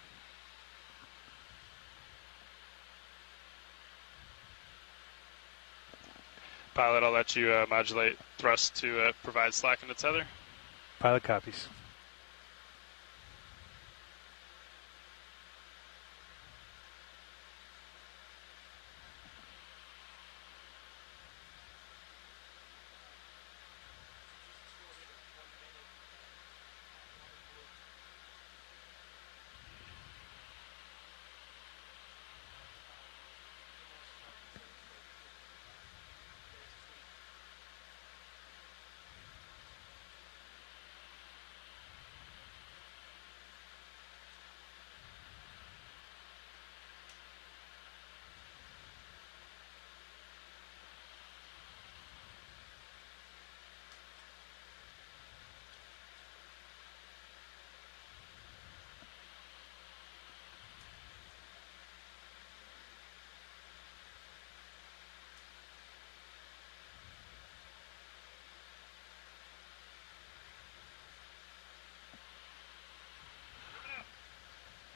Pilot, I'll let you modulate thrust to provide slack in the tether. Pilot copies.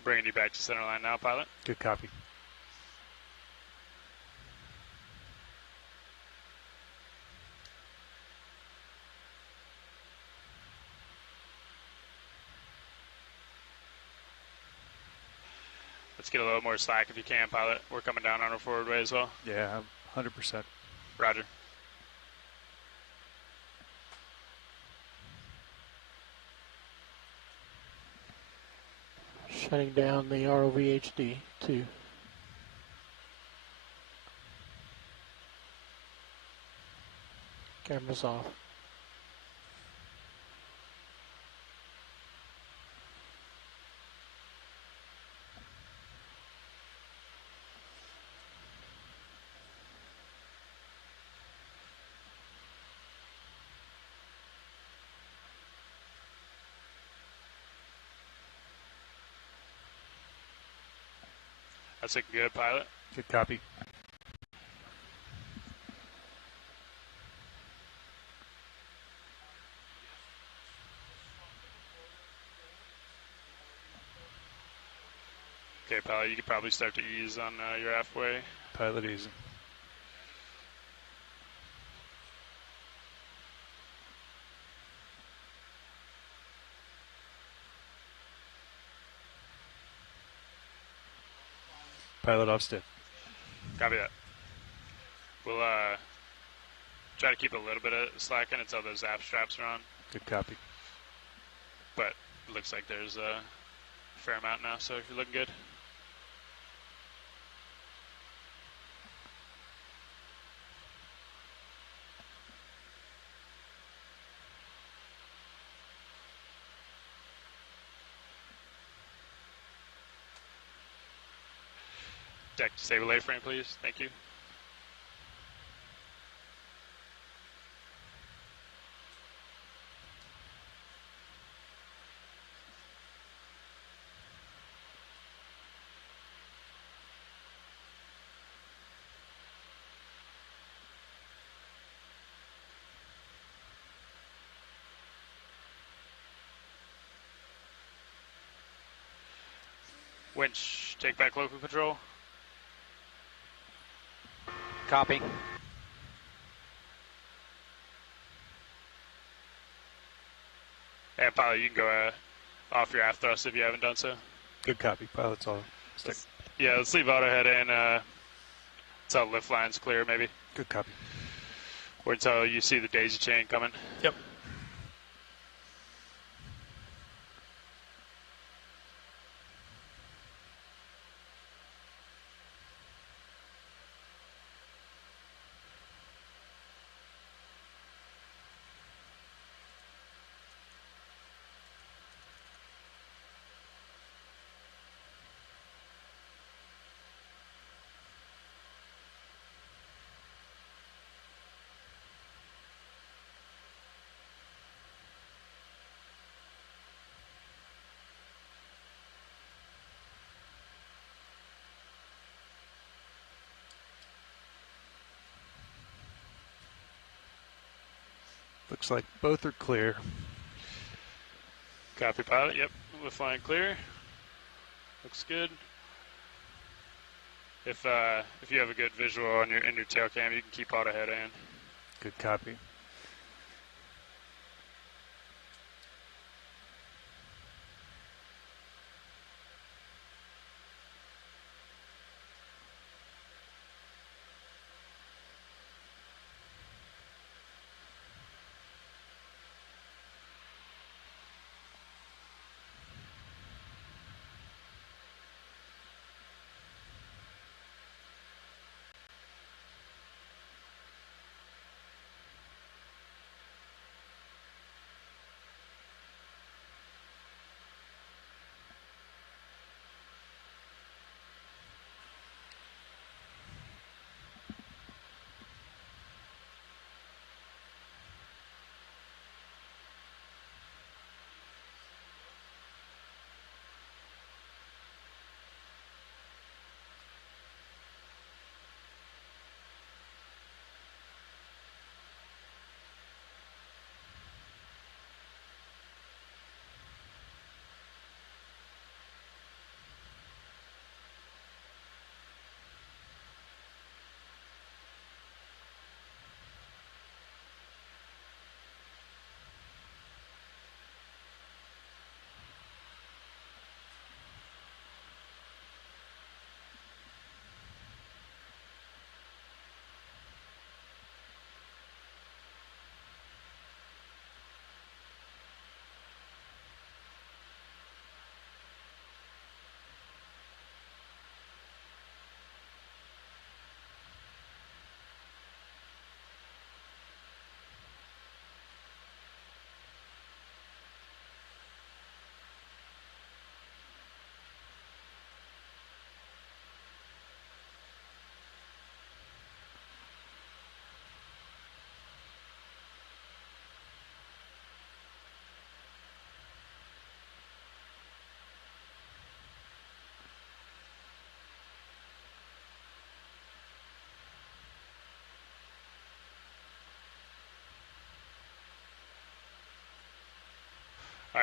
Bringing you back to center line now, pilot. Good copy. Let's get a little more slack if you can, pilot. We're coming down on our forward way as well. Yeah, 100%. Roger. Shutting down the ROV HD 2. Cameras off. That's looking good, pilot. Good copy. Okay, pilot, you could probably start to ease on your halfway. Pilot easy. Pilot off stiff. Copy that. We'll try to keep a little bit of slack in until those aft straps are on. Good copy. But it looks like there's a fair amount now, so you're looking good. Deck disable A-frame, please. Thank you. Winch, take back local control. Copy. And pilot, you can go off your aft thrust if you haven't done so. Good copy. Pilot's all stick. Yeah, let's leave auto head in until lift line's clear, maybe. Good copy. Or until you see the daisy chain coming. Yep. Looks like both are clear. Copy, pilot. Yep, lift line clear. Looks good. If you have a good visual on in your tail cam, you can keep auto head in. Good copy.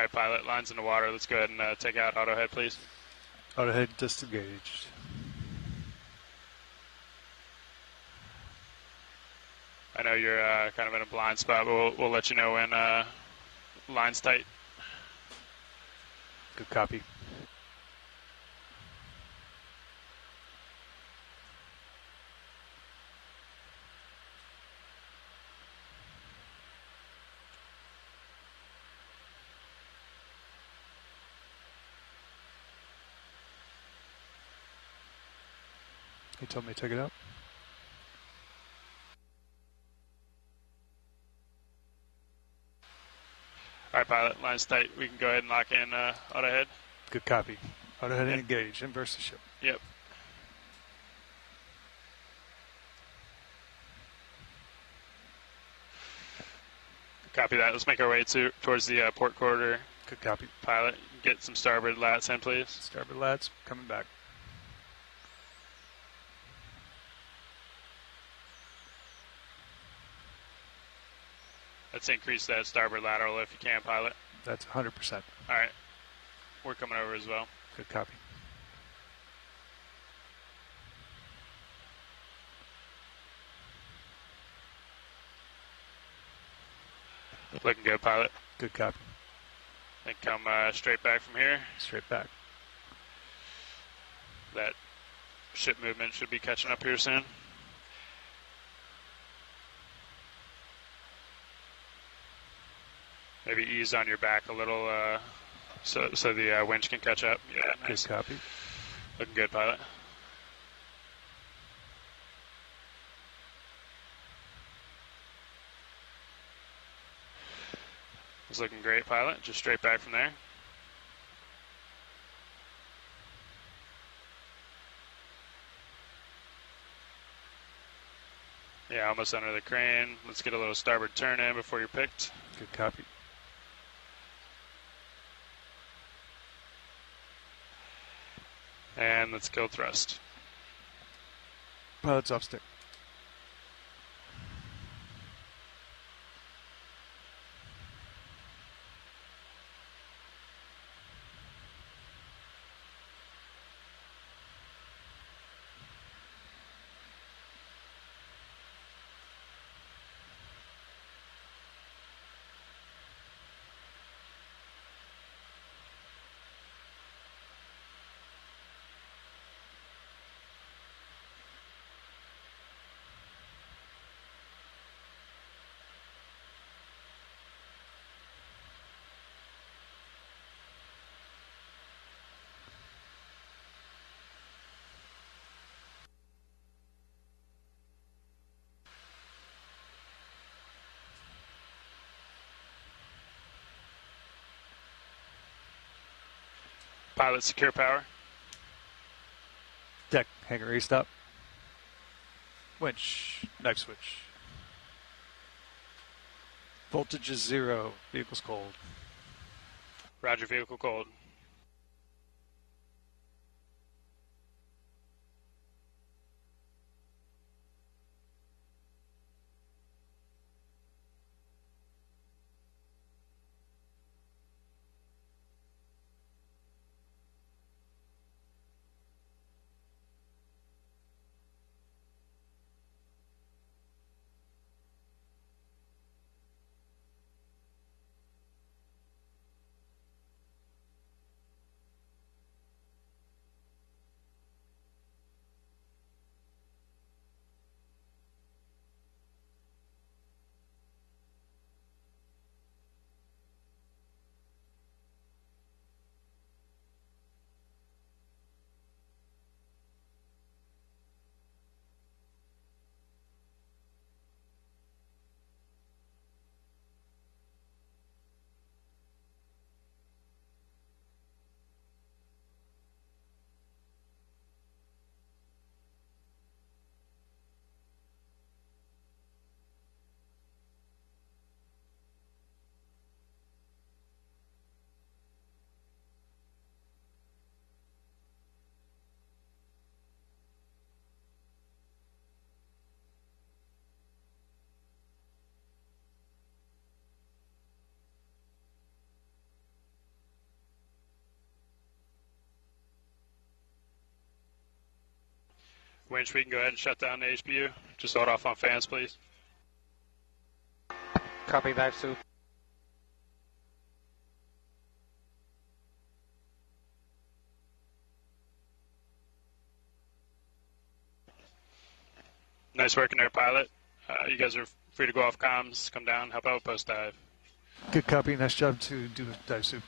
All right, pilot, lines in the water. Let's go ahead and take out auto head, please. Auto head disengaged. I know you're kind of in a blind spot, but we'll let you know when line's tight. Good copy. He told me to take it up. All right, pilot, line's tight. We can go ahead and lock in auto head. Good copy. Auto head engaged. Inverse the ship. Yep. Copy that. Let's make our way towards the port quarter. Good copy. Pilot, get some starboard lats in, please. Starboard lats, coming back. Let's increase that starboard lateral if you can, pilot. That's 100%. All right. We're coming over as well. Good copy. Looking good, pilot. Good copy. And come straight back from here. Straight back. That ship movement should be catching up here soon. Maybe ease on your back a little so the winch can catch up. Yeah, nice. Good copy. Looking good, pilot. It's looking great, pilot. Just straight back from there. Yeah, almost under the crane. Let's get a little starboard turn in before you're picked. Good copy. And let's kill thrust. Pilot's off stick. Pilot, secure power. Deck, hangar A stop. Winch, knife switch. Voltage is 0. Vehicle's cold. Roger, vehicle cold. Winch, we can go ahead and shut down the HPU. Just hold off on fans, please. Copy, dive soup. Nice work in there, pilot. You guys are free to go off comms, come down, help out with post dive. Good copy. Nice job to do dive soup.